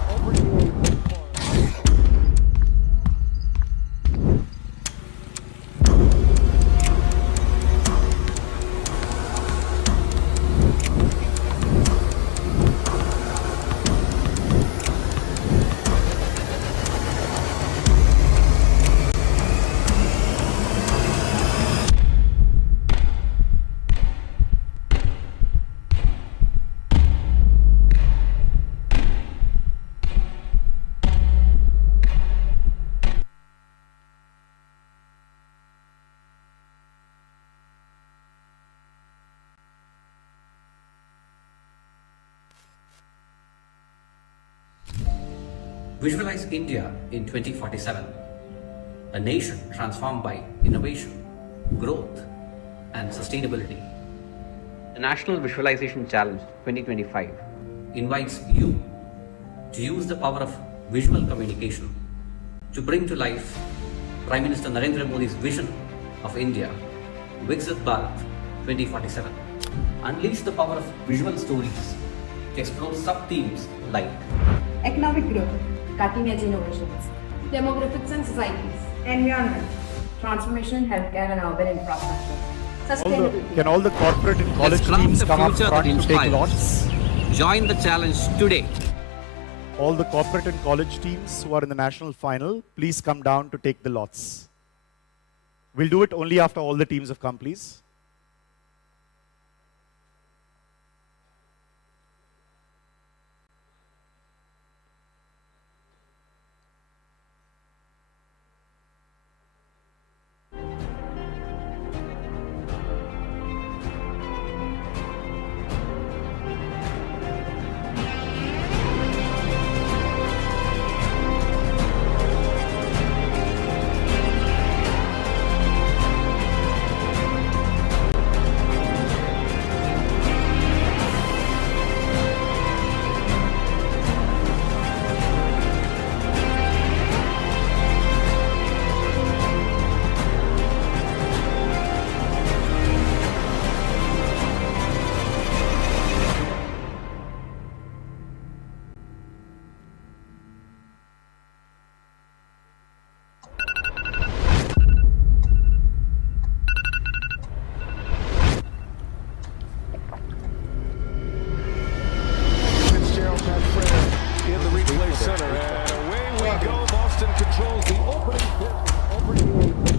Visualize India in 2047, a nation transformed by innovation, growth, and sustainability. The National Visualization Challenge 2025 invites you to use the power of visual communication to bring to life Prime Minister Narendra Modi's vision of India Viksit Bharat 2047. Unleash the power of visual stories. Explore sub-themes like economic growth, cutting-edge innovations, demographics and societies, environment, transformation in healthcare and urban infrastructure, sustainability. Can all the corporate and college Let's craft teams the come up future front that to take inspires. lots? Join the challenge today. All the corporate and college teams who are in the national final, please come down to take the lots. We'll do it only after all the teams have come, please. Fitzgerald had Fred in the replay center, and away we go. Boston controls the opening pitch. Opening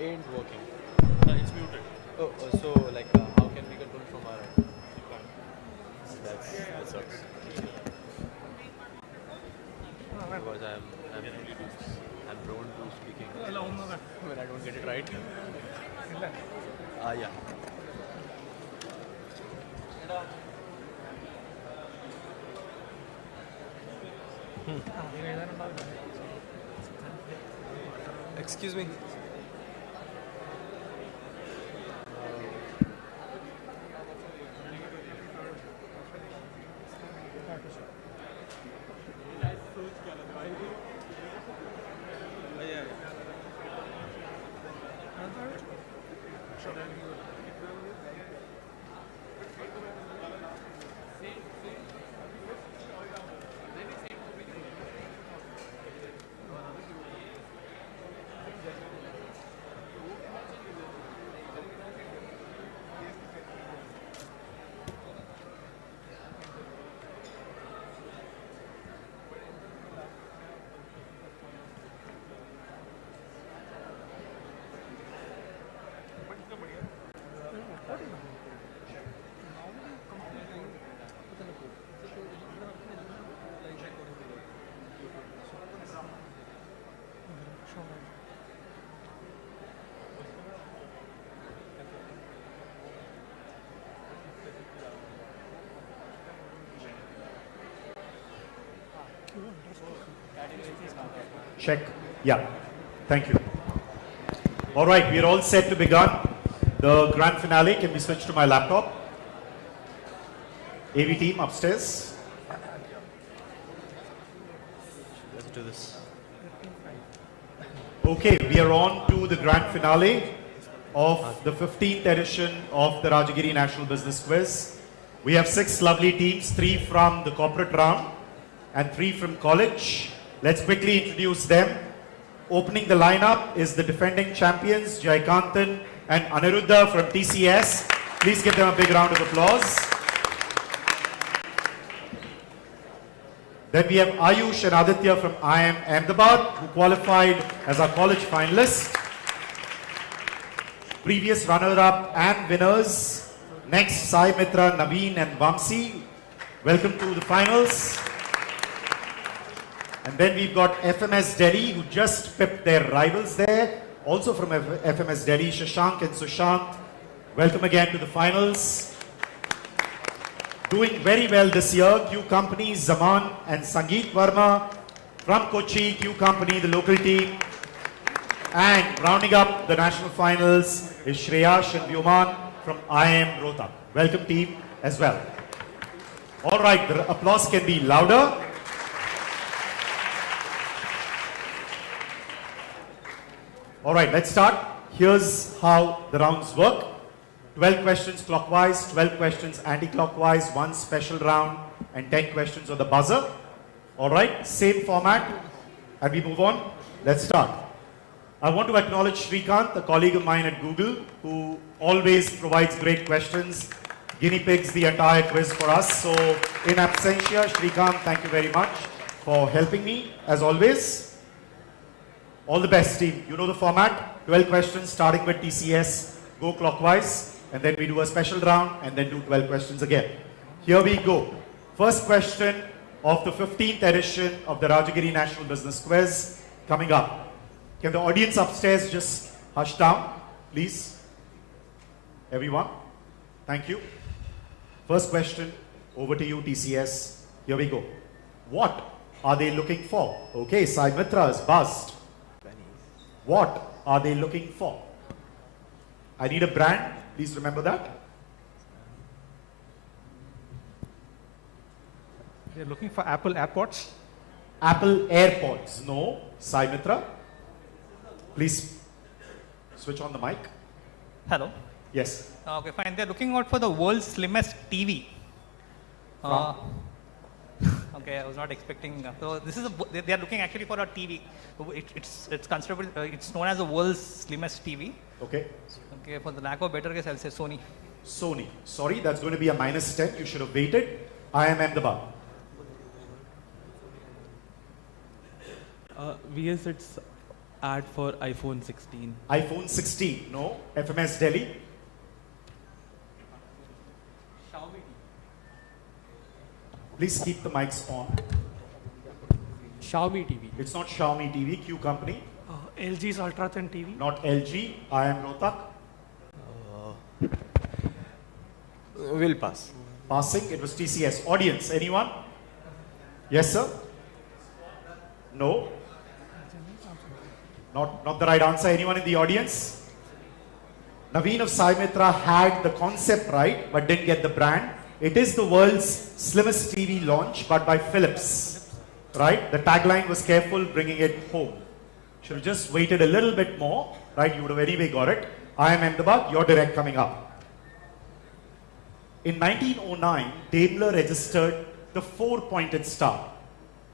ain't working. It's muted. Oh, so like how can we control from our end? That sucks. Because I'm prone to speaking when I don't get it right. Yeah. Excuse me. Check. Yeah. Thank you. All right, we are all set to begin the grand finale. Can we switch to my laptop? AV team upstairs. Let's do this. Okay, we are on to the grand finale of the 15th edition of the Rajagiri National Business Quiz. We have 6 lovely teams, 3 from the corporate round and 3 from college. Let's quickly introduce them. Opening the lineup is the defending champions, Jaikantan and Aniruddha from TCS. Please give them a big round of applause. Then we have Ayush and Aditya from IIM Ahmedabad, who qualified as our college finalists. Previous runner-up and winners. Next, Sai Mitra, Naveen and Vamsi. Welcome to the finals. And then we've got FMS Delhi, who just pipped their rivals there. Also from FMS Delhi, Shashank and Sushant. Welcome again to the finals. Doing very well this year, Q Company, Zaman and Sangeet Verma. From Kochi, Q Company, the local team. And rounding up the national finals is Shreyash and Vyuman from IIM Rohtak. Welcome team as well. All right, the applause can be louder. All right, let's start. Here's how the rounds work. 12 questions clockwise, 12 questions anti-clockwise, 1 special round, and 10 questions on the buzzer. All right, same format. And we move on. Let's start. I want to acknowledge Shrikant, a colleague of mine at Google, who always provides great questions, guinea pigs the entire quiz for us. So in absentia, Shrikant, thank you very much for helping me, as always. All the best, team. You know the format. 12 questions, starting with TCS, go clockwise, and then we do a special round, and then do 12 questions again. Here we go. First question of the 15th edition of the Rajagiri National Business Quiz coming up. Can the audience upstairs just hush down, please? Everyone? Thank you. First question, over to you, TCS. Here we go. What are they looking for? Okay, Sai Mitra is buzzed. What are they looking for? I need a brand. Please remember that. They're looking for Apple AirPods. Apple AirPods. No. Sai Mitra. Please switch on the mic. Hello. Yes. Okay, fine. They're looking out for the world's slimmest TV. Okay, I was not expecting. So this is they are looking actually for a TV. It's considered. It's known as the world's slimmest TV. Okay. Okay, for the lack of better guess, I'll say Sony. Sony. Sorry, that's going to be a -10. You should have waited. IIM Ahmedabad. VS, it's Ad for iPhone 16. iPhone 16, no. FMS Delhi. Please keep the mics on. Xiaomi TV. It's not Xiaomi TV, Q company. LG's Ultrathin TV. Not LG. I am Rotak. Will pass. Passing, it was TCS. Audience, anyone? Yes, sir? No? Not the right answer. Anyone in the audience? Naveen of Sai Mitra had the concept right, but didn't get the brand. It is the world's slimmest TV launch, but by Philips, right? The tagline was careful bringing it home. Should have just waited a little bit more, right? You would have anyway got it. I am Ahmedabad, your direct coming up. In 1909, Daimler registered the 4-pointed star.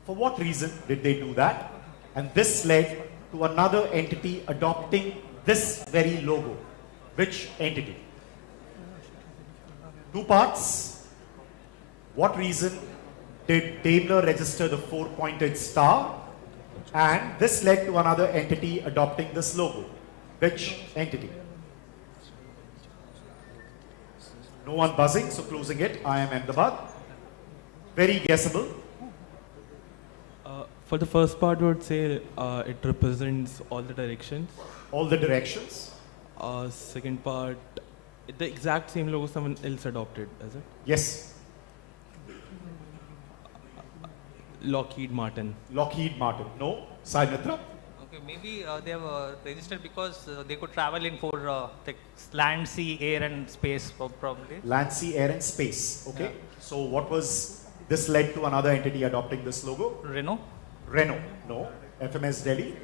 For what reason did they do that? And this led to another entity adopting this very logo. Which entity? Two parts. What reason did Daimler register the 4-pointed star? And this led to another entity adopting this logo. Which entity? No one buzzing, so closing it. I am Ahmedabad. Very guessable. For the first part, I would say it represents all the directions. All the directions. Second part, the exact same logo someone else adopted, is it? Yes. Lockheed Martin. Lockheed Martin. No. Sai Mitra. Okay, maybe they have registered because they could travel in for like land, sea, air, and space, probably. Land, sea, air, and space. Okay. Yeah. So what was this led to another entity adopting this logo? Renault. Renault. No. FMS Delhi.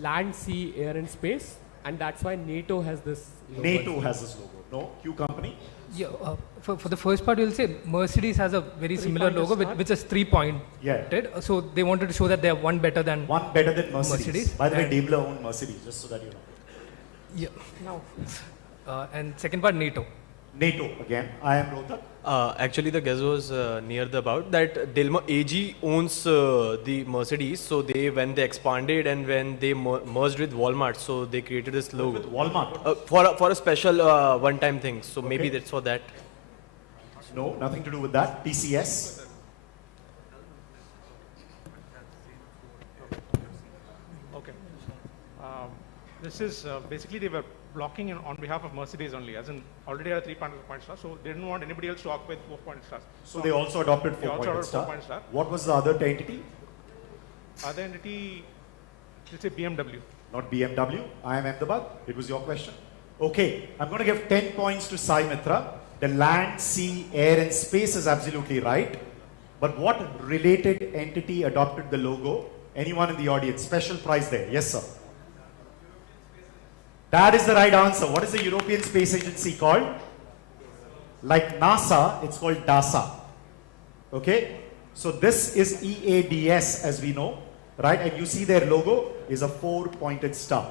Land, sea, air, and space, and that's why NATO has this logo. NATO has this logo. No. Q company. Yeah, for the first part, you'll say Mercedes has a very similar logo, which is 3-pointed. Yeah. So they wanted to show that they are one better than Mercedes. By the way, Daimler owned Mercedes, just so that you know. Yeah. Now. And second part, NATO. NATO again. I am Rotak. Actually, the guess was near the about that Daimler AG owns the Mercedes. So when they expanded and when they merged with Walmart, so they created this logo. With Walmart? For a special one-time thing. So maybe that's for that. No, nothing to do with that. TCS. Okay. This is basically they were blocking on behalf of Mercedes only, as in already had a 3-point star, so they didn't want anybody else to occupy the 4-point stars. So they also adopted 4-point star. What was the other entity? Other entity, let's say BMW. Not BMW. I am Ahmedabad. It was your question. Okay, I'm going to give 10 points to Sai Mitra. The land, sea, air, and space is absolutely right. But what related entity adopted the logo? Anyone in the audience? Special prize there. Yes, sir. That is the right answer. What is the European Space Agency called? Like NASA, it's called DASA. Okay? So this is EADS, as we know, right? And you see their logo is a 4-pointed star.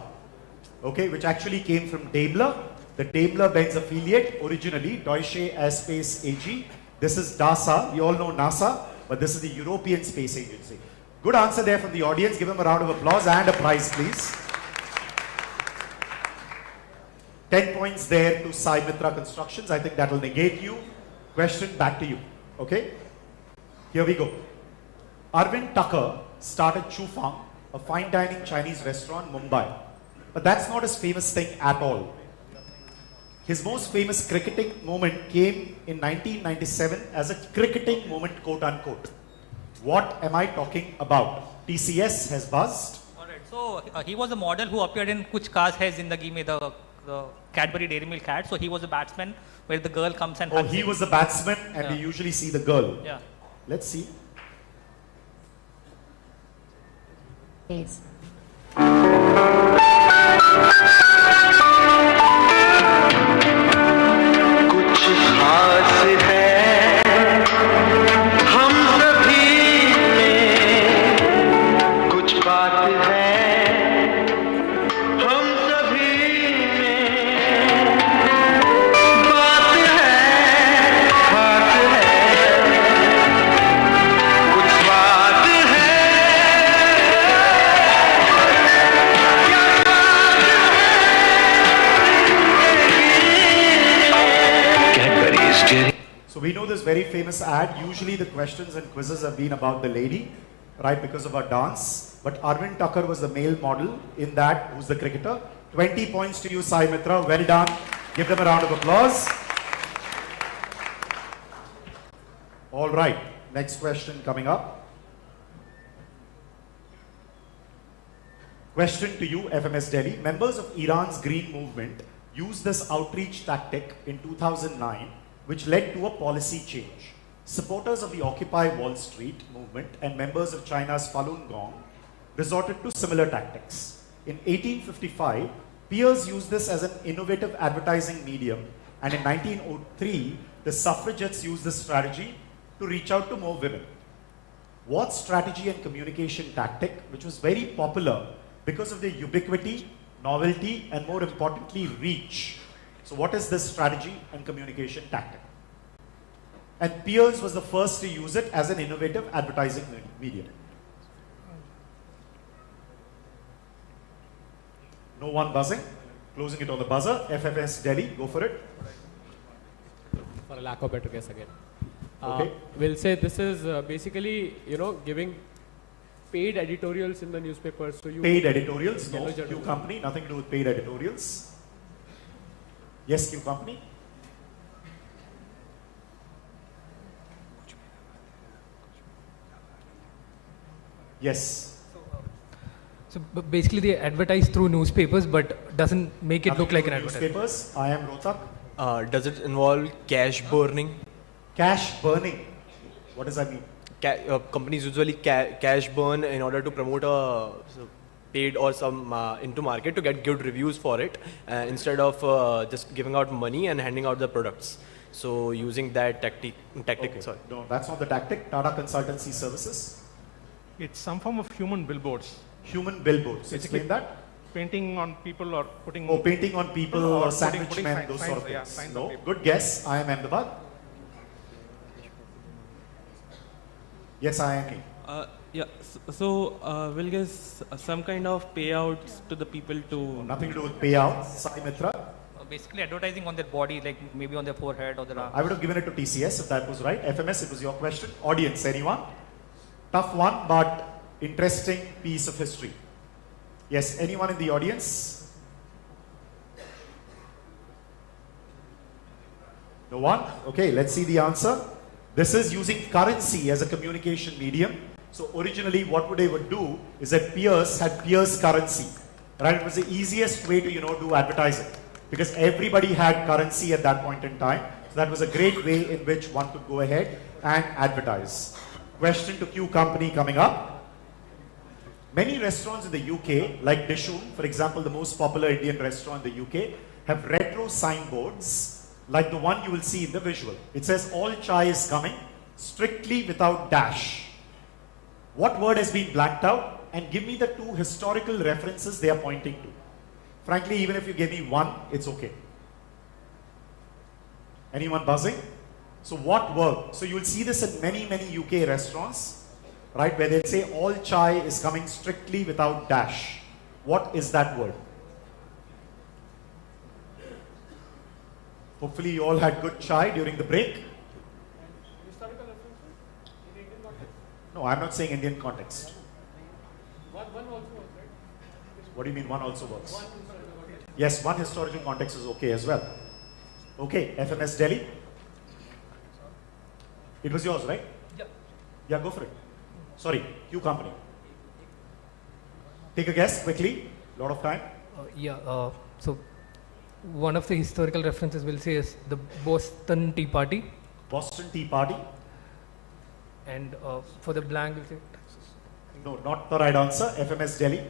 Okay? Which actually came from Daimler. The Daimler-Benz affiliate, originally Deutsche Airspace AG. This is DASA. We all know NASA, but this is the European Space Agency. Good answer there from the audience. Give them a round of applause and a prize, please. 10 points there to Sai Mitra Constructions. I think that will negate you. Question back to you. Okay? Here we go. Arvind Tucker started Chufang, a fine dining Chinese restaurant in Mumbai. But that's not his famous thing at all. His most famous cricketing moment came in 1997 as a cricketing moment, quote unquote. What am I talking about? TCS has buzzed. Alright, so he was a model who appeared in Kuch Kaas Hai Zindagi Mein, the Cadbury Dairy Milk ad. So he was a batsman where the girl comes and hugs he him. was the batsman and Yeah. we usually see the girl. Yeah. Let's see. Yes. कुछ खास है हम सभी में कुछ बात है हम सभी में बात है खास है कुछ बात है we know this very famous ad. Usually the questions and quizzes have been about the lady, right, because of her dance. But Arvind Tucker was the male model in that, who's the cricketer. 20 points to you, Sai Mitra. Well done. Give them a round of applause. All right, next question coming up. Question to you, FMS Delhi. Members of Iran's Green Movement used this outreach tactic in 2009, which led to a policy change. Supporters of the Occupy Wall Street movement and members of China's Falun Gong resorted to similar tactics. In 1855, peers used this as an innovative advertising medium, and in 1903, the suffragettes used this strategy to reach out to more women. What strategy and communication tactic, which was very popular because of the ubiquity, novelty, and more importantly, reach. So what is this strategy and communication tactic? And Peers was the first to use it as an innovative advertising medium. No one buzzing. Closing it on the buzzer. FFS Delhi, go for it. For a lack of better guess again. Okay. We'll say this is basically, giving paid editorials in the newspapers. So you paid editorials? No. Q Company, nothing to do with paid editorials. Yes, Q Company. Yes. So basically they advertise through newspapers but doesn't make it look like an advertisement. Newspapers. I am Rohtak. Does it involve cash burning? Cash burning? What does that mean? Companies usually cash burn in order to promote a paid or some into market to get good reviews for it instead of just giving out money and handing out the products. So using that tactic. Okay. Sorry. No, that's not the tactic. Tata Consultancy Services. It's some form of human billboards. Human billboards. Explain that. Painting on people or putting. Oh, painting on people or sandwich men, those sort of things. Yeah, no, good guess. I am Ahmedabad. Yes, I am. Yeah, so we'll guess some kind of payouts to the people to... Nothing to do with payouts. Sai Mitra. Basically advertising on their body, like maybe on their forehead or their arm. I would have given it to TCS if that was right. FMS, it was your question. Audience, anyone? Tough one, but interesting piece of history. Yes, anyone in the audience? No one? Okay, let's see the answer. This is using currency as a communication medium. So originally what they would do is that Peers had Peers currency. Right? It was the easiest way to, do advertising because everybody had currency at that point in time. So that was a great way in which one could go ahead and advertise. Question to Q Company coming up. Many restaurants in the UK, like Dishoom, for example, the most popular Indian restaurant in the UK, have retro signboards like the one you will see in the visual. It says, all chai is coming, strictly without dash. What word has been blanked out? And give me the two historical references they are pointing to. Frankly, even if you give me one, it's okay. Anyone buzzing? So what word? So you will see this in many, many UK restaurants, right, where they'll say, all chai is coming strictly without dash. What is that word? Hopefully you all had good chai during the break. Historical references in Indian context? No, I'm not saying Indian context. One also works, right? What do you mean one also works? Yes, one historical context is okay as well. Okay, FMS Delhi. It was yours, right? Yeah. Yeah, go for it. Sorry, Q Company. Take a guess quickly. Lot of time. So one of the historical references we'll say is the Boston Tea Party. Boston Tea Party. And for the blank, we'll say... No, not the right answer. FMS Delhi.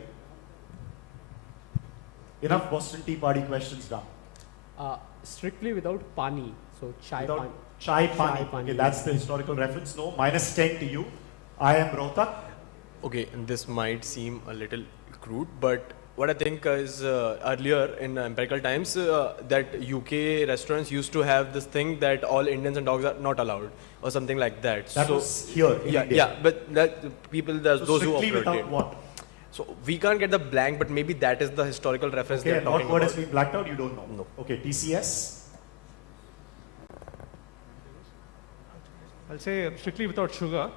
Enough Boston Tea Party questions done. Strictly without pani. So chai without pani. Chai pani. Okay, that's the historical reference. No, minus 10 to you. I am Rohtak. Okay, and this might seem a little crude, but what I think is earlier in empirical times that UK restaurants used to have this thing that all Indians and dogs are not allowed or something like that. That was here in India. Yeah, but that people, those who strictly operated. without what? So we can't get the blank, but maybe that is the historical reference Okay, they're and talking what word about. has been blacked out? You don't know. No. Okay, TCS. I'll say strictly without sugar.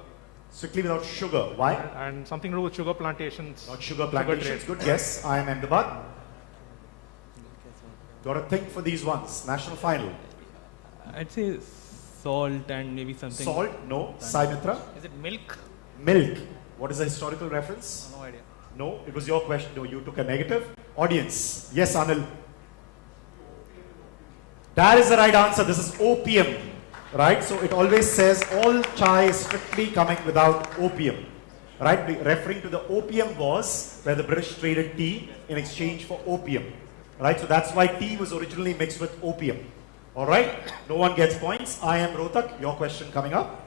Strictly without sugar. Why? And something to do with sugar plantations. Not sugar plantations. Good guess. I am Ahmedabad. Got to think for these ones. National final. I'd say salt and maybe something. Salt? No. Sai Mitra? Is it milk? Milk. What is the historical reference? No idea. No, it was your question. No, you took a negative. Audience. Yes, Anil. That is the right answer. This is opium. Right? So it always says all chai is strictly coming without opium. Right? Referring to the opium wars where the British traded tea in exchange for opium. Right? So that's why tea was originally mixed with opium. Alright? No one gets points. I am Rohtak. Your question coming up.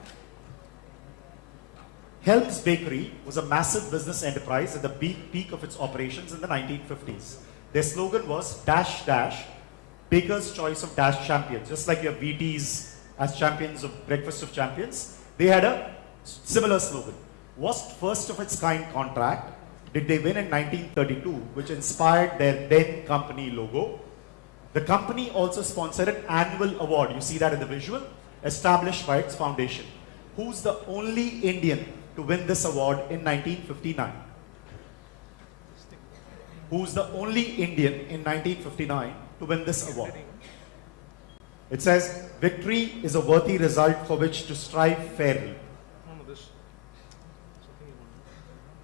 Helm's Bakery was a massive business enterprise at the peak of its operations in the 1950s. Their slogan was dash dash, baker's choice of dash champions. Just like your VTs as champions of breakfast of champions, they had a similar slogan. What first of its kind contract did they win in 1932, which inspired their then company logo? The company also sponsored an annual award, you see that in the visual, established by its foundation. Who's the only Indian to win this award in 1959? Who's the only Indian in 1959 to win this award? It says, victory is a worthy result for which to strive fairly.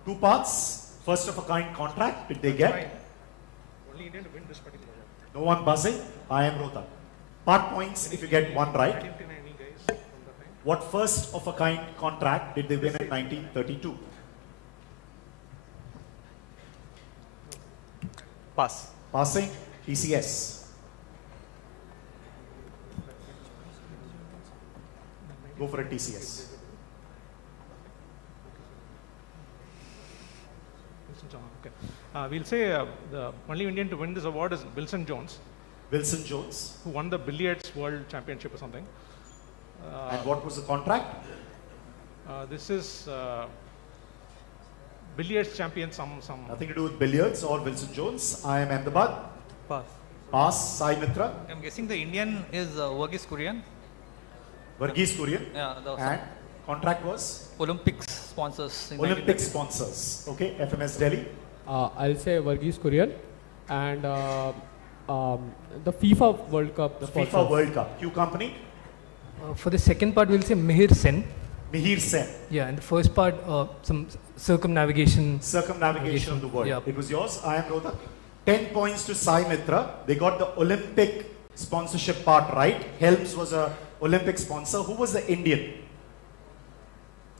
Two parts, first of a kind contract, did they get? Only Indian to win this particular award. No one buzzing. I am Rohtak. Part points if you get one right. What first of a kind contract did they win in 1932? Pass. Passing. TCS. Go for a TCS. Okay. We'll say the only Indian to win this award is Wilson Jones. Wilson Jones. Who won the Billiards World Championship or something. And what was the contract? This is billiards champion. Some nothing to do with billiards or Wilson Jones. I am Ahmedabad. Pass. Pass. Sai Mitra. I'm guessing the Indian is Verghese Kurian. Verghese Kurian. Yeah. And contract was? Olympics sponsors. Olympic sponsors. Okay. FMS Delhi. I'll say Verghese Kurian and the FIFA World Cup. The FIFA World Cup. Q company. For the second part, we'll say Mihir Sen. Mihir Sen. Yeah, and the first part, some circumnavigation. Circumnavigation of the world. Yeah. It was yours. I am Rohtak. 10 points to Sai Mitra. They got the Olympic sponsorship part right. Helms was a Olympic sponsor. Who was the Indian?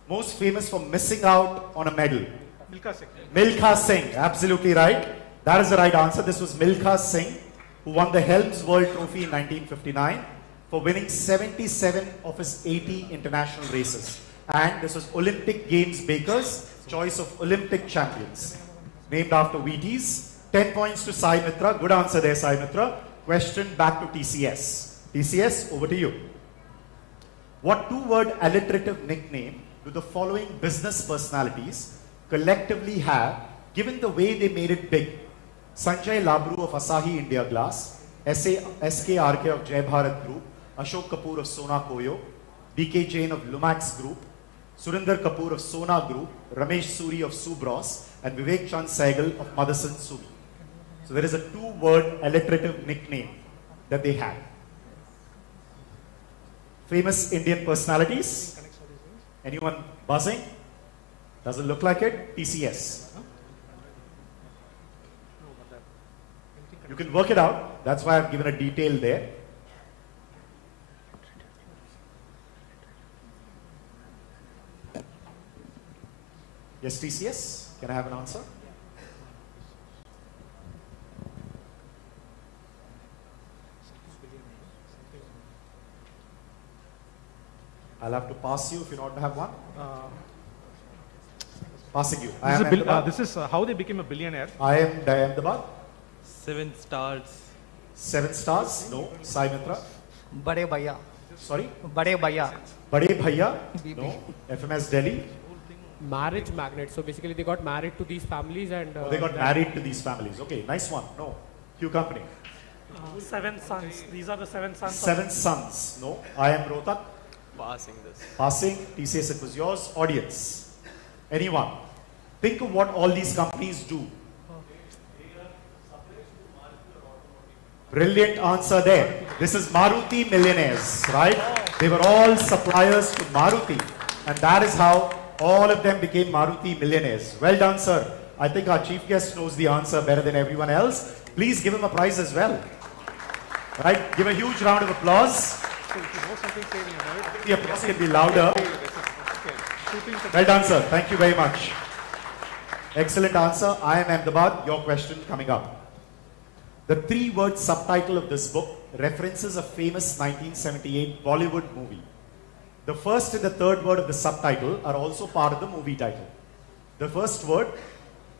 Most famous for missing out on a medal. Milkha Singh. Milkha Singh. Absolutely right. That is the right answer. This was Milkha Singh, who won the Helms World Trophy in 1959 for winning 77 of his 80 international races. And this was Olympic Games Bakers, choice of Olympic champions, named after Wheaties. 10 points to Sai Mitra. Good answer there, Sai Mitra. Question back to TCS. TCS, over to you. What two-word alliterative nickname do the following business personalities collectively have, given the way they made it big? Sanjay Labru of Asahi India Glass, SKRK of Jai Bharat Group, Ashok Kapoor of Sona Koyo, DK Jain of Lumax Group, Surinder Kapoor of Sona Group, Ramesh Suri of Subros, and Vivek Chand Sehgal of Motherson Sumi. So there is a two-word alliterative nickname that they have. Famous Indian personalities? Anyone buzzing? Doesn't look like it. TCS. You can work it out. That's why I've given a detail there. Yes, TCS. Can I have an answer? I'll have to pass you if you don't have one. Passing you. This is how they became a billionaire. I am Ahmedabad. 7 stars. 7 stars? No. Sai Mitra. Bade Bhaiya. Sorry? Bade Bhaiya. Bade Bhaiya? No. FMS Delhi. Marriage magnet. So basically they got married to these families and... they got married to these families. Okay, nice one. No. Q company. 7 sons. These are the 7 sons. 7 sons. No. I am Rohtak. passing this. Passing, TCS, it was yours. Audience, anyone? Think of what all these companies do. Brilliant answer there. This is Maruti millionaires, right? They were all suppliers to Maruti, and that is how all of them became Maruti millionaires. Well done, sir. I think our chief guest knows the answer better than everyone else. Please give him a prize as well. Right? Give a huge round of applause. The applause can be louder. Well done, sir. Thank you very much. Excellent answer. I am Ahmedabad. Your question coming up. The three-word subtitle of this book references a famous 1978 Bollywood movie. The first and the third word of the subtitle are also part of the movie title. The first word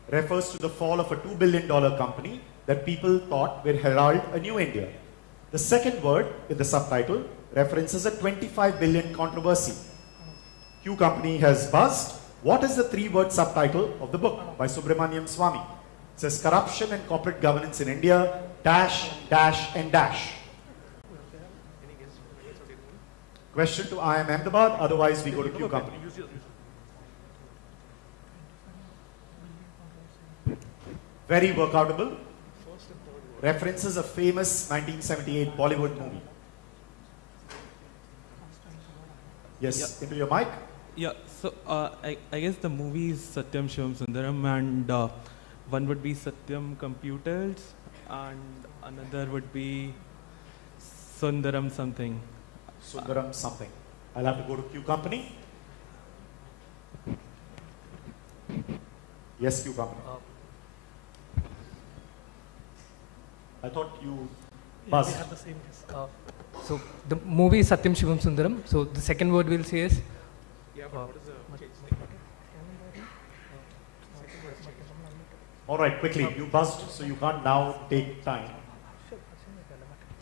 refers to the fall of a $2 billion company that people thought would herald a new India. The second word in the subtitle references a 25 billion controversy. Q company has buzzed. What is the three-word subtitle of the book by Subramaniam Swamy? It says corruption and corporate governance in India, dash, dash, and dash. Question to I am Ahmedabad, otherwise we go to Q company. Very workoutable. References a famous 1978 Bollywood movie. Yes, into your mic. Yeah, so I guess the movie is Satyam Shivam Sundaram, and one would be Satyam Computers and another would be Sundaram something. Sundaram something. I'll have to go to Q company. Yes, Q company. I thought you buzzed. We have the same guess. So the movie is Satyam Shivam Sundaram. So the second word we'll say is. All right, quickly. You buzzed, so you can't now take time.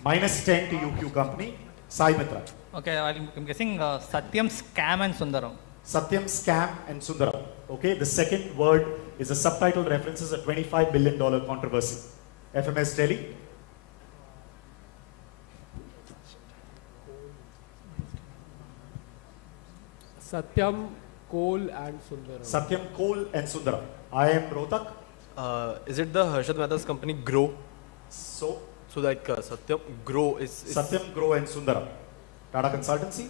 -10 to you, Q company. Sai Mitra. Okay, I'm guessing Satyam Scam and Sundaram. Satyam Scam and Sundaram. Okay, the second word is a subtitle references a $25 billion controversy. FMS Delhi. Satyam, Coal and Sundaram. Satyam, Coal and Sundaram. I am Rohtak. Is it the Harshad Mehta's company Grow? So like Satyam Grow is Satyam, Grow and Sundaram. Tata Consultancy.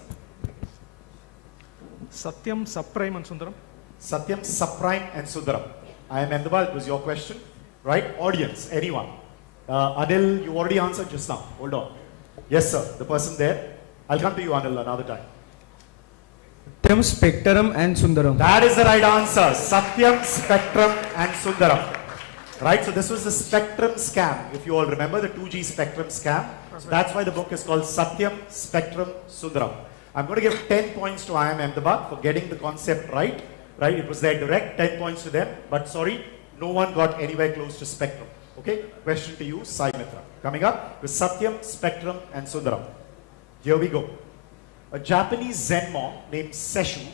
Satyam, Subprime and Sundaram. Satyam, Subprime and Sundaram. I am Ahmedabad. It was your question. Right? Audience, anyone? Anil, you already answered just now. Hold on. Yes, sir. The person there. I'll come to you, Anil, another time. Satyam, Spectrum and Sundaram. That is the right answer. Satyam, Spectrum and Sundaram. Right? So this was the Spectrum scam. If you all remember the 2G Spectrum scam. So that's why the book is called Satyam, Spectrum, Sundaram. I'm going to give 10 points to I am Ahmedabad for getting the concept right. Right? It was their direct 10 points to them. But sorry, no one got anywhere close to Spectrum. Okay? Question to you, Sai Mitra. Coming up with Satyam, Spectrum and Sundaram. Here we go. A Japanese Zen monk named Seshu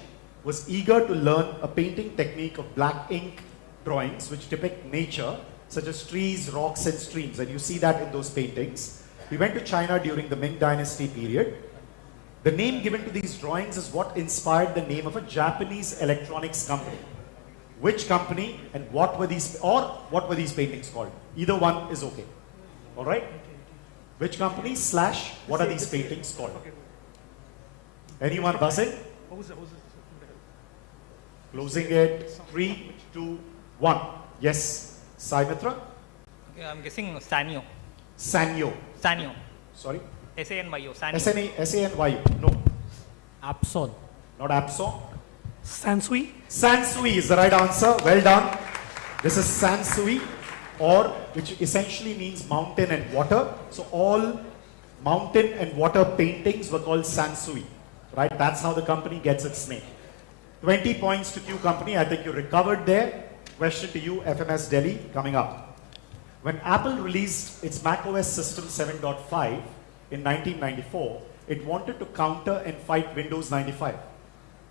was eager to learn a painting technique of black ink drawings which depict nature such as trees, rocks and streams, and you see that in those paintings. He went to China during the Ming Dynasty period. The name given to these drawings is what inspired the name of a Japanese electronics company. Which company and what were these paintings called? Either one is okay. All right? Which company / what are these paintings called? Anyone buzzing? Closing it. 3, 2, 1. Yes. Sai Mitra? Okay, I'm guessing Sanyo. Sanyo. Sanyo. Sorry? S-A-N-Y-O. Sanyo. S-A-N-Y-O. No. Apson. Not Apson. Sansui. Sansui is the right answer. Well done. This is Sansui, or which essentially means mountain and water. So all mountain and water paintings were called Sansui. Right? That's how the company gets its name. 20 points to Q company. I think you recovered there. Question to you, FMS Delhi, coming up. When Apple released its macOS system 7.5 in 1994, it wanted to counter and fight Windows 95.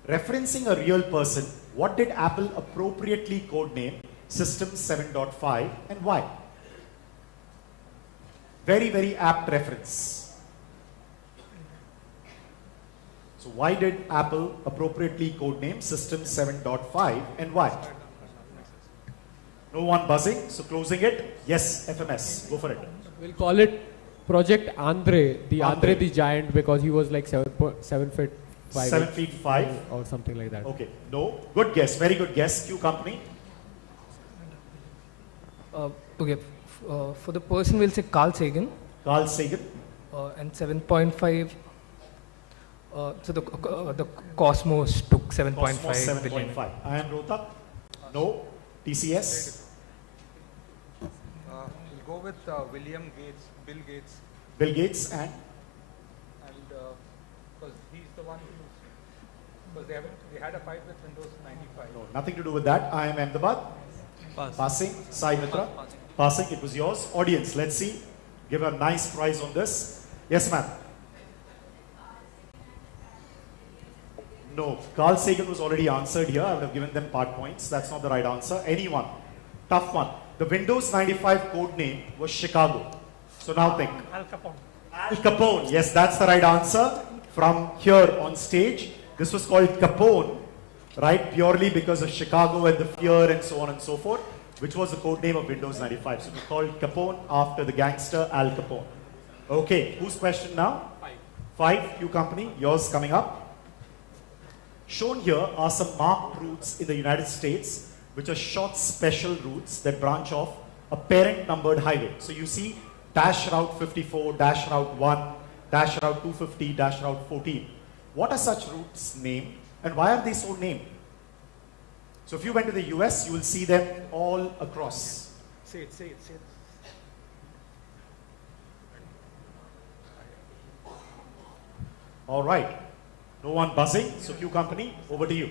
Referencing a real person, what did Apple appropriately codename System 7.5 and why? Very, very apt reference. So why did Apple appropriately codename System 7.5 and why? No one buzzing, so closing it. Yes, FMS, go for it. We'll call it Project Andre, Andre the Giant, because he was like 7 feet 5. 7 feet 5? Or something like that. Okay, no. Good guess, very good guess. Q company. Okay, for the person, we'll say Carl Sagan. Carl Sagan. And 7.5. So the Cosmos took 7.5 Cosmos billion. 7.5. I am Rohtak. No. TCS. We'll go with William Gates, Bill Gates. Bill Gates and? Because he's the one who, because they had a fight with Windows 95. No, nothing to do with that. I am Ahmedabad. Passing. Sai Mitra. Passing. It was yours. Audience, let's see. Give a nice prize on this. Yes, ma'am. No. Carl Sagan was already answered here. I would have given them part points. That's not the right answer. Anyone? Tough one. The Windows 95 code name was Chicago. So now think. Al Capone. Al Capone. Yes, that's the right answer. From here on stage, this was called Capone, right? Purely because of Chicago and the fear and so on and so forth, which was the code name of Windows 95. So it was called Capone after the gangster Al Capone. Okay, whose question now? 5. Q company. Yours coming up. Shown here are some marked routes in the United States, which are short special routes that branch off a parent numbered highway. So you see Dash Route 54, Dash Route 1, Dash Route 250, Dash Route 14. What are such routes named and why are they so named? So if you went to the US, you will see them all across. Say it. All right. No one buzzing. So Q company, over to you.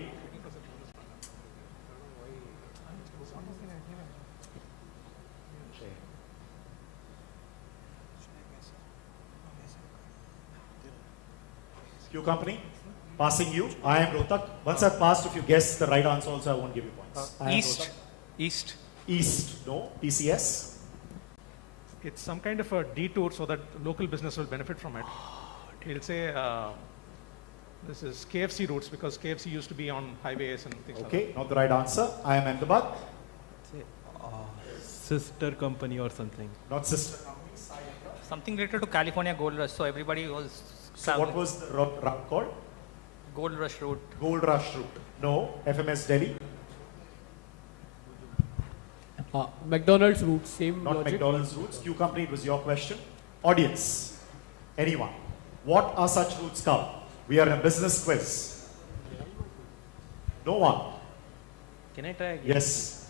Q company, passing you. I am Rohtak. Once I've passed, if you guess the right answer also, I won't give you points. I am East. Rohtak. East. No. TCS. It's some kind of a detour so that local business will benefit from it. We'll say this is KFC routes because KFC used to be on highways and things like that. Okay, not the right answer. I am Ahmedabad. Sister company or something. Not sister company. Something related to California Gold Rush, so everybody was So what was the route called? Gold Rush route. Gold Rush route. No. FMS Delhi. McDonald's route, same Not logic. McDonald's routes. Q company, it was your question. Audience, anyone. What are such routes called? We are in a business quiz. No one. Can I try again? Yes.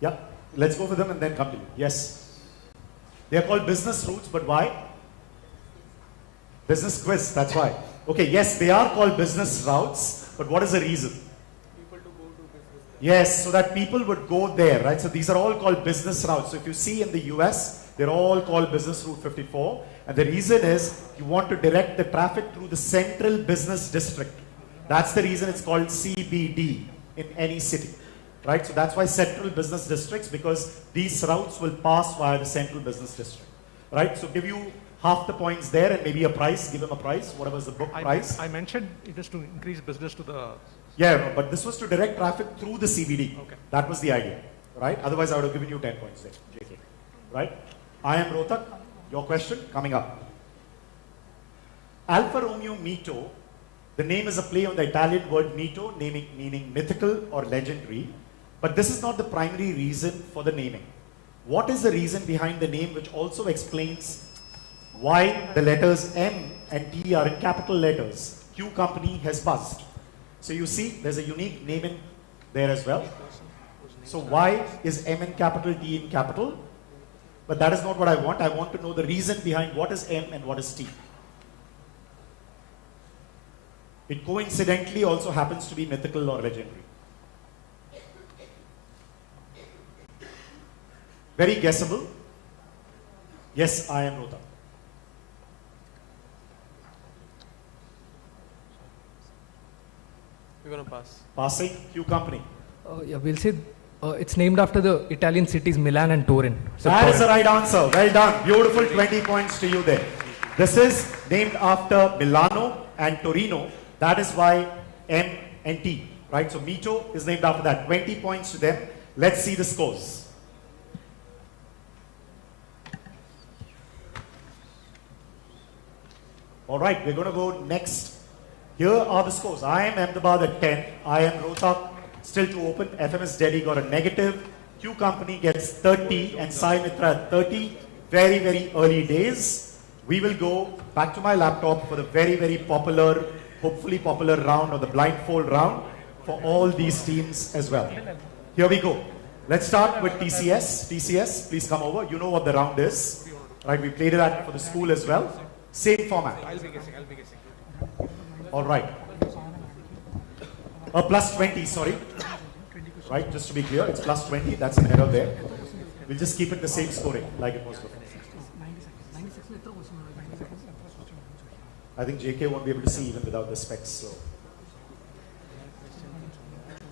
Yeah. Let's go for them and then come to you. Yes. They are called business routes, but why? Business quiz, that's why. Okay, yes, they are called business routes, but what is the reason? Yes, so that people would go there, right? So these are all called business routes. So if you see in the US, they're all called Business Route 54. And the reason is you want to direct the traffic through the central business district. That's the reason it's called CBD in any city, right? So that's why central business districts, because these routes will pass via the central business district, right? So give you half the points there and maybe a prize, give them a prize, whatever is the book prize. I mentioned it is to increase business to the... Yeah, but this was to direct traffic through the CBD. Okay. That was the idea, right? Otherwise, I would have given you 10 points there, JK. Right? I am Rohtak. Your question coming up. Alfa Romeo Mito, the name is a play on the Italian word mito, meaning mythical or legendary. But this is not the primary reason for the naming. What is the reason behind the name, which also explains why the letters M and T are in capital letters? Q company has buzzed. So you see, there's a unique name in there as well. So why is M in capital, T in capital? But that is not what I want. I want to know the reason behind what is M and what is T. It coincidentally also happens to be mythical or legendary. Very guessable. Yes, I am Rohtak. We're going to pass. Passing. Q company. Yeah, we'll say it's named after the Italian cities Milan and Turin. So That Turin. is the right answer. Well done. Beautiful 20 points to you there. This is named after Milano and Torino, That is why M and T, right? So Mito is named after that. 20 points to them. Let's see the scores. All right, we're going to go next. Here are the scores. I am Ahmedabad at 10. I am Rohtak still to open. FMS Delhi got a negative. Q Company gets 30 and Sai Mitra at 30. Very, very early days. We will go back to my laptop for the very, very popular, hopefully popular round, or the blindfold round for all these teams as well. Here we go. Let's start with TCS. TCS, please come over. You know what the round is, right? We played it for the school as well. Same format. I'll be guessing. All right. Plus 20, sorry. Right, just to be clear, it's plus 20. That's an error there. We'll just keep it the same scoring like it was before. I think JK won't be able to see even without the specs. So.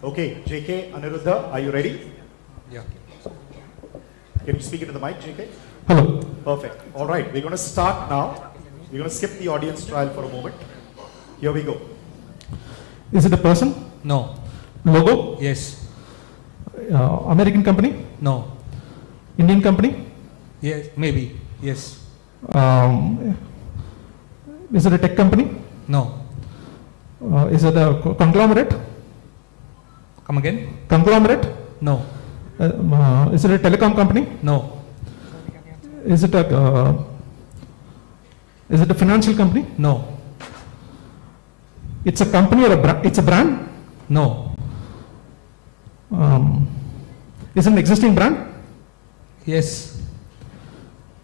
Okay, JK, Aniruddha, are you ready? Yeah. Can you speak into the mic, JK? Hello. Perfect. All right, we're going to start now. We're going to skip the audience trial for a moment. Here we go. Is it a person? No. Logo? Yes. American company? No. Indian company? Yes. Maybe. Yes. Is it a tech company? No. Is it a conglomerate? Come again? Conglomerate? No. Is it a telecom company? No. Is it a financial company? No. It's a company or it's a brand? No. Is it an existing brand? Yes.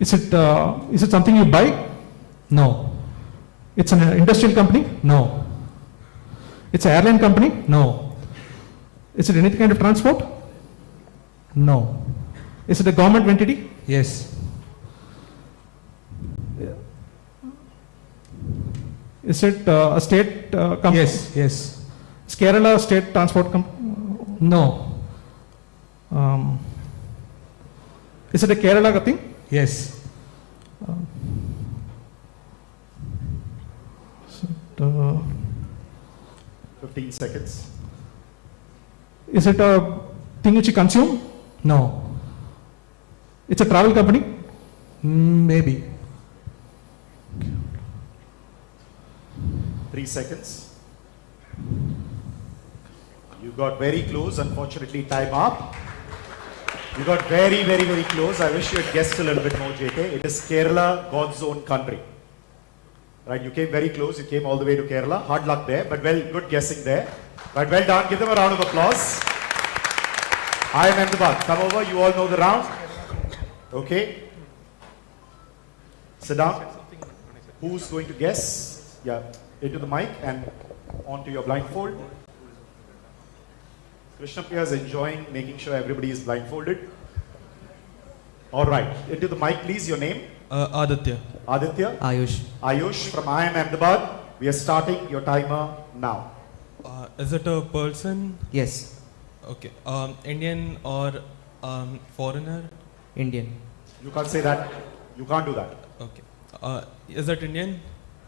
Is it something you buy? No. It's an industrial company? No. It's an airline company? No. Is it any kind of transport? No. Is it a government entity? Yes. Is it a state company? Yes. Yes. Is Kerala state transport company? No. Is it a Kerala thing? Yes. 15 seconds. Is it a thing which you consume? No. It's a travel company? Maybe. 3 seconds. You got very close. Unfortunately, time up. You got very, very, very close. I wish you had guessed a little bit more, JK. It is Kerala, God's own country. Right, you came very close. You came all the way to Kerala. Hard luck there, but well, good guessing there. Right, well done. Give them a round of applause. I am Ahmedabad. Come over. You all know the round. Okay. Sit down. Who's going to guess? Yeah, into the mic and onto your blindfold. Krishnapriya is enjoying making sure everybody is blindfolded. All right, into the mic, please. Your name? Aditya. Aditya? Ayush. Ayush from I am Ahmedabad. We are starting your timer now. Is it a person? Yes. Okay. Indian or foreigner? Indian. You can't say that. You can't do that. Okay. Is it Indian?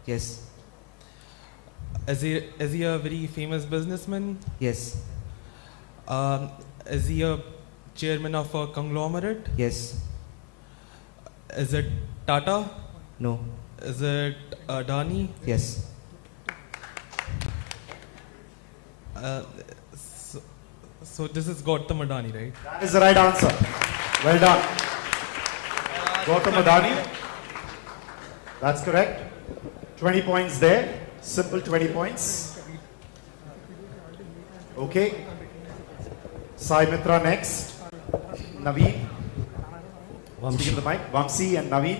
Yes. Is he a very famous businessman? Yes. Is he a chairman of a conglomerate? Yes. Is it Tata? No. Is it Adani? Yes. So this is Gautam Adani, right? That is the right answer. Well done. Gautam Adani. That's correct. 20 points there. Simple 20 points. Okay. Sai Mitra next. Naveen. Speak to the mic. Vamsi and Naveen.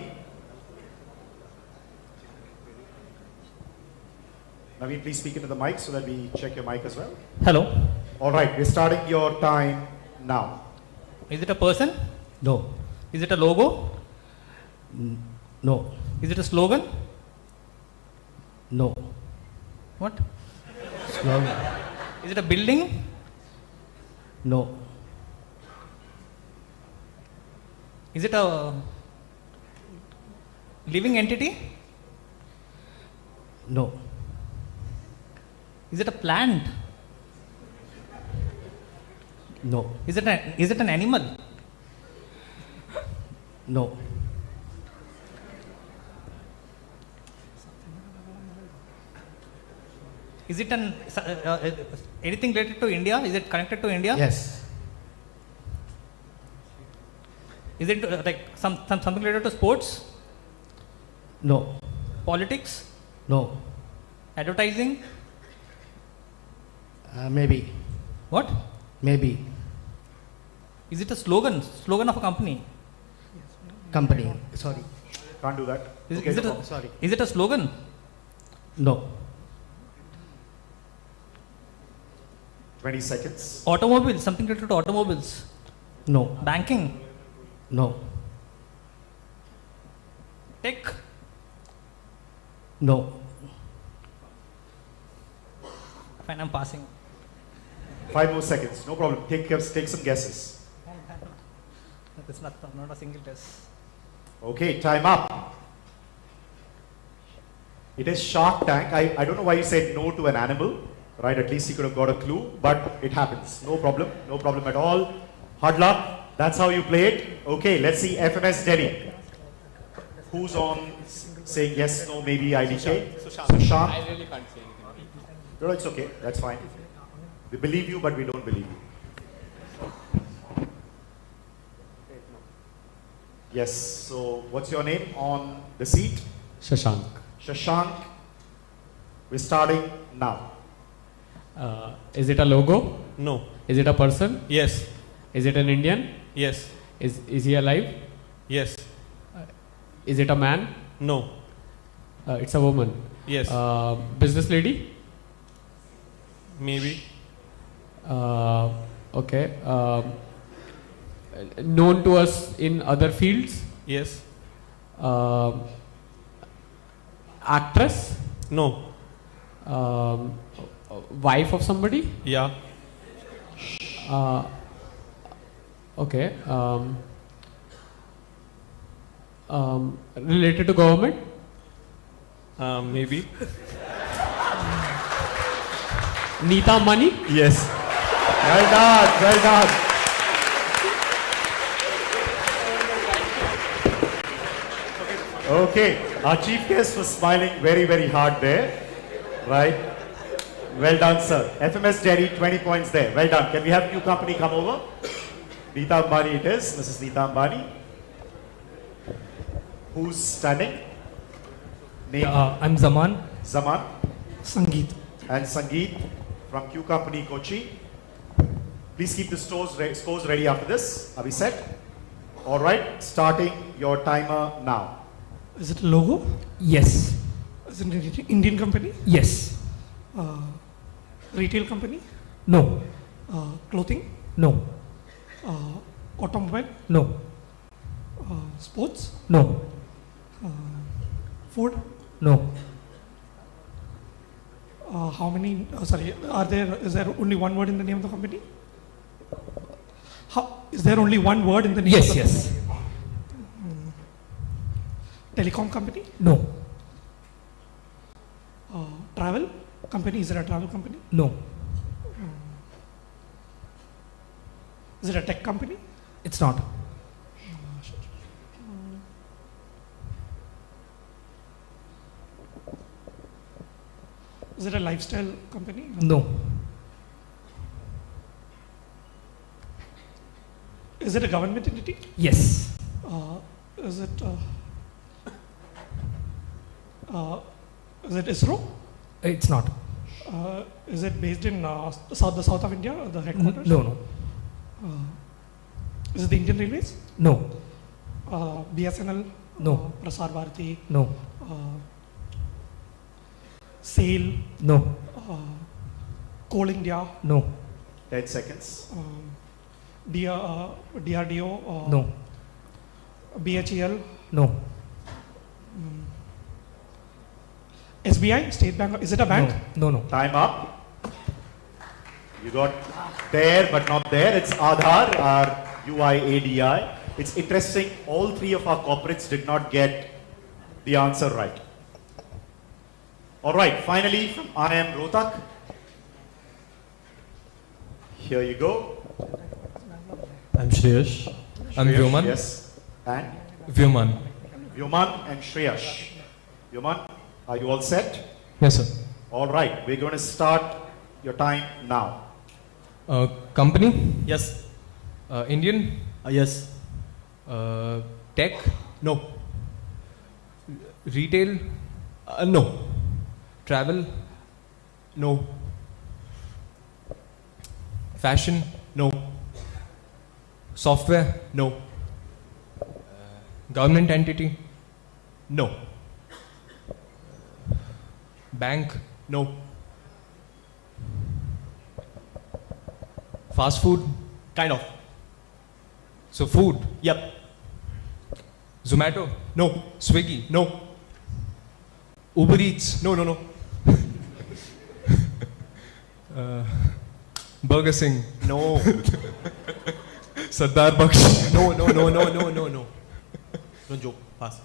Naveen, please speak into the mic so that we check your mic as well. Hello. All right, we're starting your time now. Is it a person? No. Is it a logo? No. Is it a slogan? No. What? Slogan. Is it a building? No. Is it a living entity? No. Is it a plant? No. Is it an animal? No. Is it anything related to India? Is it connected to India? Yes. Is it like something related to sports? No. Politics? No. Advertising? Maybe. What? Maybe. Is it a slogan? Slogan of a company? Company. Sorry. Can't do that. Is, Okay, is, it no a, problem. Sorry. is it a slogan? No. 20 seconds. Automobiles? Something related to automobiles? No. Banking? No. Tech? No. Fine, I'm passing. 5 more seconds. No problem. Take some guesses. That's not a single test. Okay, time up. It is Shark Tank. I don't know why you said no to an animal, right? At least you could have got a clue, but it happens. No problem. No problem at all. Hard luck. That's how you play it. Okay, let's see FMS Delhi. Who's on saying yes, no, maybe IDK? Sushant. I really can't say anything. No, it's okay. That's fine. We believe you, but we don't believe you. Yes. So, what's your name on the seat? Shashank. Shashank. We're starting now. Is it a logo? No. Is it a person? Yes. Is it an Indian? Yes. Is he alive? Yes. Is it a man? No. It's a woman. Yes. Business lady? Maybe. Okay. Known to us in other fields? Yes. Actress? No. Wife of somebody? Yeah. Okay. Related to government? Maybe. Neeta Money? Yes. Well done. Well done. Okay, our chief guest was smiling very, very hard there, right? Well done, sir. FMS Jerry, 20 points there. Well done. Can we have new company come over? Neeta Ambani it is, Mrs. Neeta Ambani. Who's standing? Name? I'm Zaman. Zaman. Sangeet. And Sangeet from Q Company, Kochi. Please keep the scores ready after this. Are we set? All right, starting your timer now. Is it a logo? Yes. Is it an Indian company? Yes. Retail company? No. Clothing? No. Automobile? No. Sports? No. Food? No. How many? Is there only one word in the name of the company? Is there only one word in the name of the Yes. company? Telecom company? No. Travel company? Is it a travel company? No. Is it a tech company? It's not. Is it a lifestyle company? No. Is it a government entity? Yes. Is it ISRO? It's not. Is it based in the south of India, the headquarters? No. Is it the Indian Railways? No. BSNL? No. Prasar Bharati? No. SAIL? No. Coal India? No. 10 seconds. DRDO? No. BHEL? No. SBI? State Bank? Is it a bank? No. Time up. You got there but not there. It's Aadhaar, our UIADI. It's interesting, all three of our corporates did not get the answer right. All right, finally from IIM Rohtak, Here you go. I'm Shreyash. I'm Shreyash, Vyoman. Yes. And? Vyoman. Vyoman and Shreyash. Vyoman, are you all set? Yes, sir. All right. We're going to start your time now. Company? Yes. Indian? Yes. Tech? No. Retail? No. Travel? No. Fashion? No. Software? No. Government entity? No. Bank? No. Fast food? Kind of. So food? Yep. Zomato? No. Swiggy? No. Uber Eats? No, no, no. Burger Singh? No. Sardar Baksh? No, no, no, no, no, no, no. Don't joke. Pass.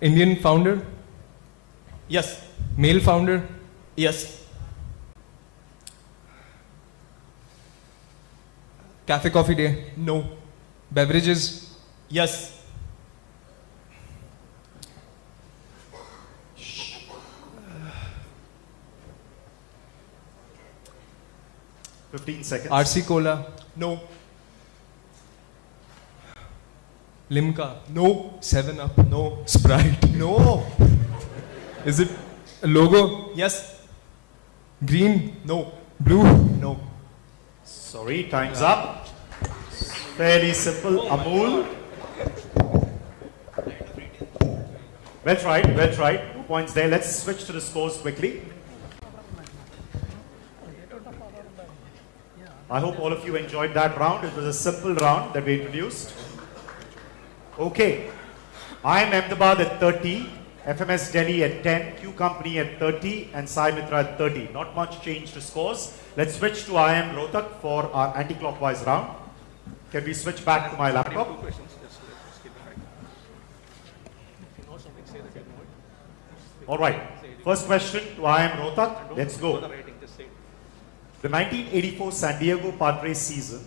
Indian founder? Yes. Male founder? Yes. Cafe Coffee Day? No. Beverages? Yes. 15 seconds. RC Cola? No. Limca? No. 7-Up? No. Sprite? No. Is it a logo? Yes. Green? No. Blue? No. Sorry, time's up. Fairly simple. Amul. Well tried, well tried. 2 points there. Let's switch to the scores quickly. I hope all of you enjoyed that round. It was a simple round that we introduced. Okay. I am Ahmedabad at 30, FMS Delhi at 10, Q Company at 30, and Sai Mitra at 30. Not much change to scores. Let's switch to I am Rohtak for our anti-clockwise round. Can we switch back to my laptop? All right. First question to I am Rohtak. Let's go. The 1984 San Diego Padres season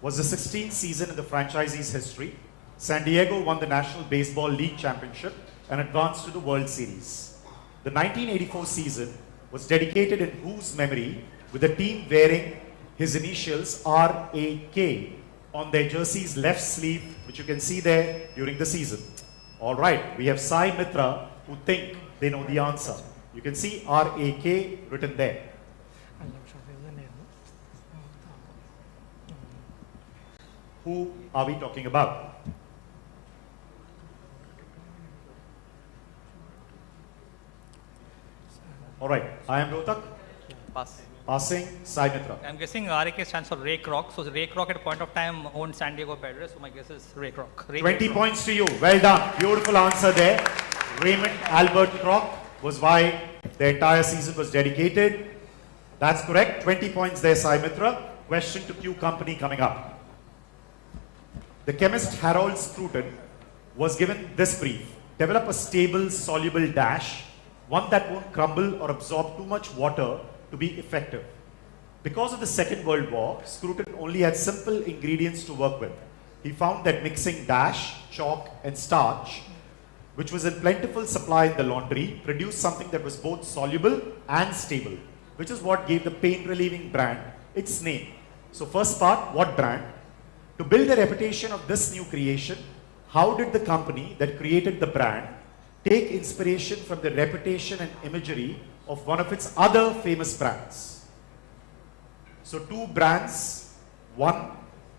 was the 16th season in the franchisee's history. San Diego won the National Baseball League Championship and advanced to the World Series. The 1984 season was dedicated in whose memory, with the team wearing his initials RAK on their jersey's left sleeve, which you can see there during the season. All right, we have Sai Mitra who think they know the answer. You can see RAK written there. Who are we talking about? All right, I am Rohtak. Pass. Passing, Sai Mitra. I'm guessing RAK stands for Ray Kroc. So Ray Kroc at a point of time owned San Diego Padres. So my guess is Ray Kroc. 20 points to you. Well done. Beautiful answer there. Raymond Albert Kroc was why the entire season was dedicated. That's correct. 20 points there, Sai Mitra. Question to Q Company coming up. The chemist Harold Scruton was given this brief. Develop a stable, soluble dash, one that won't crumble or absorb too much water to be effective. Because of the Second World War, Scruton only had simple ingredients to work with. He found that mixing dash, chalk and starch, which was in plentiful supply in the laundry, produced something that was both soluble and stable, which is what gave the pain-relieving brand its name. So first part, what brand? To build the reputation of this new creation, how did the company that created the brand take inspiration from the reputation and imagery of one of its other famous brands? So two brands, one,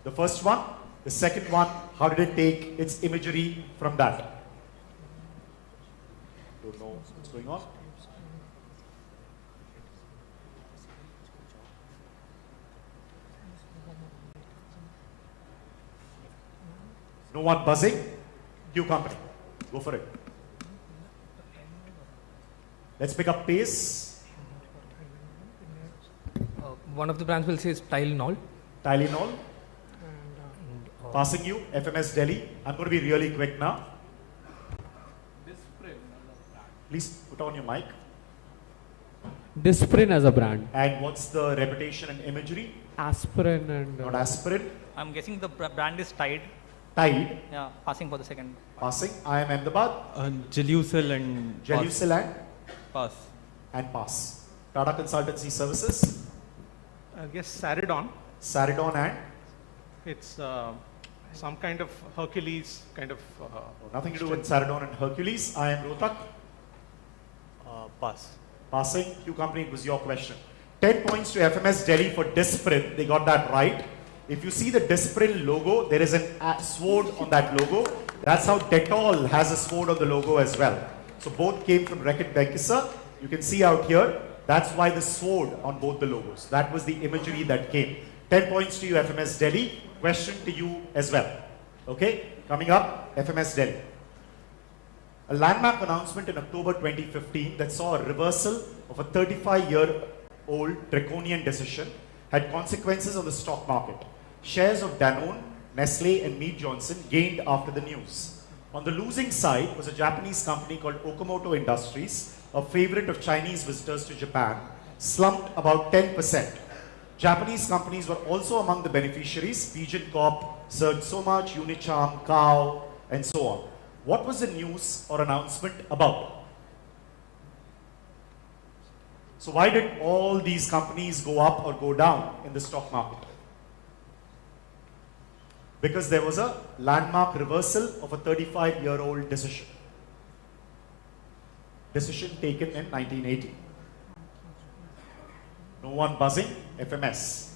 the first one, the second one, how did it take its imagery from that? Don't know what's going on. No one buzzing? Q Company. Go for it. Let's pick up pace. One of the brands will say is Tylenol. Tylenol. Passing you, FMS Delhi. I'm going to be really quick now. Please put on your mic. Disprin as a brand. And what's the reputation and imagery? Aspirin and. Not aspirin. I'm guessing the brand is Tide. Tide. Yeah, passing for the second. Passing. I am Ahmedabad. Gelusil and. Gelusil and? Pass. And pass. Tata Consultancy Services. I guess Saridon. Saridon and? It's some kind of Hercules kind of. Nothing to do with Saridon and Hercules. I am Rotak. Pass. Passing. Q Company, it was your question. 10 points to FMS Delhi for Disprin. They got that right. If you see the Disprin logo, there is a sword on that logo. That's how Dettol has a sword on the logo as well. So both came from Reckitt Benckiser. You can see out here, that's why the sword on both the logos. That was the imagery that came. 10 points to you, FMS Delhi. Question to you as well. Okay, coming up, FMS Delhi. A landmark announcement in October 2015 that saw a reversal of a 35-year-old draconian decision had consequences on the stock market. Shares of Danone, Nestle and Mead Johnson gained after the news. On the losing side was a Japanese company called Okamoto Industries, a favorite of Chinese visitors to Japan, slumped about 10%. Japanese companies were also among the beneficiaries. Pigeon Corp surged so much, Unicharm, Kao, and so on. What was the news or announcement about? So why did all these companies go up or go down in the stock market? Because there was a landmark reversal of a 35-year-old decision. Decision taken in 1980. No one buzzing? FMS.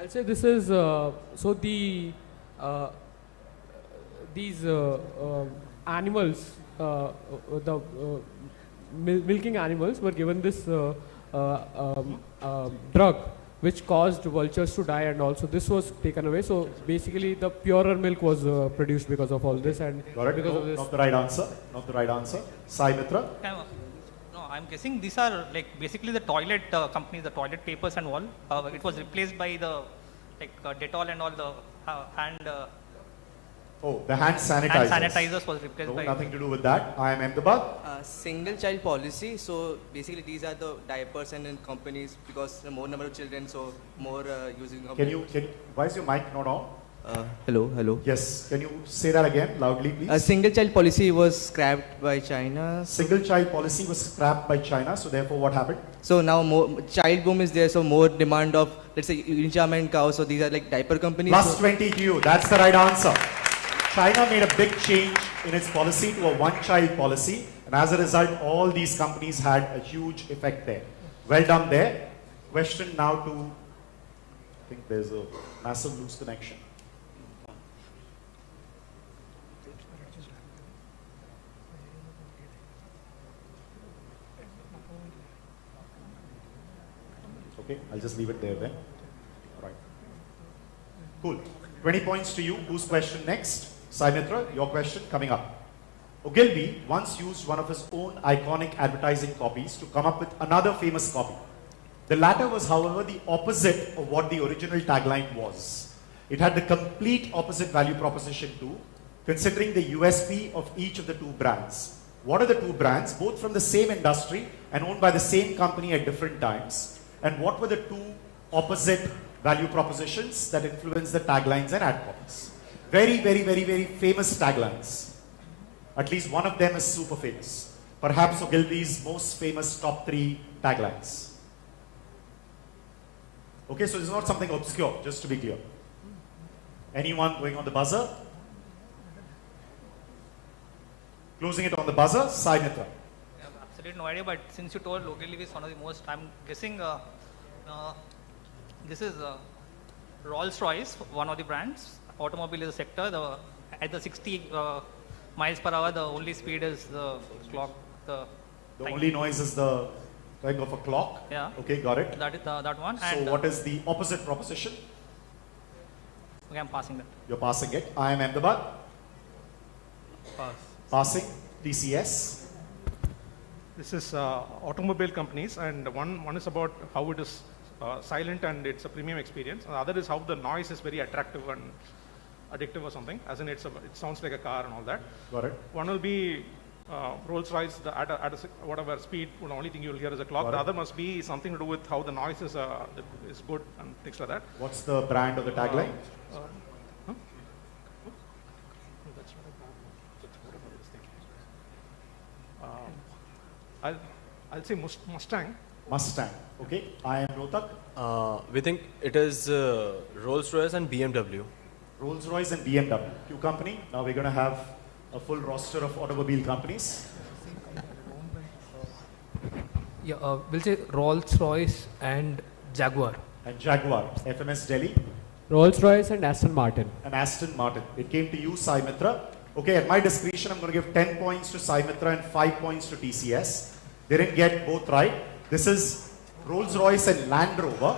I'll say this is so the these animals, the milking animals were given this drug which caused vultures to die, and also this was taken away. So basically the purer milk was produced because of all this, and Got it? because No, of this. not the right answer. Not the right answer. Sai Mitra. No, I'm guessing these are like basically the toilet companies, the toilet papers and all. It was replaced by the Dettol and all the hand. Oh, the hand sanitizers. Hand sanitizers was replaced No, by. nothing to do with that. I am Ahmedabad. Single child policy. So basically, these are the diapers and in companies because the more number of children, so more using of. Can you, why is your mic not on? Hello. Yes, can you say that again loudly, please? A single child policy was scrapped by China. Single child policy was scrapped by China, so therefore what happened? So now more child boom is there, so more demand of, let's say, Unicharm and Kao. So these are like diaper companies. Plus so 20 to you. That's the right answer. China made a big change in its policy to a one-child policy, and as a result, all these companies had a huge effect there. Well done there. Question now to, I think there's a massive loose connection. Okay, I'll just leave it there then. All right. Cool. 20 points to you. Whose question next? Sai Mitra, your question coming up. Ogilvy once used one of his own iconic advertising copies to come up with another famous copy. The latter was, however, the opposite of what the original tagline was. It had the complete opposite value proposition too, considering the USP of each of the two brands. What are the two brands? Both from the same industry and owned by the same company at different times. And what were the two opposite value propositions that influenced the taglines and ad copies? Very, very, very, very famous taglines. At least one of them is super famous. Perhaps Ogilvy's most famous top 3 taglines. Okay, so it's not something obscure, just to be clear. Anyone going on the buzzer? Closing it on the buzzer, Sai Mitra. Absolutely no idea, but since you told Ogilvy is one of the most, I'm guessing this is Rolls-Royce, one of the brands. Automobile is a sector. At the 60 miles per hour, the only speed is the clock. The only noise is the ring of a clock? Yeah. Okay, got it. That is that one. So And, what is the opposite proposition? Okay, I'm passing that. You're passing it. I am Ahmedabad. Pass. Passing. TCS. This is automobile companies, and one is about how it is silent and it's a premium experience. And the other is how the noise is very attractive and addictive or something, as in it sounds like a car and all that. Got it. One will be Rolls-Royce at whatever speed, the only thing you'll hear is a clock. Got The it. other must be something to do with how the noise is good and things like that. What's the brand or the tagline? Huh? That's what I was thinking. I'll say Mustang. Mustang. Okay. I am Rotak. We think it is Rolls-Royce and BMW. Rolls-Royce and BMW. Q company. Now we're going to have a full roster of automobile companies. Yeah, we'll say Rolls-Royce and Jaguar. And Jaguar. FMS Delhi. Rolls-Royce and Aston Martin. And Aston Martin. It came to you, Sai Mitra. Okay, at my discretion, I'm going to give 10 points to Sai Mitra and 5 points to TCS. They didn't get both right. This is Rolls-Royce and Land Rover,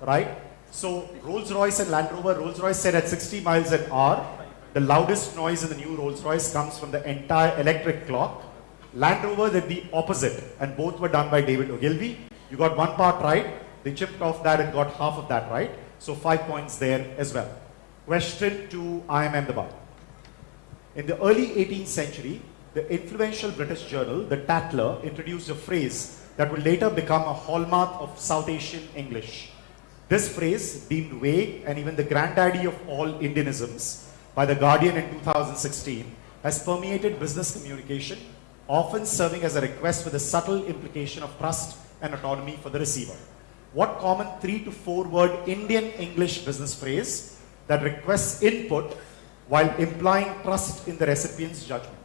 right? So Rolls-Royce and Land Rover, Rolls-Royce said at 60 miles an hour, the loudest noise in the new Rolls-Royce comes from the entire electric clock. Land Rover did the opposite, and both were done by David Ogilvy. You got one part right. They chipped off that and got half of that right. So 5 points there as well. Question to I am Ahmedabad. In the early 18th century, the influential British journal, The Tatler, introduced a phrase that would later become a hallmark of South Asian English. This phrase, deemed vague and even the granddaddy of all Indianisms by The Guardian in 2016, has permeated business communication, often serving as a request with a subtle implication of trust and autonomy for the receiver. What common 3 to 4 word Indian English business phrase that requests input while implying trust in the recipient's judgment?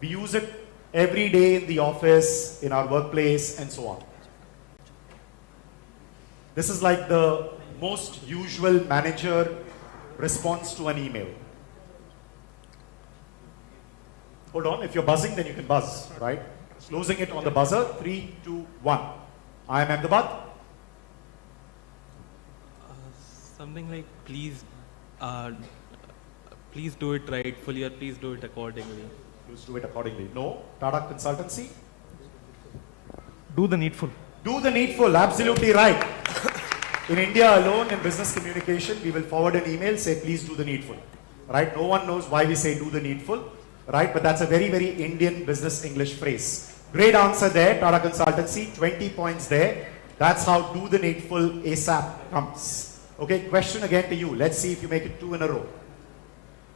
We use it every day in the office, in our workplace, and so on. This is like the most usual manager response to an email. Hold on, if you're buzzing, then you can buzz, right? Closing it on the buzzer, 3, 2, 1. I am Ahmedabad. Something like please do it rightfully or please do it accordingly. Please do it accordingly. No. Tata Consultancy. Do the needful. Do the needful, absolutely right. In India alone, in business communication, we will forward an email, say please do the needful. Right? No one knows why we say do the needful. Right? But that's a very, very Indian business English phrase. Great answer there, Tata Consultancy. 20 points there. That's how do the needful ASAP comes. Okay, question again to you. Let's see if you make it 2 in a row.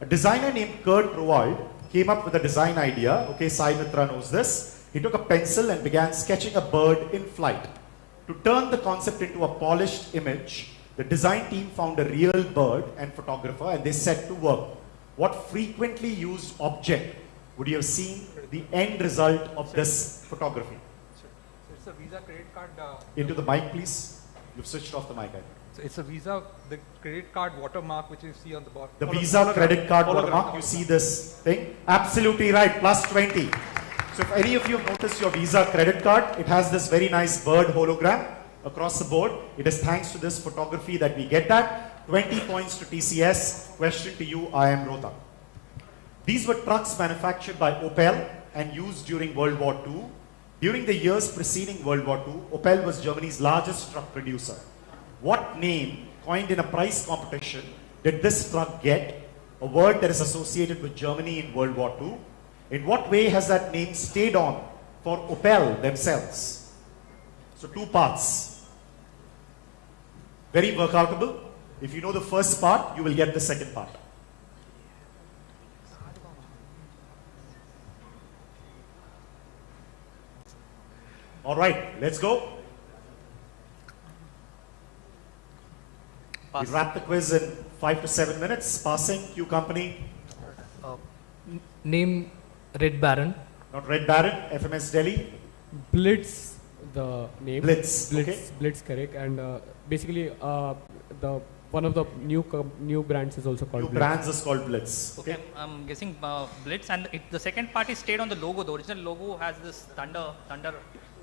A designer named Kurt Rowold came up with a design idea. Okay, Sai Mitra knows this. He took a pencil and began sketching a bird in flight. To turn the concept into a polished image, the design team found a real bird and photographer, and they set to work. What frequently used object would you have seen the end result of this photography? It's a Visa credit card. Into the mic, please. You've switched off the mic, I think. It's a Visa, the credit card watermark which you see on the bottom. The Visa credit card watermark, you see this thing? Absolutely right, plus 20. So if any of you have noticed your Visa credit card, it has this very nice bird hologram across the board. It is thanks to this photography that we get that. 20 points to TCS. Question to you, I am Rotak. These were trucks manufactured by Opel and used during World War II. During the years preceding World War II, Opel was Germany's largest truck producer. What name, coined in a prize competition, did this truck get? A word that is associated with Germany in World War II. In what way has that name stayed on for Opel themselves? So 2 parts. Very workoutable. If you know the first part, you will get the second part. All right, let's go. We wrap the quiz in 5 to 7 minutes. Passing, Q company. Name Red Baron. Not Red Baron, FMS Delhi. Blitz, the name. Blitz, okay. Blitz, correct. And basically, the one of the new brands is also called New Blitz. brands is called Blitz. Okay, I'm guessing Blitz, and the second part is stayed on the logo. The original logo has this thunder,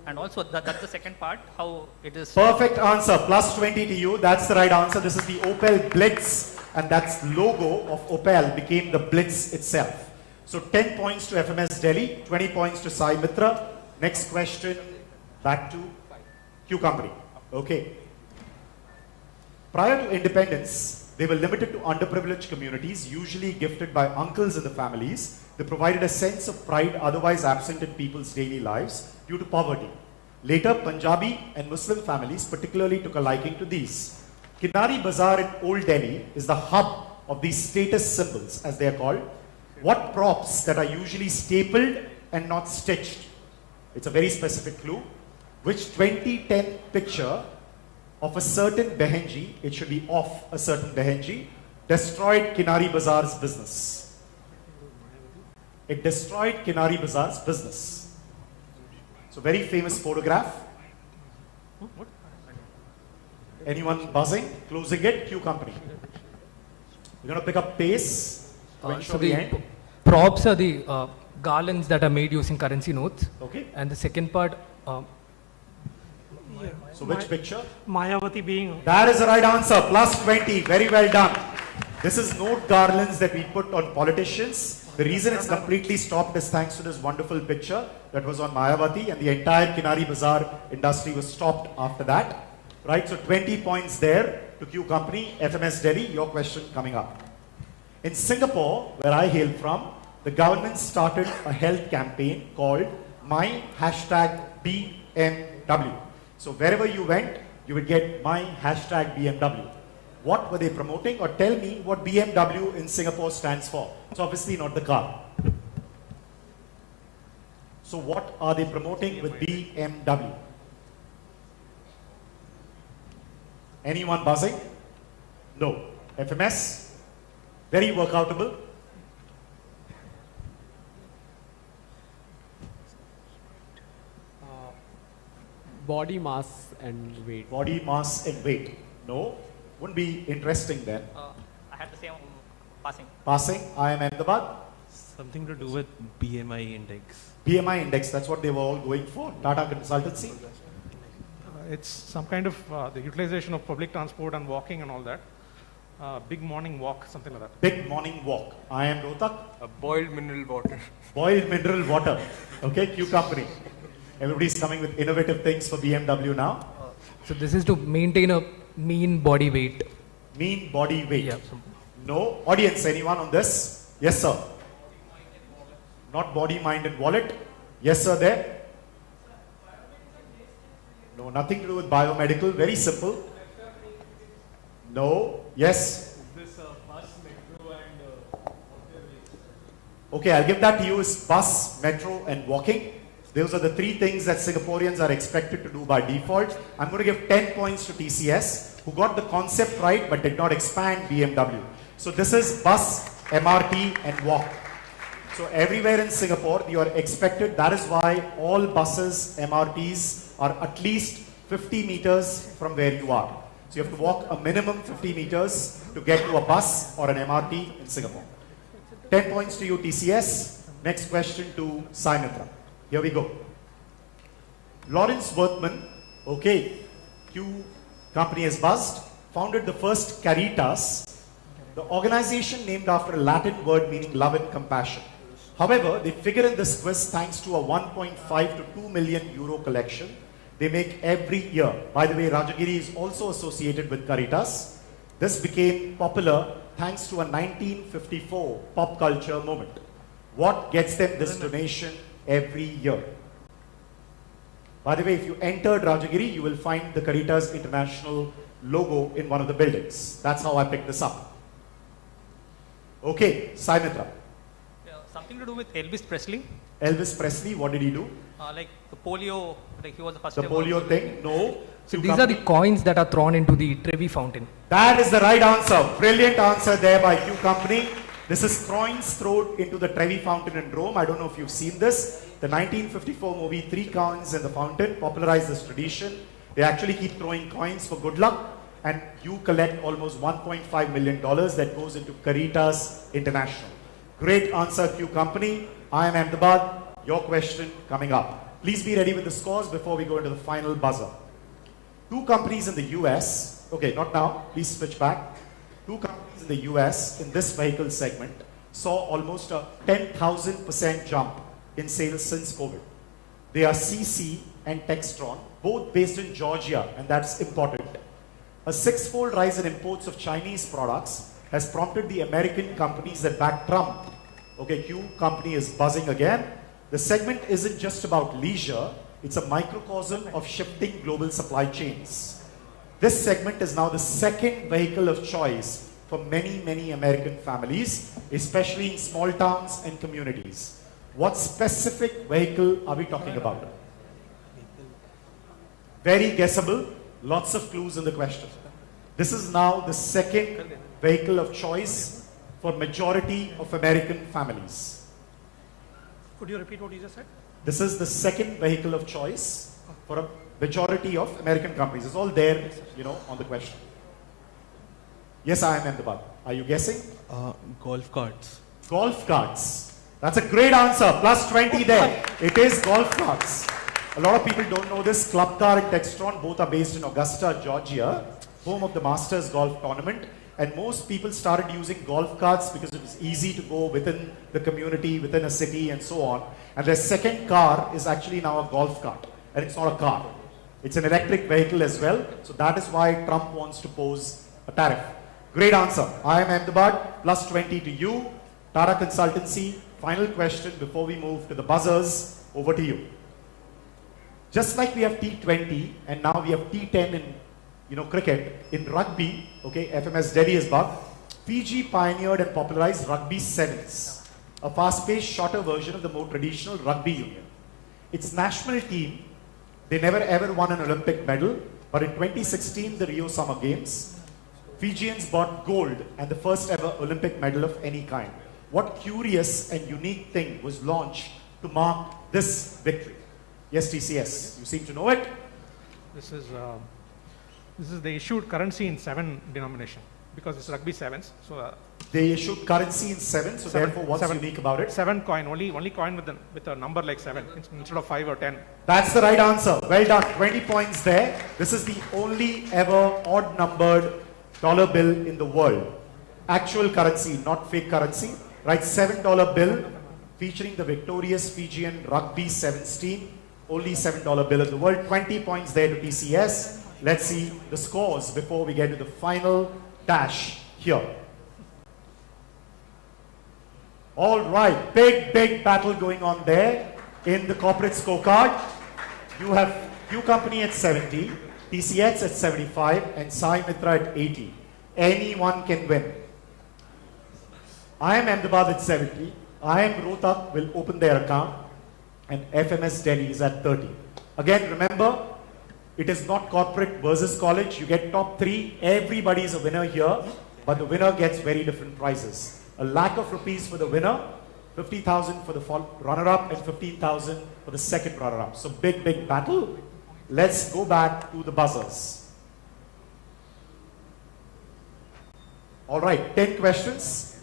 and also that's the second part, how it is. Perfect answer, plus 20 to you. That's the right answer. This is the Opel Blitz, and that's logo of Opel became the Blitz itself. So 10 points to FMS Delhi, 20 points to Sai Mitra. Next question, back to Q company. Okay. Prior to independence, They were limited to underprivileged communities, usually gifted by uncles in the families. They provided a sense of pride otherwise absent in people's daily lives due to poverty. Later, Punjabi and Muslim families particularly took a liking to these. Kinari Bazaar in Old Delhi is the hub of these status symbols, as they are called. What props that are usually stapled and not stitched? It's a very specific clue. Which 2010 picture of a certain Behenji, it should be of a certain Behenji, destroyed Kinari Bazaar's business? It destroyed Kinari Bazaar's business. So very famous photograph. Anyone buzzing? Closing it? Q company. We're going to pick up pace. So the props are the garlands that are made using currency notes. Okay. And the second part. So which picture? Mayavati being. That is the right answer. Plus 20. Very well done. This is note garlands that we put on politicians. The reason it's completely stopped is thanks to this wonderful picture that was on Mayavati, and the entire Kinari Bazaar industry was stopped after that. Right, so 20 points there to Q Company. FMS Delhi, your question coming up. In Singapore, where I hail from, the government started a health campaign called My #BMW. So wherever you went, you would get My #BMW. What were they promoting? Or tell me what BMW in Singapore stands for. It's obviously not the car. So what are they promoting with BMW? Anyone buzzing? No. FMS? Very workoutable. Body mass and weight. Body mass and weight. No. Wouldn't be interesting then. I had the same passing. Passing. I am Ahmedabad. Something to do with BMI index. BMI index. That's what they were all going for. Tata Consultancy. It's some kind of the utilization of public transport and walking and all that. Big morning walk, something like that. Big morning walk. I am Rohtak. Boiled mineral water. Boiled mineral water. Okay, Q Company. Everybody's coming with innovative things for BMW now. So this is to maintain a mean body weight. Mean body weight. Yeah. No. Audience, anyone on this? Yes, sir. Not body, mind and wallet. Yes, sir, there. No, nothing to do with biomedical. Very simple. No. Yes. Is this bus, metro and... Okay, I'll give that to you. Is bus, metro and walking. Those are the three things that Singaporeans are expected to do by default. I'm going to give 10 points to TCS, who got the concept right but did not expand BMW. So this is bus, MRT and walk. So everywhere in Singapore, you are expected. That is why all buses, MRTs are at least 50 meters from where you are. So you have to walk a minimum 50 meters to get to a bus or an MRT in Singapore. 10 points to you, TCS. Next question to Saimitra. Here we go. Lawrence Worthman, okay, Q Company is buzzed, founded the first Caritas, the organization named after a Latin word meaning love and compassion. However, they figure in this quiz thanks to a 1.5 to 2 million euro collection they make every year. By the way, Rajagiri is also associated with Caritas. This became popular thanks to a 1954 pop culture moment. What gets them this donation every year? By the way, if you entered Rajagiri, you will find the Caritas International logo in one of the buildings. That's how I picked this up. Okay, Saimitra. Something to do with Elvis Presley. Elvis Presley, what did he do? Like the polio, like he was the first. The polio thing? No. So these are the coins that are thrown into the Trevi fountain. That is the right answer. Brilliant answer there by Q Company. This is coins thrown into the Trevi fountain in Rome. I don't know if you've seen this. The 1954 movie, 3 Coins in the Fountain, popularized this tradition. They actually keep throwing coins for good luck, and you collect almost $1.5 million that goes into Caritas International. Great answer, Q Company. I am Ahmedabad. Your question coming up. Please be ready with the scores before we go into the final buzzer. 2 companies in the US, okay, not now, please switch back. 2 companies in the US in this vehicle segment saw almost a 10,000% jump in sales since COVID. They are CC and Textron, both based in Georgia, and that's important. A six-fold rise in imports of Chinese products has prompted the American companies that back Trump. Okay, Q company is buzzing again. The segment isn't just about leisure, it's a microcosm of shifting global supply chains. This segment is now the second vehicle of choice for many, many American families, especially in small towns and communities. What specific vehicle are we talking about? Very guessable, lots of clues in the question. This is now the second vehicle of choice for majority of American families. Could you repeat what you just said? This is the second vehicle of choice for a majority of American companies. It's all there, on the question. Yes, I am Ahmedabad. Are you guessing? Golf carts. Golf carts. That's a great answer. Plus 20 there. It is golf carts. A lot of people don't know this. Club Car and Textron both are based in Augusta, Georgia, home of the Masters Golf Tournament. And most people started using golf carts because it was easy to go within the community, within a city, and so on. And their second car is actually now a golf cart. And it's not a car. It's an electric vehicle as well. So that is why Trump wants to pose a tariff. Great answer. I am Ahmedabad. Plus 20 to you. Tata Consultancy. Final question before we move to the buzzers. Over to you. Just like we have T20 and now we have T10 in cricket, in rugby, okay, FMS Delhi is bugged. Fiji pioneered and popularized rugby sevens, a fast-paced, shorter version of the more traditional rugby union. Its national team, they never ever won an Olympic medal, but in 2016, the Rio Summer Games, Fijians brought gold and the first ever Olympic medal of any kind. What curious and unique thing was launched to mark this victory? Yes, TCS, you seem to know it. This is they issued currency in 7 denomination because it's rugby sevens. So they issued currency in 7. So therefore, what's unique about it? 7 coin, only coin with a number like 7 instead of 5 or 10. That's the right answer. Well done. 20 points there. This is the only ever odd numbered dollar bill in the world. Actual currency, not fake currency. Right, $7 bill featuring the victorious Fijian rugby sevens team. Only $7 bill in the world. 20 points there to TCS. Let's see the scores before we get to the final dash here. All right, big battle going on there in the corporate scorecard. You have Q Company at 70, TCS at 75, and Sai Mitra at 80. Anyone can win. I am Ahmedabad at 70. I am Rohtak will open their account, and FMS Delhi is at 30. Again, remember, it is not corporate versus college. You get top 3. Everybody is a winner here, but the winner gets very different prizes. ₹1 lakh for the winner, 50,000 for the runner-up, and 15,000 for the second runner-up. So big battle. Let's go back to the buzzers. All right, 10 questions,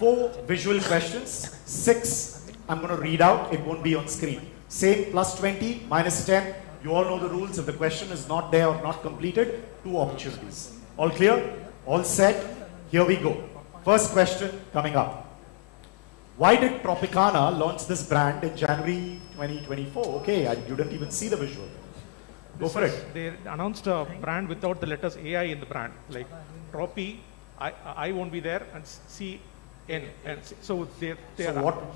4 visual questions, 6 I'm going to read out. It won't be on screen. Same plus 20, minus 10. You all know the rules. If the question is not there or not completed, 2 opportunities. All clear? All set? Here we go. First question coming up. Why did Tropicana launch this brand in January 2024? Okay, you didn't even see the visual. Go for it. They announced a brand without the letters AI in the brand. Like Tropi, I won't be there, and C, N. And so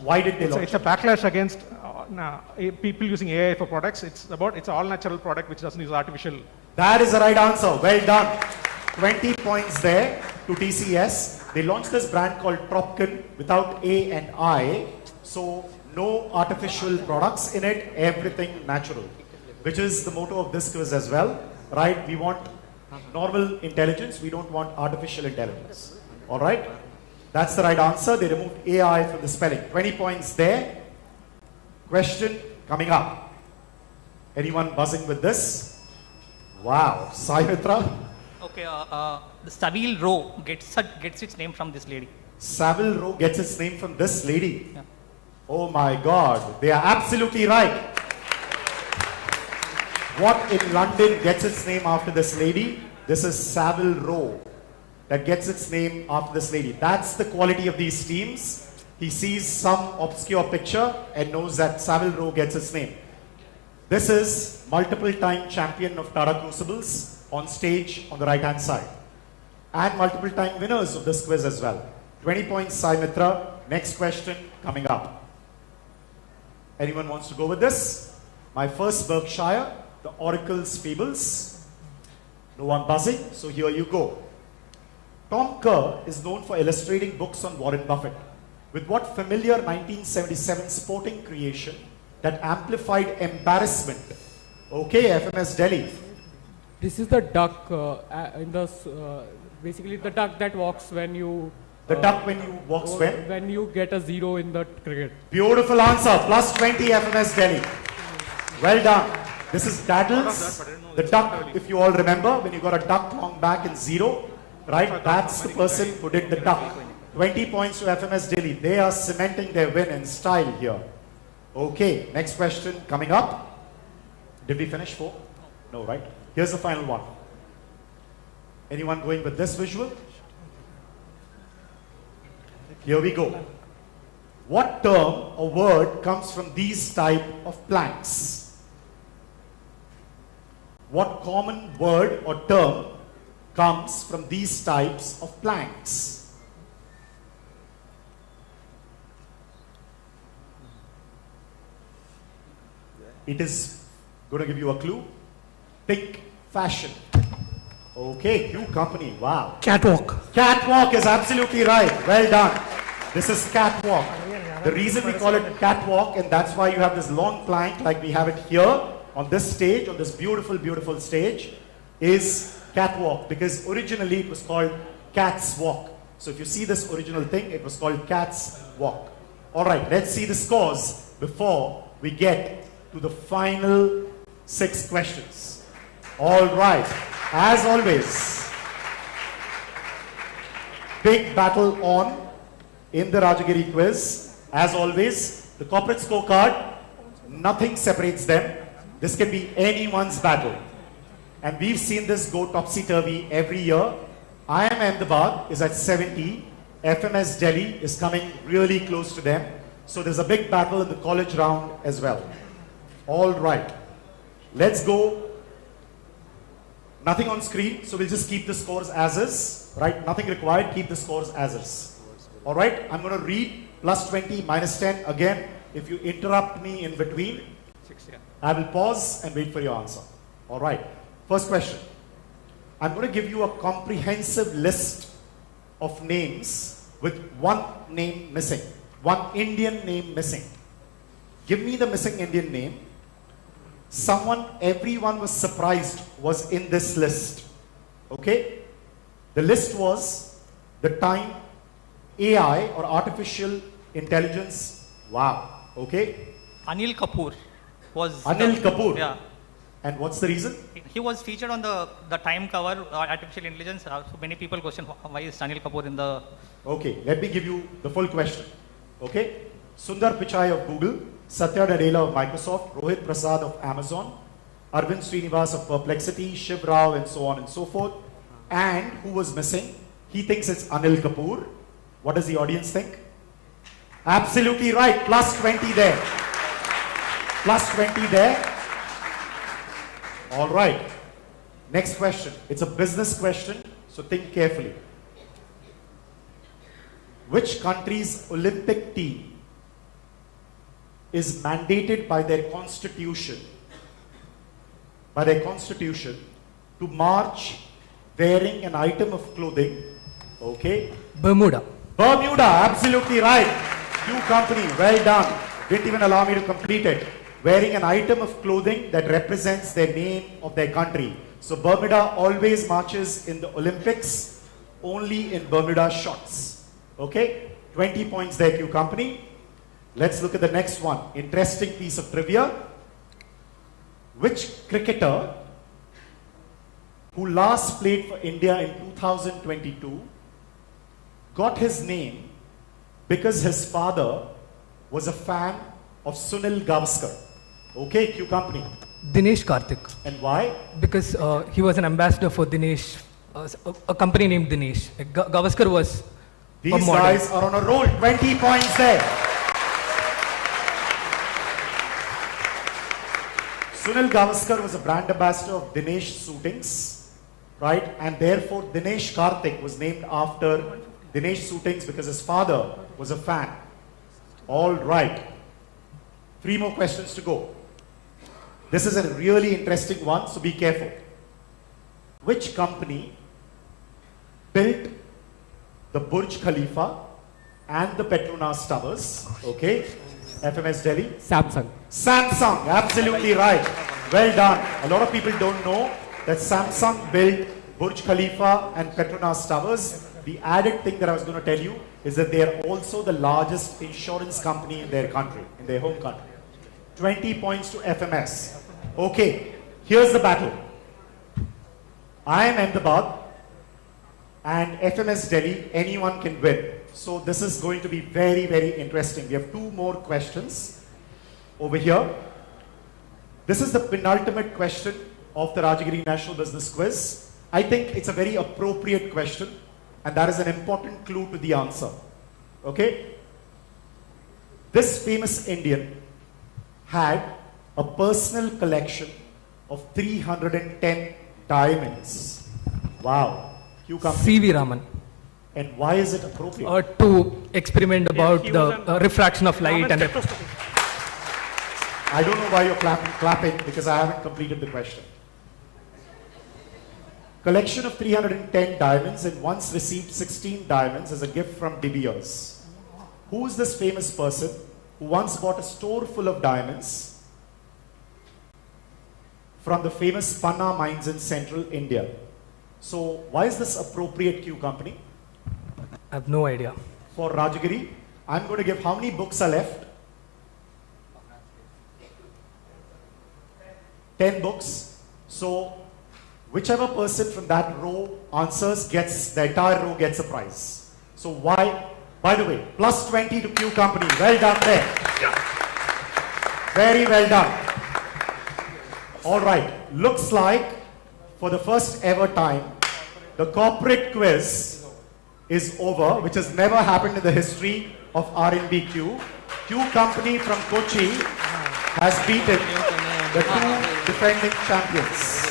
why did they launch? It's a backlash against people using AI for products. It's an all-natural product which doesn't use artificial. That is the right answer. Well done. 20 points there to TCS. They launched this brand called Tropkin without A and I. So no artificial products in it, everything natural, which is the motto of this quiz as well, right? We want normal intelligence. We don't want artificial intelligence. All right? That's the right answer. They removed AI from the spelling. 20 points there. Question coming up. Anyone buzzing with this? Wow. Sai Mitra? Okay, the Savile Row gets its name from this lady. Savile Row gets its name from this lady? Yeah. Oh my God. They are absolutely right. What in London gets its name after this lady? This is Savile Row that gets its name after this lady. That's the quality of these teams. He sees some obscure picture and knows that Savile Row gets its name. This is multiple time champion of Tata Crucibles, on stage on the right hand side. And multiple time winners of this quiz as well. 20 points, Sai Mitra. Next question coming up. Anyone wants to go with this? My first Berkshire, the Oracle's Fables. No one buzzing, so here you go. Tom Kerr is known for illustrating books on Warren Buffett. With what familiar 1977 sporting creation that amplified embarrassment? Okay, FMS Delhi. This is the duck basically the duck that walks when you. The duck when you walks when? When you get a 0 in the cricket. Beautiful answer. Plus 20 FMS Delhi. Well done. This is Daddles. The duck, if you all remember, when you got a duck long back in 0, right? That's the person who did the duck. 20 points to FMS Delhi. They are cementing their win in style here. Okay, next question coming up. Did we finish 4? No, right? Here's the final one. Anyone going with this visual? Here we go. What term or word comes from these type of planks? What common word or term comes from these types of planks? It is going to give you a clue. Think fashion. Okay, Q company. Wow. Catwalk. Catwalk is absolutely right. Well done. This is catwalk. The reason we call it catwalk, and that's why you have this long plank like we have it here on this stage, on this beautiful, beautiful stage, is catwalk, because originally it was called cat's walk. So if you see this original thing, it was called cat's walk. All right, let's see the scores before we get to the final 6 questions. All right, as always, big battle on in the Rajagiri quiz. As always, the corporate scorecard, nothing separates them. This can be anyone's battle. And we've seen this go topsy-turvy every year. IIM Ahmedabad is at 70. FMS Delhi is coming really close to them. So there's a big battle in the college round as well. All right. Let's go. Nothing on screen, so we'll just keep the scores as is. Right? Nothing required. Keep the scores as is. All right. I'm going to read plus 20, minus 10. Again, if you interrupt me in between, I will pause and wait for your answer. All right. First question. I'm going to give you a comprehensive list of names with one name missing. One Indian name missing. Give me the missing Indian name. Everyone was surprised was in this list. Okay? The list was the time AI or artificial intelligence. Wow. Okay? Anil Kapoor was. Anil Kapoor. Yeah. And what's the reason? He was featured on the Time cover, artificial intelligence. So many people question why is Anil Kapoor in the. Okay, let me give you the full question. Okay? Sundar Pichai of Google, Satya Nadella of Microsoft, Rohit Prasad of Amazon, Arvind Srinivas of Perplexity, Shiv Rao, and so on and so forth. And who was missing? He thinks it's Anil Kapoor. What does the audience think? Absolutely right. Plus 20 there. Plus 20 there. All right. Next question. It's a business question, so think carefully. Which country's Olympic team is mandated by their constitution to march wearing an item of clothing? Okay. Bermuda. Bermuda, absolutely right. Q company, well done. Didn't even allow me to complete it. Wearing an item of clothing that represents their name of their country. So Bermuda always marches in the Olympics, only in Bermuda shorts. Okay, 20 points there, Q company. Let's look at the next one. Interesting piece of trivia. Which cricketer who last played for India in 2022 got his name because his father was a fan of Sunil Gavaskar? Okay, Q company. Dinesh Karthik. And why? Because he was an ambassador for Dinesh, a company named Dinesh. Gavaskar was These guys are on a roll. 20 points there. Sunil Gavaskar was a brand ambassador of Dinesh Suitings. right? And therefore Dinesh Karthik was named after Dinesh Shootings because his father was a fan. All right. 3 more questions to go. This is a really interesting one, so be careful. Which company built the Burj Khalifa and the Petronas Towers? Okay. FMS Delhi. Samsung. Samsung, absolutely right. Well done. A lot of people don't know that Samsung built Burj Khalifa and Petronas Towers. The added thing that I was going to tell you is that they are also the largest insurance company in their country, in their home country. 20 points to FMS. Okay, here's the battle. I am Ahmedabad and FMS Delhi, anyone can win. So this is going to be very, very interesting. We have 2 more questions over here. This is the penultimate question of the Rajagiri National Business Quiz. I think it's a very appropriate question, and that is an important clue to the answer. Okay? This famous Indian had a personal collection of 310 diamonds. Wow. C.V. Raman. And why is it appropriate? To experiment about the refraction of light and I don't know why you're clapping because I haven't completed the question. Collection of 310 diamonds and once received 16 diamonds as a gift from De Beers. Who is this famous person who once bought a store full of diamonds from the famous Panna mines in central India? So why is this appropriate, Q company? I have no idea. For Rajagiri, I'm going to give how many books are left? 10 books. So whichever person from that row answers gets, the entire row gets a prize. So why, by the way, plus 20 to Q company. Well done there. Very well done. All right. Looks like for the first ever time, the corporate quiz is over, which has never happened in the history of RNBQ. Q company from Kochi has beaten the 2 defending champions.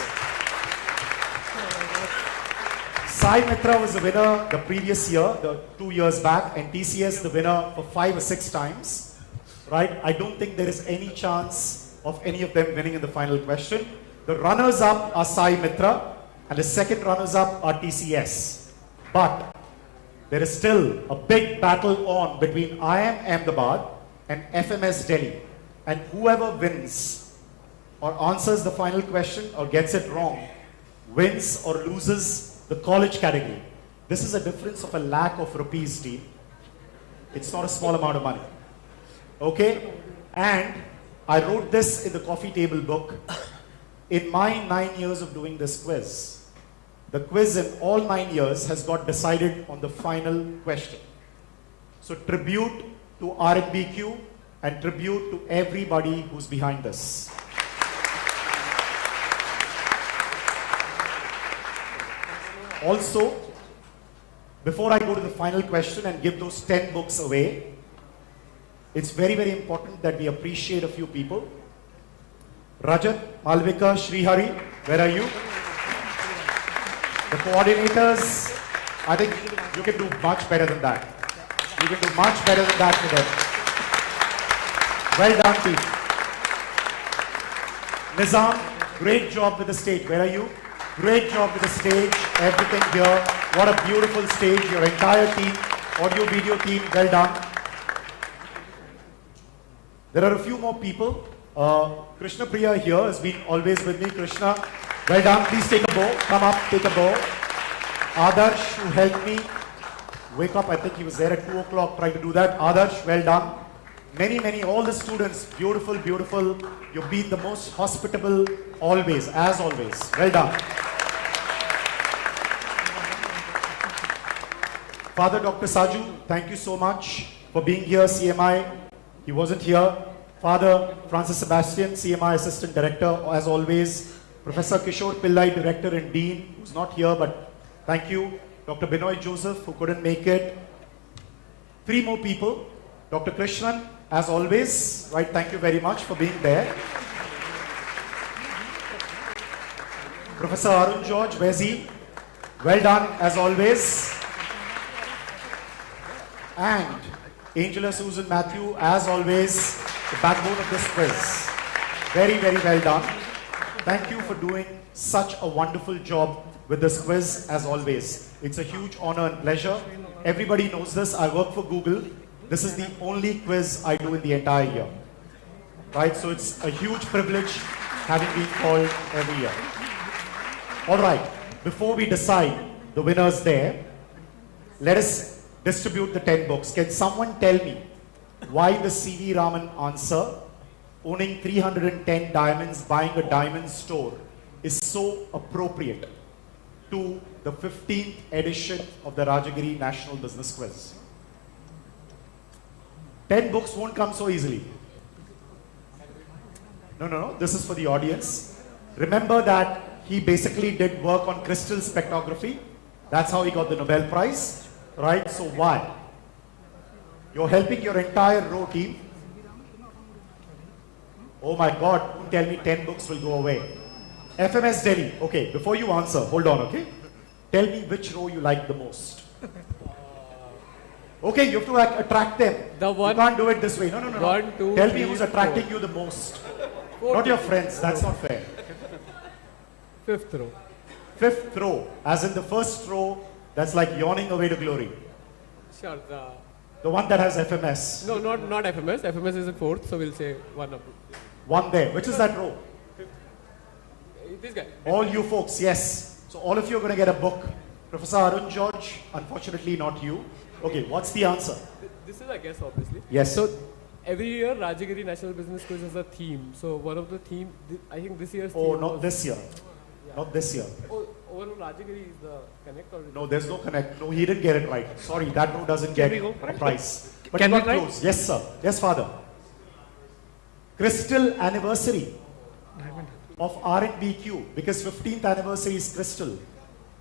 Sai Mitra was the winner the previous year, 2 years back, and TCS the winner for 5 or 6 times. Right? I don't think there is any chance of any of them winning in the final question. The runners-up are Sai Mitra, and the second runners-up are TCS. But there is still a big battle on between IIM Ahmedabad and FMS Delhi. And whoever wins or answers the final question or gets it wrong wins or loses the college category. This is a difference of 1 lakh of rupees, team. It's not a small amount of money. Okay? And I wrote this in the coffee table book. In my 9 years of doing this quiz, the quiz in all 9 years has got decided on the final question. So tribute to RNBQ and tribute to everybody who's behind this. Also, before I go to the final question and give those 10 books away, it's very, very important that we appreciate a few people. Rajat, Malvika, Srihari, where are you? The coordinators, I think you can do much better than that. You can do much better than that for them. Well done, team. Nizam, great job with the stage. Where are you? Great job with the stage, everything here. What a beautiful stage. Your entire team, audio video team, well done. There are a few more people. Krishna Priya here has been always with me. Krishna, well done. Please take a bow. Come up, take a bow. Adarsh, who helped me wake up. I think he was there at 2 o'clock trying to do that. Adarsh, well done. Many, all the students, beautiful, beautiful. You've been the most hospitable always, as always. Well done. Father Dr. Saju, thank you so much for being here, CMI. He wasn't here. Father Francis Sebastian, CMI Assistant Director, as always. Professor Kishore Pillai, Director and Dean, who's not here, but thank you. Dr. Binoy Joseph, who couldn't make it. 3 more people. Dr. Krishnan, as always, right, thank you very much for being there. Professor Arun George, where's he? Well done, as always. And Angela Susan Matthew, as always, the backbone of this quiz. Very, very well done. Thank you for doing such a wonderful job with this quiz, as always. It's a huge honor and pleasure. Everybody knows this. I work for Google. This is the only quiz I do in the entire year. Right? So it's a huge privilege having been called every year. All right. Before we decide the winners there, let us distribute the 10 books. Can someone tell me why the C.V. Raman answer, owning 310 diamonds, buying a diamond store, is so appropriate to the 15th edition of the Rajagiri National Business Quiz? 10 books won't come so easily. No. This is for the audience. Remember that he basically did work on crystal spectrography. That's how he got the Nobel Prize, right? So why? You're helping your entire row team. Oh my God, don't tell me 10 books will go away. FMS Delhi. Okay, before you answer, hold on, okay? Tell me which row you like the most. Okay, you have to attract them. You can't do it this way. No. One, two, Tell me three, who's attracting four. you the most. Four, Not your two. friends, that's not fair. Fifth row. Fifth row, as in the first row, that's like yawning away to glory. Sure. The one that has FMS. No, not FMS. FMS is in fourth, so we'll say one up. One there. Which is that row? This guy. All you folks, yes. So all of you are going to get a book. Professor Arun George, unfortunately not you. Okay, what's the answer? This is a guess, obviously. Yes. So every year, Rajagiri National Business Quiz has a theme. So one of the theme, I think this year's Oh, theme not was- this year. Yeah. Not this year. Oh, overall Rajagiri is the connect or? No, there's no connect. No, he didn't get it right. Sorry, that row doesn't get we go for a it? prize. But Can you we got try? close. Yes, sir. Yes, father. Crystal anniversary of RNBQ, because 15th anniversary is crystal.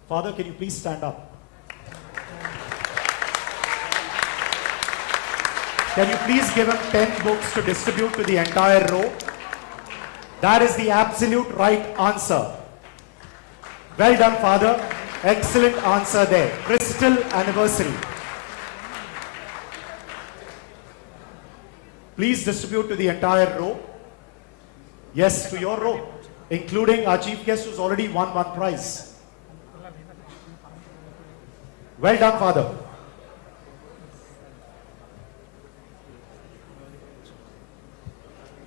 Father, can you please stand up? Can you please give him 10 books to distribute to the entire row? That is the absolute right answer. Well done, father. Excellent answer there. Crystal anniversary. Please distribute to the entire row. Yes, to your row, including our chief guest who's already won one prize. Well done, father.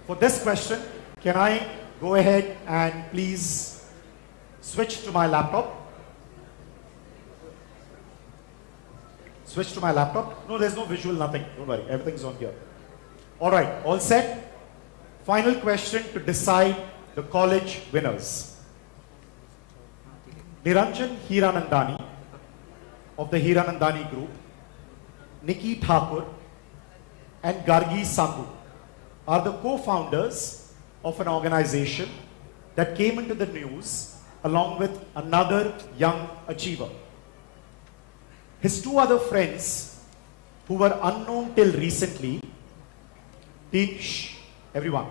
For this question, can I go ahead and please switch to my laptop? Switch to my laptop? No, there's no visual, nothing. Don't worry, everything's on here. All right, all set? Final question to decide the college winners. Niranjan Hiranandani of the Hiranandani group, Nikki Thakur and Gargi Sanghu are the co-founders of an organization that came into the news along with another young achiever. His two other friends who were unknown till recently, everyone.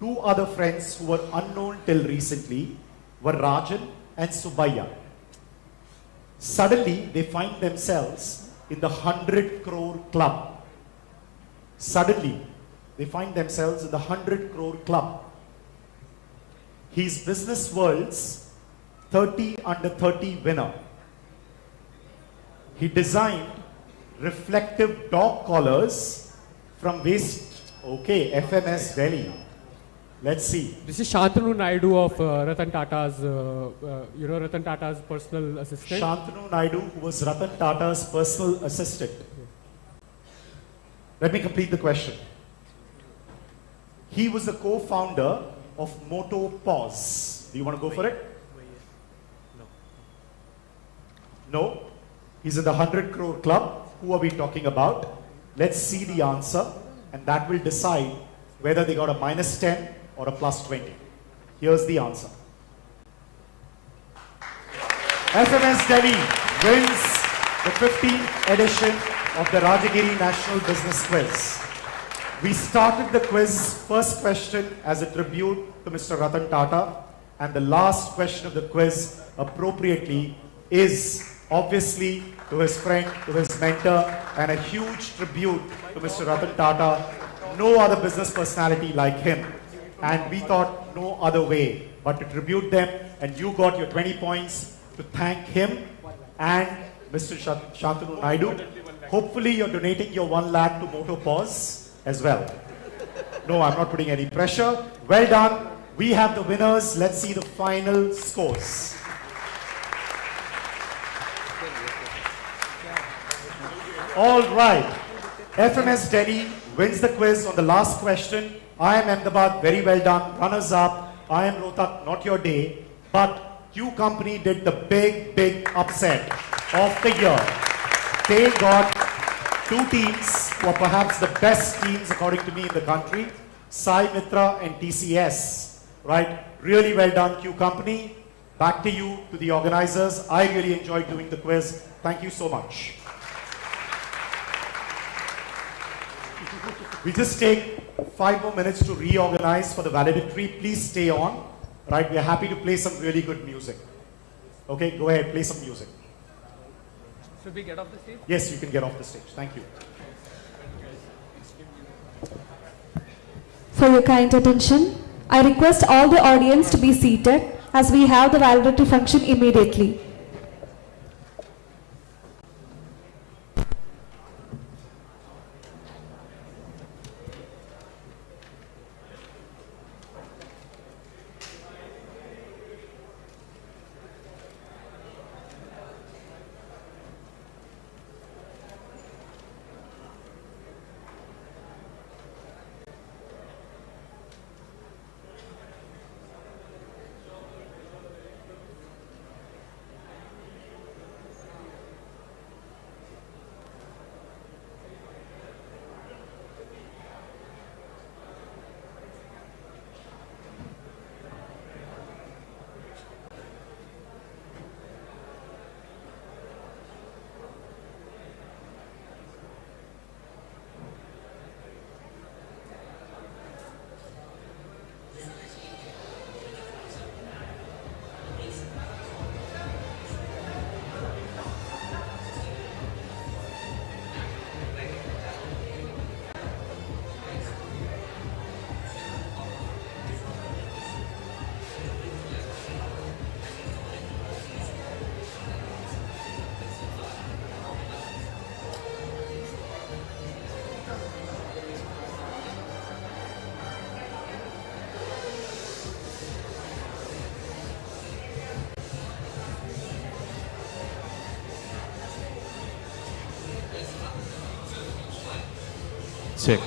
Two other friends who were unknown till recently were Rajan and Subbayya. Suddenly, they find themselves in the 100 crore club. Suddenly, they find themselves in the 100 crore club. He's Business World's 30 under 30 winner. He designed reflective dog collars from waste. Okay, FMS Delhi. Let's see. This is Shantanu Naidu of Ratan Tata's, Ratan Tata's personal assistant. Shantanu Naidu, who was Ratan Tata's personal assistant. Let me complete the question. He was the co-founder of Moto Pause. Do you want to go for it? No. He's in the 100 crore club. Who are we talking about? Let's see the answer, and that will decide whether they got a minus 10 or a plus 20. Here's the answer. FMS Delhi wins the 15th edition of the Rajagiri National Business Quiz. We started the quiz first question as a tribute to Mr. Ratan Tata, And the last question of the quiz, appropriately, is obviously to his friend, to his mentor, and a huge tribute to Mr. Ratan Tata. No other business personality like him. And we thought no other way but to tribute them. And you got your 20 points to thank him and Mr. Shantanu Naidu. Hopefully you're donating your 1 lakh to Motopause as well. No, I'm not putting any pressure. Well done. We have the winners. Let's see the final scores. All right. FMS Delhi wins the quiz on the last question. I am Ahmedabad, very well done. Runners up. I am Rohtak, not your day. But Q Company did the big upset of the year. They got 2 teams who are perhaps the best teams according to me in the country. Sai Mitra and TCS. Right? Really well done, Q Company. Back to you, to the organizers. I really enjoyed doing the quiz. Thank you so much. We just take 5 more minutes to reorganize for the valedictory. Please stay on. Right? We are happy to play some really good music. Okay, go ahead, play some music. Should we get off the stage? Yes, you can get off the stage. Thank you. For your kind attention, I request all the audience to be seated as we have the valedictory function immediately. Check.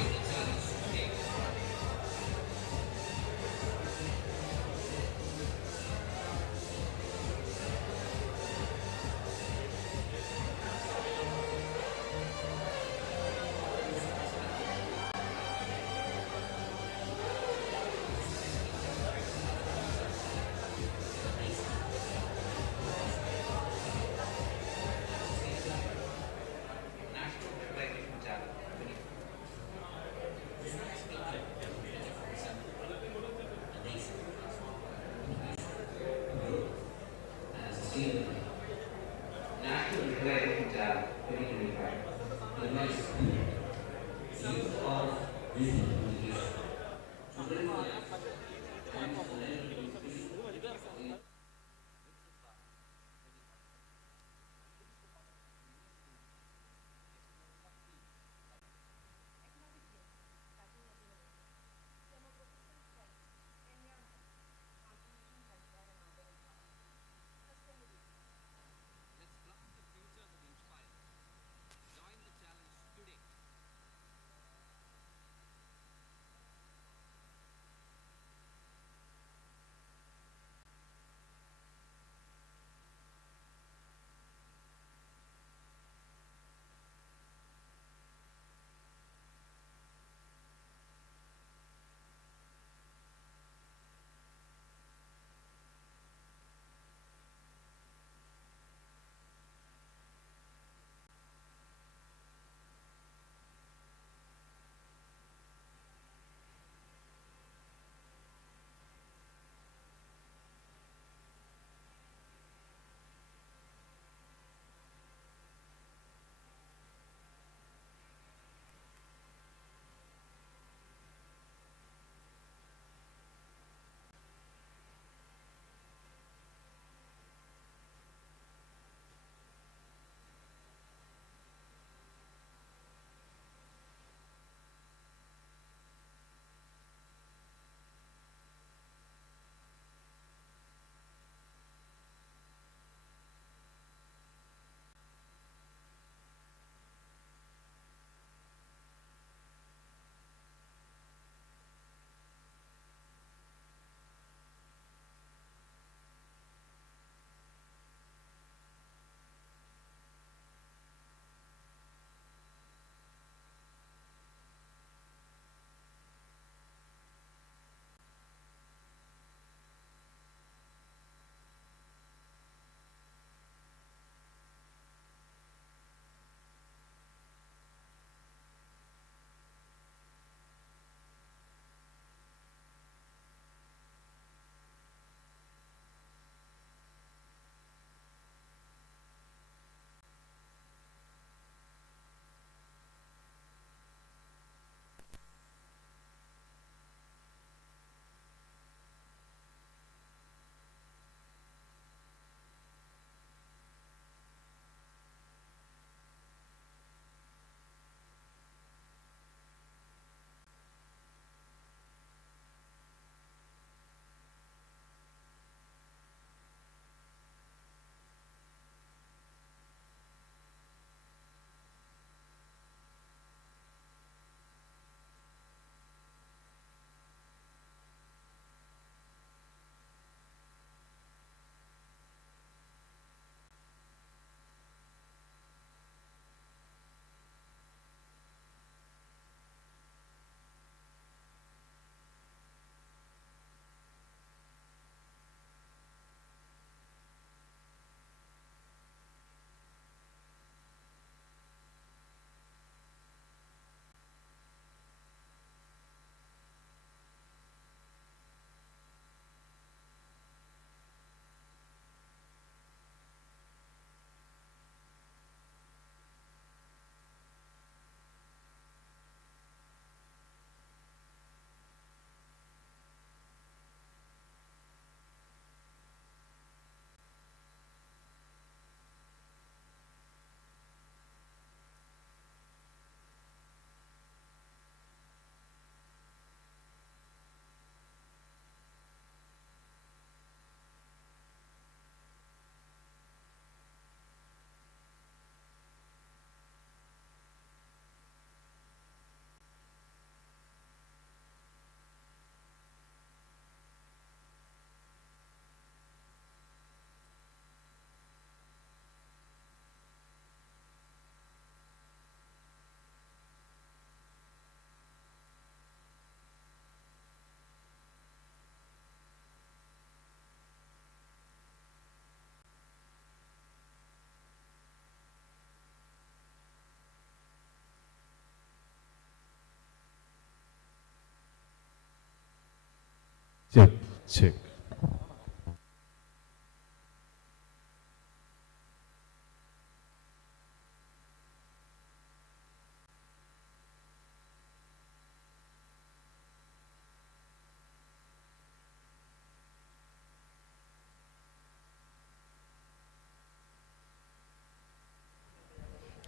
Check, check.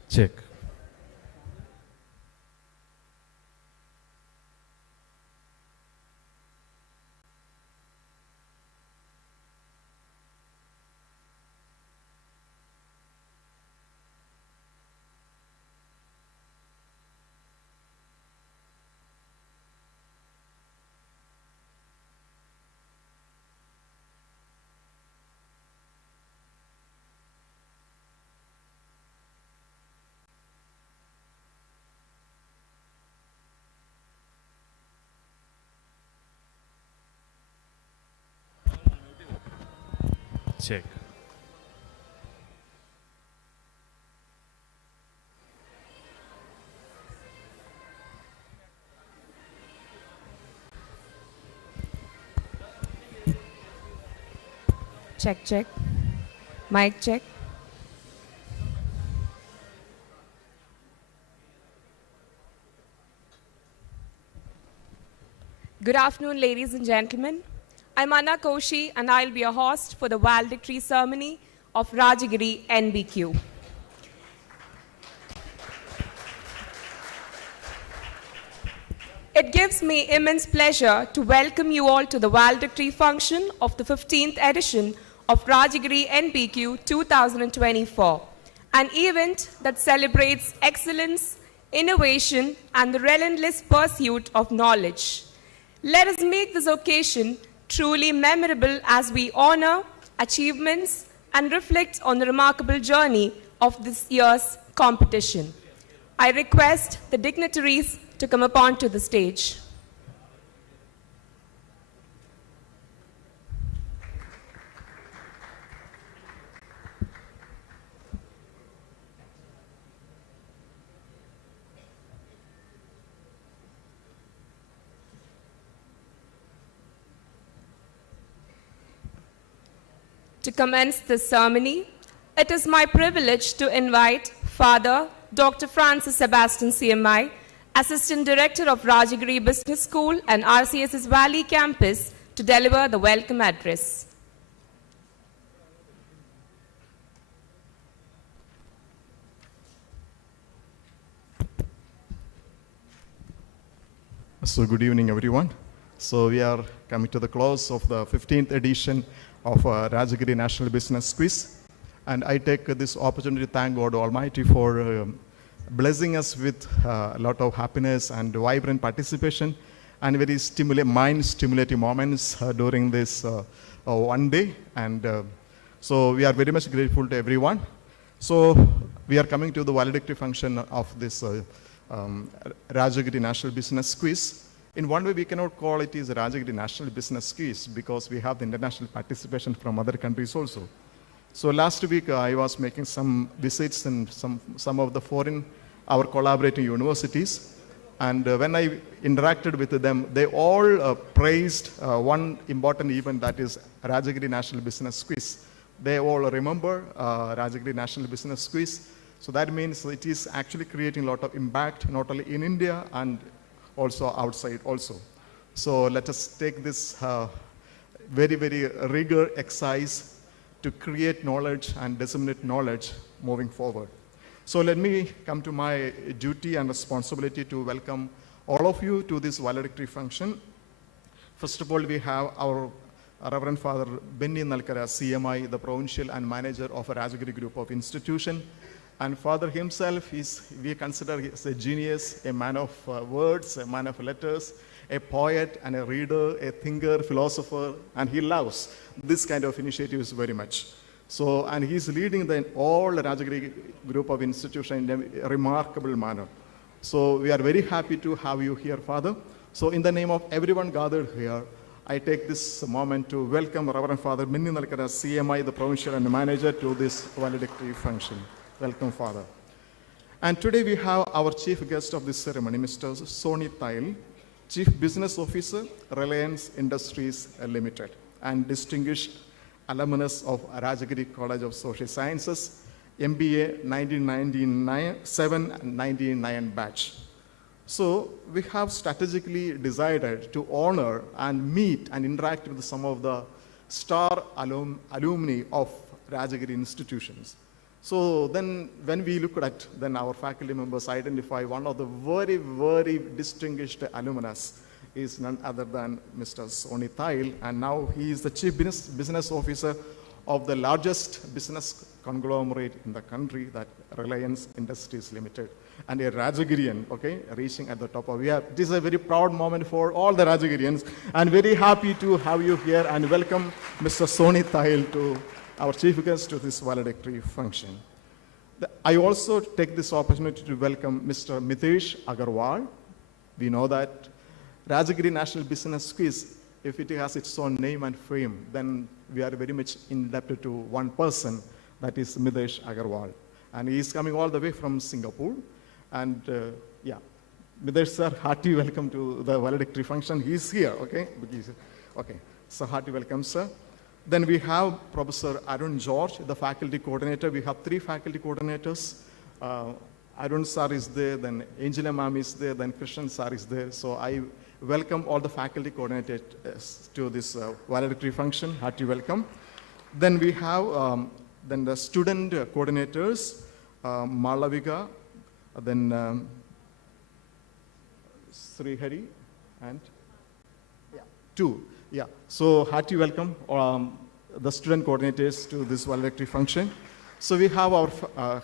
Check. Check. Check, check. Mic check. Good afternoon, ladies and gentlemen. I'm Anna Koshi, and I'll be a host for the valedictory ceremony of Rajagiri NBQ. It gives me immense pleasure to welcome you all to the valedictory function of the 15th edition of Rajagiri NBQ 2024, an event that celebrates excellence, innovation, and the relentless pursuit of knowledge. Let us make this occasion truly memorable as we honor achievements and reflect on the remarkable journey of this year's competition. I request the dignitaries to come upon to the stage. To commence this ceremony, it is my privilege to invite Father Dr. Francis Sebastian CMI, Assistant Director of Rajagiri Business School and RCSS Valley Campus, to deliver the welcome address. So good evening, everyone. So we are coming to the close of the 15th edition of Rajagiri National Business Quiz. And I take this opportunity to thank God Almighty for blessing us with a lot of happiness and vibrant participation and very mind-stimulating moments during this one day. And so we are very much grateful to everyone. So we are coming to the valedictory function of this Rajagiri National Business Quiz. In one way, we cannot call it as a Rajagiri National Business Quiz because we have the international participation from other countries also. So last week, I was making some visits in some of the our collaborating universities. And when I interacted with them, they all praised one important event, that is Rajagiri National Business Quiz. They all remember Rajagiri National Business Quiz. So that means it is actually creating a lot of impact, not only in India and also outside also. So let us take this very, very rigor exercise to create knowledge and disseminate knowledge moving forward. So let me come to my duty and responsibility to welcome all of you to this valedictory function. First of all, we have our Reverend Father Benny Nalkara, CMI, the provincial and manager of a Rajagiri group of institution. And Father himself we consider as a genius, a man of words, a man of letters, a poet and a reader, a thinker, philosopher, and he loves this kind of initiatives very much. So, and he's leading the all Rajagiri group of institutions in a remarkable manner. So we are very happy to have you here, Father. So in the name of everyone gathered here, I take this moment to welcome Reverend Father Minni Nalkara, CMI, the provincial and manager, to this valedictory function. Welcome, Father. And today we have our chief guest of this ceremony, Mr. Soni Tail. Chief Business Officer, Reliance Industries Limited, and distinguished alumnus of Rajagiri College of Social Sciences, MBA 1997 and 99 batch. So we have strategically decided to honor and meet and interact with some of the star alumni of Rajagiri institutions. So then when we look at, then our faculty members identify one of the very, very distinguished alumnus is none other than Mr. Soni Thail, and now he is the Chief Business Officer of the largest business conglomerate in the country, that Reliance Industries Limited, and a Rajagirian, okay, reaching at the top of. It is a very proud moment for all the Rajagirians, and very happy to have you here, and welcome Mr. Soni Thail to our chief guest to this valedictory function. I also take this opportunity to welcome Mr. Mitesh Agarwal. We know that Rajagiri National Business Quiz, if it has its own name and fame, then we are very much indebted to one person, that is Mitesh Agarwal. And he is coming all the way from Singapore. And yeah, Mitesh sir, hearty welcome to the valedictory function. He is here, okay? Okay, so hearty welcome, sir. Then we have Professor Arun George, the faculty coordinator. We have 3 faculty coordinators. Arun sir is there, then Angela ma'am is there, then Krishnan sir is there. So I welcome all the faculty coordinators to this valedictory function. Hearty welcome. Then we have then the student coordinators, Malavika, then Srihari, and 2. Yeah, so hearty welcome the student coordinators to this valedictory function. So we have our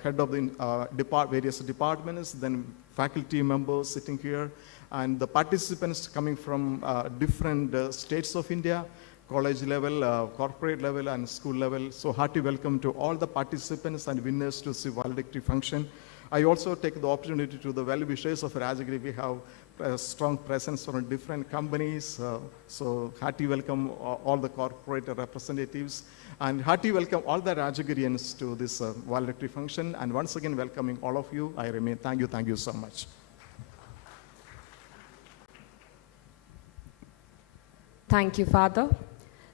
head of the various departments, then faculty members sitting here, and the participants coming from different states of India, college level, corporate level, and school level. So hearty welcome to all the participants and winners to this valedictory function. I also take the opportunity to the well-wishers of Rajagiri. We have a strong presence from different companies. So hearty welcome all the corporate representatives, and hearty welcome all the Rajagirians to this valedictory function. And once again, welcoming all of you. I remain. Thank you so much. Thank you, Father.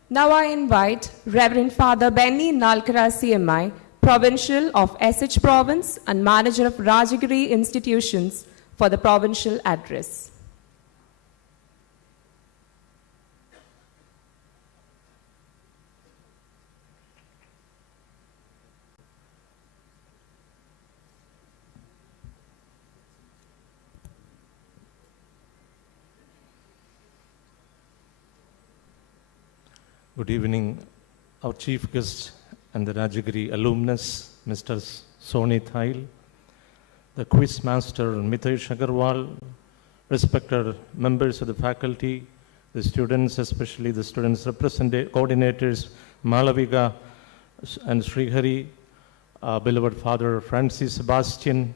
Now I invite Reverend Father Benny Nalkara CMI, Provincial of SH Province and Manager of Rajagiri Institutions, for the provincial address. Good evening, our chief guest and the Rajagiri alumnus, Mr. Soni Thail, the quiz master Mitesh Agarwal, respected members of the faculty, the students, especially the students coordinators, Malavika and Srihari, beloved Father Francis Sebastian,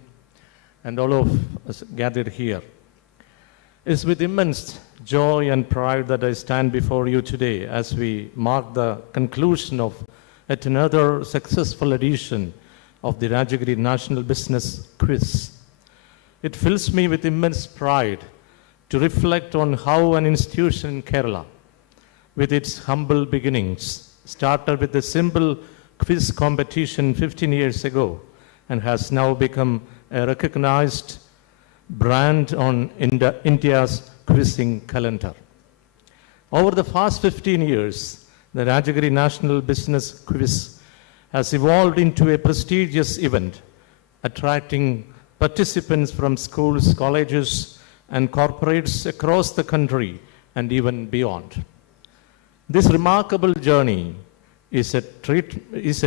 and all of us gathered here. It is with immense joy and pride that I stand before you today as we mark the conclusion of yet another successful edition of the Rajagiri National Business Quiz. It fills me with immense pride to reflect on how an institution in Kerala, with its humble beginnings, started with a simple quiz competition 15 years ago and has now become a recognized brand on India's quizzing calendar. Over the past 15 years, the Rajagiri National Business Quiz has evolved into a prestigious event, attracting participants from schools, colleges, and corporates across the country and even beyond. This remarkable journey is a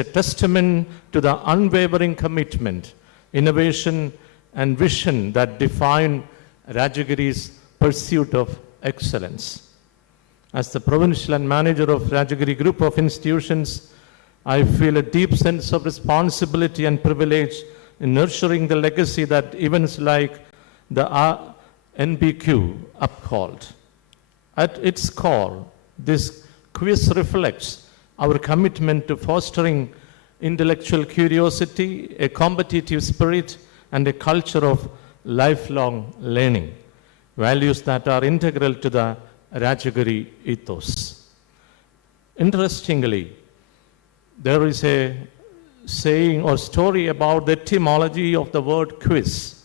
testament to the unwavering commitment, innovation, and vision that define Rajagiri's pursuit of excellence. As the provincial and manager of Rajagiri Group of Institutions, I feel a deep sense of responsibility and privilege in nurturing the legacy that events like the NBQ uphold. At its core, this quiz reflects our commitment to fostering intellectual curiosity, a competitive spirit, and a culture of lifelong learning. values that are integral to the Rajagiri ethos. Interestingly, there is a saying or story about the etymology of the word quiz.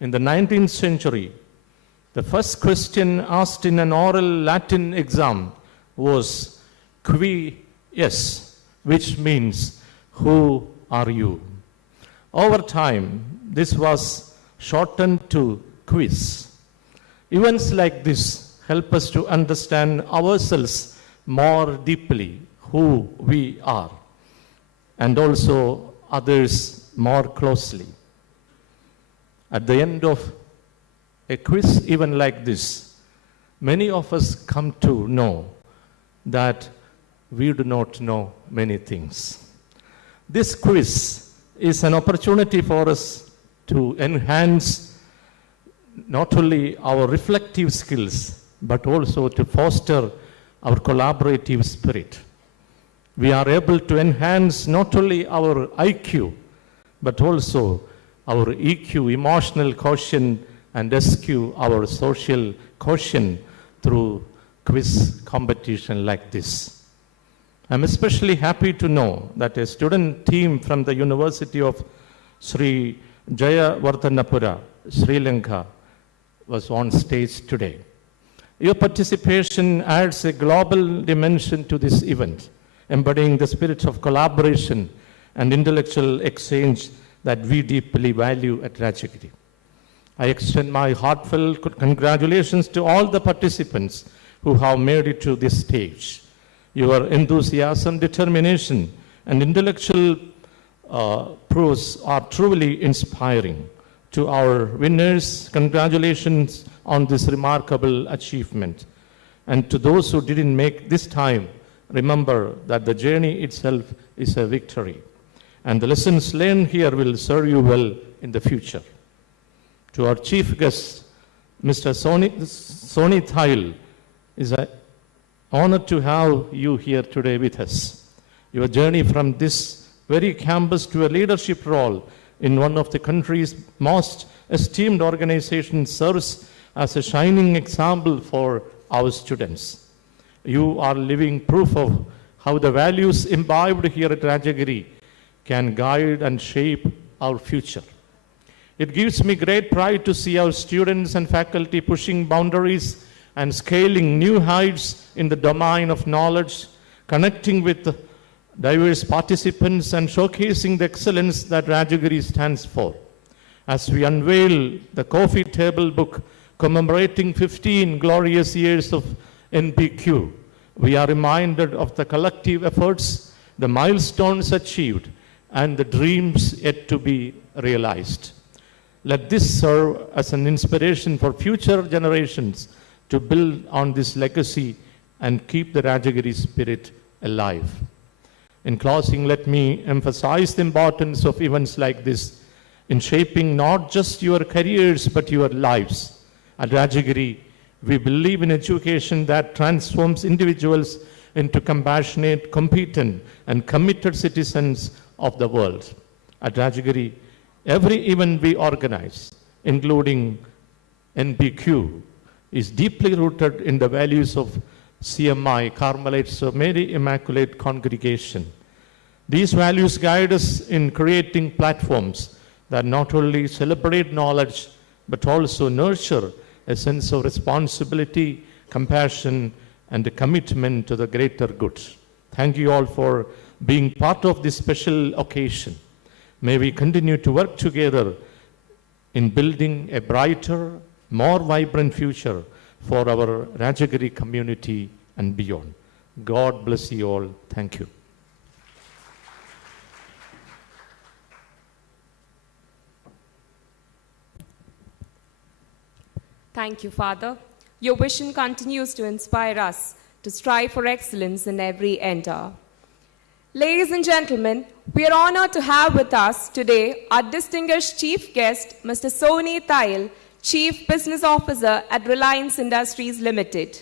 In the 19th century, the first question asked in an oral Latin exam was qui es, which means who are you? Over time, this was shortened to quiz. Events like this help us to understand ourselves more deeply, who we are, and also others more closely. At the end of a quiz even like this, many of us come to know that we do not know many things. This quiz is an opportunity for us to enhance not only our reflective skills, but also to foster our collaborative spirit. We are able to enhance not only our IQ, but also our EQ, emotional quotient, and SQ, our social quotient, through quiz competition like this. I'm especially happy to know that a student team from the University of Sri Jayawardhanapura, Sri Lanka, was on stage today. Your participation adds a global dimension to this event, embodying the spirit of collaboration and intellectual exchange that we deeply value at Rajagiri. I extend my heartfelt congratulations to all the participants who have made it to this stage. Your enthusiasm, determination, and intellectual prose are truly inspiring. To our winners, congratulations on this remarkable achievement. And to those who didn't make this time, remember that the journey itself is a victory. And the lessons learned here will serve you well in the future. To our chief guest, Mr. Soni Thail, it's an honor to have you here today with us. Your journey from this very campus to a leadership role in one of the country's most esteemed organizations serves as a shining example for our students. You are living proof of how the values imbibed here at Rajagiri can guide and shape our future. It gives me great pride to see our students and faculty pushing boundaries and scaling new heights in the domain of knowledge, connecting with diverse participants and showcasing the excellence that Rajagiri stands for. As we unveil the coffee table book commemorating 15 glorious years of NBQ, we are reminded of the collective efforts, the milestones achieved, and the dreams yet to be realized. Let this serve as an inspiration for future generations to build on this legacy and keep the Rajagiri spirit alive. In closing, let me emphasize the importance of events like this in shaping not just your careers but your lives. At Rajagiri, we believe in education that transforms individuals into compassionate, competent, and committed citizens of the world. At Rajagiri, every event we organize, including NBQ, is deeply rooted in the values of CMI, Carmelites of Mary Immaculate Congregation. These values guide us in creating platforms that not only celebrate knowledge, but also nurture a sense of responsibility, compassion, and a commitment to the greater good. Thank you all for being part of this special occasion. May we continue to work together in building a brighter, more vibrant future for our Rajagiri community and beyond. God bless you all. Thank you. Thank you, Father. Your vision continues to inspire us to strive for excellence in every endeavor. Ladies and gentlemen, we are honored to have with us today our distinguished chief guest, Mr. Soni Thail, Chief Business Officer at Reliance Industries Limited.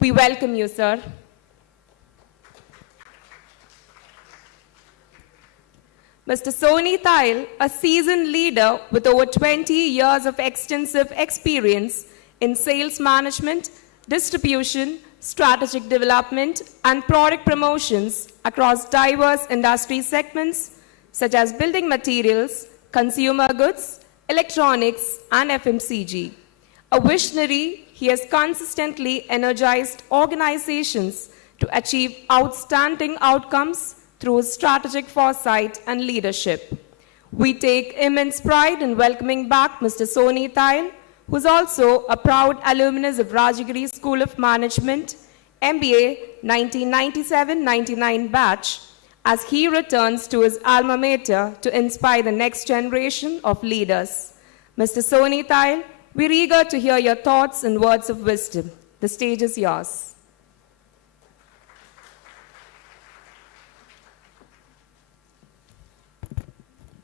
We welcome you, sir. Mr. Soni Thail, a seasoned leader with over 20 years of extensive experience in sales management, distribution, strategic development, and product promotions across diverse industry segments such as building materials, consumer goods, electronics, and FMCG. A visionary, he has consistently energized organizations to achieve outstanding outcomes through his strategic foresight and leadership. We take immense pride in welcoming back Mr. Soni Thail, who is also a proud alumnus of Rajagiri School of Management, MBA 1997-99 batch, as he returns to his alma mater to inspire the next generation of leaders. Mr. Soni Thail, we're eager to hear your thoughts and words of wisdom. The stage is yours.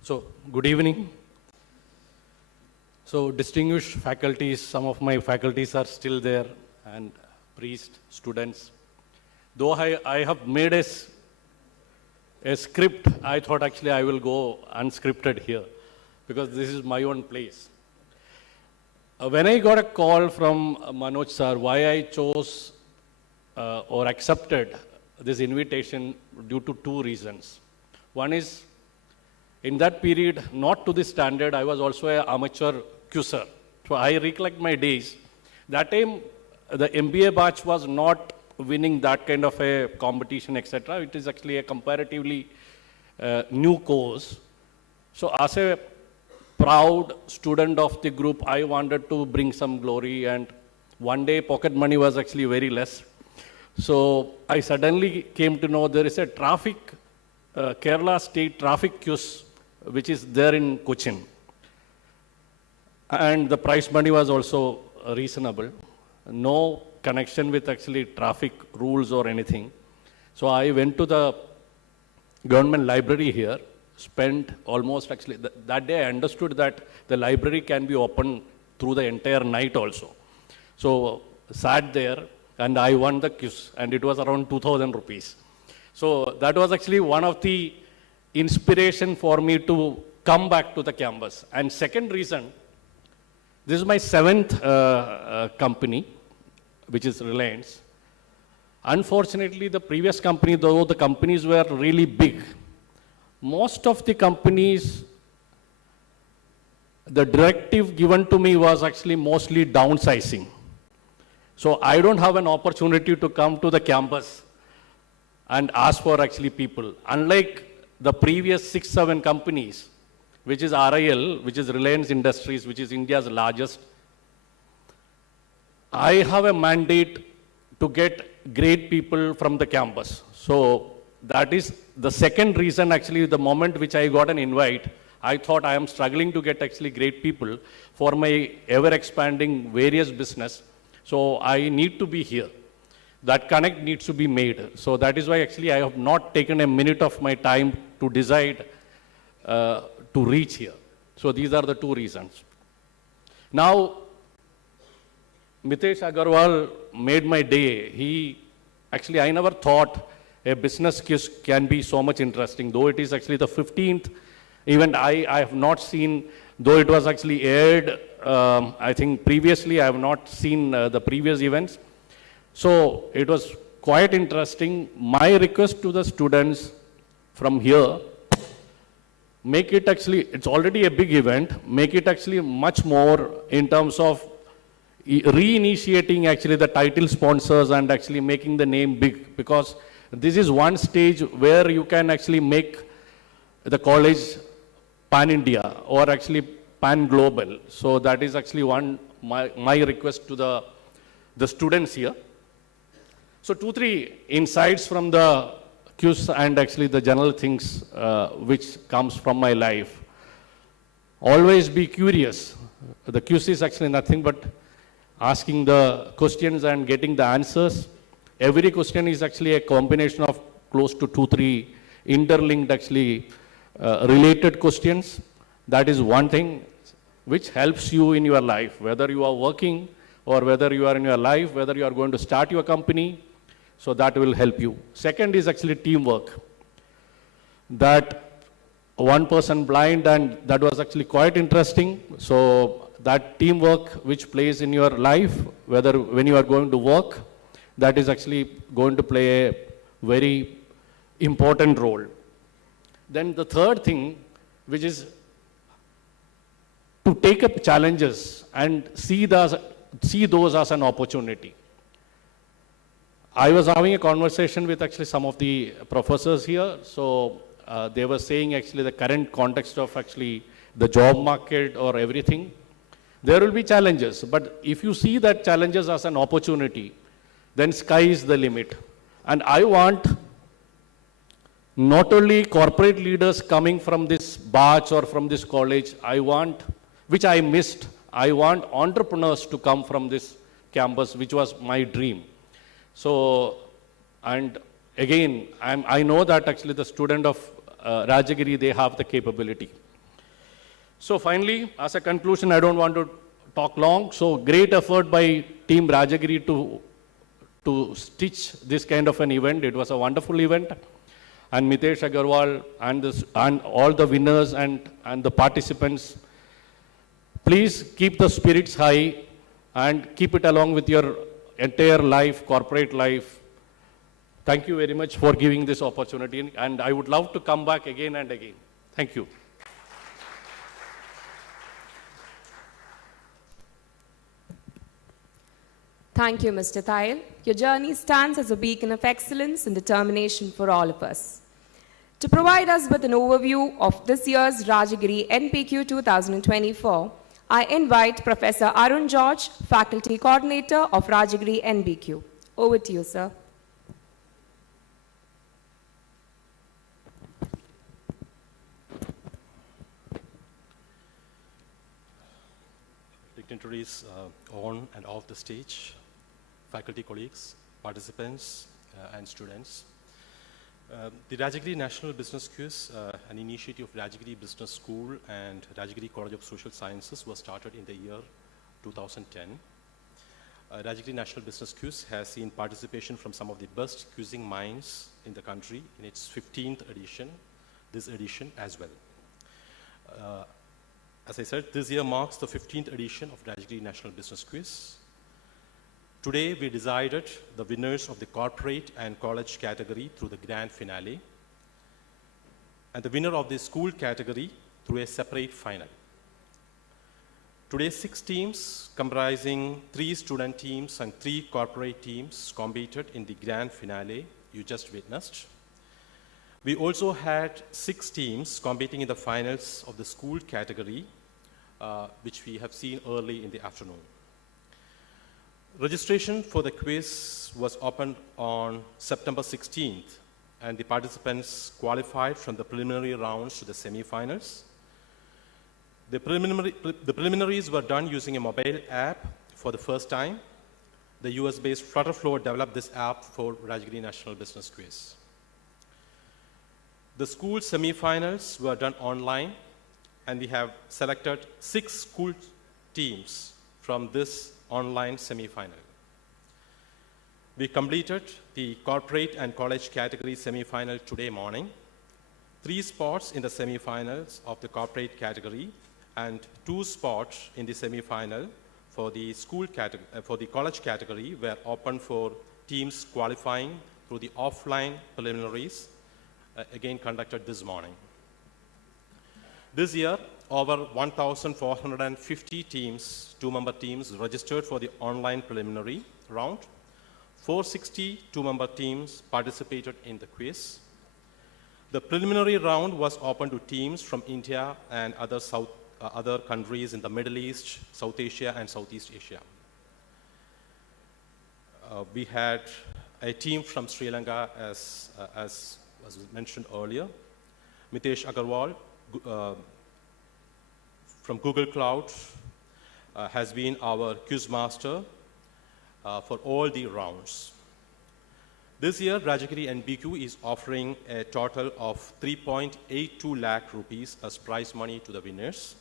So, good evening. So, distinguished faculties, some of my faculties are still there, and priests, students. Though I have made a script, I thought actually I will go unscripted here, because this is my own place. When I got a call from Manoj sir, why I chose or accepted this invitation due to two reasons. One is, in that period, not to this standard, I was also an amateur quizzer. So I recollect my days. That time, the MBA batch was not winning that kind of a competition, etc. It is actually a comparatively new course. So as a proud student of the group, I wanted to bring some glory, and one day pocket money was actually very less. So I suddenly came to know there is a traffic, Kerala State traffic quiz, which is there in Cochin. And the prize money was also reasonable. No connection with actually traffic rules or anything. So I went to the government library here, spent almost actually, that day I understood that the library can be open through the entire night also. So sat there and I won the quiz, and it was around 2,000 rupees. So that was actually one of the inspiration for me to come back to the campus. And second reason, this is my seventh company, which is Reliance. Unfortunately, the previous company, though the companies were really big, most of the companies, the directive given to me was actually mostly downsizing. So I don't have an opportunity to come to the campus and ask for actually people. Unlike the previous 6-7 companies, which is RIL, which is Reliance Industries, which is India's largest, I have a mandate to get great people from the campus. So that is the second reason actually, the moment which I got an invite, I thought I am struggling to get actually great people for my ever expanding various business. So I need to be here. That connect needs to be made. So that is why actually I have not taken a minute of my time to decide to reach here. So these are the two reasons. Now, Mitesh Agarwal made my day. Actually, I never thought a business quiz can be so much interesting, though it is actually the 15th event. I have not seen, though it was actually aired, I think previously, I have not seen the previous events. So it was quite interesting. My request to the students from here, make it actually, it's already a big event, make it actually much more in terms of reinitiating actually the title sponsors and actually making the name big, because this is one stage where you can actually make the college pan-India or actually pan-global. So that is actually my request to the students here. So 2-3 insights from the quiz and actually the general things which comes from my life. Always be curious. The quiz is actually nothing but asking the questions and getting the answers. Every question is actually a combination of close to 2-3 interlinked actually related questions. That is one thing which helps you in your life, whether you are working or whether you are in your life, whether you are going to start your company. So that will help you. Second is actually teamwork. That one person blind, and that was actually quite interesting. So that teamwork which plays in your life, whether when you are going to work, that is actually going to play a very important role. Then the third thing, which is to take up challenges and see those as an opportunity. I was having a conversation with actually some of the professors here. So they were saying actually the current context of actually the job market or everything, there will be challenges. But if you see that challenges as an opportunity, then sky is the limit. And I want not only corporate leaders coming from this batch or from this college, I want, which I missed, I want entrepreneurs to come from this campus, which was my dream. So, and again, I know that actually the student of Rajagiri, they have the capability. So finally, as a conclusion, I don't want to talk long. So great effort by Team Rajagiri to stitch this kind of an event. It was a wonderful event. And Mitesh Agarwal and all the winners and the participants, please keep the spirits high and keep it along with your entire life, corporate life. Thank you very much for giving this opportunity, and I would love to come back again and again. Thank you. Thank you, Mr. Thayil. Your journey stands as a beacon of excellence and determination for all of us. To provide us with an overview of this year's Rajagiri NBQ 2024, I invite Professor Arun George, Faculty Coordinator of Rajagiri NBQ. Over to you, sir. Dignitaries on and off the stage, faculty colleagues, participants, and students. The Rajagiri National Business Quiz, an initiative of Rajagiri Business School and Rajagiri College of Social Sciences, was started in the year 2010. Rajagiri National Business Quiz has seen participation from some of the best quizzing minds in the country in its 15th edition, this edition as well. As I said, this year marks the 15th edition of Rajagiri National Business Quiz. Today, we decided the winners of the corporate and college category through the grand finale, and the winner of the school category through a separate final. Today, 6 teams comprising 3 student teams and 3 corporate teams competed in the grand finale you just witnessed. We also had 6 teams competing in the finals of the school category, which we have seen early in the afternoon. Registration for the quiz was opened on September 16th, and the participants qualified from the preliminary rounds to the semi-finals. The preliminaries were done using a mobile app for the first time. The US-based Flutterflow developed this app for Rajagiri National Business Quiz. The school semi-finals were done online, and we have selected 6 school teams from this online semi-final. We completed the corporate and college category semi-final today morning. 3 spots in the semi-finals of the corporate category and 2 spots in the semi-final for the for the college category were open for teams qualifying through the offline preliminaries, again conducted this morning. This year, over 1,450 teams, 2-member teams, registered for the online preliminary round. 460 2-member teams participated in the quiz. The preliminary round was open to teams from India and other countries in the Middle East, South Asia, and Southeast Asia. We had a team from Sri Lanka, as was mentioned earlier. Mitesh Agarwal, from Google Cloud, has been our quiz master for all the rounds. This year, Rajagiri NBQ is offering a total of 3.82 lakh rupees as prize money to the winners.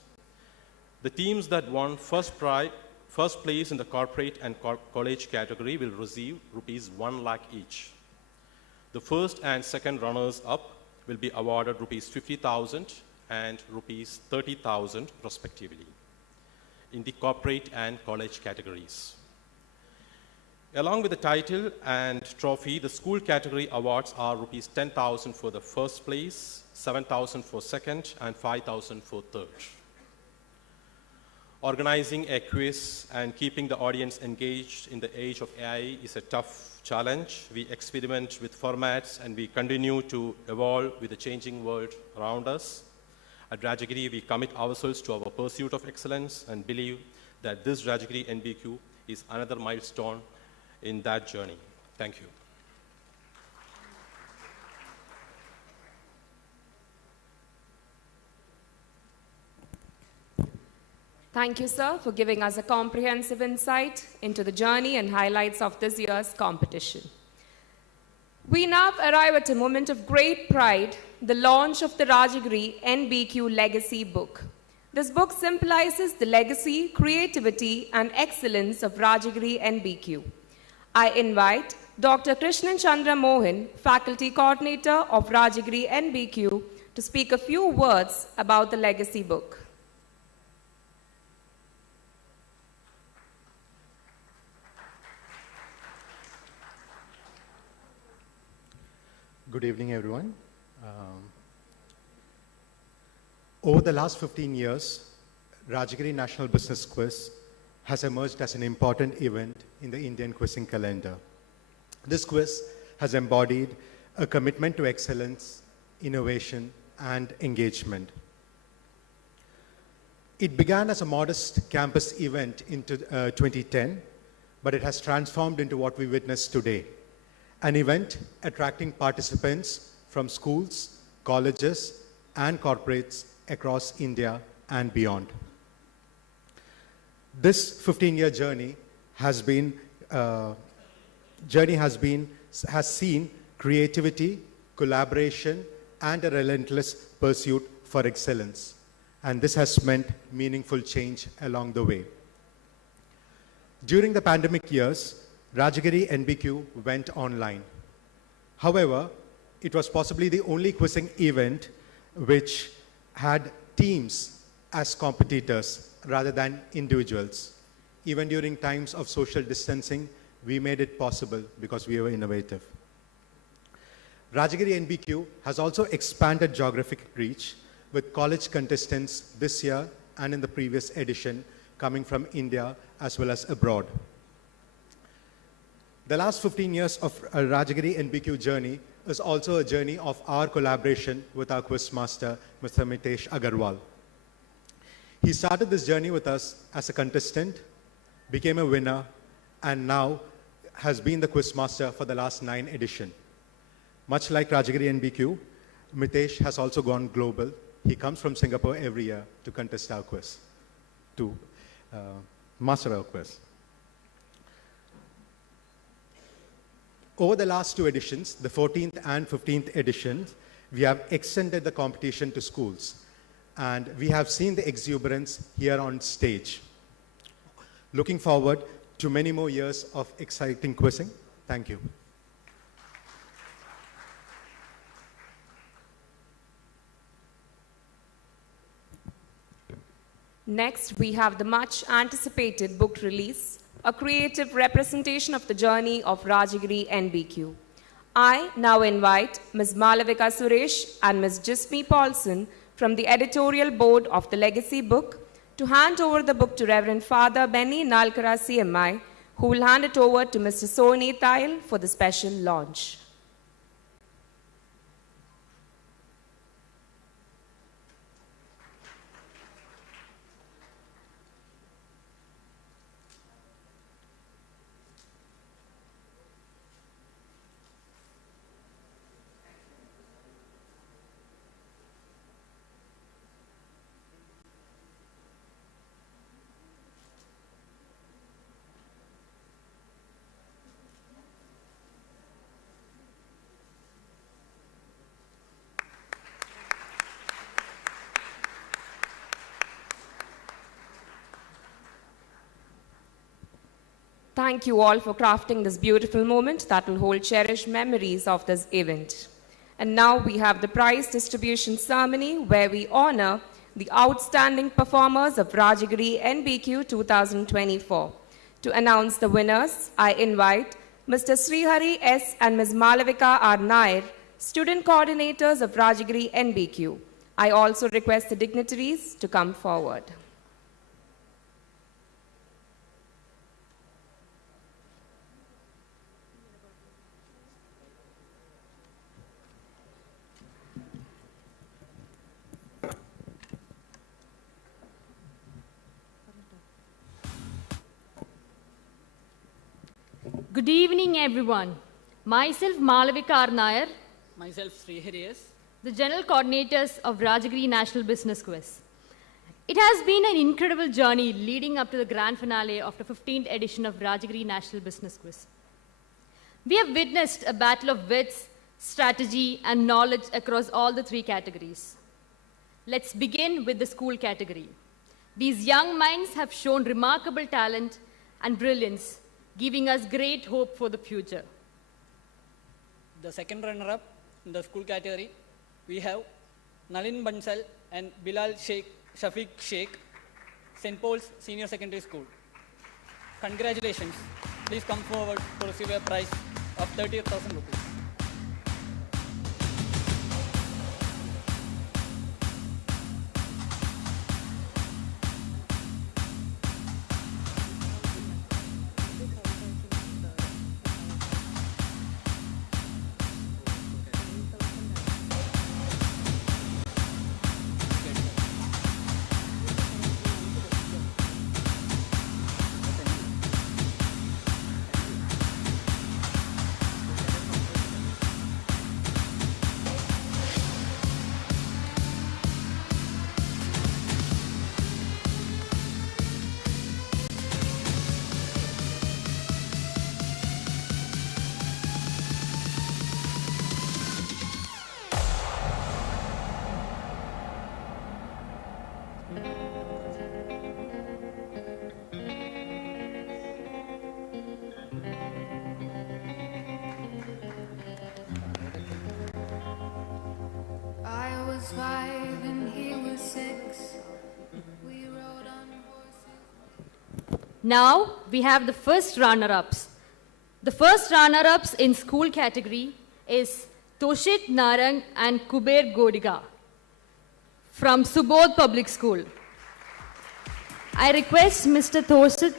The teams that won first place in the corporate and college category will receive rupees 1 lakh each. The first and second runners up will be awarded rupees 50,000 and rupees 30,000 respectively. in the corporate and college categories. Along with the title and trophy, the school category awards are rupees 10,000 for the first place, 7,000 for second, and 5,000 for third. Organizing a quiz and keeping the audience engaged in the age of AI is a tough challenge. We experiment with formats and we continue to evolve with the changing world around us. At Rajagiri, we commit ourselves to our pursuit of excellence and believe that this Rajagiri NBQ is another milestone in that journey. Thank you. Thank you, sir, for giving us a comprehensive insight into the journey and highlights of this year's competition. We now arrive at a moment of great pride, the launch of the Rajagiri NBQ Legacy Book. This book symbolizes the legacy, creativity, and excellence of Rajagiri NBQ. I invite Dr. Krishnan Chandra Mohan, Faculty Coordinator of Rajagiri NBQ, to speak a few words about the Legacy Book. Good evening, everyone. Over the last 15 years, Rajagiri National Business Quiz has emerged as an important event in the Indian quizzing calendar. This quiz has embodied a commitment to excellence, innovation, and engagement. It began as a modest campus event in 2010, but it has transformed into what we witness today. An event attracting participants from schools, colleges, and corporates across India and beyond. This 15-year journey has seen creativity, collaboration, and a relentless pursuit for excellence. And this has meant meaningful change along the way. During the pandemic years, Rajagiri NBQ went online. However, it was possibly the only quizzing event which had teams as competitors rather than individuals. Even during times of social distancing, we made it possible because we were innovative. Rajagiri NBQ has also expanded geographic reach with college contestants this year and in the previous edition coming from India as well as abroad. The last 15 years of a Rajagiri NBQ journey is also a journey of our collaboration with our quiz master, Mr. Mitesh Agarwal. He started this journey with us as a contestant, became a winner, and now has been the quiz master for the last 9 editions. Much like Rajagiri NBQ, Mitesh has also gone global. He comes from Singapore every year to contest our quiz, to master our quiz. Over the last 2 editions, the 14th and 15th editions, we have extended the competition to schools. And we have seen the exuberance here on stage. Looking forward to many more years of exciting quizzing. Thank you. Next, we have the much anticipated book release, a creative representation of the journey of Rajagiri NBQ. I now invite Ms. Malavika Suresh and Ms. Jismi Paulson from the editorial board of the Legacy Book to hand over the book to Reverend Father Benny Nalkara CMI, who will hand it over to Mr. Soni Thail for the special launch. Thank you all for crafting this beautiful moment that will hold cherished memories of this event. And now we have the prize distribution ceremony where we honor the outstanding performers of Rajagiri NBQ 2024. To announce the winners, I invite Mr. Srihari S. and Ms. Malavika R. Nair, student coordinators of Rajagiri NBQ. I also request the dignitaries to come forward. Good evening, everyone. Myself, Malavika R. Nair, Myself, Srihari S. the General Coordinators of Rajagiri National Business Quiz. It has been an incredible journey leading up to the grand finale of the 15th edition of Rajagiri National Business Quiz. We have witnessed a battle of wits, strategy, and knowledge across all the three categories. Let's begin with the school category. These young minds have shown remarkable talent and brilliance, giving us great hope for the future. The second runner-up in the school category, we have Nalin Bansal and Bilal Shafiq Sheikh, St. Paul's Senior Secondary School. Congratulations. Please come forward to receive a prize of 30,000 rupees. I was 5 and he was 6. We rode on horses. Now we have the first runner-ups. The first runner-ups in school category is Toshit Narang and Kuber Godiga from Subodh Public School. I request Mr. Toshit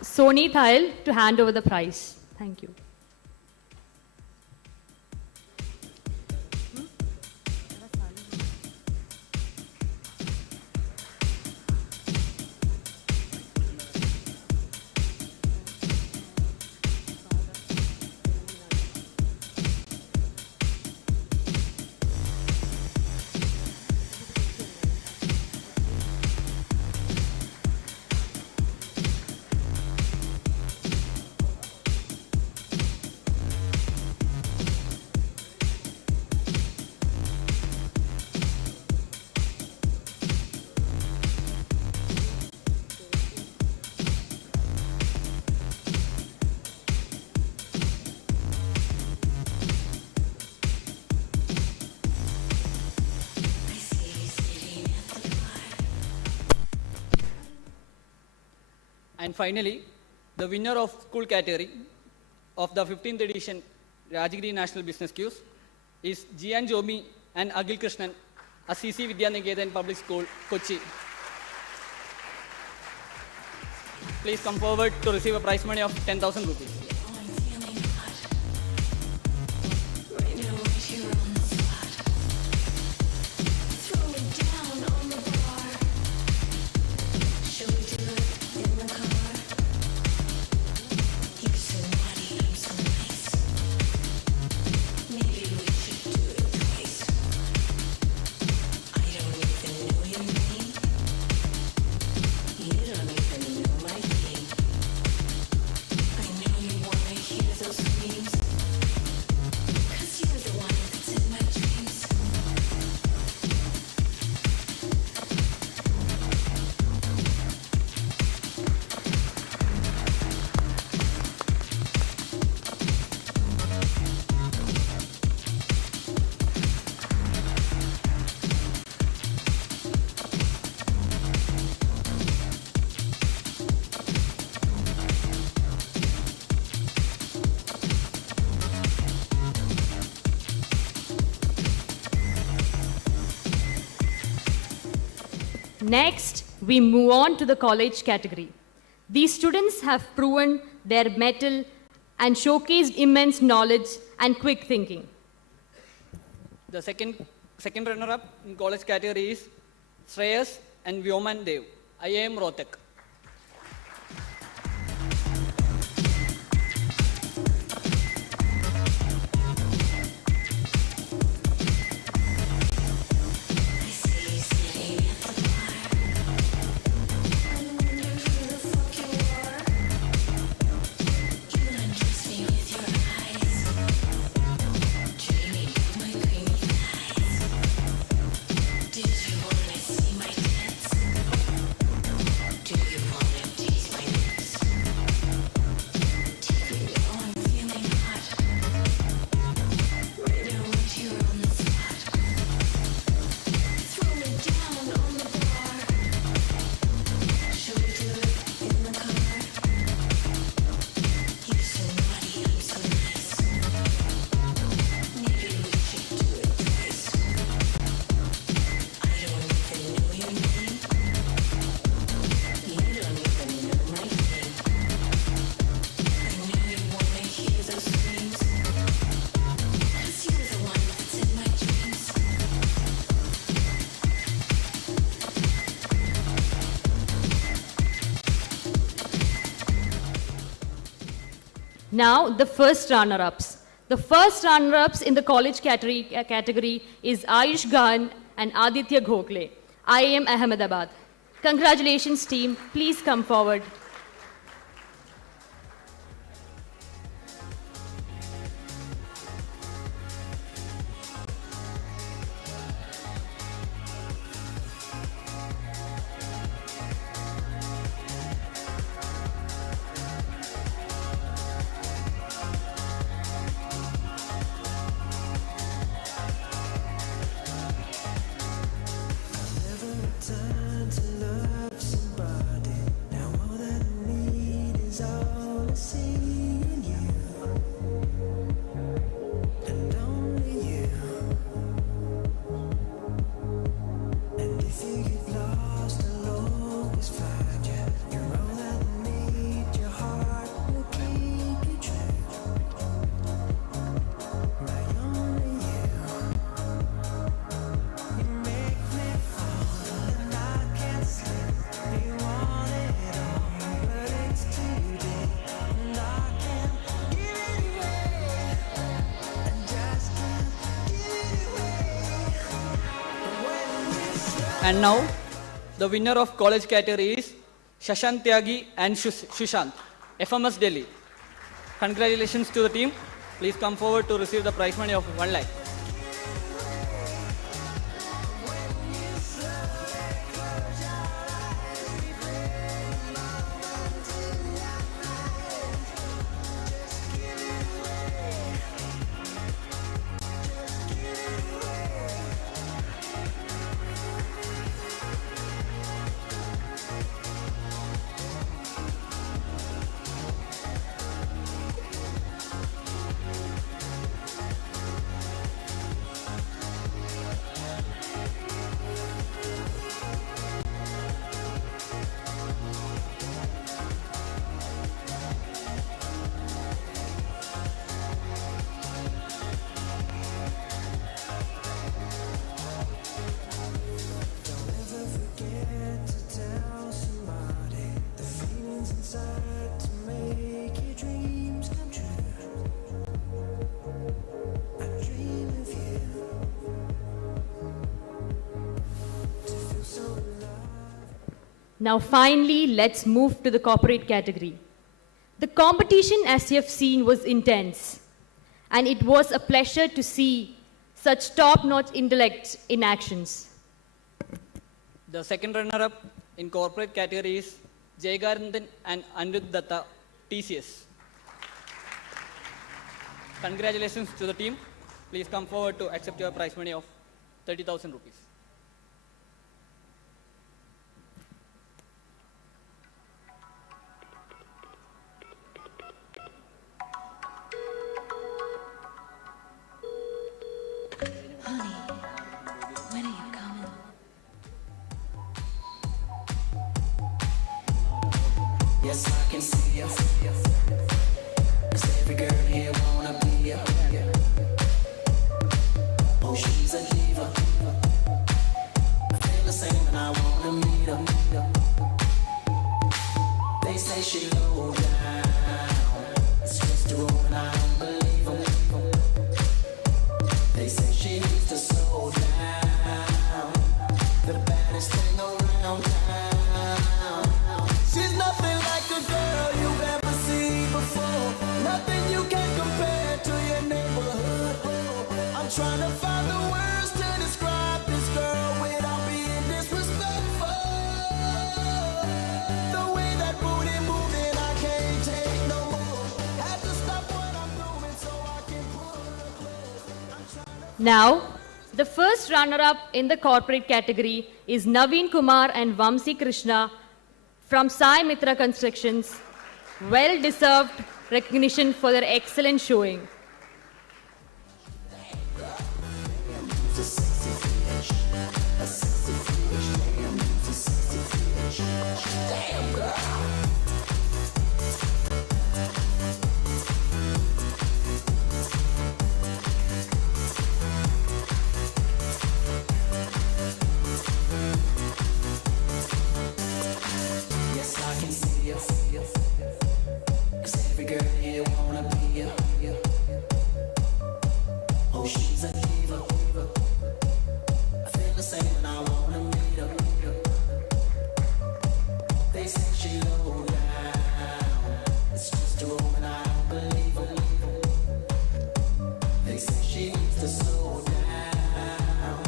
Soni Thail to hand over the prize. Thank you. And finally, the winner of school category of the 15th edition Rajagiri National Business Quiz is Jian Jomi and Agil Krishnan, Assisi Vidyaniketan Public School, Kochi. Please come forward to receive a prize money of 10,000 rupees. You don't even know my name. I know you want Next, we move on to the college category. These students have proven their mettle and showcased immense knowledge and quick thinking. The second runner-up in college category is Shreyas and Vyoman Dev, IIM Rohtak. Now, the first runner-ups. The first runner-ups in the college category is Ayush Gan and Aditya Gokhale, IIM Ahmedabad. Congratulations, team. Please come forward. And now, the winner of college category is Shashant Tyagi and Shushant, FMS Delhi. Congratulations to the team. Please come forward to receive the prize money of 1 lakh. Now finally, let's move to the corporate category. The competition, as you have seen, was intense. And it was a pleasure to see such top-notch intellect in actions. The second runner-up in corporate category is Jaygarndan and Anirudh Datta, TCS. Congratulations to the team. Please come forward to accept your prize money of 30,000 rupees. Yes, I can see ya. 'Cause every girl here wanna be ya. Oh, she's a diva. I feel the same and I wanna meet her. They say she low down. It's just a rumor and I don't believe them. They say she needs to slow down. The baddest thing around town. She's nothing like a girl you've ever seen before. Nothing you can compare to your neighborhood. I'm trying to find the words to describe this girl without being disrespectful. The way that booty moving, I can't take no more. Had to stop what I'm doing so I can pull her close. Now, the first runner-up in the corporate category is Naveen Kumar and Vamsi Krishna from Sai Mitra Constructions. Well-deserved recognition for their excellent showing. Yes, I can see ya. 'Cause every girl here wanna be ya. Oh, she's a diva. I feel the same and I wanna meet her. They say she low down. It's just a rumor and I don't believe them. They say she needs to slow down.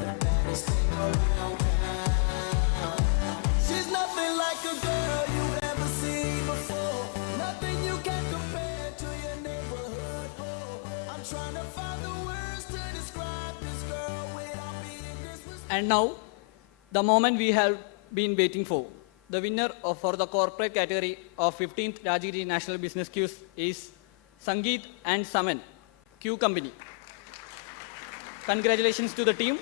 The baddest thing around town. She's nothing like a girl you've ever seen before. Nothing you can compare to your neighborhood. I'm trying to find the words to describe this girl without being disrespectful. And now, the moment we have been waiting for. The winner for the corporate category of 15th Rajagiri National Business Quiz is Sangeet and Saman, Q Company. Congratulations to the team.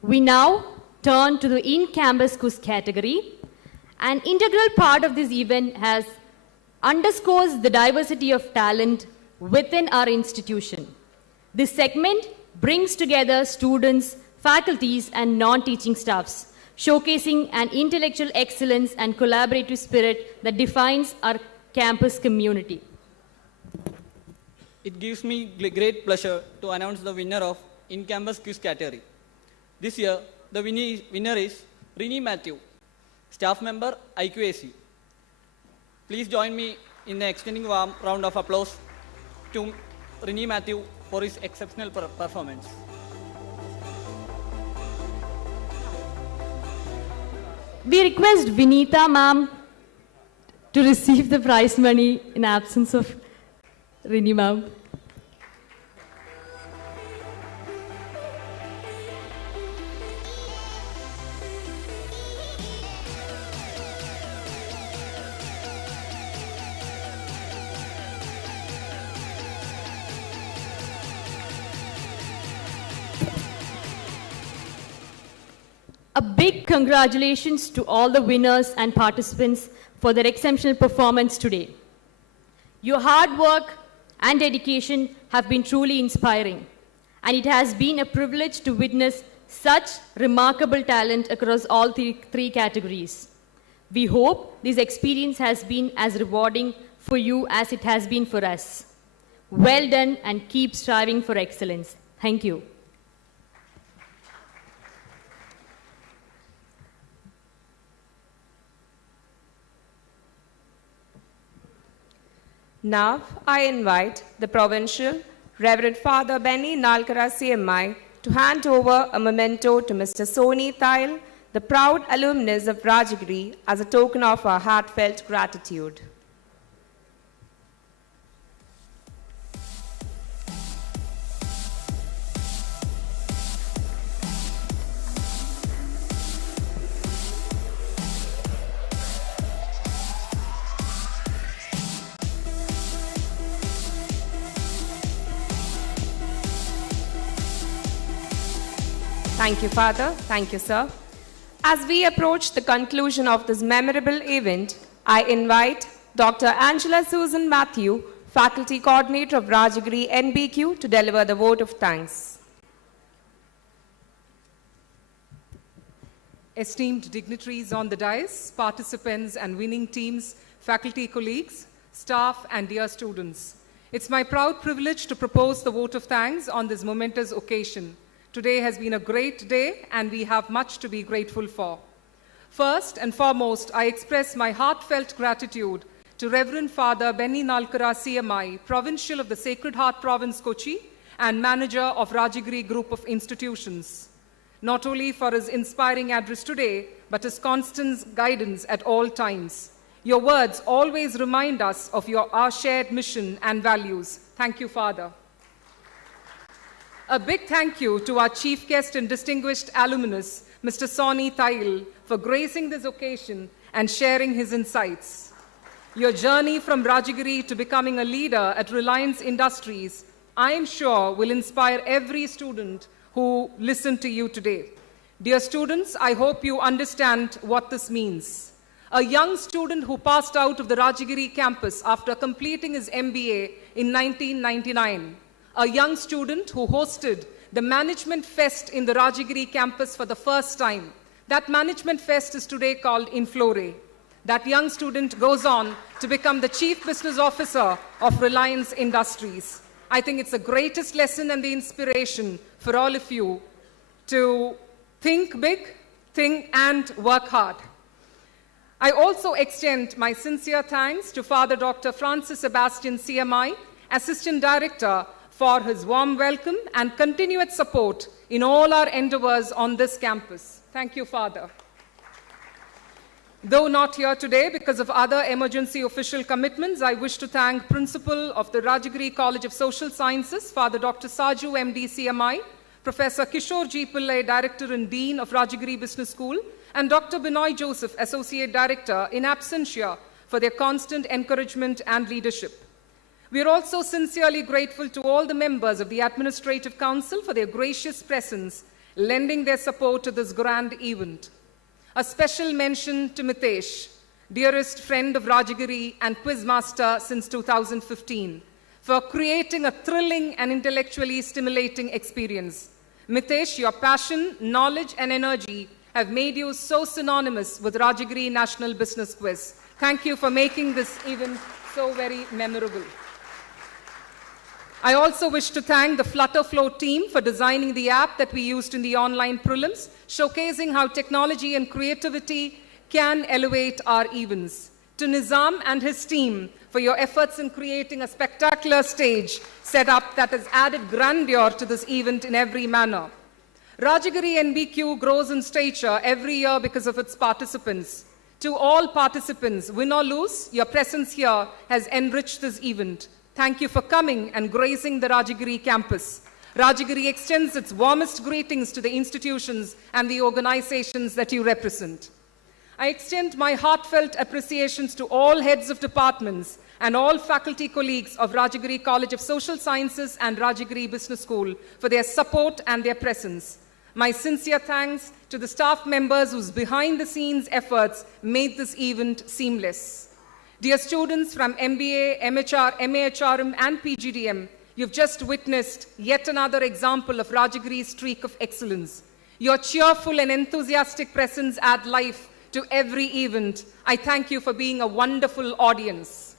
We now turn to the in-campus quiz category. An integral part of this event has underscores the diversity of talent within our institution. This segment brings together students, faculties, and non-teaching staffs, showcasing an intellectual excellence and collaborative spirit that defines our campus community. It gives me great pleasure to announce the winner of in-campus quiz category. This year, the winner is Rini Matthew, staff member IQAC. Please join me in the extending warm round of applause to Rini Matthew for his exceptional performance. We request Vinita ma'am to receive the prize money in absence of Rini ma'am. A big congratulations to all the winners and participants for their exceptional performance today. Your hard work and dedication have been truly inspiring, and it has been a privilege to witness such remarkable talent across all three categories. We hope this experience has been as rewarding for you as it has been for us. Well done, and keep striving for excellence. Thank you. Now, I invite the Provincial Reverend Father Benny Nalkara CMI to hand over a memento to Mr. Soni Thail, the proud alumnus of Rajagiri, as a token of our heartfelt gratitude. Thank you, Father. Thank you, sir. As we approach the conclusion of this memorable event, I invite Dr. Angela Susan Matthew, Faculty Coordinator of Rajagiri NBQ, to deliver the vote of thanks. Esteemed dignitaries on the dais, participants and winning teams, faculty colleagues, staff, and dear students. It's my proud privilege to propose the vote of thanks on this momentous occasion. Today has been a great day, and we have much to be grateful for. First and foremost, I express my heartfelt gratitude to Reverend Father Benny Nalkara CMI, Provincial of the Sacred Heart Province, Kochi, and Manager of Rajagiri Group of Institutions, not only for his inspiring address today, but his constant guidance at all times. Your words always remind us of our shared mission and values. Thank you, Father. A big thank you to our chief guest and distinguished alumnus, Mr. Soni Thail, for gracing this occasion and sharing his insights. Your journey from Rajagiri to becoming a leader at Reliance Industries, I am sure, will inspire every student who listened to you today. Dear students, I hope you understand what this means. A young student who passed out of the Rajagiri campus after completing his MBA in 1999. A young student who hosted the Management Fest in the Rajagiri campus for the first time. That Management Fest is today called Inflore. That young student goes on to become the Chief Business Officer of Reliance Industries. I think it's the greatest lesson and the inspiration for all of you to think big, think and work hard. I also extend my sincere thanks to Father Dr. Francis Sebastian CMI, Assistant Director, for his warm welcome and continued support in all our endeavors on this campus. Thank you, Father. Though not here today because of other emergency official commitments, I wish to thank Principal of the Rajagiri College of Social Sciences, Father Dr. Saju, MD, CMI, Professor Kishore G. Pillai, Director and Dean of Rajagiri Business School, and Dr. Binoy Joseph, Associate Director, in absentia, for their constant encouragement and leadership. We are also sincerely grateful to all the members of the Administrative Council for their gracious presence, lending their support to this grand event. A special mention to Mitesh, dearest friend of Rajagiri and quizmaster since 2015, for creating a thrilling and intellectually stimulating experience. Mitesh, your passion, knowledge, and energy have made you so synonymous with Rajagiri National Business Quiz. Thank you for making this event so very memorable. I also wish to thank the Flutterflow team for designing the app that we used in the online prelims, showcasing how technology and creativity can elevate our events. To Nizam and his team for your efforts in creating a spectacular stage setup that has added grandeur to this event in every manner. Rajagiri NBQ grows in stature every year because of its participants. To all participants, win or lose, your presence here has enriched this event. Thank you for coming and gracing the Rajagiri campus. Rajagiri extends its warmest greetings to the institutions and the organizations that you represent. I extend my heartfelt appreciations to all heads of departments and all faculty colleagues of Rajagiri College of Social Sciences and Rajagiri Business School for their support and their presence. My sincere thanks to the staff members whose behind-the-scenes efforts made this event seamless. Dear students from MBA, MHR, MAHRM, and PGDM, you've just witnessed yet another example of Rajagiri's streak of excellence. Your cheerful and enthusiastic presence add life to every event. I thank you for being a wonderful audience.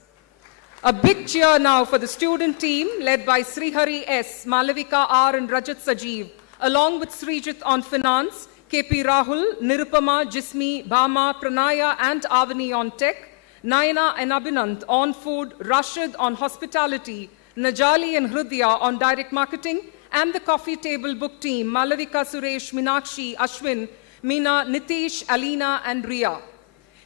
A big cheer now for the student team led by Srihari S, Malavika R, and Rajat Sajeev, along with Srijit on finance, KP Rahul, Nirupama, Jismi, Bhama, Pranaya, and Avani on tech, Nayana and Abhinant on food, Rashid on hospitality, Najali and Hrudya on direct marketing, and the coffee table book team, Malavika, Suresh, Minakshi, Ashwin, Meena, Nitish, Alina, and Ria.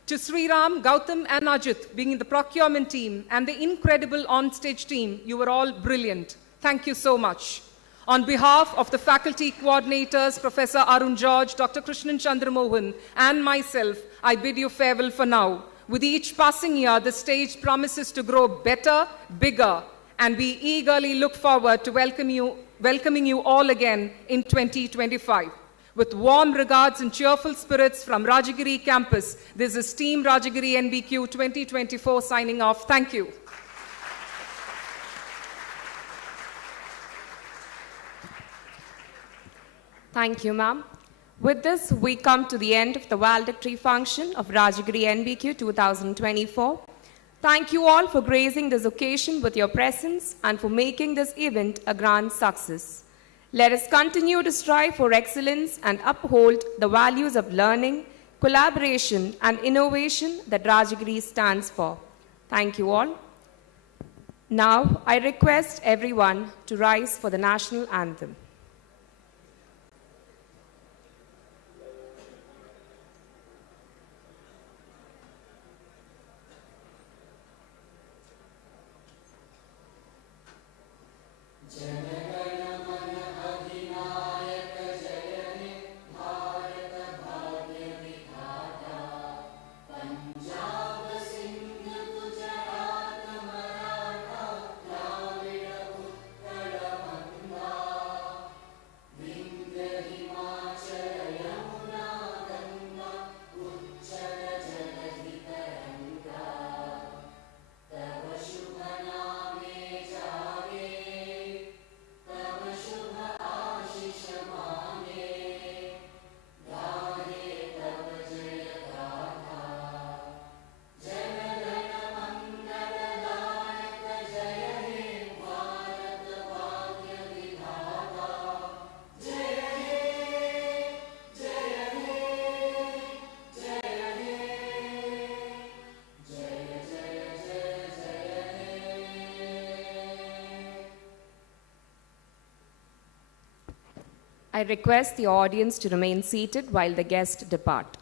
To Sriram, Gautam, and Ajit being in the procurement team and the incredible on-stage team, you were all brilliant. Thank you so much. On behalf of the faculty coordinators, Professor Arun George, Dr. Krishnan Chandramohan, and myself, I bid you farewell for now. With each passing year, the stage promises to grow better, bigger, and we eagerly look forward to welcoming you all again in 2025. With warm regards and cheerful spirits from Rajagiri campus, this is Team Rajagiri NBQ 2024 signing off. Thank you. Thank you, ma'am. With this, we come to the end of the valedictory function of Rajagiri NBQ 2024. Thank you all for gracing this occasion with your presence and for making this event a grand success. Let us continue to strive for excellence and uphold the values of learning, collaboration, and innovation that Rajagiri stands for. Thank you all. Now, I request everyone to rise for the national anthem. I request the audience to remain seated while the guests depart.